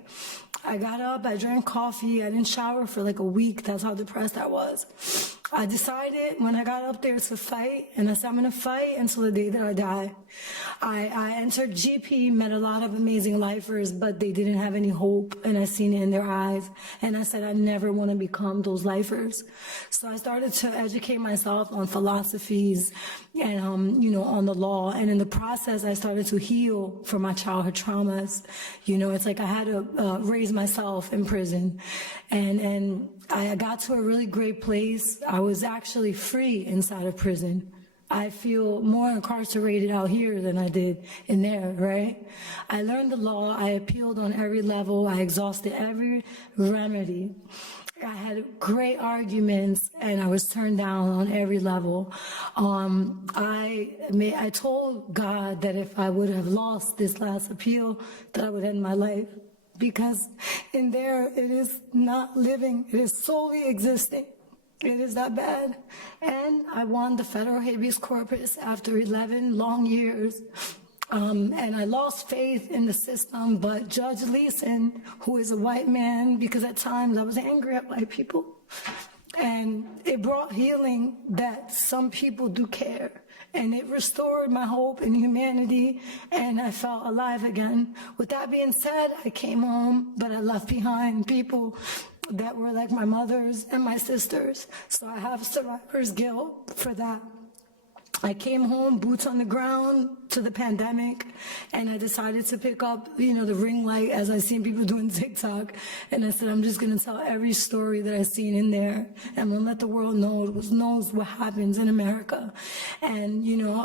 I got up, I drank coffee, I didn't shower for like a week. That's how depressed I was. I decided when I got up there to fight, and I said I'm gonna fight until the day that I die. I entered GP, met a lot of amazing lifers, but they didn't have any hope, and I seen it in their eyes. And I said I never wanna become those lifers. So I started to educate myself on philosophies and you know, on the law. And in the process, I started to heal from my childhood traumas. You know, it's like I had to raise myself in prison. And I got to a really great place. I was actually free inside of prison. I feel more incarcerated out here than I did in there, right? I learned the law. I appealed on every level. I exhausted every remedy. I had great arguments, and I was turned down on every level. I told God that if I would have lost this last appeal, that I would end my life. Because in there, it is not living, it is solely existing. It is that bad. And I won the federal habeas corpus after 11 long years. And I lost faith in the system, but Judge Leeson, who is a white man, because at times I was angry at white people, and it brought healing that some people do care. And it restored my hope in humanity, and I felt alive again. With that being said, I came home, but I left behind people that were like my mothers and my sisters. So I have survivor's guilt for that. I came home, boots on the ground, to the pandemic, and I decided to pick up, you know, the ring light as I seen people doing TikTok, and I said, I'm just gonna tell every story that I seen in there. I'm gonna let the world knows what happens in America. And, you know,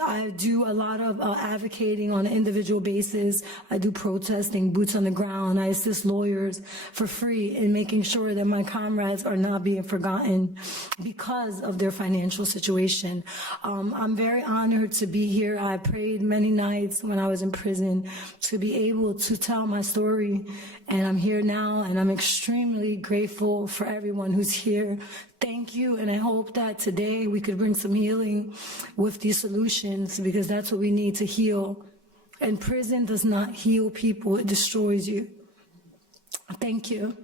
I do a lot of advocating on an individual basis. I do protesting, boots on the ground. I assist lawyers for free in making sure that my comrades are not being forgotten because of their financial situation. I'm very honored to be here. I prayed many nights when I was in prison to be able to tell my story, and I'm here now, and I'm extremely grateful for everyone who's here. Thank you, and I hope that today we could bring some healing with these solutions, because that's what we need to heal. And prison does not heal people, it destroys you. Thank you.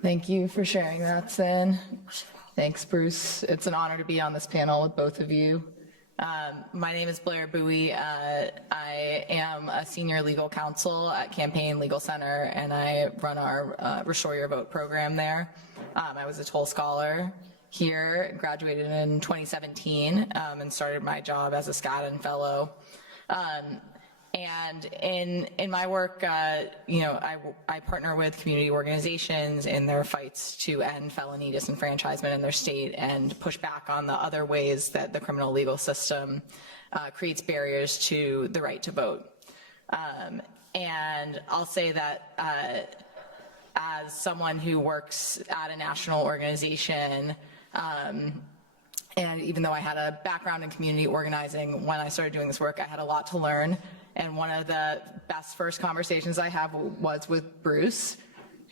Thank you for sharing that, Sin. Thanks, Bruce. It's an honor to be on this panel with both of you. My name is Blair Bowie. I am a senior legal counsel at Campaign Legal Center, and I run our Restore Your Vote program there. I was a Toll Scholar here, graduated in 2017, and started my job as a Skadden Fellow. And in my work, you know, I partner with community organizations in their fights to end felony disenfranchisement in their state and push back on the other ways that the criminal legal system creates barriers to the right to vote. And I'll say that as someone who works at a national organization, and even though I had a background in community organizing, when I started doing this work, I had a lot to learn. And one of the best first conversations I had was with Bruce,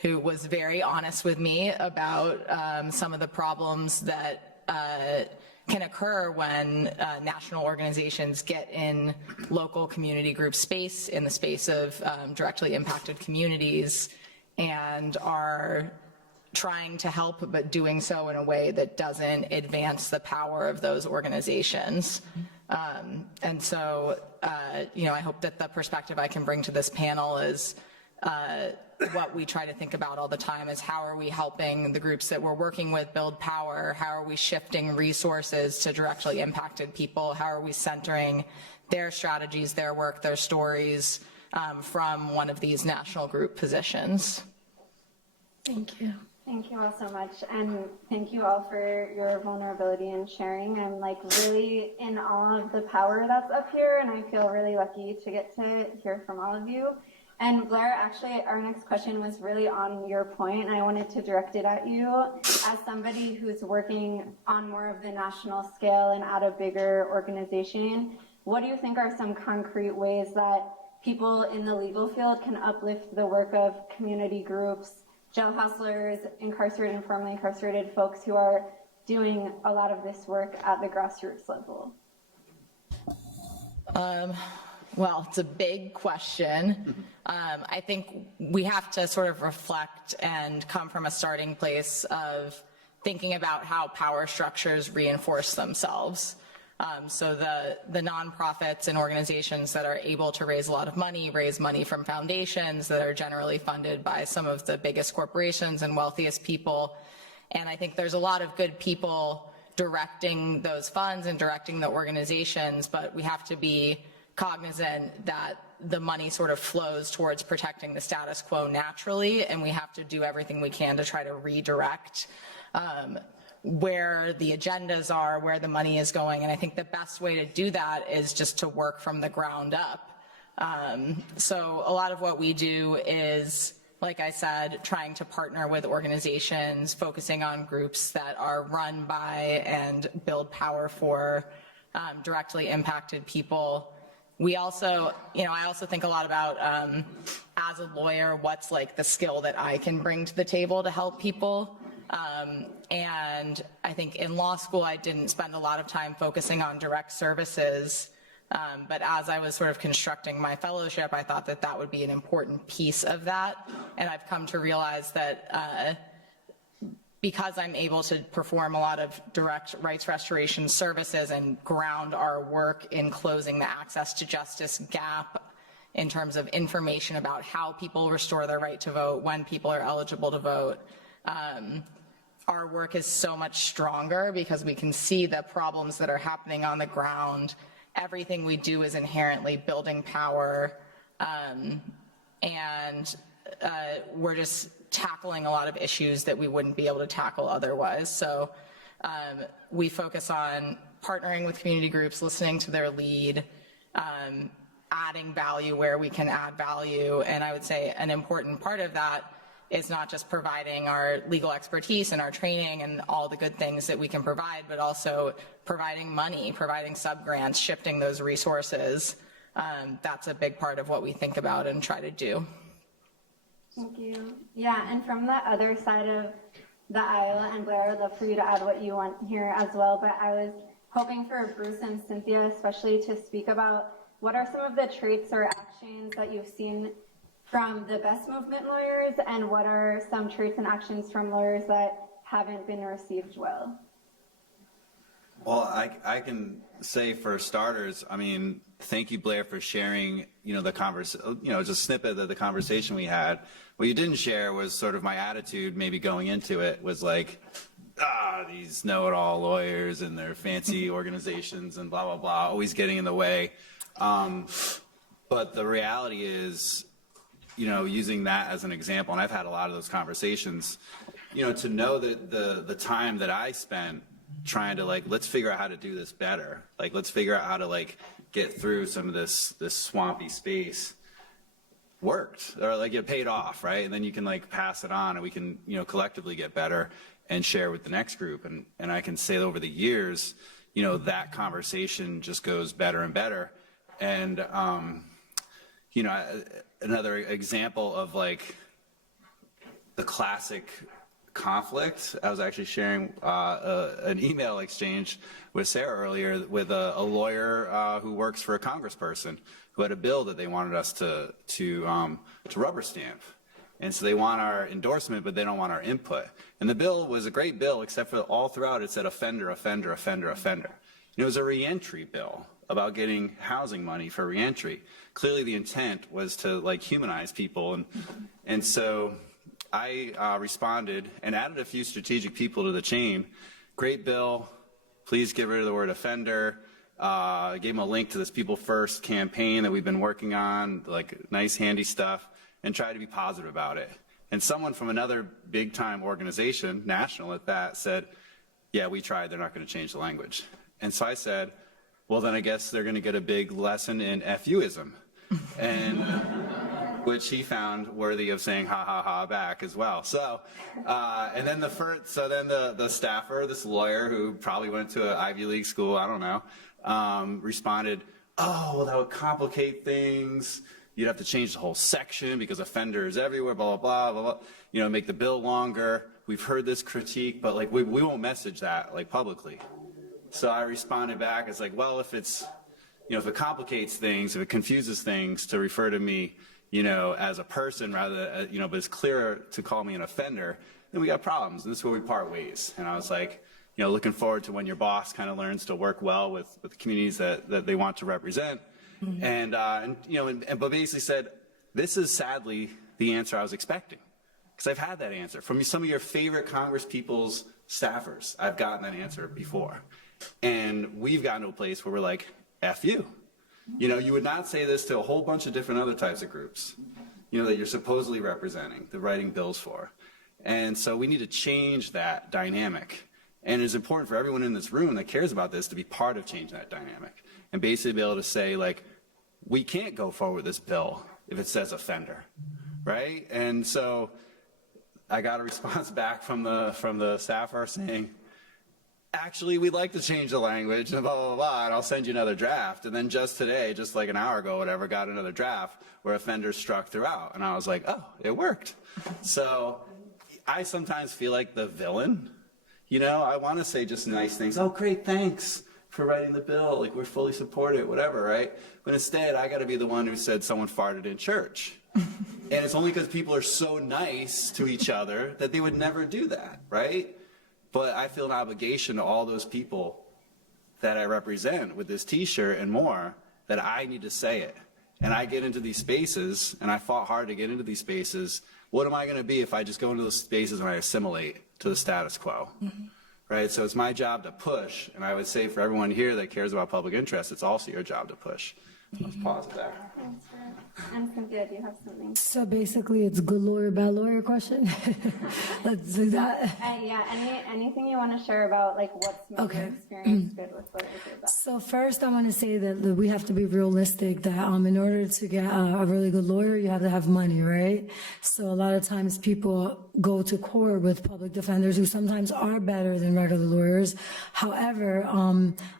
who was very honest with me about some of the problems that can occur when national organizations get in local community group space, in the space of directly impacted communities, and are trying to help, but doing so in a way that doesn't advance the power of those organizations. And so, I hope that the perspective I can bring to this panel is what we try to think about all the time is how are we helping the groups that we're working with build power? How are we shifting resources to directly impacted people? How are we centering their strategies, their work, their stories from one of these national group positions? Thank you. Thank you all so much, and thank you all for your vulnerability and sharing. I'm like really in awe of the power that's up here, and I feel really lucky to get to hear from all of you. And Blair, actually, our next question was really on your point, and I wanted to direct it at you. As somebody who's working on more of the national scale and at a bigger organization, what do you think are some concrete ways that people in the legal field can uplift the work of community groups, jail hustlers, incarcerated and formerly incarcerated folks who are doing a lot of this work at the grassroots level? Well, it's a big question. I think we have to sort of reflect and come from a starting place of thinking about how power structures reinforce themselves. So the nonprofits and organizations that are able to raise a lot of money, raise money from foundations that are generally funded by some of the biggest corporations and wealthiest people. And I think there's a lot of good people directing those funds and directing the organizations, but we have to be cognizant that the money sort of flows towards protecting the status quo naturally, and we have to do everything we can to try to redirect where the agendas are, where the money is going. And I think the best way to do that is just to work from the ground up. So a lot of what we do is, like I said, trying to partner with organizations, focusing on groups that are run by and build power for directly impacted people. We also, I also think a lot about, as a lawyer, what's like the skill that I can bring to the table to help people. And I think in law school, I didn't spend a lot of time focusing on direct services. But as I was sort of constructing my fellowship, I thought that that would be an important piece of that. And I've come to realize that because I'm able to perform a lot of direct rights restoration services and ground our work in closing the access to justice gap in terms of information about how people restore their right to vote, when people are eligible to vote, our work is so much stronger because we can see the problems that are happening on the ground. Everything we do is inherently building power, and we're just tackling a lot of issues that we wouldn't be able to tackle otherwise. So we focus on partnering with community groups, listening to their lead, adding value where we can add value. And I would say an important part of that is not just providing our legal expertise and our training and all the good things that we can provide, but also providing money, providing sub-grants, shifting those resources. That's a big part of what we think about and try to do. Thank you. Yeah, and from the other side of the aisle, and Blair, I'd love for you to add what you want here as well, but I was hoping for Bruce and Cynthia especially to speak about what are some of the traits or actions that you've seen from the best movement lawyers, and what are some traits and actions from lawyers that haven't been received well? Well, I can say for starters, I mean, thank you, Blair, for sharing, the just a snippet of the conversation we had. What you didn't share was sort of my attitude maybe going into it was like, these know-it-all lawyers and their fancy organizations and blah, blah, blah, always getting in the way. But the reality is, using that as an example, and I've had a lot of those conversations, to know that the time that I spent trying to let's figure out how to do this better. Let's figure out how to get through some of this swampy space worked, or it paid off, right? And then you can pass it on, and we can, collectively get better and share with the next group. And I can say over the years, that conversation just goes better and better. And, another example of the classic conflict. I was actually sharing an email exchange with Sarah earlier with a lawyer who works for a congressperson who had a bill that they wanted us to rubber stamp. And so they want our endorsement, but they don't want our input. And the bill was a great bill, except for all throughout it said offender, offender, offender, offender. And it was a reentry bill about getting housing money for reentry. Clearly the intent was to like humanize people. And so I responded and added a few strategic people to the chain. Great bill, please get rid of the word offender. I gave them a link to this People First campaign that we've been working on, like nice handy stuff, and try to be positive about it. And someone from another big time organization, national at that, said, yeah, we tried, they're not going to change the language. And so I said, well, then I guess they're going to get a big lesson in FUism. And which he found worthy of saying ha ha ha back as well. So, and then the staffer, this lawyer who probably went to an Ivy League school, I don't know, responded, oh, well, that would complicate things. You'd have to change the whole section because offenders everywhere, blah, blah, blah, blah, blah. You know, make the bill longer. We've heard this critique, but like we won't message that like publicly. So I responded back, it's like, well, if it's, you know, if it complicates things, if it confuses things to refer to me, you know, as a person rather than, you know, but it's clearer to call me an offender, then we got problems, and this is where we part ways. And I was like, you know, looking forward to when your boss kind of learns to work well with the communities that they want to represent. Mm-hmm. And you know, but basically said, this is sadly the answer I was expecting. Because I've had that answer. From some of your favorite Congress people's staffers, I've gotten that answer before. And we've gotten to a place where we're like, F you. You know, you would not say this to a whole bunch of different other types of groups, you know, that you're supposedly representing, the writing bills for. And so we need to change that dynamic. And it's important for everyone in this room that cares about this to be part of changing that dynamic. And basically be able to say, like, we can't go forward with this bill if it says offender, right? And so I got a response back from the staffer saying, actually, we'd like to change the language, and blah, blah, blah, and I'll send you another draft. And then just today, just like an hour ago, whatever, got another draft where offenders struck throughout. And I was like, oh, it worked. So I sometimes feel like the villain. You know, I want to say just nice things. Oh, great, thanks for writing the bill. Like, we're fully supported, whatever, right? But instead, I got to be the one who said someone farted in church. And it's only because people are so nice to each other that they would never do that, right? But I feel an obligation to all those people that I represent with this T-shirt and more that I need to say it. And I get into these spaces, and I fought hard to get into these spaces. What am I going to be if I just go into those spaces and I assimilate to the status quo? Mm-hmm. Right? So it's my job to push. And I would say for everyone here that cares about public interest, it's also your job to push. Let's pause there. And Cynthia, do you have something? So basically, it's good lawyer, bad lawyer question. Let's do that. Yeah, anything you want to share about, like, what's made your experience good with what you do about? So first, I want to say that we have to be realistic, that in order to get a really good lawyer, you have to have money, right? So a lot of times people go to court with public defenders who sometimes are better than regular lawyers. However,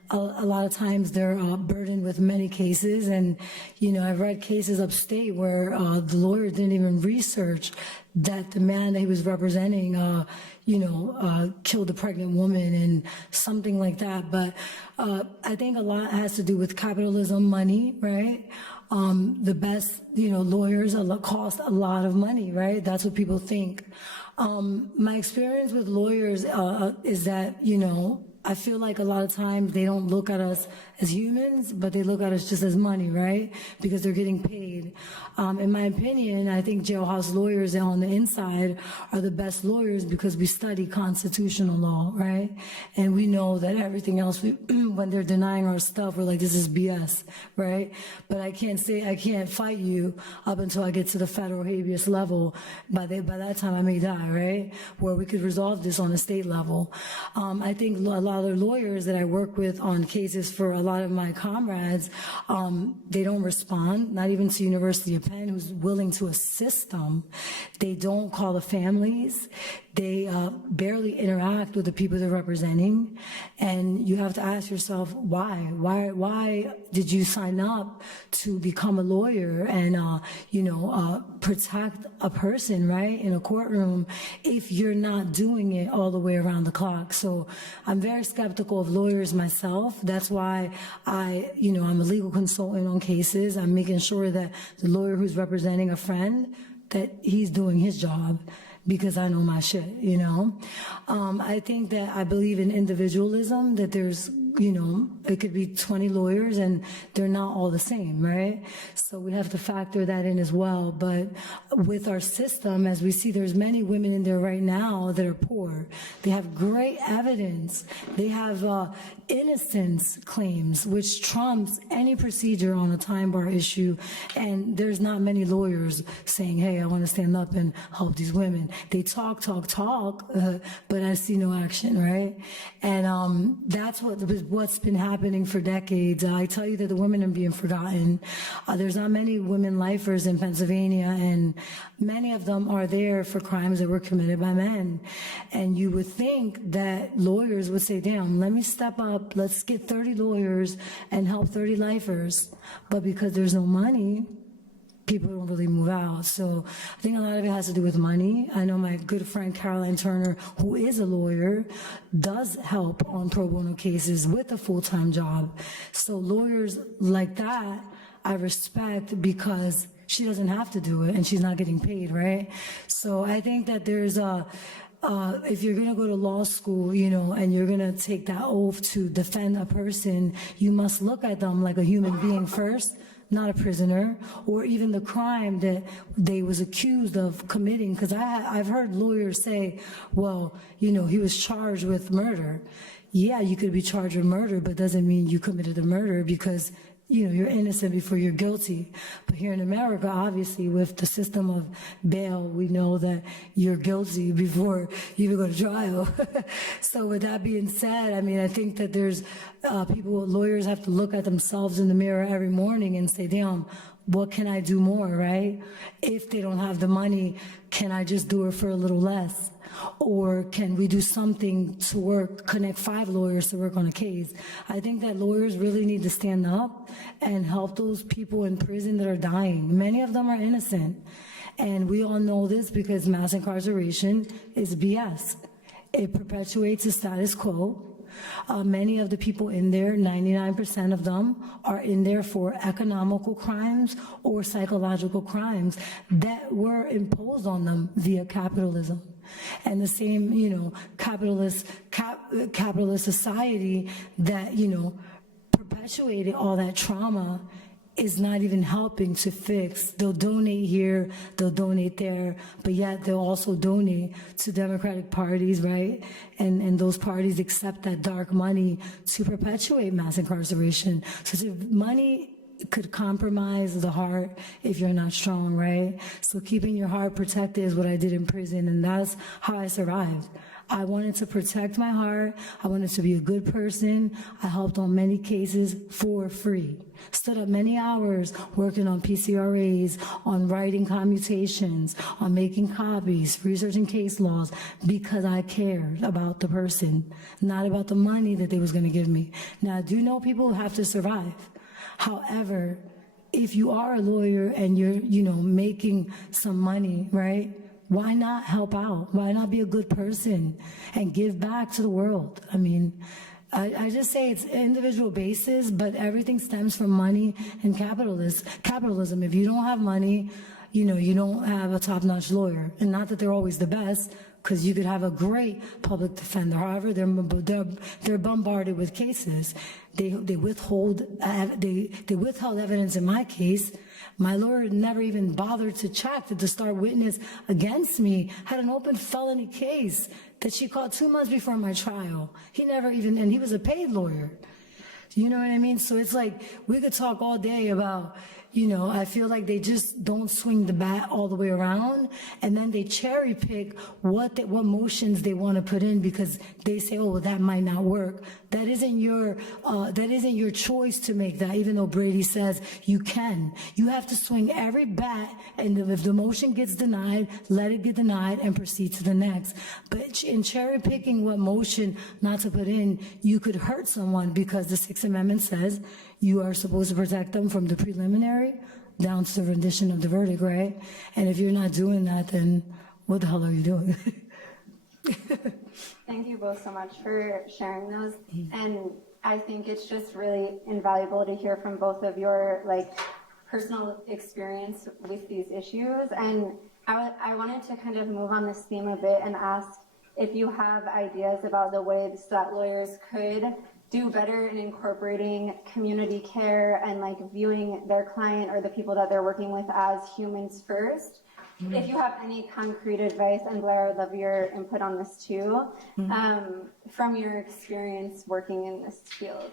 a lot of times they're burdened with many cases, and you know, I've read cases upstate where the lawyer didn't even research that the man that he was representing, killed a pregnant woman and something like that. But I think a lot has to do with capitalism, money, right? The best, lawyers cost a lot of money, right? That's what people think. My experience with lawyers is that, I feel like a lot of times they don't look at us as humans, but they look at us just as money, right? Because they're getting paid. In my opinion, I think jailhouse lawyers on the inside are the best lawyers because we study constitutional law, right? And we know that everything else, when they're denying our stuff, we're like, this is BS, right? But I can't fight you up until I get to the federal habeas level. By that time, I may die, right? Where we could resolve this on a state level. I think a lot other lawyers that I work with on cases for a lot of my comrades, they don't respond, not even to University of Penn, who's willing to assist them. They don't call the families. They barely interact with the people they're representing. And you have to ask yourself, why? Why did you sign up to become a lawyer and, protect a person, right, in a courtroom if you're not doing it all the way around the clock? So I'm very skeptical of lawyers myself. That's why I'm a legal consultant on cases. I'm making sure that the lawyer who's representing a friend, that he's doing his job, because I know my shit, I think that I believe in individualism, that there's, it could be 20 lawyers and they're not all the same, right? So we have to factor that in as well. But with our system, as we see, there's many women in there right now that are poor. They have great evidence. They have innocence claims, which trumps any procedure on a time bar issue. And there's not many lawyers saying, hey, I want to stand up and help these women. They talk, but I see no action, right? And that's what's been happening for decades. I tell you that the women are being forgotten. There's not many women lifers in Pennsylvania, and many of them are there for crimes that were committed by men. And you would think that lawyers would say, damn, let me step up, let's get 30 lawyers and help 30 lifers. But because there's no money, people don't really move out. So I think a lot of it has to do with money. I know my good friend Caroline Turner, who is a lawyer, does help on pro bono cases with a full-time job. So lawyers like that, I respect, because she doesn't have to do it and she's not getting paid, right? So I think that there's if you're going to go to law school, and you're going to take that oath to defend a person, you must look at them like a human being first, not a prisoner, or even the crime that they was accused of committing. Because I've heard lawyers say, well, he was charged with murder. Yeah, you could be charged with murder, but doesn't mean you committed the murder, because you're innocent before you're guilty. But here in America, obviously, with the system of bail, we know that you're guilty before you even go to trial. So with that being said, I think that there's lawyers have to look at themselves in the mirror every morning and say, damn, what can I do more, right? If they don't have the money, can I just do it for a little less? Or can we do something to connect 5 lawyers to work on a case? I think that lawyers really need to stand up and help those people in prison that are dying. Many of them are innocent. And we all know this because mass incarceration is BS. It perpetuates the status quo. Many of the people in there, 99% of them, are in there for economical crimes or psychological crimes that were imposed on them via capitalism. And the same, capitalist society that, perpetuated all that trauma is not even helping to fix. They'll donate here, they'll donate there, but yet they'll also donate to Democratic parties, right? And those parties accept that dark money to perpetuate mass incarceration. So money could compromise the heart if you're not strong, right? So keeping your heart protected is what I did in prison, and that's how I survived. I wanted to protect my heart. I wanted to be a good person. I helped on many cases for free. Stood up many hours working on PCRAs, on writing commutations, on making copies, researching case laws, because I cared about the person, not about the money that they was going to give me. Now, I do know people have to survive. However, if you are a lawyer and you're, making some money, right? Why not help out? Why not be a good person and give back to the world? I just say it's individual basis, but everything stems from money and capitalism. If you don't have money, you don't have a top-notch lawyer. And not that they're always the best, because you could have a great public defender. However, they're bombarded with cases. They withheld evidence in my case. My lawyer never even bothered to check that the star witness against me had an open felony case that she caught 2 months before my trial. He never even, and he was a paid lawyer. You know what I mean? So it's like, we could talk all day about, I feel like they just don't swing the bat all the way around, and then they cherry pick what motions they want to put in because they say, oh, well, that might not work. That isn't your choice to make that, even though Brady says you can. You have to swing every bat, and if the motion gets denied, let it get denied and proceed to the next. But in cherry picking what motion not to put in, you could hurt someone because the Sixth Amendment says you are supposed to protect them from the preliminary down to the rendition of the verdict, right? And if you're not doing that, then what the hell are you doing? Thank you both so much for sharing those. And I think it's just really invaluable to hear from both of your personal experience with these issues. And I wanted to kind of move on this theme a bit and ask if you have ideas about the ways that lawyers could do better in incorporating community care and viewing their client or the people that they're working with as humans first. If you have any concrete advice, and Blair, I'd love your input on this too, from your experience working in this field.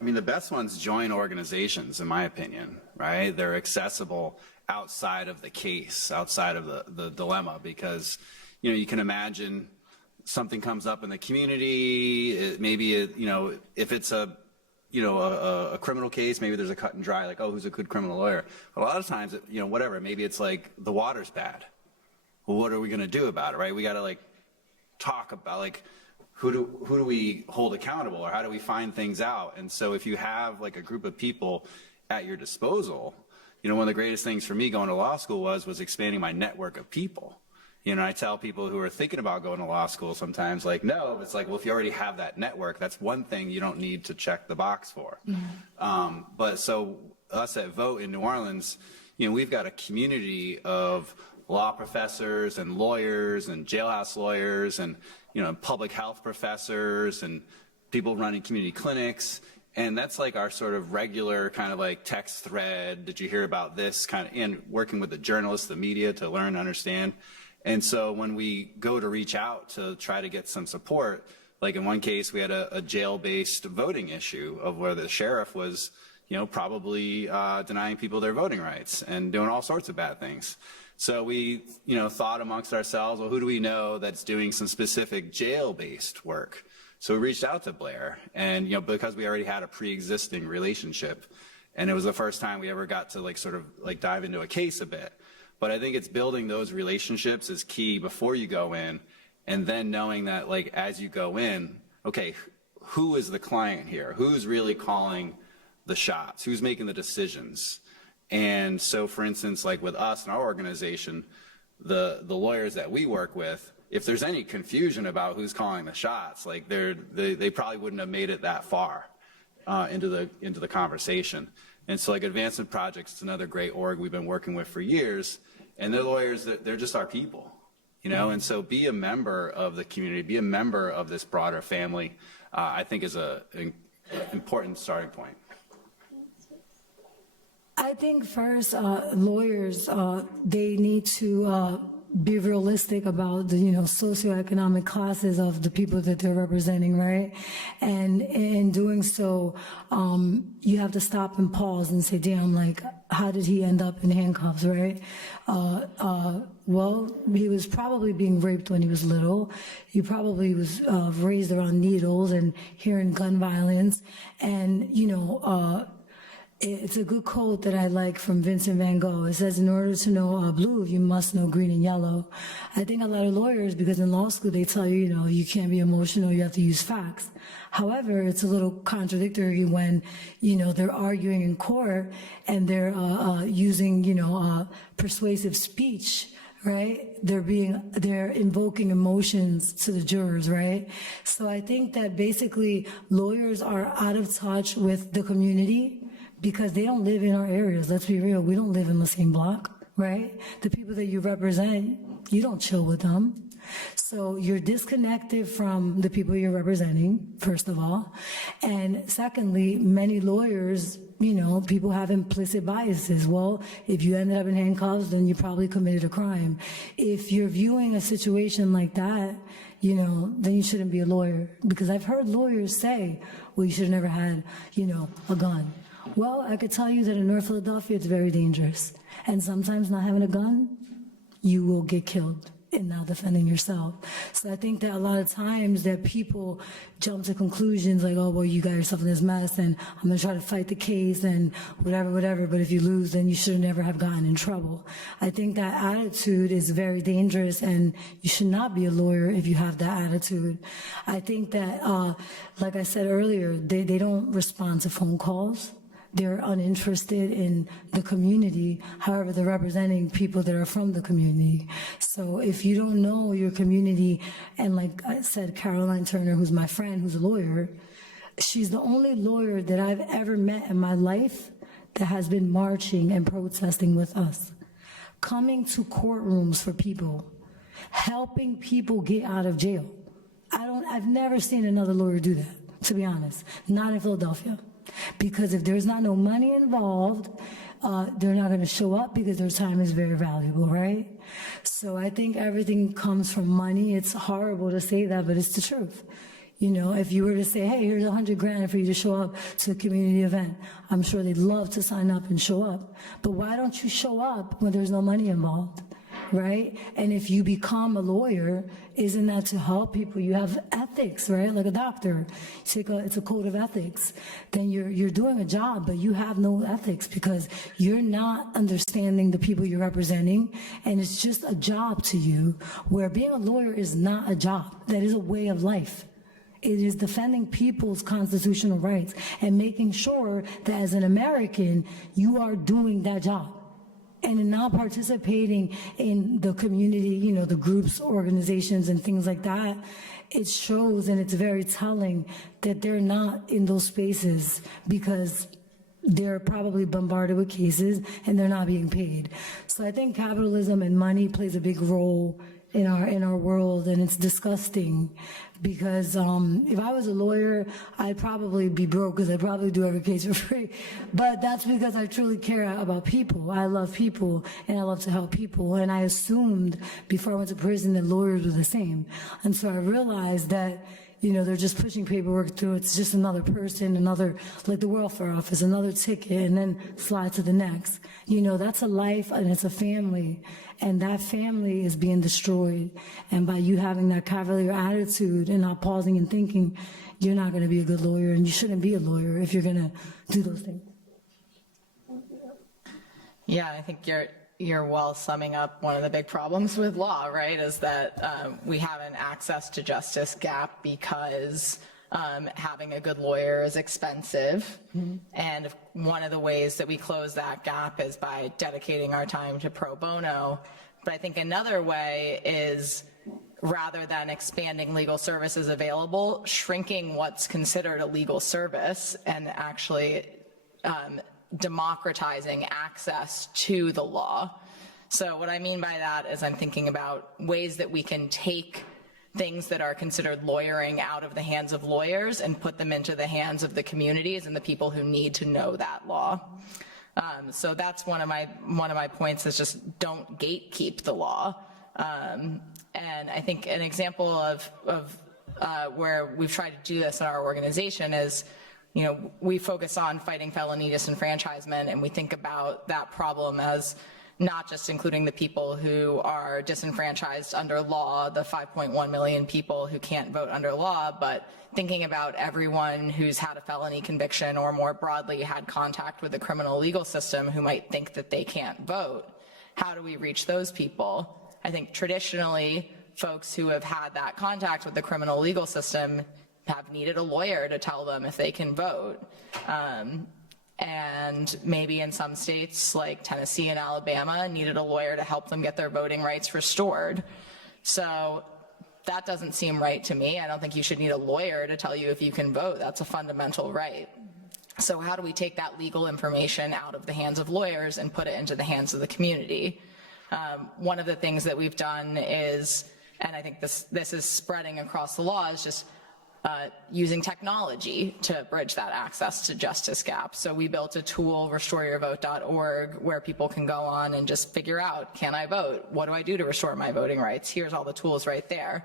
I mean, the best ones join organizations, in my opinion, right? They're accessible outside of the case, outside of the dilemma, because, you can imagine something comes up in the community, if it's a criminal case, maybe there's a cut and dry, who's a good criminal lawyer? But a lot of times, whatever, maybe it's the water's bad. Well, what are we going to do about it, right? We got to talk about who do we hold accountable, or how do we find things out? And so if you have a group of people at your disposal, one of the greatest things for me going to law school was expanding my network of people. I tell people who are thinking about going to law school sometimes, no, it's well, if you already have that network, that's one thing you don't need to check the box for. But so us at Vote in New Orleans, we've got a community of law professors and lawyers and jailhouse lawyers and, public health professors and people running community clinics. And that's our sort of regular kind of text thread. Did you hear about this kind of, and working with the journalists, the media to learn, understand. And so when we go to reach out to try to get some support, in one case, we had a jail-based voting issue of where the sheriff was, probably denying people their voting rights and doing all sorts of bad things. So we, thought amongst ourselves, well, who do we know that's doing some specific jail-based work? So we reached out to Blair, and, because we already had a pre-existing relationship, and it was the first time we ever got to dive into a case a bit. But I think it's building those relationships is key before you go in, and then knowing that as you go in, okay, who is the client here? Who's really calling the shots? Who's making the decisions? And so, for instance, with us and our organization, the lawyers that we work with, if there's any confusion about who's calling the shots, they probably wouldn't have made it that far into the conversation. And so Advancement Projects is another great org we've been working with for years. And they're lawyers, they're just our people, and so be a member of the community, be a member of this broader family, I think is an important starting point. I think first, lawyers, they need to be realistic about the, socioeconomic classes of the people that they're representing, right? And in doing so, you have to stop and pause and say, damn, how did he end up in handcuffs, right? Well, he was probably being raped when he was little. He probably was raised around needles and hearing gun violence. And, it's a good quote that I like from Vincent van Gogh. It says, in order to know blue, you must know green and yellow. I think a lot of lawyers, because in law school they tell you, you can't be emotional, you have to use facts. However, it's a little contradictory when, they're arguing in court and they're using, persuasive speech, right? They're invoking emotions to the jurors, right? So I think that basically lawyers are out of touch with the community, because they don't live in our areas. Let's be real. We don't live in the same block, right? The people that you represent, you don't chill with them. So you're disconnected from the people you're representing, first of all. And secondly, many lawyers, people have implicit biases. Well, if you ended up in handcuffs, then you probably committed a crime. If you're viewing a situation like that, then you shouldn't be a lawyer. Because I've heard lawyers say, well, you should have never had, a gun. Well, I could tell you that in North Philadelphia, it's very dangerous. And sometimes not having a gun, you will get killed in not defending yourself. So I think that a lot of times that people jump to conclusions like, oh, well, you got yourself in this mess and I'm gonna try to fight the case and whatever, but if you lose, then you should never have gotten in trouble. I think that attitude is very dangerous and you should not be a lawyer if you have that attitude. I think that, like I said earlier, they don't respond to phone calls. They're uninterested in the community. However, they're representing people that are from the community. So if you don't know your community, and like I said, Caroline Turner, who's my friend, who's a lawyer, she's the only lawyer that I've ever met in my life that has been marching and protesting with us, coming to courtrooms for people, helping people get out of jail. I've never seen another lawyer do that, to be honest, not in Philadelphia. Because if there's not no money involved, they're not going to show up because their time is very valuable, right? So I think everything comes from money. It's horrible to say that, but it's the truth. You know, if you were to say, hey, here's $100,000 for you to show up to a community event, I'm sure they'd love to sign up and show up. But why don't you show up when there's no money involved? Right? And if you become a lawyer, isn't that to help people? You have ethics, right? Like a doctor. It's a code of ethics. Then you're doing a job, but you have no ethics because you're not understanding the people you're representing, and it's just a job to you, where being a lawyer is not a job. That is a way of life. It is defending people's constitutional rights and making sure that as an American, you are doing that job. And in not participating in the community, you know, the groups, organizations, and things like that, it shows, and it's very telling that they're not in those spaces because they're probably bombarded with cases and they're not being paid. So I think capitalism and money plays a big role in our world, and it's disgusting because if I was a lawyer, I'd probably be broke because I'd probably do every case for free. But that's because I truly care about people. I love people and I love to help people. And I assumed before I went to prison that lawyers were the same. And so I realized that, you know, they're just pushing paperwork through. It's just another person, another, like the welfare office, another ticket, and then slide to the next. You know, that's a life and it's a family. And that family is being destroyed. And by you having that cavalier attitude and not pausing and thinking, you're not going to be a good lawyer, and you shouldn't be a lawyer if you're going to do those things. Yeah, I think you're well summing up one of the big problems with law, right, is that we have an access to justice gap because having a good lawyer is expensive. Mm-hmm. And one of the ways that we close that gap is by dedicating our time to pro bono. But I think another way is, rather than expanding legal services available, shrinking what's considered a legal service and actually democratizing access to the law. So what I mean by that is I'm thinking about ways that we can take things that are considered lawyering out of the hands of lawyers and put them into the hands of the communities and the people who need to know that law. So that's one of my points, is just don't gatekeep the law. And I think an example of where we've tried to do this in our organization is, you know, we focus on fighting felony disenfranchisement, and we think about that problem as not just including the people who are disenfranchised under law, the 5.1 million people who can't vote under law, but thinking about everyone who's had a felony conviction or more broadly had contact with the criminal legal system who might think that they can't vote. How do we reach those people? I think traditionally, folks who have had that contact with the criminal legal system have needed a lawyer to tell them if they can vote. And maybe in some states like Tennessee and Alabama needed a lawyer to help them get their voting rights restored. So that doesn't seem right to me. I don't think you should need a lawyer to tell you if you can vote. That's a fundamental right. So how do we take that legal information out of the hands of lawyers and put it into the hands of the community? One of the things that we've done is, and I think this is spreading across the law, is just using technology to bridge that access to justice gap. So we built a tool, restoreyourvote.org, where people can go on and just figure out, can I vote? What do I do to restore my voting rights? Here's all the tools right there.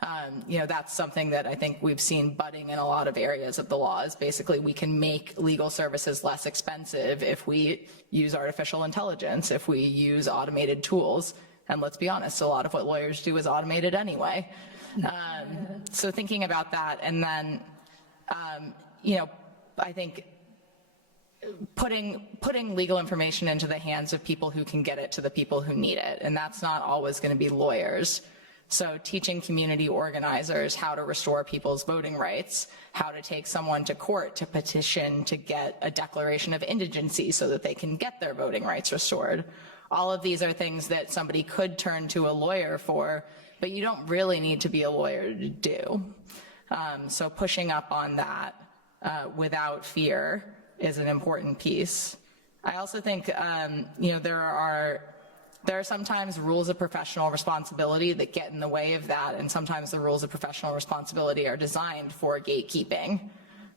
That's something that I think we've seen budding in a lot of areas of the law is basically we can make legal services less expensive if we use artificial intelligence, if we use automated tools. And let's be honest, a lot of what lawyers do is automated anyway. So thinking about that, and then, I think putting legal information into the hands of people who can get it to the people who need it. And that's not always going to be lawyers. So teaching community organizers how to restore people's voting rights, how to take someone to court to petition to get a declaration of indigency so that they can get their voting rights restored. All of these are things that somebody could turn to a lawyer for, but you don't really need to be a lawyer to do. So pushing up on that without fear is an important piece. I also think, there are sometimes rules of professional responsibility that get in the way of that, and sometimes the rules of professional responsibility are designed for gatekeeping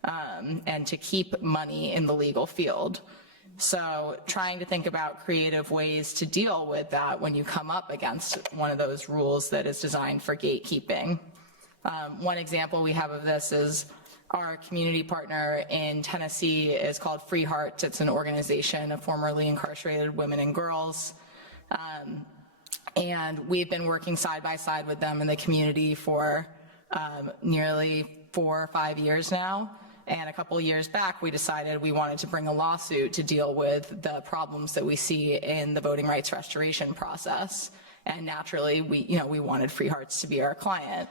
and to keep money in the legal field. So trying to think about creative ways to deal with that when you come up against one of those rules that is designed for gatekeeping. One example we have of this is our community partner in Tennessee is called Free Hearts. It's an organization of formerly incarcerated women and girls. And we've been working side by side with them in the community for nearly 4 or 5 years now. And a couple years back, we decided we wanted to bring a lawsuit to deal with the problems that we see in the voting rights restoration process. And naturally, we wanted Free Hearts to be our client.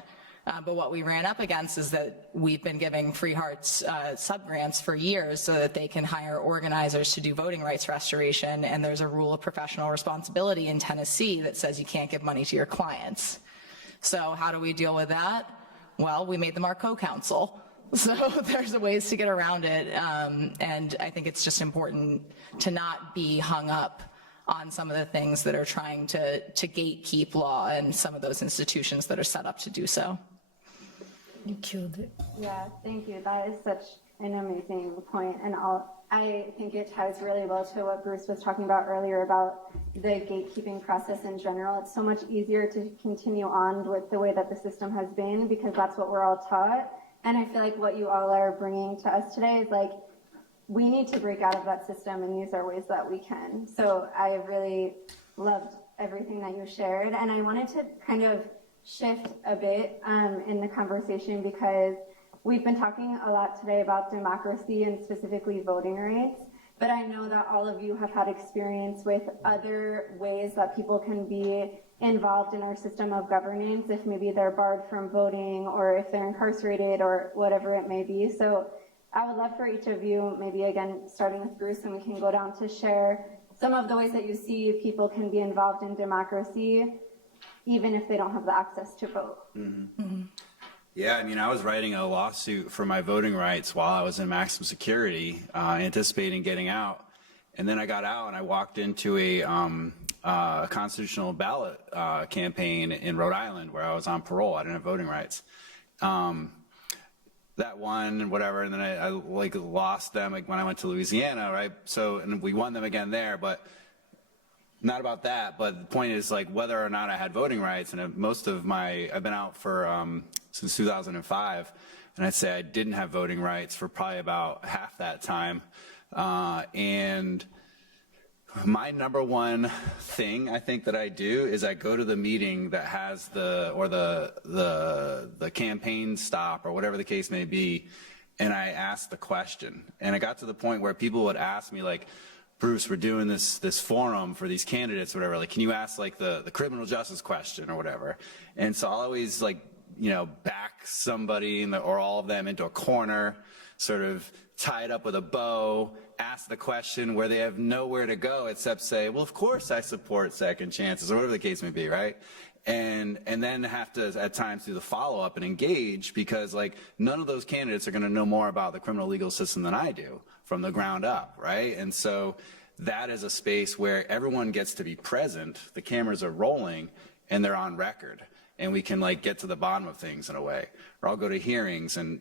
But what we ran up against is that we've been giving Free Hearts subgrants for years so that they can hire organizers to do voting rights restoration, and there's a rule of professional responsibility in Tennessee that says you can't give money to your clients. So how do we deal with that? Well, we made them our co-counsel. So there's ways to get around it, and I think it's just important to not be hung up on some of the things that are trying to gatekeep law and some of those institutions that are set up to do so. You killed it. Yeah, thank you. That is such an amazing point. And I think it ties really well to what Bruce was talking about earlier about the gatekeeping process in general. It's so much easier to continue on with the way that the system has been because that's what we're all taught. And I feel like what you all are bringing to us today is like, we need to break out of that system, and these are ways that we can. So I really loved everything that you shared. And I wanted to kind of shift a bit in the conversation because we've been talking a lot today about democracy and specifically voting rights. But I know that all of you have had experience with other ways that people can be involved in our system of governance, if maybe they're barred from voting or if they're incarcerated or whatever it may be. So I would love for each of you, maybe again, starting with Bruce, and we can go down to share some of the ways that you see people can be involved in democracy, even if they don't have the access to vote. Mm-hmm. Mm-hmm. Yeah, I mean, I was writing a lawsuit for my voting rights while I was in maximum security, anticipating getting out. And then I got out and I walked into a constitutional ballot campaign in Rhode Island where I was on parole. I didn't have voting rights. That won and whatever, and then I like lost them like when I went to Louisiana, right? So, and we won them again there, but not about that. But the point is like whether or not I had voting rights, and I've been out for since 2005, and I'd say I didn't have voting rights for probably about half that time, and my number one thing I think that I do is I go to the meeting that has the campaign stop or whatever the case may be, and I ask the question. And I got to the point where people would ask me like, Bruce, we're doing this forum for these candidates or whatever, like can you ask like the criminal justice question or whatever? And so I'll always like, back somebody or all of them into a corner, sort of tie it up with a bow, ask the question where they have nowhere to go except say, well, of course I support second chances or whatever the case may be, right? And then have to at times do the follow-up and engage because like none of those candidates are going to know more about the criminal legal system than I do from the ground up, right? And so that is a space where everyone gets to be present, the cameras are rolling, and they're on record. And we can like get to the bottom of things in a way. Or I'll go to hearings and,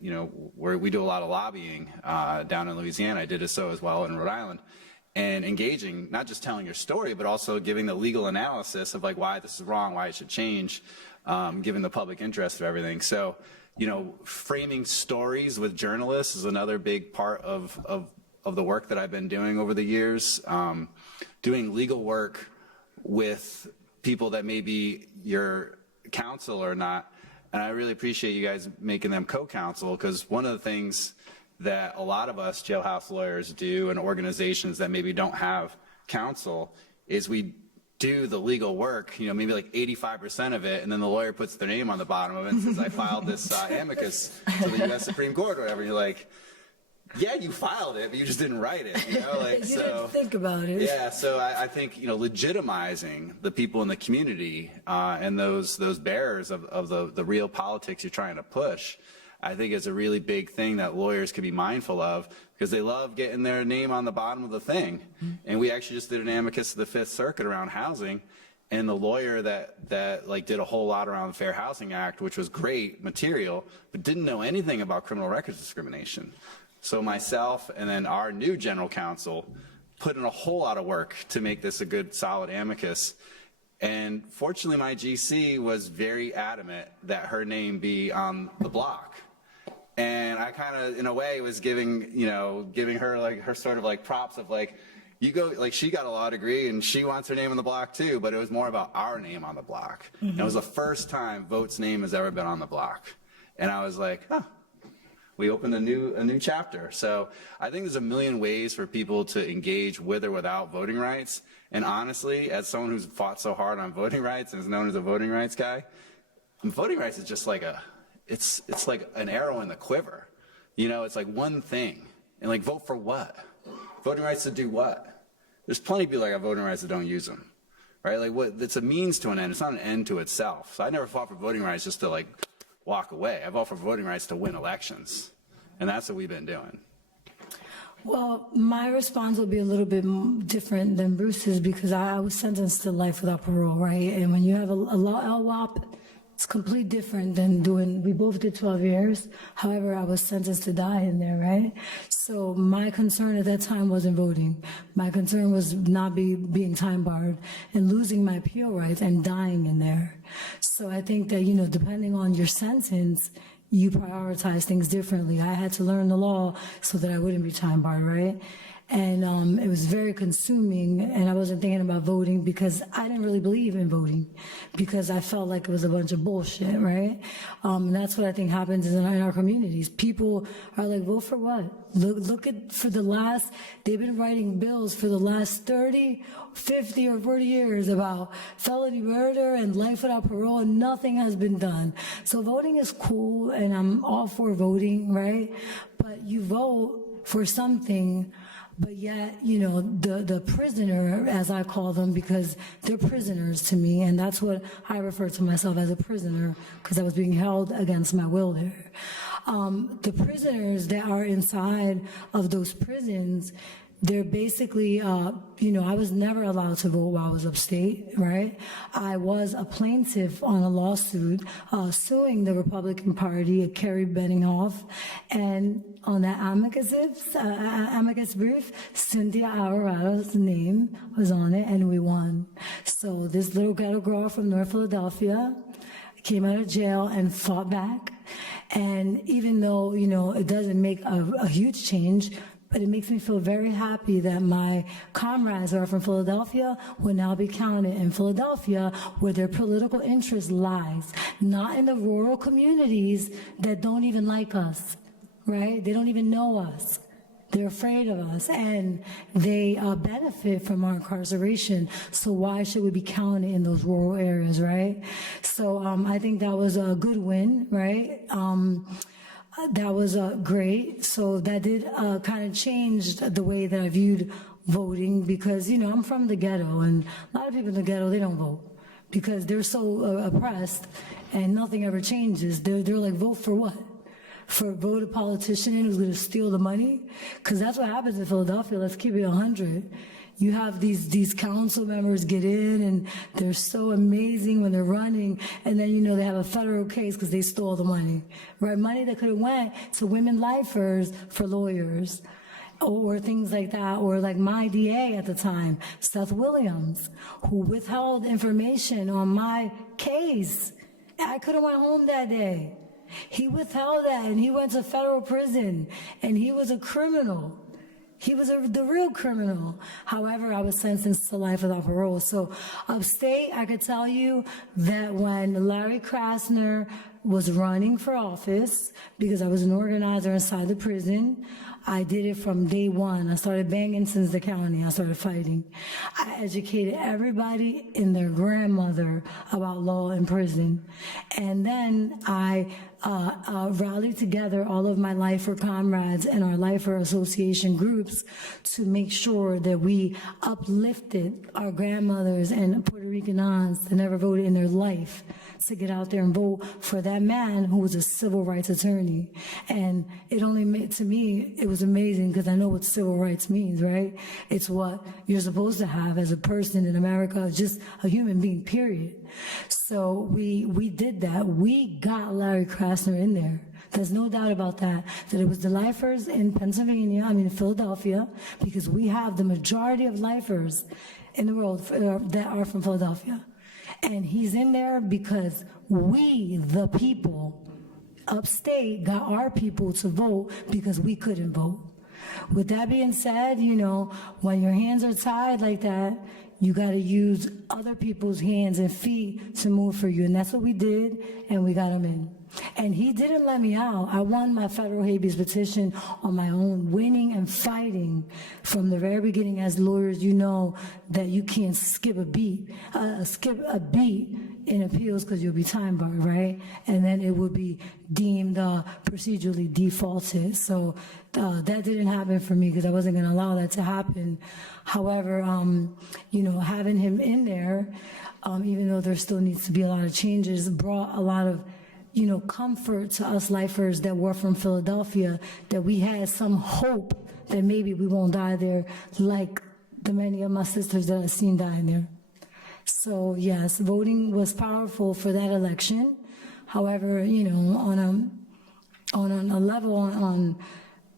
where we do a lot of lobbying down in Louisiana. I did so as well in Rhode Island. and engaging, not just telling your story, but also giving the legal analysis of like why this is wrong, why it should change, given the public interest of everything. So, you know, framing stories with journalists is another big part of the work that I've been doing over the years. Doing legal work with people that may be your counsel or not. And I really appreciate you guys making them co-counsel, because one of the things that a lot of us jailhouse lawyers do and organizations that maybe don't have counsel is we do the legal work, you know, maybe like 85% of it, and then the lawyer puts their name on the bottom of it and says, I filed this amicus to the U.S. Supreme Court or whatever. You're like, yeah, you filed it, but you just didn't write it, you know? Like, you didn't think about it. Yeah, so I think, you know, legitimizing the people in the community and those bearers of the real politics you're trying to push, I think is a really big thing that lawyers can be mindful of, because they love getting their name on the bottom of the thing. And we actually just did an amicus to the Fifth Circuit around housing, and the lawyer that like did a whole lot around the Fair Housing Act, which was great material, but didn't know anything about criminal records discrimination. So myself and then our new general counsel put in a whole lot of work to make this a good, solid amicus. And fortunately, my GC was very adamant that her name be on the block. And I kind of, in a way, was giving her like her sort of like props of like, you go, like she got a law degree and she wants her name on the block too, but it was more about our name on the block. And it was the first time Vote's name has ever been on the block. And I was like, huh. We opened a new chapter. So I think there's a million ways for people to engage with or without voting rights. And honestly, as someone who's fought so hard on voting rights and is known as a voting rights guy, voting rights is just like it's like an arrow in the quiver. You know, it's like one thing. And like, vote for what? Voting rights to do what? There's plenty of people that got voting rights that don't use them, right? Like, what? It's a means to an end. It's not an end to itself. So I never fought for voting rights just to like walk away. I fought for voting rights to win elections, and that's what we've been doing. Well, my response will be a little bit different than Bruce's, because I was sentenced to life without parole, right? And when you have a law LWOP, it's completely different than we both did 12 years. However, I was sentenced to die in there, right? So my concern at that time wasn't voting. My concern was not being time barred and losing my appeal rights and dying in there. So I think that, you know, depending on your sentence, you prioritize things differently. I had to learn the law so that I wouldn't be time barred, right? And it was very consuming, and I wasn't thinking about voting because I didn't really believe in voting, because I felt like it was a bunch of bullshit, right? And that's what I think happens in our communities. People are like, vote for what? Look at, they've been writing bills for the last 30, 50, or 40 years about felony murder and life without parole, and nothing has been done. So voting is cool, and I'm all for voting, right? But you vote for something. But yet, you know, the prisoner, as I call them, because they're prisoners to me, and that's what I refer to myself as, a prisoner, because I was being held against my will there. The prisoners that are inside of those prisons, they're basically, you know, I was never allowed to vote while I was upstate, right? I was a plaintiff on a lawsuit suing the Republican Party, Kerry Benninghoff, and on that amicus brief, Cynthia Alvarado's name was on it, and we won. So this little ghetto girl from North Philadelphia came out of jail and fought back. And even though, you know, it doesn't make a huge change, but it makes me feel very happy that my comrades who are from Philadelphia will now be counted in Philadelphia, where their political interest lies, not in the rural communities that don't even like us, right? They don't even know us. They're afraid of us, and they benefit from our incarceration. So why should we be counted in those rural areas, right? So I think that was a good win, right? That was great. So that did kind of change the way that I viewed voting, because, you know, I'm from the ghetto, and a lot of people in the ghetto, they don't vote because they're so oppressed and nothing ever changes. They're like, vote for what? Vote a politician in who's going to steal the money? Because that's what happens in Philadelphia. Let's keep it 100. You have these council members get in, and they're so amazing when they're running, and then, you know, they have a federal case because they stole the money, right? Money that could have went to women lifers for lawyers. or things like that, or like my DA at the time, Seth Williams, who withheld information on my case. I could have went home that day. He withheld that, and he went to federal prison, and he was a criminal. He was the real criminal. However, I was sentenced to life without parole. So upstate, I could tell you that when Larry Krasner was running for office, because I was an organizer inside the prison, I did it from day one. I started banging since the county. I started fighting. I educated everybody and their grandmother about law in prison. And then I rallied together all of my lifer comrades and our lifer association groups to make sure that we uplifted our grandmothers and Puerto Rican aunts that never voted in their life to get out there and vote for that man who was a civil rights attorney. And it only made, to me, it was amazing because I know what civil rights means, right? It's what you're supposed to have as a person in America, just a human being, period. So we did that. We got Larry Krasner in there. There's no doubt about that it was the lifers in Philadelphia, because we have the majority of lifers in the world that are from Philadelphia. And he's in there because we, the people, upstate, got our people to vote because we couldn't vote. With that being said, you know, when your hands are tied like that, you got to use other people's hands and feet to move for you. And that's what we did, and we got him in. And he didn't let me out. I won my federal habeas petition on my own, winning and fighting from the very beginning. As lawyers, you know that you can't skip a beat in appeals because you'll be time barred, right? And then it would be deemed procedurally defaulted. So that didn't happen for me because I wasn't going to allow that to happen. However, you know, having him in there, even though there still needs to be a lot of changes, brought a lot of, you know, comfort to us lifers that were from Philadelphia, that we had some hope that maybe we won't die there like the many of my sisters that I've seen dying there. So yes, voting was powerful for that election. However, you know, on a level on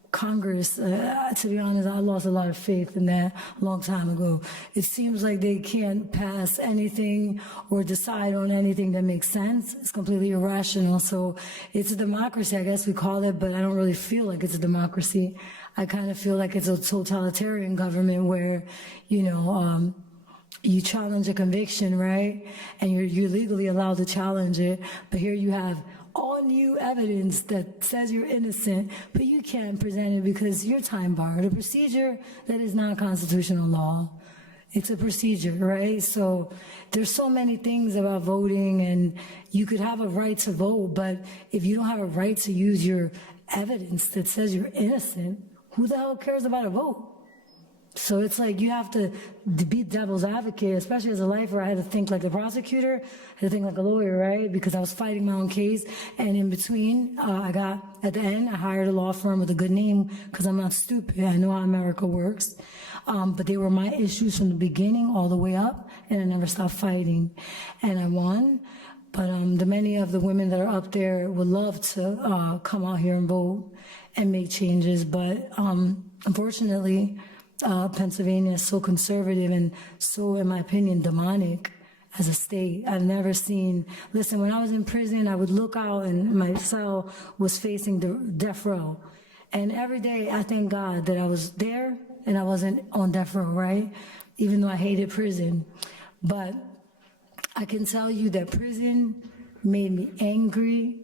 Congress, to be honest, I lost a lot of faith in that a long time ago. It seems like they can't pass anything or decide on anything that makes sense. It's completely irrational. So it's a democracy, I guess we call it, but I don't really feel like it's a democracy. I kind of feel like it's a totalitarian government where, you know, you challenge a conviction, right? And you're legally allowed to challenge it. But here you have all new evidence that says you're innocent, but you can't present it because you're time barred. A procedure that is not constitutional law. It's a procedure, right? So there's so many things about voting, and you could have a right to vote, but if you don't have a right to use your evidence that says you're innocent, who the hell cares about a vote? So it's like you have to be devil's advocate, especially as a lifer. I had to think like the prosecutor, I had to think like a lawyer, right? Because I was fighting my own case. And in between, at the end, I hired a law firm with a good name because I'm not stupid. I know how America works. But they were my issues from the beginning all the way up, and I never stopped fighting. And I won. But the many of the women that are up there would love to come out here and vote and make changes. But unfortunately, Pennsylvania is so conservative and so, in my opinion, demonic as a state. I've never seen, listen, when I was in prison, I would look out and my cell was facing the death row. And every day I thank God that I was there and I wasn't on death row, right? Even though I hated prison. But I can tell you that prison made me angry.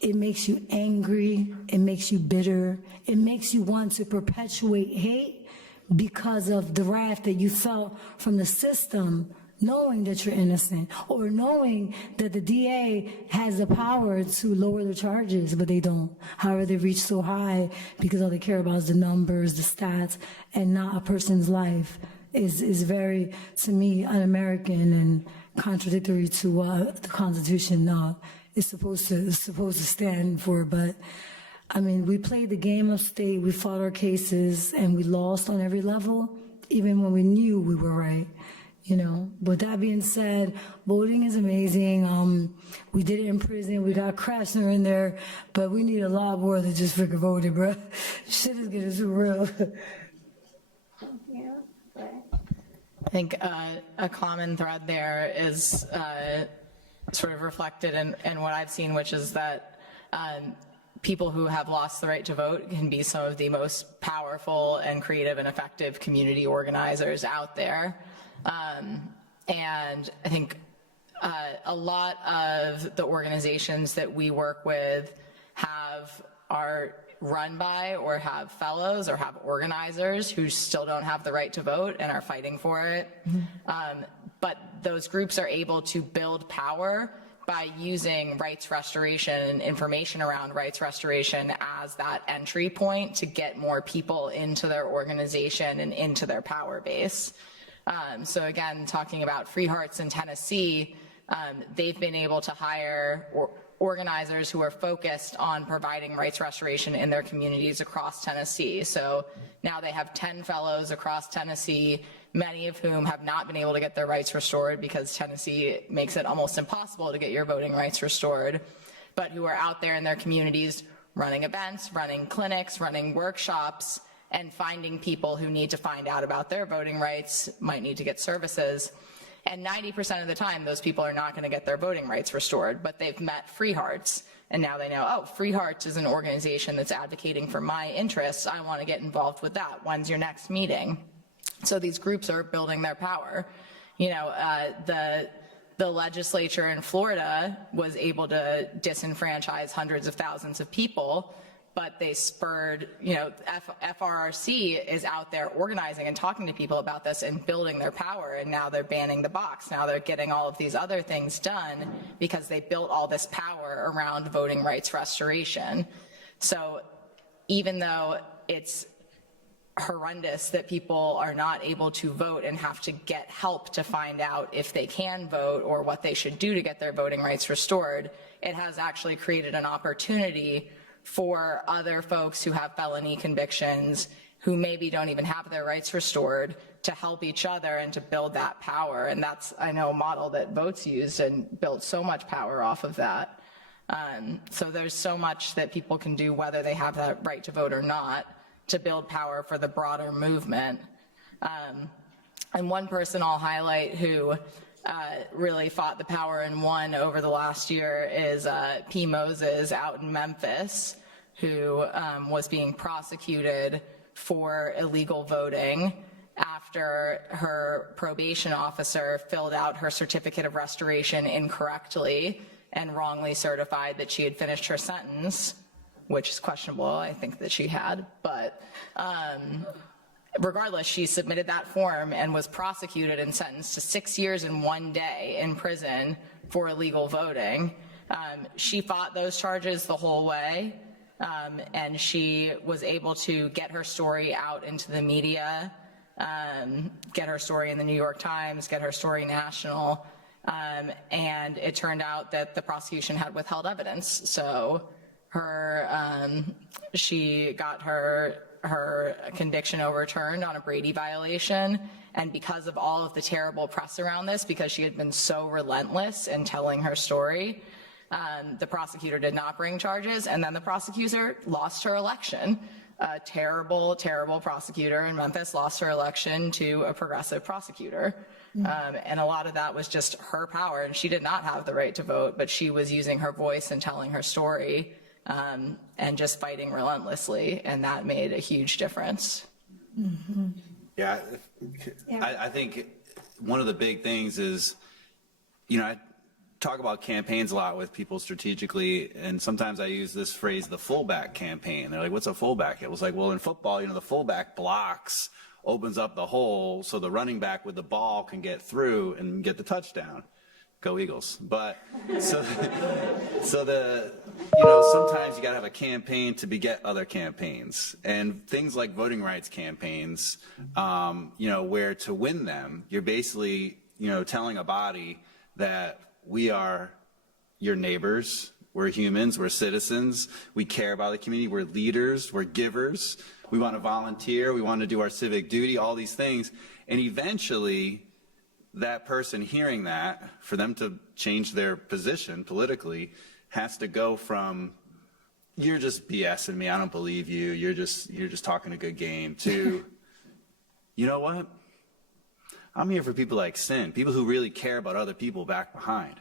It makes you angry. It makes you bitter. It makes you want to perpetuate hate because of the wrath that you felt from the system, knowing that you're innocent, or knowing that the DA has the power to lower the charges, but they don't. However, they reach so high because all they care about is the numbers, the stats, and not a person's life is very, to me, un-American and contradictory to what the Constitution is supposed to stand for. But I mean, we played the game of state, we fought our cases, and we lost on every level, even when we knew we were right. you know. But that being said, voting is amazing. We did it in prison. We got Krasner in there, but we need a lot more than just freaking voting, bro. Shit is getting too real. I think a common thread there is sort of reflected in what I've seen, which is that people who have lost the right to vote can be some of the most powerful and creative and effective community organizers out there. And I think a lot of the organizations that we work with are run by or have fellows or have organizers who still don't have the right to vote and are fighting for it. But those groups are able to build power by using rights restoration and information around rights restoration as that entry point to get more people into their organization and into their power base. So again, talking about Free Hearts in Tennessee, they've been able to hire organizers who are focused on providing rights restoration in their communities across Tennessee. So now they have 10 fellows across Tennessee, many of whom have not been able to get their rights restored because Tennessee makes it almost impossible to get your voting rights restored, but who are out there in their communities running events, running clinics, running workshops, and finding people who need to find out about their voting rights, might need to get services. And 90% of the time, those people are not going to get their voting rights restored, but they've met Free Hearts. And now they know, oh, Free Hearts is an organization that's advocating for my interests. I want to get involved with that. When's your next meeting? So these groups are building their power. You know, the legislature in Florida was able to disenfranchise hundreds of thousands of people, but they spurred, you know, FRRC is out there organizing and talking to people about this and building their power, and now they're banning the box. Now they're getting all of these other things done because they built all this power around voting rights restoration. So even though it's horrendous that people are not able to vote and have to get help to find out if they can vote or what they should do to get their voting rights restored, it has actually created an opportunity for other folks who have felony convictions who maybe don't even have their rights restored to help each other and to build that power. And that's, I know, a model that Votes used and built so much power off of that. So there's so much that people can do whether they have that right to vote or not to build power for the broader movement. And one person I'll highlight who really fought the power and won over the last year is P. Moses out in Memphis, who was being prosecuted for illegal voting after her probation officer filled out her certificate of restoration incorrectly and wrongly certified that she had finished her sentence, which is questionable. I think that she had, but regardless, she submitted that form and was prosecuted and sentenced to 6 years and 1 day in prison for illegal voting. She fought those charges the whole way, and she was able to get her story out into the media, get her story in the New York Times, get her story national, and it turned out that the prosecution had withheld evidence. So she got her conviction overturned on a Brady violation, and because of all of the terrible press around this, because she had been so relentless in telling her story, the prosecutor did not bring charges, and then the prosecutor lost her election. A terrible, terrible prosecutor in Memphis lost her election to a progressive prosecutor. And a lot of that was just her power, and she did not have the right to vote, but she was using her voice and telling her story, and just fighting relentlessly, and that made a huge difference. Yeah, I think one of the big things is, you know, I talk about campaigns a lot with people strategically, and sometimes I use this phrase, the fullback campaign. They're like, what's a fullback? It was like, well, in football, you know, the fullback blocks, opens up the hole so the running back with the ball can get through and get the touchdown. Go Eagles. But so the, you know, sometimes you got to have a campaign to beget other campaigns, and things like voting rights campaigns, you know, where to win them, you're basically, you know, telling a body that we are your neighbors, we're humans, we're citizens, we care about the community, we're leaders, we're givers, we want to volunteer, we want to do our civic duty, all these things, and eventually that person hearing that, for them to change their position politically, has to go from, you're just BSing me, I don't believe you, you're just talking a good game, to, you know what? I'm here for people like Sin, people who really care about other people back behind.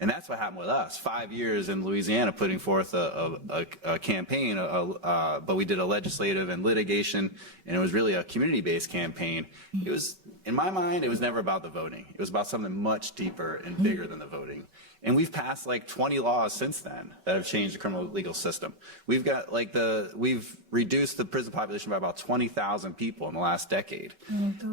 And that's what happened with us. 5 years in Louisiana putting forth a campaign, but we did a legislative and litigation, and it was really a community-based campaign. It was, in my mind, it was never about the voting. It was about something much deeper and bigger than the voting. And we've passed like 20 laws since then that have changed the criminal legal system. We've got we've reduced the prison population by about 20,000 people in the last decade.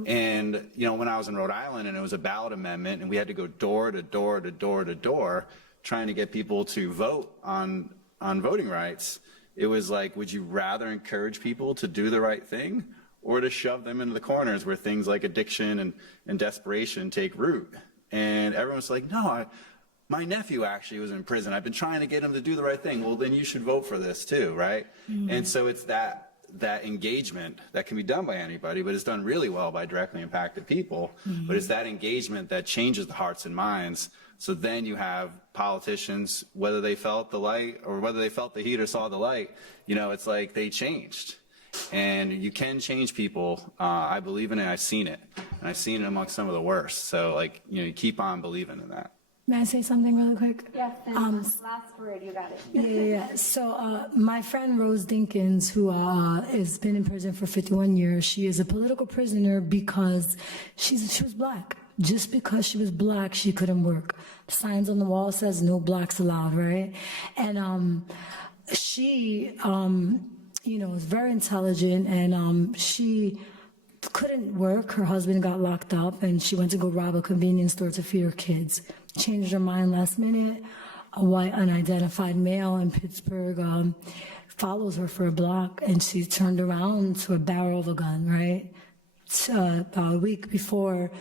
And, you know, when I was in Rhode Island and it was a ballot amendment and we had to go door to door to door to door trying to get people to vote on voting rights, it was like, would you rather encourage people to do the right thing or to shove them into the corners where things like addiction and desperation take root? And everyone's like, no, my nephew actually was in prison. I've been trying to get him to do the right thing. Well, then you should vote for this too, right? And so it's that engagement that can be done by anybody, but it's done really well by directly impacted people. But it's that engagement that changes the hearts and minds. So then you have politicians, whether they felt the light or whether they felt the heat or saw the light, you know, it's like they changed. And you can change people. I believe in it. I've seen it. And I've seen it amongst some of the worst. So, like, you know, you keep on believing in that. May I say something really quick? Yes, and last word, you got it. Yeah. So my friend Rose Dinkins, who has been in prison for 51 years, she is a political prisoner because she was black. Just because she was black, she couldn't work. The signs on the wall says no blacks allowed, right? And she, you know, is very intelligent, and she couldn't work. Her husband got locked up, and she went to go rob a convenience store to feed her kids. Changed her mind last minute. A white unidentified male in Pittsburgh follows her for a block, and she turned around to a barrel of a gun, right? About a week before,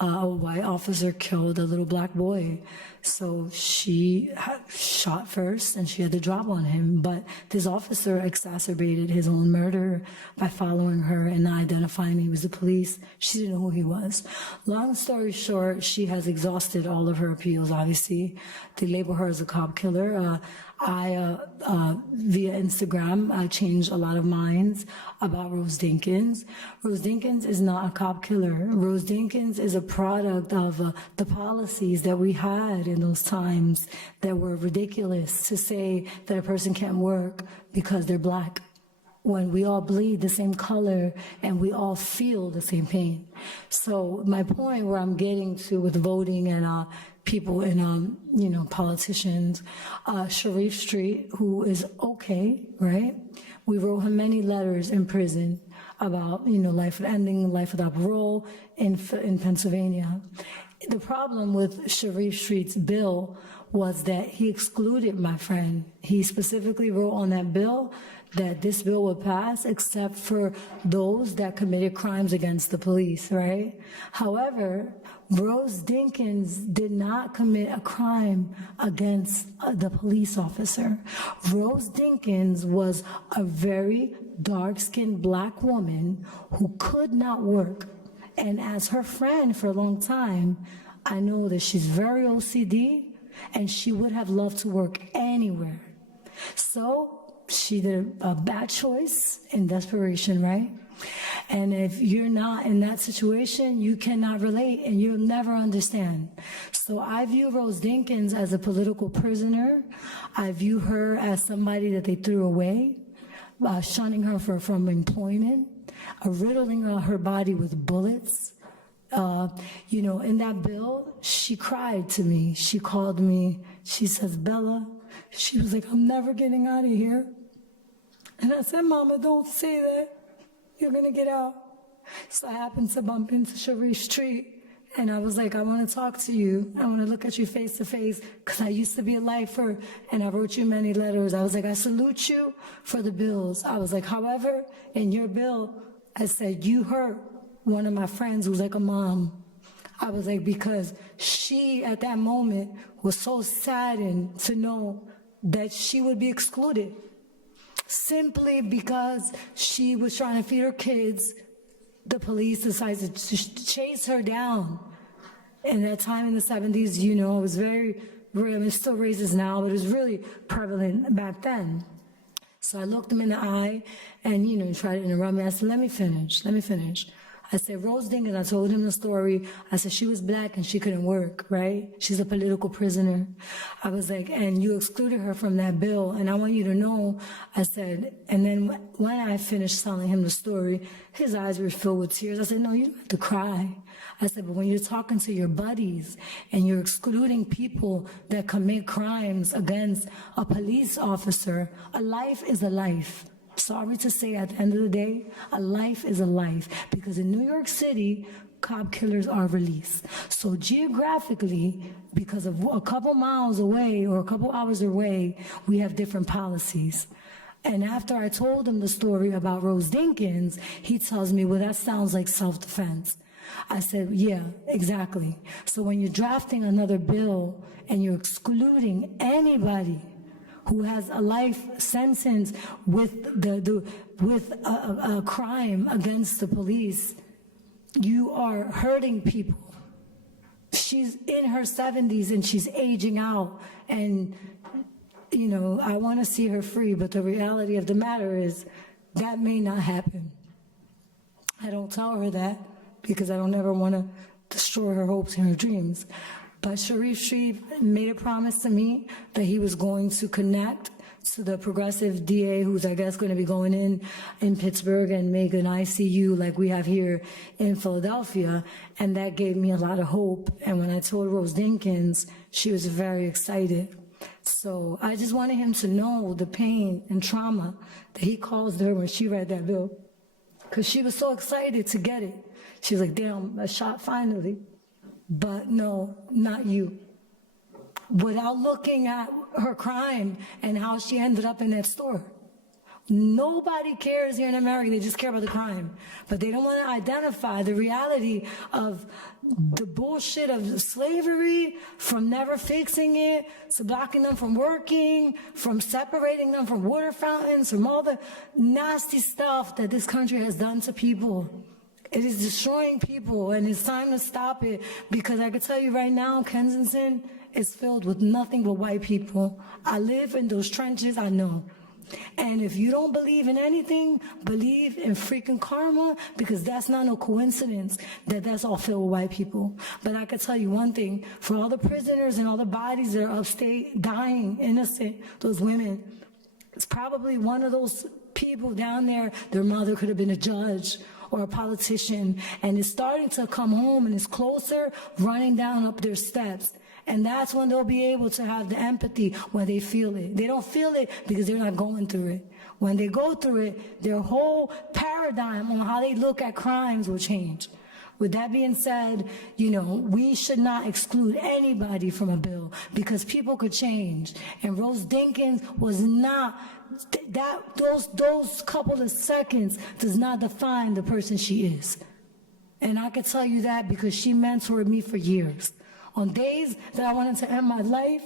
a white officer killed a little black boy. So she shot first and she had to drop on him. But this officer exacerbated his own murder by following her and not identifying he was the police. She didn't know who he was. Long story short, she has exhausted all of her appeals, obviously. They label her as a cop killer. Via Instagram, I changed a lot of minds about Rose Dinkins. Rose Dinkins is not a cop killer. Rose Dinkins is a product of the policies that we had in those times that were ridiculous, to say that a person can't work because they're black, when we all bleed the same color and we all feel the same pain. So my point where I'm getting to with voting and people and, you know, politicians, Sharif Street, who is okay, right? We wrote him many letters in prison about, you know, life ending, life without parole in Pennsylvania. The problem with Sharif Street's bill was that he excluded my friend. He specifically wrote on that bill that this bill would pass except for those that committed crimes against the police, right? However, Rose Dinkins did not commit a crime against the police officer. Rose Dinkins was a very dark-skinned black woman who could not work. And as her friend for a long time, I know that she's very OCD and she would have loved to work anywhere. So she did a bad choice in desperation, right? And if you're not in that situation, you cannot relate and you'll never understand. So I view Rose Dinkins as a political prisoner. I view her as somebody that they threw away, shunning her from employment, riddling her body with bullets. You know, in that bill, she cried to me. She called me. She says, Bella, she was like, I'm never getting out of here. And I said, Mama, don't say that. You're going to get out. So I happened to bump into Sharif Street, and I was like, I want to talk to you. I want to look at you face to face, because I used to be a lifer, and I wrote you many letters. I was like, I salute you for the bills. I was like, however, in your bill, I said, you hurt one of my friends who's like a mom. I was like, because she, at that moment, was so saddened to know that she would be excluded. Simply because she was trying to feed her kids, the police decided to chase her down. in that time in the 70s, you know, it was very rare. It still raises now, but it was really prevalent back then. So I looked him in the eye and, you know, tried to interrupt me. I said, let me finish. I said, Rose Dinkins, I told him the story. I said, she was black and she couldn't work, right? She's a political prisoner. I was like, and you excluded her from that bill. And I want you to know, I said, and then when I finished telling him the story, his eyes were filled with tears. I said, no, you don't have to cry. I said, but when you're talking to your buddies and you're excluding people that commit crimes against a police officer, a life is a life. Sorry to say, at the end of the day, a life is a life, because in New York City, cop killers are released. So geographically, because of a couple miles away or a couple hours away, we have different policies. And after I told him the story about Rose Dinkins, he tells me, well, that sounds like self-defense. I said, yeah, exactly. So when you're drafting another bill and you're excluding anybody who has a life sentence with a crime against the police, you are hurting people. She's in her 70s and she's aging out, and you know, I want to see her free, but the reality of the matter is that may not happen. I don't tell her that because I don't ever want to destroy her hopes and her dreams. But Sharif Shreve made a promise to me that he was going to connect to the progressive DA, who's, I guess, going to be going in Pittsburgh and make an ICU like we have here in Philadelphia. And that gave me a lot of hope. And when I told Rose Dinkins, she was very excited. So I just wanted him to know the pain and trauma that he caused her when she read that bill, because she was so excited to get it. She was like, damn, a shot finally. But no, not you. Without looking at her crime and how she ended up in that store. Nobody cares here in America, they just care about the crime. But they don't want to identify the reality of the bullshit of slavery, from never fixing it, to blocking them from working, from separating them from water fountains, from all the nasty stuff that this country has done to people. It is destroying people, and it's time to stop it, because I can tell you right now, Kensington is filled with nothing but white people. I live in those trenches, I know. And if you don't believe in anything, believe in freaking karma, because that's not no coincidence that that's all filled with white people. But I can tell you one thing, for all the prisoners and all the bodies that are upstate dying, innocent, those women, it's probably one of those people down there, their mother could have been a judge or a politician, and it's starting to come home and it's closer, running down up their steps. And that's when they'll be able to have the empathy, when they feel it. They don't feel it because they're not going through it. When they go through it, their whole paradigm on how they look at crimes will change. With that being said, you know, we should not exclude anybody from a bill, because people could change. And Rose Dinkins was not, those couple of seconds does not define the person she is. And I can tell you that because she mentored me for years. On days that I wanted to end my life,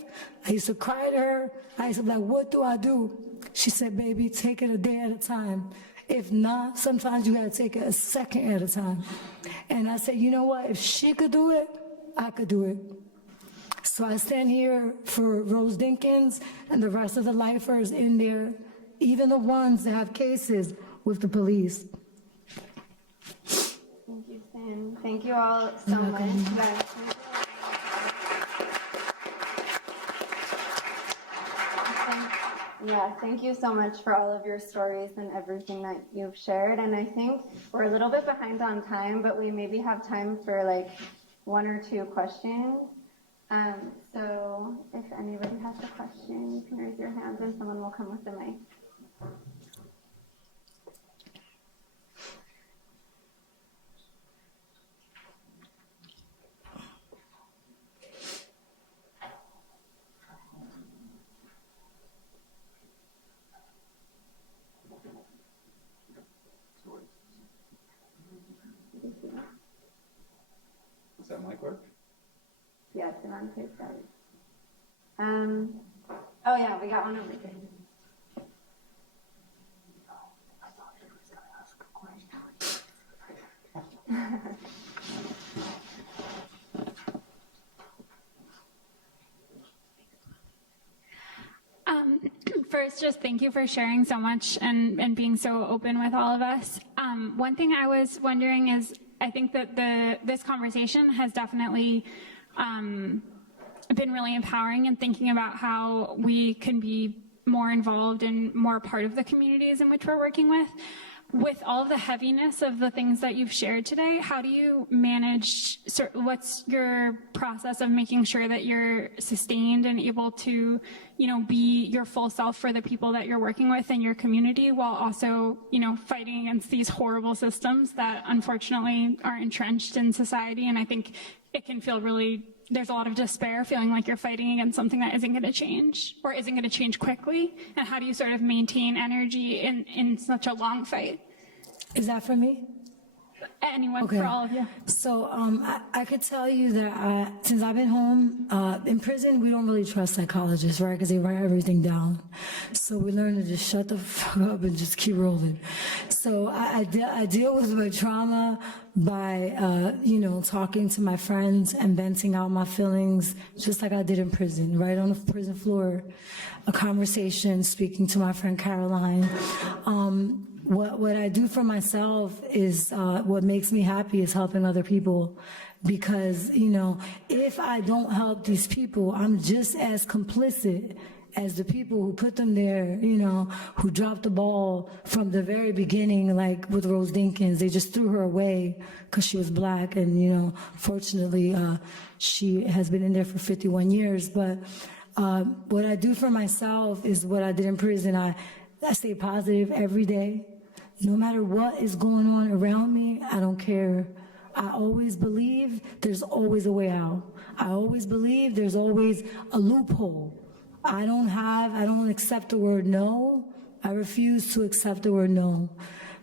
I used to cry to her. I used to be like, what do I do? She said, baby, take it a day at a time. If not, sometimes you gotta take it a second at a time. And I said, you know what? If she could do it, I could do it. So I stand here for Rose Dinkins and the rest of the lifers in there, even the ones that have cases with the police. Thank you, Sin. Thank you all so much. Yeah, thank you so much for all of your stories and everything that you've shared. And I think we're a little bit behind on time, but we maybe have time for like 1 or 2 questions. So if anybody has a question, you can raise your hand and someone will come with the mic. Does that mic work? Yes, and on his side. Oh yeah, we got one over here. First, just thank you for sharing so much and being so open with all of us. One thing I was wondering is, I think that this conversation has definitely been really empowering in thinking about how we can be more involved and more part of the communities in which we're working with. With all of the heaviness of the things that you've shared today, how do you manage, what's your process of making sure that you're sustained and able to, be your full self for the people that you're working with in your community while also, fighting against these horrible systems that unfortunately are entrenched in society? And I think it can feel there's a lot of despair, feeling like you're fighting against something that isn't going to change or isn't going to change quickly. And how do you sort of maintain energy in such a long fight? Is that for me? Anyone, Okay. for all of you. So I could tell you that since I've been home, in prison, we don't really trust psychologists, right? Because they write everything down. So we learn to just shut the fuck up and just keep rolling. So I deal with my trauma by, talking to my friends and venting out my feelings, just like I did in prison, right on the prison floor, a conversation, speaking to my friend Caroline. What I do for myself is what makes me happy is helping other people, because, if I don't help these people, I'm just as complicit as the people who put them there, who dropped the ball from the very beginning, like with Rose Dinkins. They just threw her away because she was black, and, fortunately, she has been in there for 51 years. But what I do for myself is what I did in prison. I stay positive every day. No matter what is going on around me, I don't care. I always believe there's always a way out. I always believe there's always a loophole. I don't accept the word no. I refuse to accept the word no,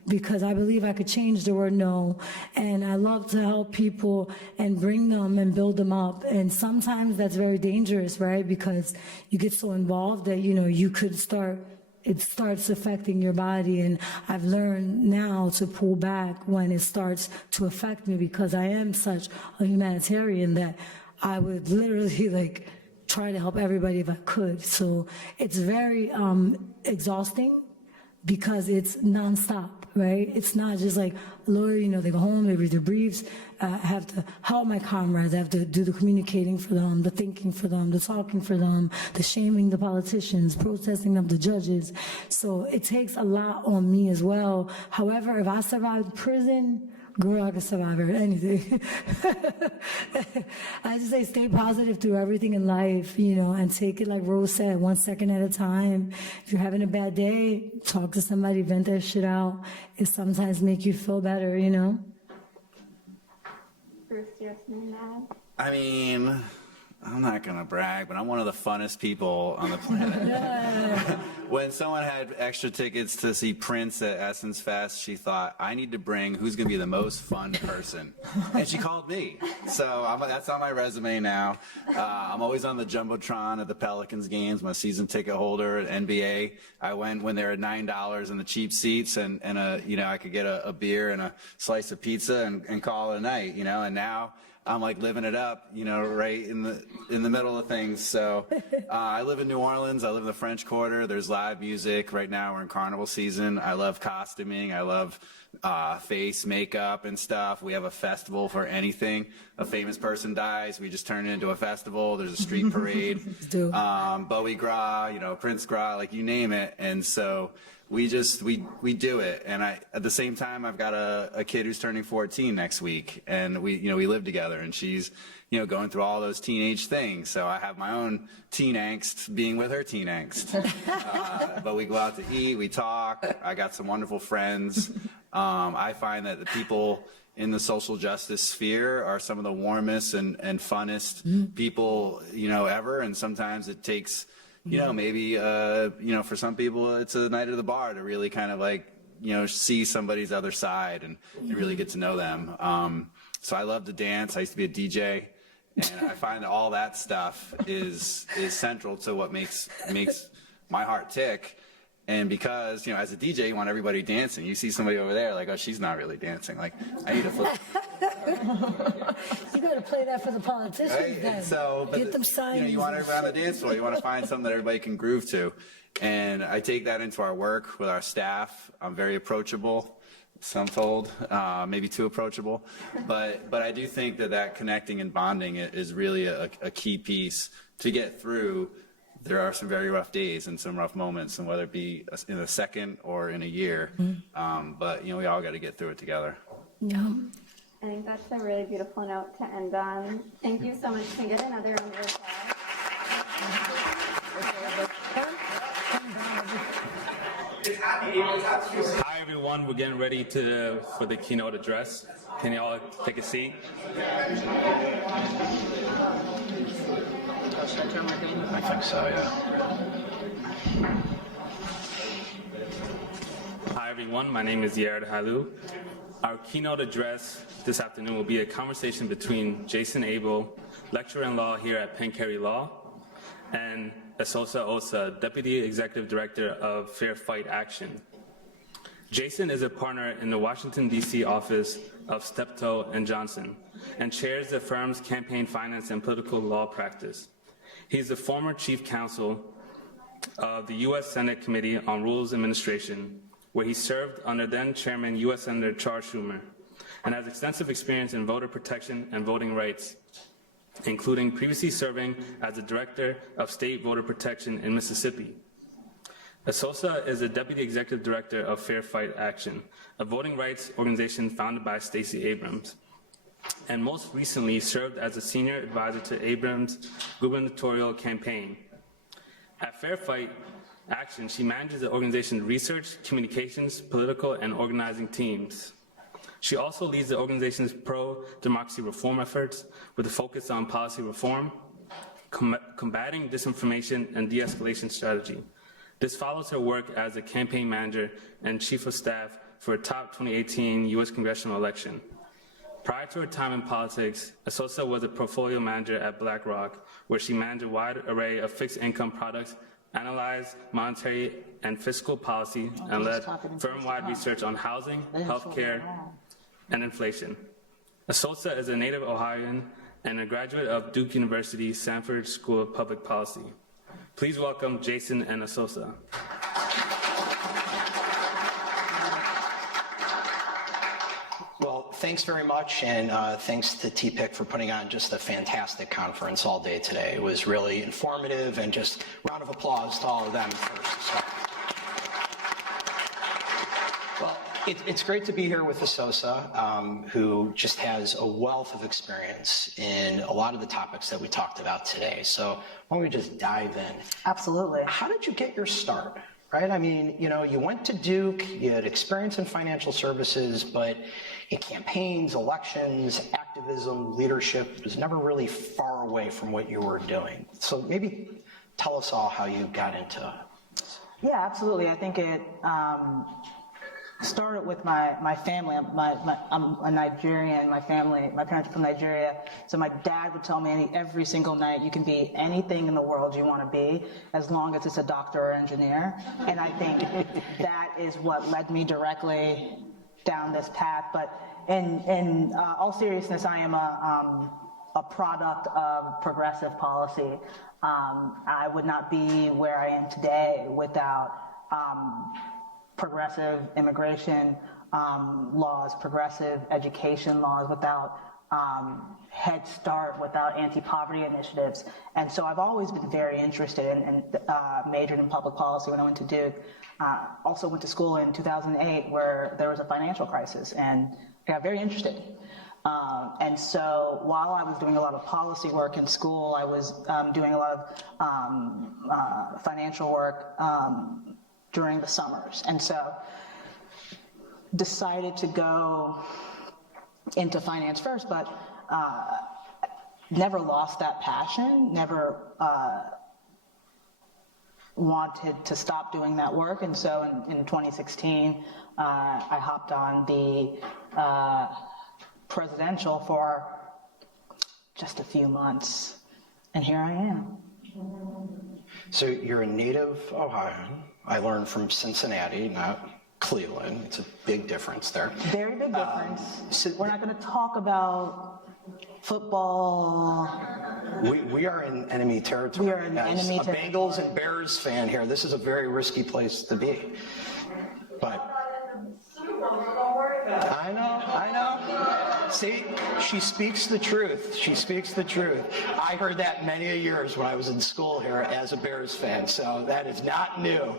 because I believe I could change the word no. And I love to help people and bring them and build them up. And sometimes that's very dangerous, right? Because you get so involved that, you could it starts affecting your body. And I've learned now to pull back when it starts to affect me, because I am such a humanitarian that I would literally try to help everybody if I could. So it's very exhausting, because it's nonstop, right? It's not just like a lawyer, they go home, they read their briefs. I have to help my comrades. I have to do the communicating for them, the thinking for them, the talking for them, the shaming the politicians, protesting of the judges. So it takes a lot on me as well. However, if I survived prison, girl, I can survive anything. I just say stay positive through everything in life, and take it, like Rose said, 1 second at a time. If you're having a bad day, talk to somebody, vent that shit out. It sometimes make you feel better, Bruce, do you have something to add? I mean, I'm not going to brag, but I'm one of the funnest people on the planet. When someone had extra tickets to see Prince at Essence Fest, she thought, I need to bring who's going to be the most fun person. And she called me. So that's on my resume now. I'm always on the Jumbotron at the Pelicans games. I'm a season ticket holder at NBA. I went when they were $9 in the cheap seats, and I could get a beer and a slice of pizza and call it a night, and now I'm living it up, right in the middle of things. So I live in New Orleans. I live in the French Quarter. There's live music. Right now we're in carnival season. I love costuming. I love face makeup and stuff. We have a festival for anything. A famous person dies, we just turn it into a festival. There's a street parade. Bowie Gras, Prince Gras, you name it. And so we do it. And at the same time, I've got a kid who's turning 14 next week, and we live together, and she's going through all those teenage things. So I have my own teen angst being with her teen angst. But we go out to eat, we talk. I got some wonderful friends. I find that the people in the social justice sphere are some of the warmest and funnest people ever. And sometimes it takes maybe, for some people, it's a night at the bar to really kind of see somebody's other side and really get to know them. So I love to dance. I used to be a DJ, and I find that all that stuff is central to what makes my heart tick. And because, as a DJ, you want everybody dancing. You see somebody over there, oh, she's not really dancing. I need to flip. You got to play that for the politicians, right? then. So, get them signed. You want everybody on the dance floor. You want to find something that everybody can groove to. And I take that into our work with our staff. I'm very approachable, some told, maybe too approachable. But I do think that connecting and bonding is really a key piece to get through. There are some very rough days and some rough moments, and whether it be in a second or in a year. But we all got to get through it together. Yeah. I think that's a really beautiful note to end on. Thank you so much. Can I get another round of applause? Hi everyone, we're getting ready for the keynote address. Can you all take a seat? I think so, yeah. Hi everyone, my name is Yared Halu. Our keynote address this afternoon will be a conversation between Jason Abel, lecturer in law here at Penn Cary Law, and Asosa Osa, Deputy Executive Director of Fair Fight Action. Jason is a partner in the Washington, D.C. office of Steptoe and Johnson and chairs the firm's campaign finance and political law practice. He's the former chief counsel of the U.S. Senate Committee on Rules Administration, where he served under then Chairman U.S. Senator Charles Schumer, and has extensive experience in voter protection and voting rights, including previously serving as the Director of State Voter Protection in Mississippi. Asosa is the Deputy Executive Director of Fair Fight Action, a voting rights organization founded by Stacey Abrams, and most recently served as a senior advisor to Abrams' gubernatorial campaign. At Fair Fight Action, she manages the organization's research, communications, political, and organizing teams. She also leads the organization's pro-democracy reform efforts with a focus on policy reform, combating disinformation, and de-escalation strategy. This follows her work as a campaign manager and chief of staff for a top 2018 U.S. congressional election. Prior to her time in politics, Asosa was a portfolio manager at BlackRock, where she managed a wide array of fixed income products, analyzed monetary and fiscal policy, and led firm-wide research on housing, healthcare, and inflation. Asosa is a native Ohioan and a graduate of Duke University Sanford School of Public Policy. Please welcome Jason and Asosa. Well, thanks very much, and thanks to TPIC for putting on just a fantastic conference all day today. It was really informative, and just round of applause to all of them first. So. Well, it's great to be here with Asosa, who just has a wealth of experience in a lot of the topics that we talked about today. So why don't we just dive in? Absolutely. How did you get your start? Right? I mean, you went to Duke, you had experience in financial services, but in campaigns, elections, activism, leadership, it was never really far away from what you were doing. So maybe tell us all how you got into this. Yeah, absolutely. I think it started with my family. I'm a Nigerian. My parents are from Nigeria. So my dad would tell me every single night, you can be anything in the world you want to be, as long as it's a doctor or engineer. And I think that is what led me directly down this path. But in all seriousness, I am a product of progressive policy. I would not be where I am today without progressive immigration laws, progressive education laws, without Head Start, without anti-poverty initiatives. And so I've always been very interested and majored in public policy when I went to Duke. Also went to school in 2008 where there was a financial crisis, and I got very interested. And so while I was doing a lot of policy work in school, I was doing a lot of financial work during the summers. And so decided to go into finance first, but never lost that passion, never wanted to stop doing that work. And so in 2016, I hopped on the presidential for just a few months, and here I am. So you're a native Ohioan. I learned from Cincinnati, not Cleveland. It's a big difference there. Very big difference. We're not going to talk about football. We are in enemy territory. We are in As enemy a Bengals and Bears fan here, this is a very risky place to be. But I know. See, she speaks the truth. She speaks the truth. I heard that many a years when I was in school here as a Bears fan, so that is not new.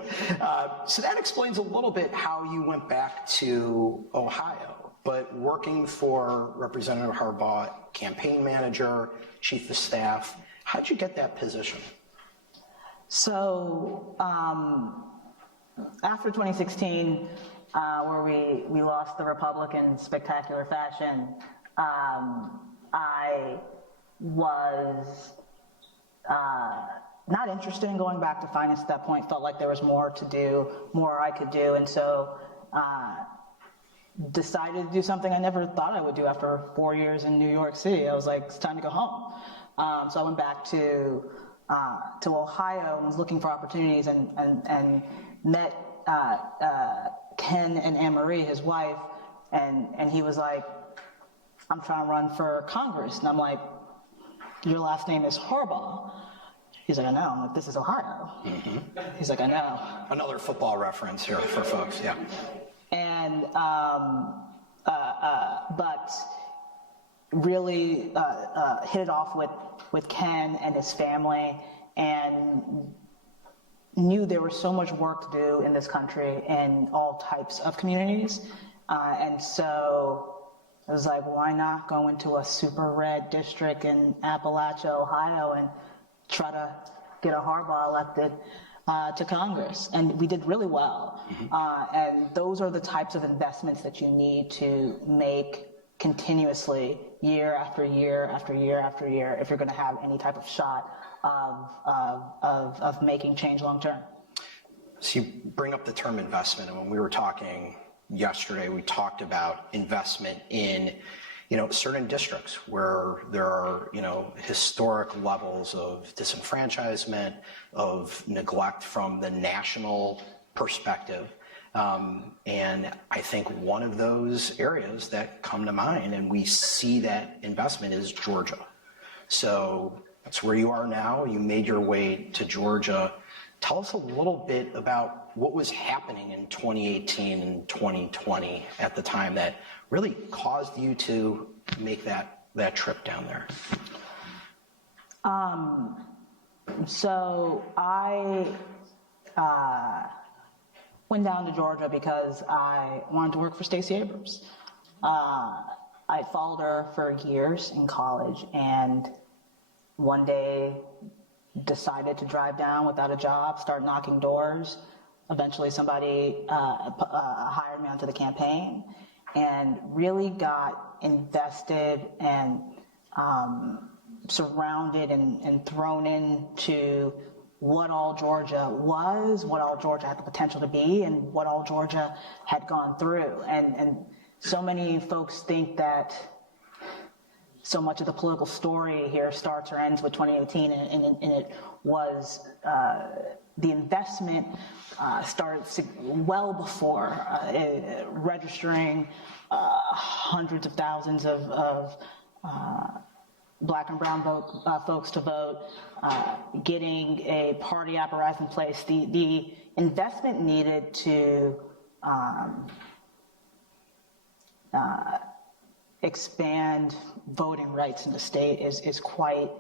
So that explains a little bit how you went back to Ohio, but working for Representative Harbaugh, campaign manager, chief of staff, how'd you get that position? So after 2016, where we lost the Republican spectacular fashion, I was not interested in going back to finance at that point. Felt like there was more to do, more I could do, and so decided to do something I never thought I would do after 4 years in New York City. I was like, it's time to go home. So I went back to Ohio and was looking for opportunities and met Ken and Anne-Marie, his wife, and he was like, I'm trying to run for Congress. And I'm like, your last name is Harbaugh. He's like, I know. I'm like, this is Ohio. Mm-hmm. He's like, I know. Another football reference here for folks, yeah. And, but really hit it off with Ken and his family, and knew there was so much work to do in this country in all types of communities. And so I was like, why not go into a super red district in Appalachia, Ohio, and try to get a Harbaugh elected to Congress? And we did really well. And those are the types of investments that you need to make continuously, year after year after year after year, if you're going to have any type of shot of making change long term. So you bring up the term investment, and when we were talking yesterday, we talked about investment in, certain districts where there are, historic levels of disenfranchisement, of neglect from the national perspective. And I think one of those areas that come to mind, and we see that investment, is Georgia. So that's where you are now. You made your way to Georgia. Tell us a little bit about what was happening in 2018 and 2020 at the time that really caused you to make that trip down there. So I went down to Georgia because I wanted to work for Stacey Abrams. I followed her for years in college, and one day decided to drive down without a job, start knocking doors. Eventually somebody hired me onto the campaign, and really got invested and surrounded and thrown into what all Georgia was, what all Georgia had the potential to be, and what all Georgia had gone through. And so many folks think that so much of the political story here starts or ends with 2018, and it was the investment started well before registering hundreds of thousands of Black and brown folks to vote, getting a party apparatus in place. The investment needed to expand voting rights in the state is quite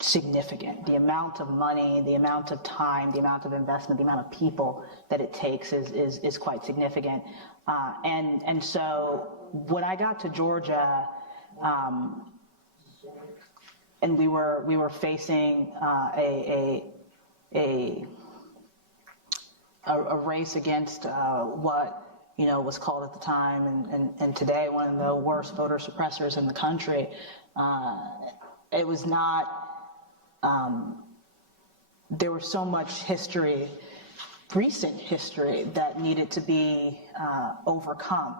significant. The amount of money, the amount of time, the amount of investment, the amount of people that it takes is quite significant. And so when I got to Georgia, and we were facing a race against what was called at the time and today one of the worst voter suppressors in the country. It was not. There was so much history, recent history, that needed to be overcome.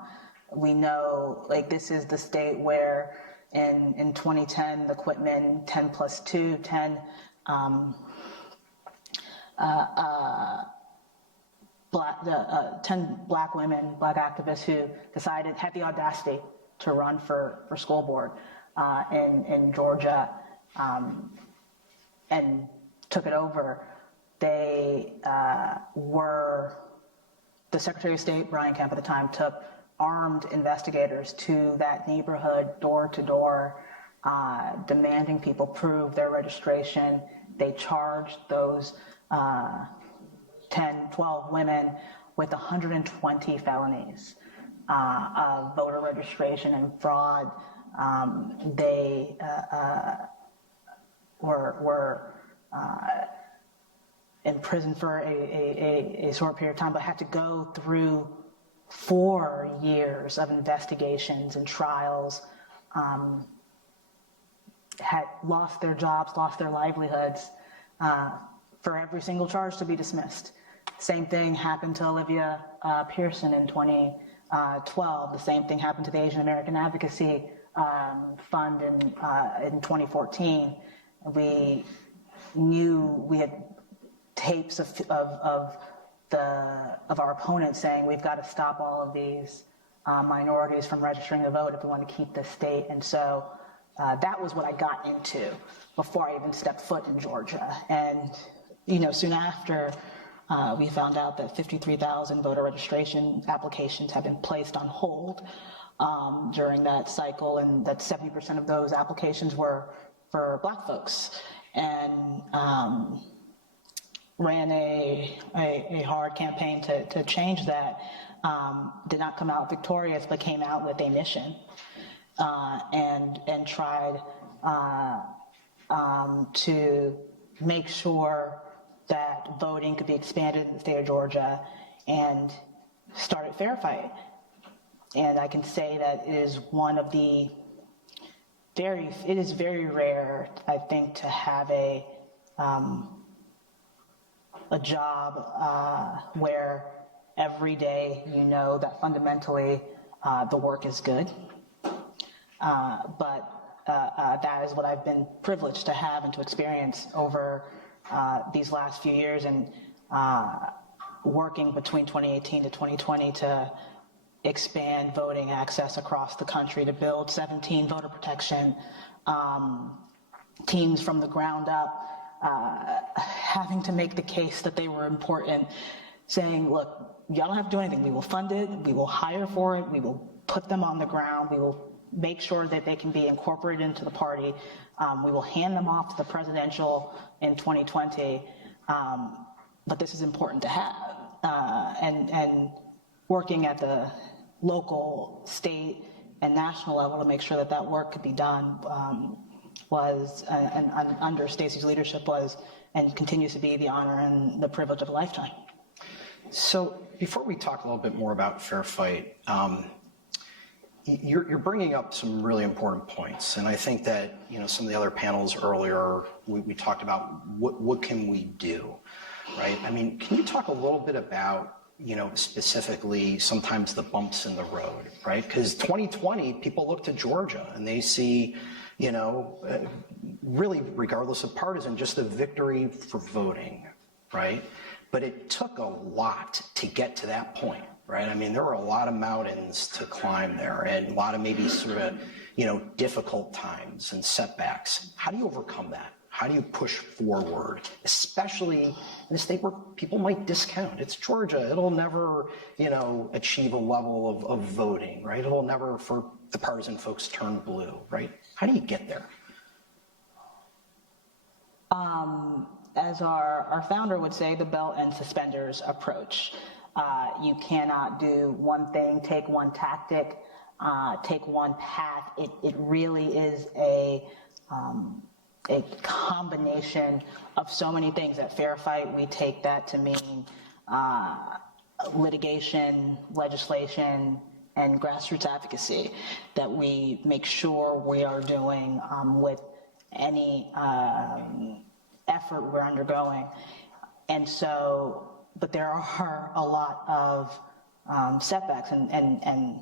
We know, this is the state where in 2010, the Quitman 10 plus 2, 10 black women, black activists who had the audacity to run for school board. in Georgia and took it over, the Secretary of State, Brian Kemp at the time, took armed investigators to that neighborhood, door to door, demanding people prove their registration. They charged those 10, 12 women with 120 felonies of voter registration and fraud. They were in prison for a short period of time, but had to go through 4 years of investigations and trials, had lost their jobs, lost their livelihoods, for every single charge to be dismissed. Same thing happened to Olivia Pearson in 2012. The same thing happened to the Asian American Advocacy Fund in 2014. We knew we had tapes of our opponents saying we've got to stop all of these minorities from registering to vote if we want to keep this state. And so that was what I got into before I even stepped foot in Georgia. And soon after, we found out that 53,000 voter registration applications have been placed on hold during that cycle, and that 70% of those applications were for Black folks. And ran a hard campaign to change that. Did not come out victorious, but came out with a mission and tried to make sure that voting could be expanded in the state of Georgia and started Fair Fight. And I can say that it is one of the it is very rare, I think, to have a job where every day you know that fundamentally the work is good. But that is what I've been privileged to have and to experience over these last few years, and working between 2018 to 2020 to expand voting access across the country, to build 17 voter protection teams from the ground up, having to make the case that they were important, saying, look, y'all don't have to do anything. We will fund it. We will hire for it. We will put them on the ground. We will make sure that they can be incorporated into the party. We will hand them off to the presidential in 2020. But this is important to have. And working at the local, state, and national level to make sure that that work could be done was, and under Stacey's leadership, was and continues to be the honor and the privilege of a lifetime. So before we talk a little bit more about Fair Fight, you're bringing up some really important points, and I think that some of the other panels earlier we talked about what can we do, right? I mean, can you talk a little bit about specifically sometimes the bumps in the road, right? Because 2020, people look to Georgia and they see, really regardless of partisan, just a victory for voting, right? But it took a lot to get to that point, right? I mean, there were a lot of mountains to climb there and a lot of maybe sort of, difficult times and setbacks. How do you overcome that? How do you push forward, especially in a state where people might discount? It's Georgia. It'll never, achieve a level of voting, right? It'll never, for the partisan folks, turn blue, right? How do you get there? As our founder would say, the belt and suspenders approach. You cannot do one thing, take one tactic, take one path. It really is a combination of so many things. At Fair Fight, we take that to mean litigation, legislation, and grassroots advocacy that we make sure we are doing with any effort we're undergoing. And so, but there are a lot of setbacks, and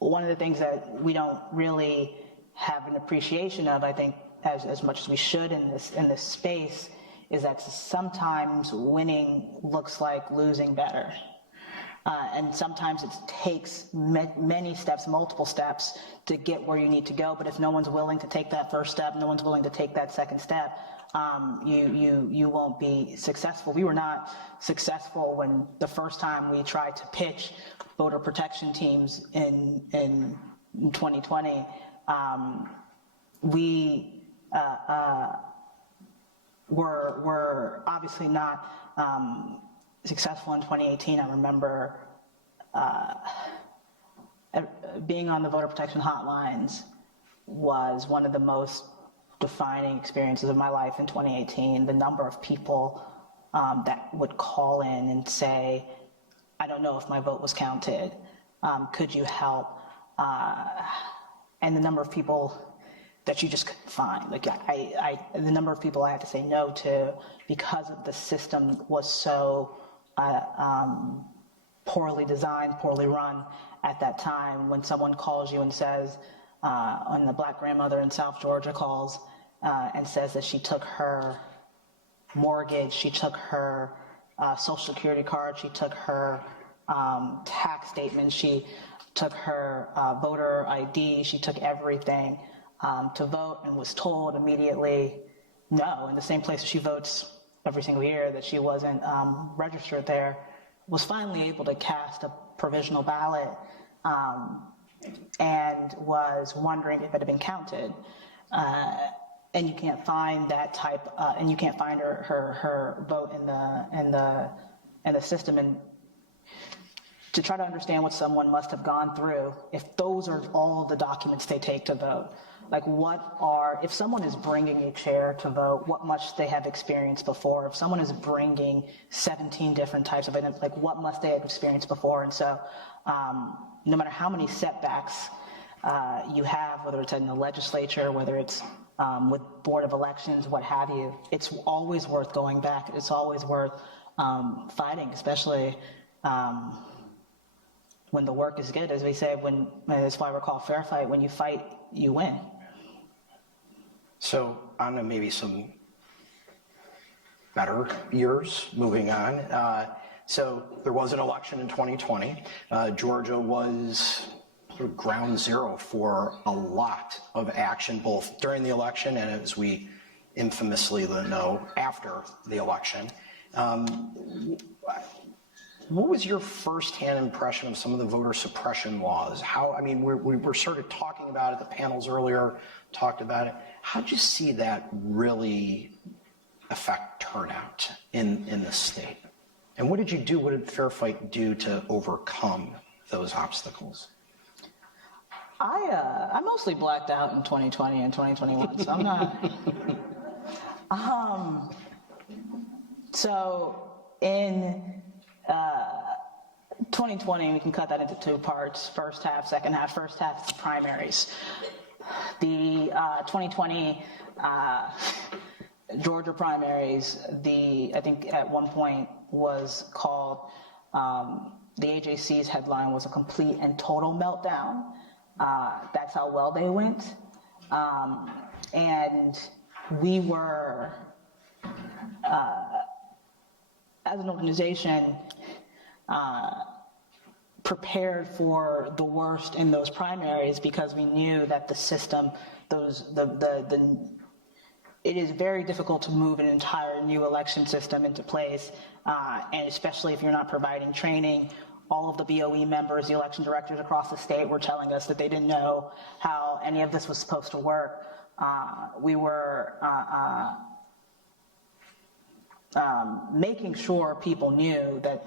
one of the things that we don't really have an appreciation of, I think, as much as we should in this space, is that sometimes winning looks like losing better, And sometimes it takes many steps, multiple steps to get where you need to go. But if no one's willing to take that first step, no one's willing to take that second step, you won't be successful. We were not successful when the first time we tried to pitch voter protection teams in 2020. We were obviously not successful in 2018. I remember being on the voter protection hotlines was one of the most defining experiences of my life in 2018. The number of people that would call in and say, I don't know if my vote was counted. Could you help? And the number of people that you just couldn't find. Like the number of people I had to say no to because of the system was so poorly designed, poorly run at that time. When someone calls you and says, when the black grandmother in South Georgia calls and says that she took her mortgage, she took her social security card, she took her tax statement, she took her voter ID, she took everything to vote, and was told immediately no, in the same place she votes every single year, that she wasn't registered there, was finally able to cast a provisional ballot and was wondering if it had been counted. And you can't find that type, and you can't find her vote in the system. And to try to understand what someone must have gone through, if those are all the documents they take to vote, like if someone is bringing a chair to vote, what must they have experienced before? If someone is bringing 17 different types of items, like what must they have experienced before? And so no matter how many setbacks you have, whether it's in the legislature, whether it's with Board of Elections, what have you, it's always worth going back. It's always worth fighting, especially when the work is good. As we say, that's why we're called fair fight. When you fight, you win. So on to maybe some better years, moving on. So there was an election in 2020. Georgia was sort of ground zero for a lot of action, both during the election and, as we infamously know, after the election. What was your firsthand impression of some of the voter suppression laws? We were sort of talking about it, the panels earlier talked about it. How did you see that really affect turnout in the state? And what did you do, what did Fair Fight do to overcome those obstacles? I mostly blacked out in 2020 and 2021, so I'm not. So in 2020, we can cut that into two parts, first half, second half. First half is primaries. The 2020 Georgia primaries, I think at one point was called, the AJC's headline was a complete and total meltdown. That's how well they went. And we were, as an organization, prepared for the worst in those primaries because we knew that the system, it is very difficult to move an entire new election system into place, and especially if you're not providing training. All of the BOE members, the election directors across the state were telling us that they didn't know how any of this was supposed to work. We were making sure people knew that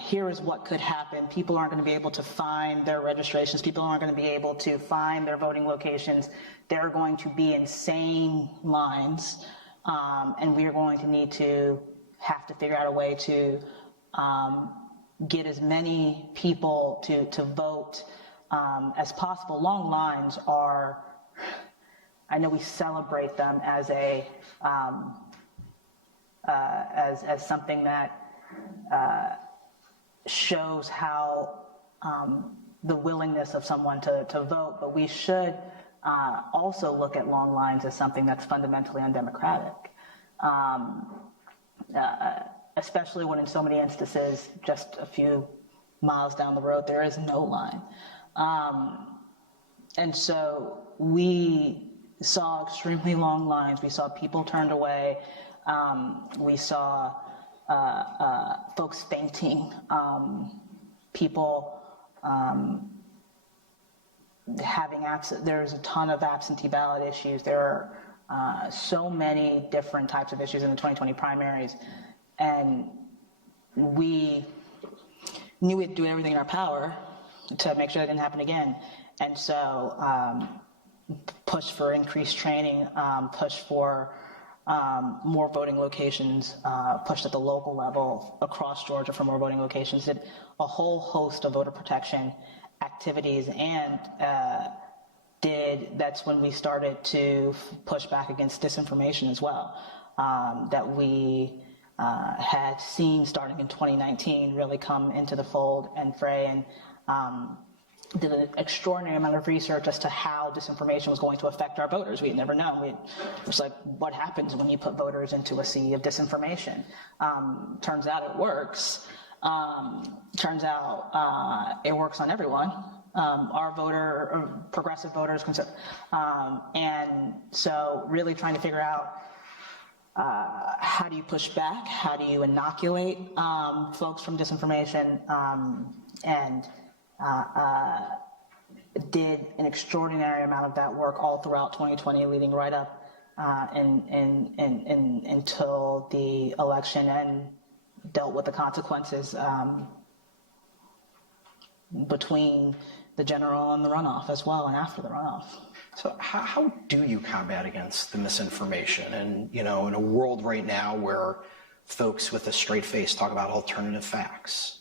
here is what could happen. People aren't going to be able to find their registrations. People aren't going to be able to find their voting locations. They're going to be insane lines, and we are going to have to figure out a way to get as many people to vote as possible. Long lines are, I know we celebrate them as as something that shows how the willingness of someone to vote, but we should also look at long lines as something that's fundamentally undemocratic, especially when in so many instances just a few miles down the road, there is no line. And so we saw extremely long lines. We saw people turned away. We saw folks fainting, people there's a ton of absentee ballot issues. There are so many different types of issues in the 2020 primaries. And we knew we had to do everything in our power to make sure that didn't happen again. And so push for increased training, push for more voting locations, pushed at the local level across Georgia for more voting locations, did a whole host of voter protection activities, and that's when we started to push back against disinformation as well, that we had seen starting in 2019 really come into the fold and fray, and did an extraordinary amount of research as to how disinformation was going to affect our voters. We had never known. It was like, what happens when you put voters into a sea of disinformation? Turns out it works. Turns out it works on everyone. Our progressive voters, and so really trying to figure out how do you push back? How do you inoculate folks from disinformation? And did an extraordinary amount of that work all throughout 2020, leading right up until the election, and dealt with the consequences between the general and the runoff as well, and after the runoff. So how do you combat against the misinformation? And, in a world right now where folks with a straight face talk about alternative facts,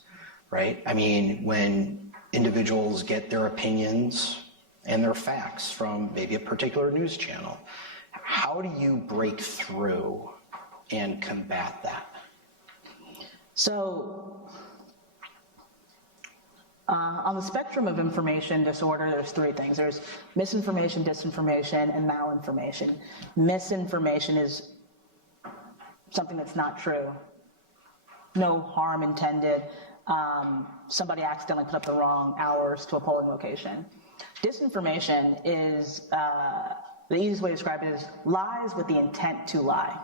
right? I mean, when individuals get their opinions and their facts from maybe a particular news channel, how do you break through and combat that? So on the spectrum of information disorder, there's three things. There's misinformation, disinformation, and malinformation. Misinformation is something that's not true. No harm intended. Somebody accidentally put up the wrong hours to a polling location. Disinformation is, the easiest way to describe it is lies with the intent to lie.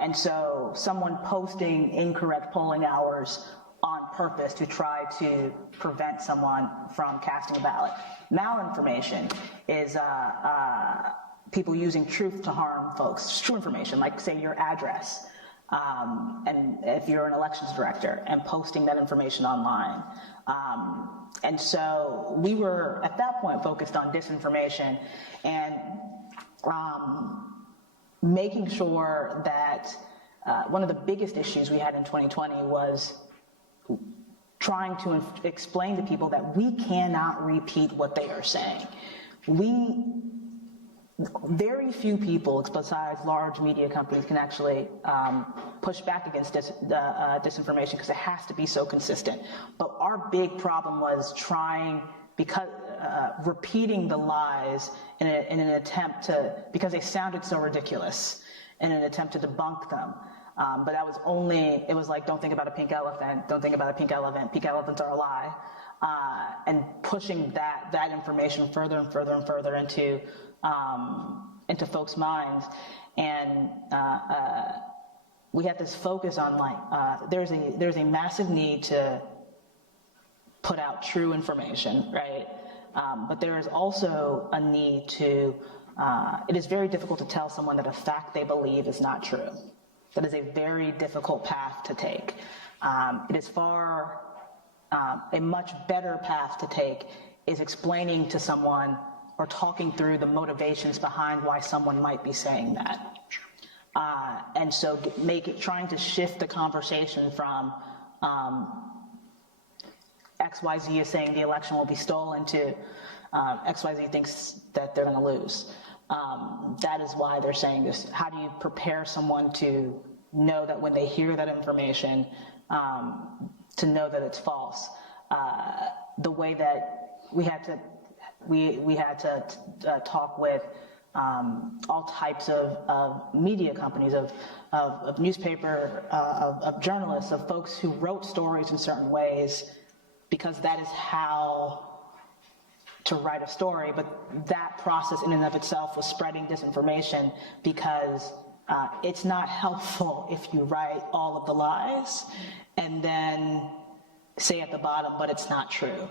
And so someone posting incorrect polling hours on purpose to try to prevent someone from casting a ballot. Malinformation is people using truth to harm folks. True information, like say your address. And if you're an elections director, and posting that information online. And so we were at that point focused on disinformation and making sure that one of the biggest issues we had in 2020 was trying to explain to people that we cannot repeat what they are saying. Very few people, besides large media companies, can actually push back against disinformation because it has to be so consistent. But our big problem was repeating the lies in an attempt because they sounded so ridiculous, in an attempt to debunk them. But that was it was like, don't think about a pink elephant, don't think about a pink elephant, pink elephants are a lie. And pushing that information further and further and further into folks' minds. And we had this focus on there's a massive need to put out true information, right? But there is also a need to, it is very difficult to tell someone that a fact they believe is not true. That is a very difficult path to take. It is a much better path to take is explaining to someone or talking through the motivations behind why someone might be saying that. And so trying to shift the conversation from XYZ is saying the election will be stolen to XYZ thinks that they're going to lose. That is why they're saying this. How do you prepare someone to know that when they hear that information, to know that it's false? The way that we had to talk with all types of media companies, of newspaper, of journalists, of folks who wrote stories in certain ways because that is how to write a story. But that process in and of itself was spreading disinformation, because it's not helpful if you write all of the lies and then say at the bottom, but it's not true.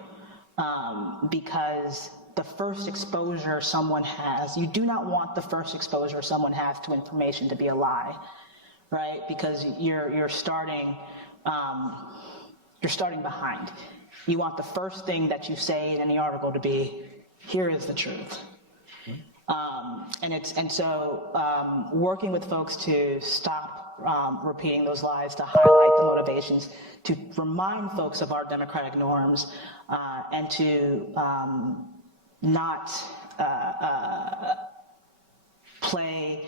Because the first exposure someone has, you do not want the first exposure someone has to information to be a lie, right? Because you're starting behind. You want the first thing that you say in any article to be, here is the truth. So working with folks to stop repeating those lies, to highlight the motivations, to remind folks of our democratic norms, and to not play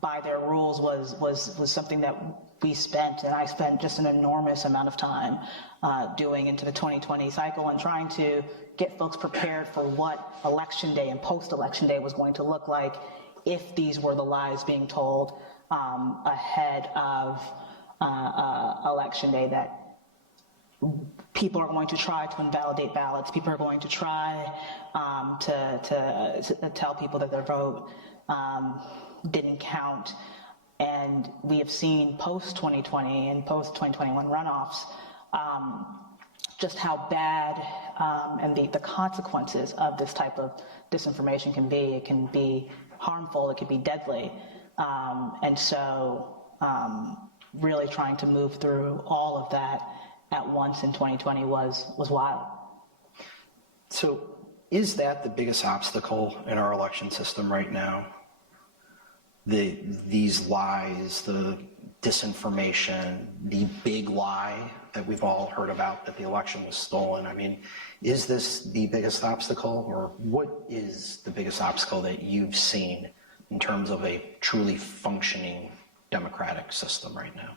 by their rules was something that we spent, and I spent just an enormous amount of time doing into the 2020 cycle, and trying to get folks prepared for what election day and post-election day was going to look like if these were the lies being told ahead of election day, that people are going to try to invalidate ballots. People are going to try to tell people that their vote didn't count. And we have seen post-2020 and post-2021 runoffs just how bad and the consequences of this type of disinformation can be. It can be harmful, it can be deadly. And so really trying to move through all of that at once in 2020 was wild. So is that the biggest obstacle in our election system right now? These lies, the disinformation, the big lie that we've all heard about, that the election was stolen. I mean, is this the biggest obstacle, or what is the biggest obstacle that you've seen in terms of a truly functioning democratic system right now?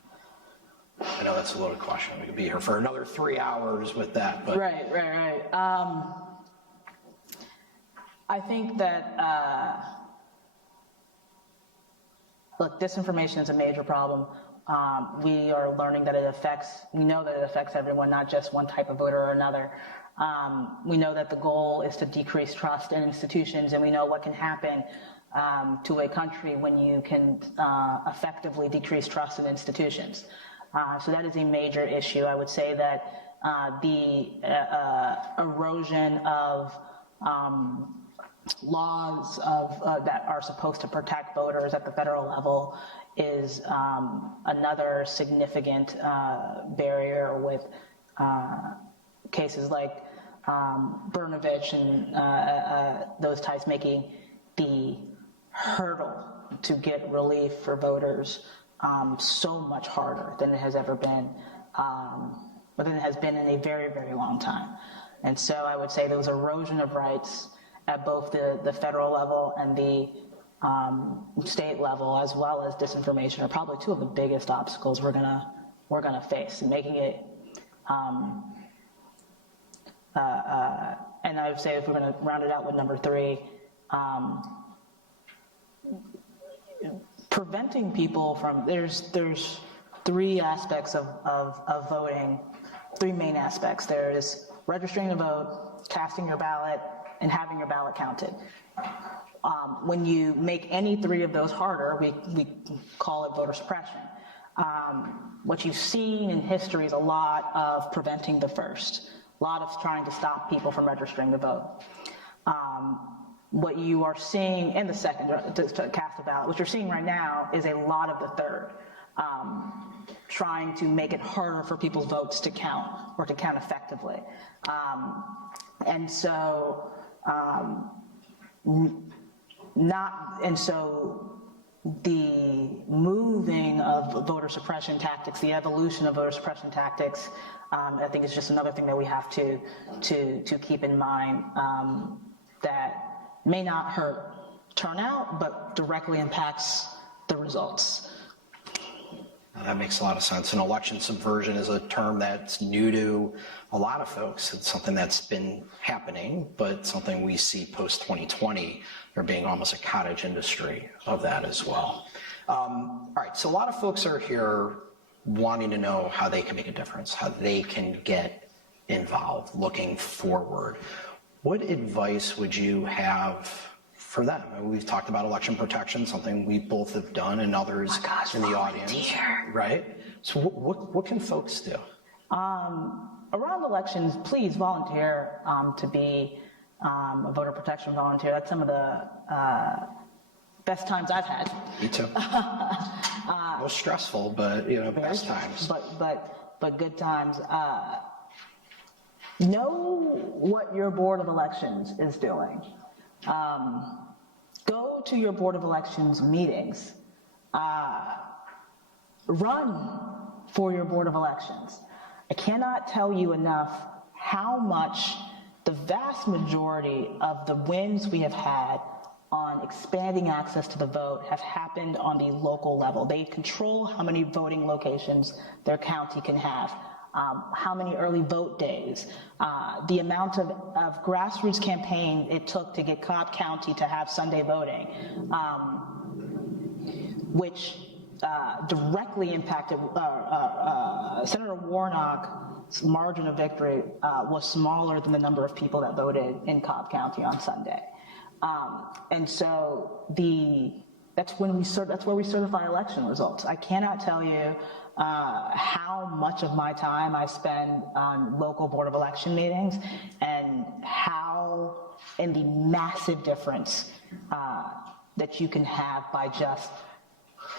I know that's a loaded question. We could be here for another 3 hours with that, but. Right. I think that, look, disinformation is a major problem. We are learning that we know that it affects everyone, not just one type of voter or another. We know that the goal is to decrease trust in institutions, and we know what can happen to a country when you can effectively decrease trust in institutions. So that is a major issue. I would say that the erosion of laws that are supposed to protect voters at the federal level is another significant barrier, with cases like Brnovich and those types making the hurdle to get relief for voters so much harder than it has ever been, but than it has been in a very, very long time. And so I would say there was erosion of rights at both the federal level and the state level, as well as disinformation, are probably two of the biggest obstacles we're gonna face, and making it. And I would say, if we're going to round it out with number 3, preventing people from, there's 3 aspects of voting, 3 main aspects. There's registering to vote, casting your ballot, and having your ballot counted. When you make any 3 of those harder, we call it voter suppression. What you've seen in history is a lot of preventing the first, a lot of trying to stop people from registering to vote. What you are seeing in the second, to cast a ballot, what you're seeing right now is a lot of the third, trying to make it harder for people's votes to count, or to count effectively. And so the moving of voter suppression tactics, the evolution of voter suppression tactics, I think is just another thing that we have to keep in mind, that may not hurt turnout, but directly impacts the results. That makes a lot of sense. And election subversion is a term that's new to a lot of folks. It's something that's been happening, but something we see post-2020, there being almost a cottage industry of that as well. All right, so a lot of folks are here wanting to know how they can make a difference, how they can get involved, looking forward. What advice would you have for them? We've talked about election protection, something we both have done, and others in the audience, right? So what can folks do? Around elections, please volunteer to be a voter protection volunteer. That's some of the best times I've had. Me too. Most stressful, but best times. But good times. Know what your Board of Elections is doing. Go to your Board of Elections meetings. Run for your Board of Elections. I cannot tell you enough how much the vast majority of the wins we have had on expanding access to the vote have happened on the local level. They control how many voting locations their county can have, how many early vote days, the amount of grassroots campaign it took to get Cobb County to have Sunday voting, which directly impacted Senator Warnock's margin of victory was smaller than the number of people that voted in Cobb County on Sunday. And so that's where we certify election results. I cannot tell you how much of my time I spend on local Board of Election meetings and the massive difference that you can have by just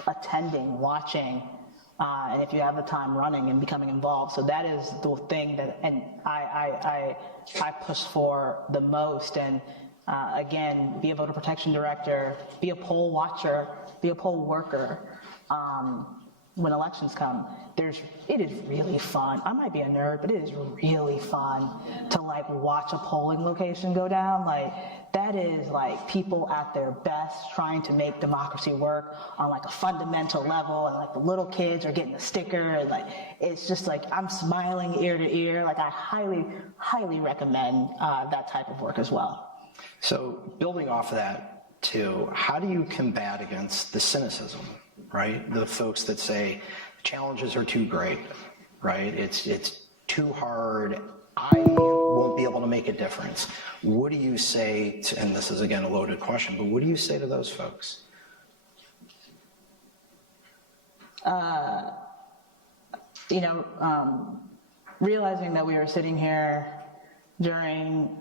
attending, watching, and if you have the time, running and becoming involved. So that is the thing that, and I push for the most. And again, be a voter protection director, be a poll watcher, be a poll worker. When elections come, it is really fun. I might be a nerd, but it is really fun to watch a polling location go down. That is people at their best trying to make democracy work on a fundamental level, and the little kids are getting a sticker, and it's just I'm smiling ear to ear. I highly recommend that type of work as well. So building off of that too, how do you combat against the cynicism, right? The folks that say challenges are too great, right? It's too hard. I won't be able to make a difference. What do you say to, and this is again a loaded question, but what do you say to those folks? Realizing that we were sitting here during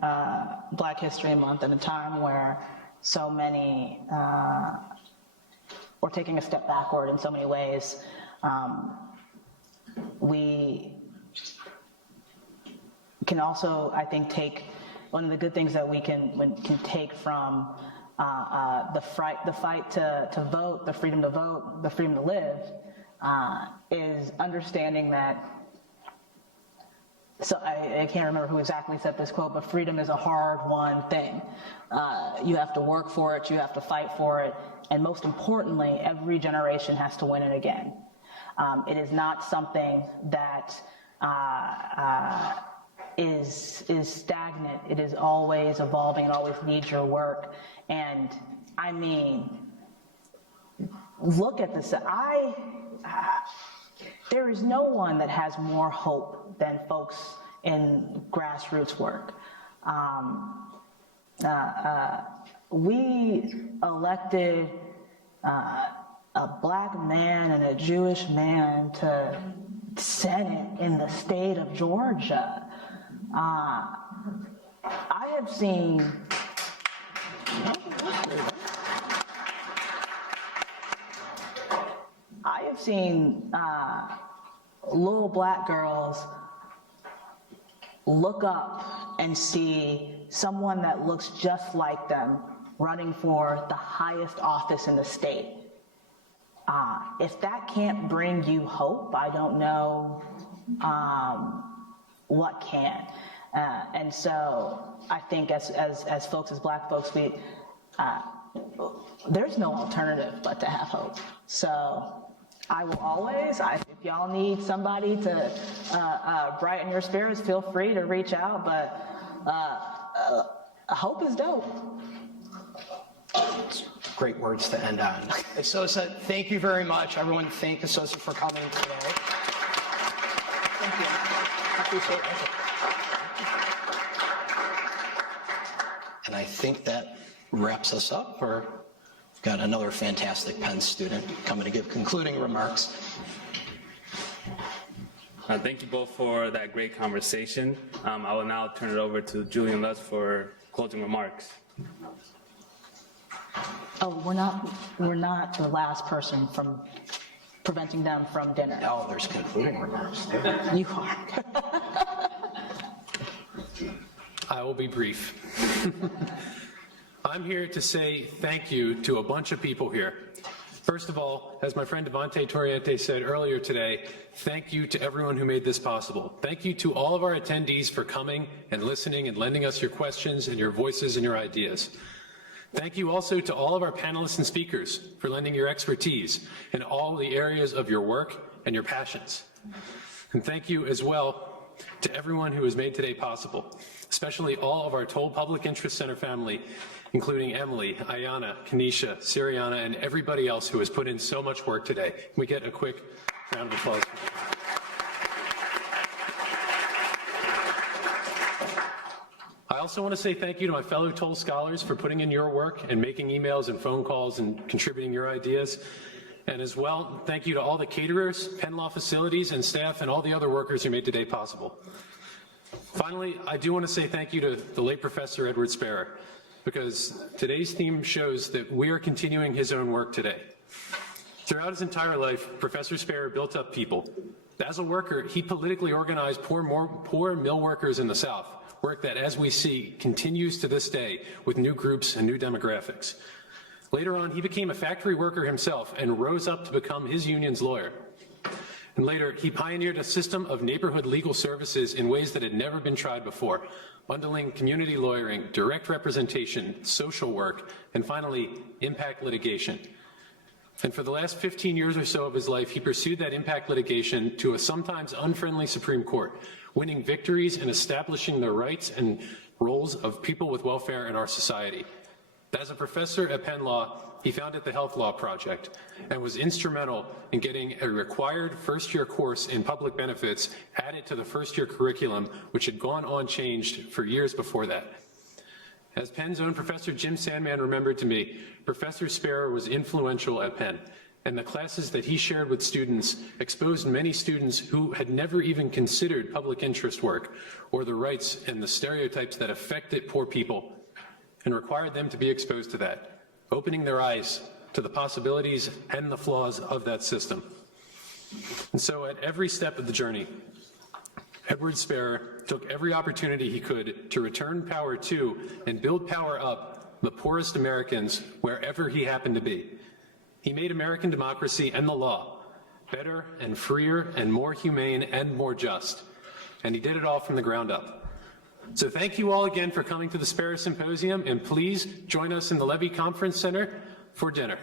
Black History Month at a time where so many we're taking a step backward in so many ways. We can also, I think, take one of the good things that we can take from the fight to vote, the freedom to vote, the freedom to live, is understanding that. So I can't remember who exactly said this quote, but freedom is a hard-won thing. You have to work for it, you have to fight for it, and most importantly, every generation has to win it again. It is not something that is stagnant. It is always evolving. It always needs your work. And I mean, look at this. There is no one that has more hope than folks in grassroots work. We elected a Black man and a Jewish man to Senate in the state of Georgia. I have seen little Black girls look up and see someone that looks just like them running for the highest office in the state. If that can't bring you hope, I don't know what can. And so I think as folks, as Black folks, there's no alternative but to have hope. So I will always, if y'all need somebody to brighten your spirits, feel free to reach out, but hope is dope. Great words to end on. Asosa, thank you very much. Everyone, thank Asosa for coming today. Thank you. I appreciate it. And I think that wraps us up. We've got another fantastic Penn student coming to give concluding remarks. Thank you both for that great conversation. I will now turn it over to Julian Lutz for closing remarks. Oh, we're not the last person from preventing them from dinner. Oh, there's concluding remarks. You are. I will be brief. I'm here to say thank you to a bunch of people here. First of all, as my friend Devante Torriente said earlier today, thank you to everyone who made this possible. Thank you to all of our attendees for coming and listening and lending us your questions and your voices and your ideas. Thank you also to all of our panelists and speakers for lending your expertise in all the areas of your work and your passions. And thank you as well to everyone who has made today possible, especially all of our Toll Public Interest Center family, including Emily, Ayana, Kanisha, Siriana, and everybody else who has put in so much work today. Can we get a quick round of applause? I also want to say thank you to my fellow Toll scholars for putting in your work and making emails and phone calls and contributing your ideas. And as well, thank you to all the caterers, Penn Law facilities and staff and all the other workers who made today possible. Finally, I do want to say thank you to the late Professor Edward Sparrow, because today's theme shows that we are continuing his own work today. Throughout his entire life, Professor Sparrow built up people. As a worker, he politically organized poor mill workers in the South, work that, as we see, continues to this day with new groups and new demographics. Later on, he became a factory worker himself and rose up to become his union's lawyer. And later, he pioneered a system of neighborhood legal services in ways that had never been tried before, bundling community lawyering, direct representation, social work, and finally, impact litigation. And for the last 15 years or so of his life, he pursued that impact litigation to a sometimes unfriendly Supreme Court, winning victories and establishing the rights and roles of people with welfare in our society. As a professor at Penn Law, he founded the Health Law Project and was instrumental in getting a required first-year course in public benefits added to the first-year curriculum, which had gone unchanged for years before that. As Penn's own Professor Jim Sandman remembered to me, Professor Sparrow was influential at Penn, and the classes that he shared with students exposed many students who had never even considered public interest work or the rights and the stereotypes that affected poor people, and required them to be exposed to that, opening their eyes to the possibilities and the flaws of that system. And so at every step of the journey, Edward Sparrow took every opportunity he could to return power to and build power up the poorest Americans wherever he happened to be. He made American democracy and the law better and freer and more humane and more just. And he did it all from the ground up. So thank you all again for coming to the Sparrow Symposium, and please join us in the Levy Conference Center for dinner.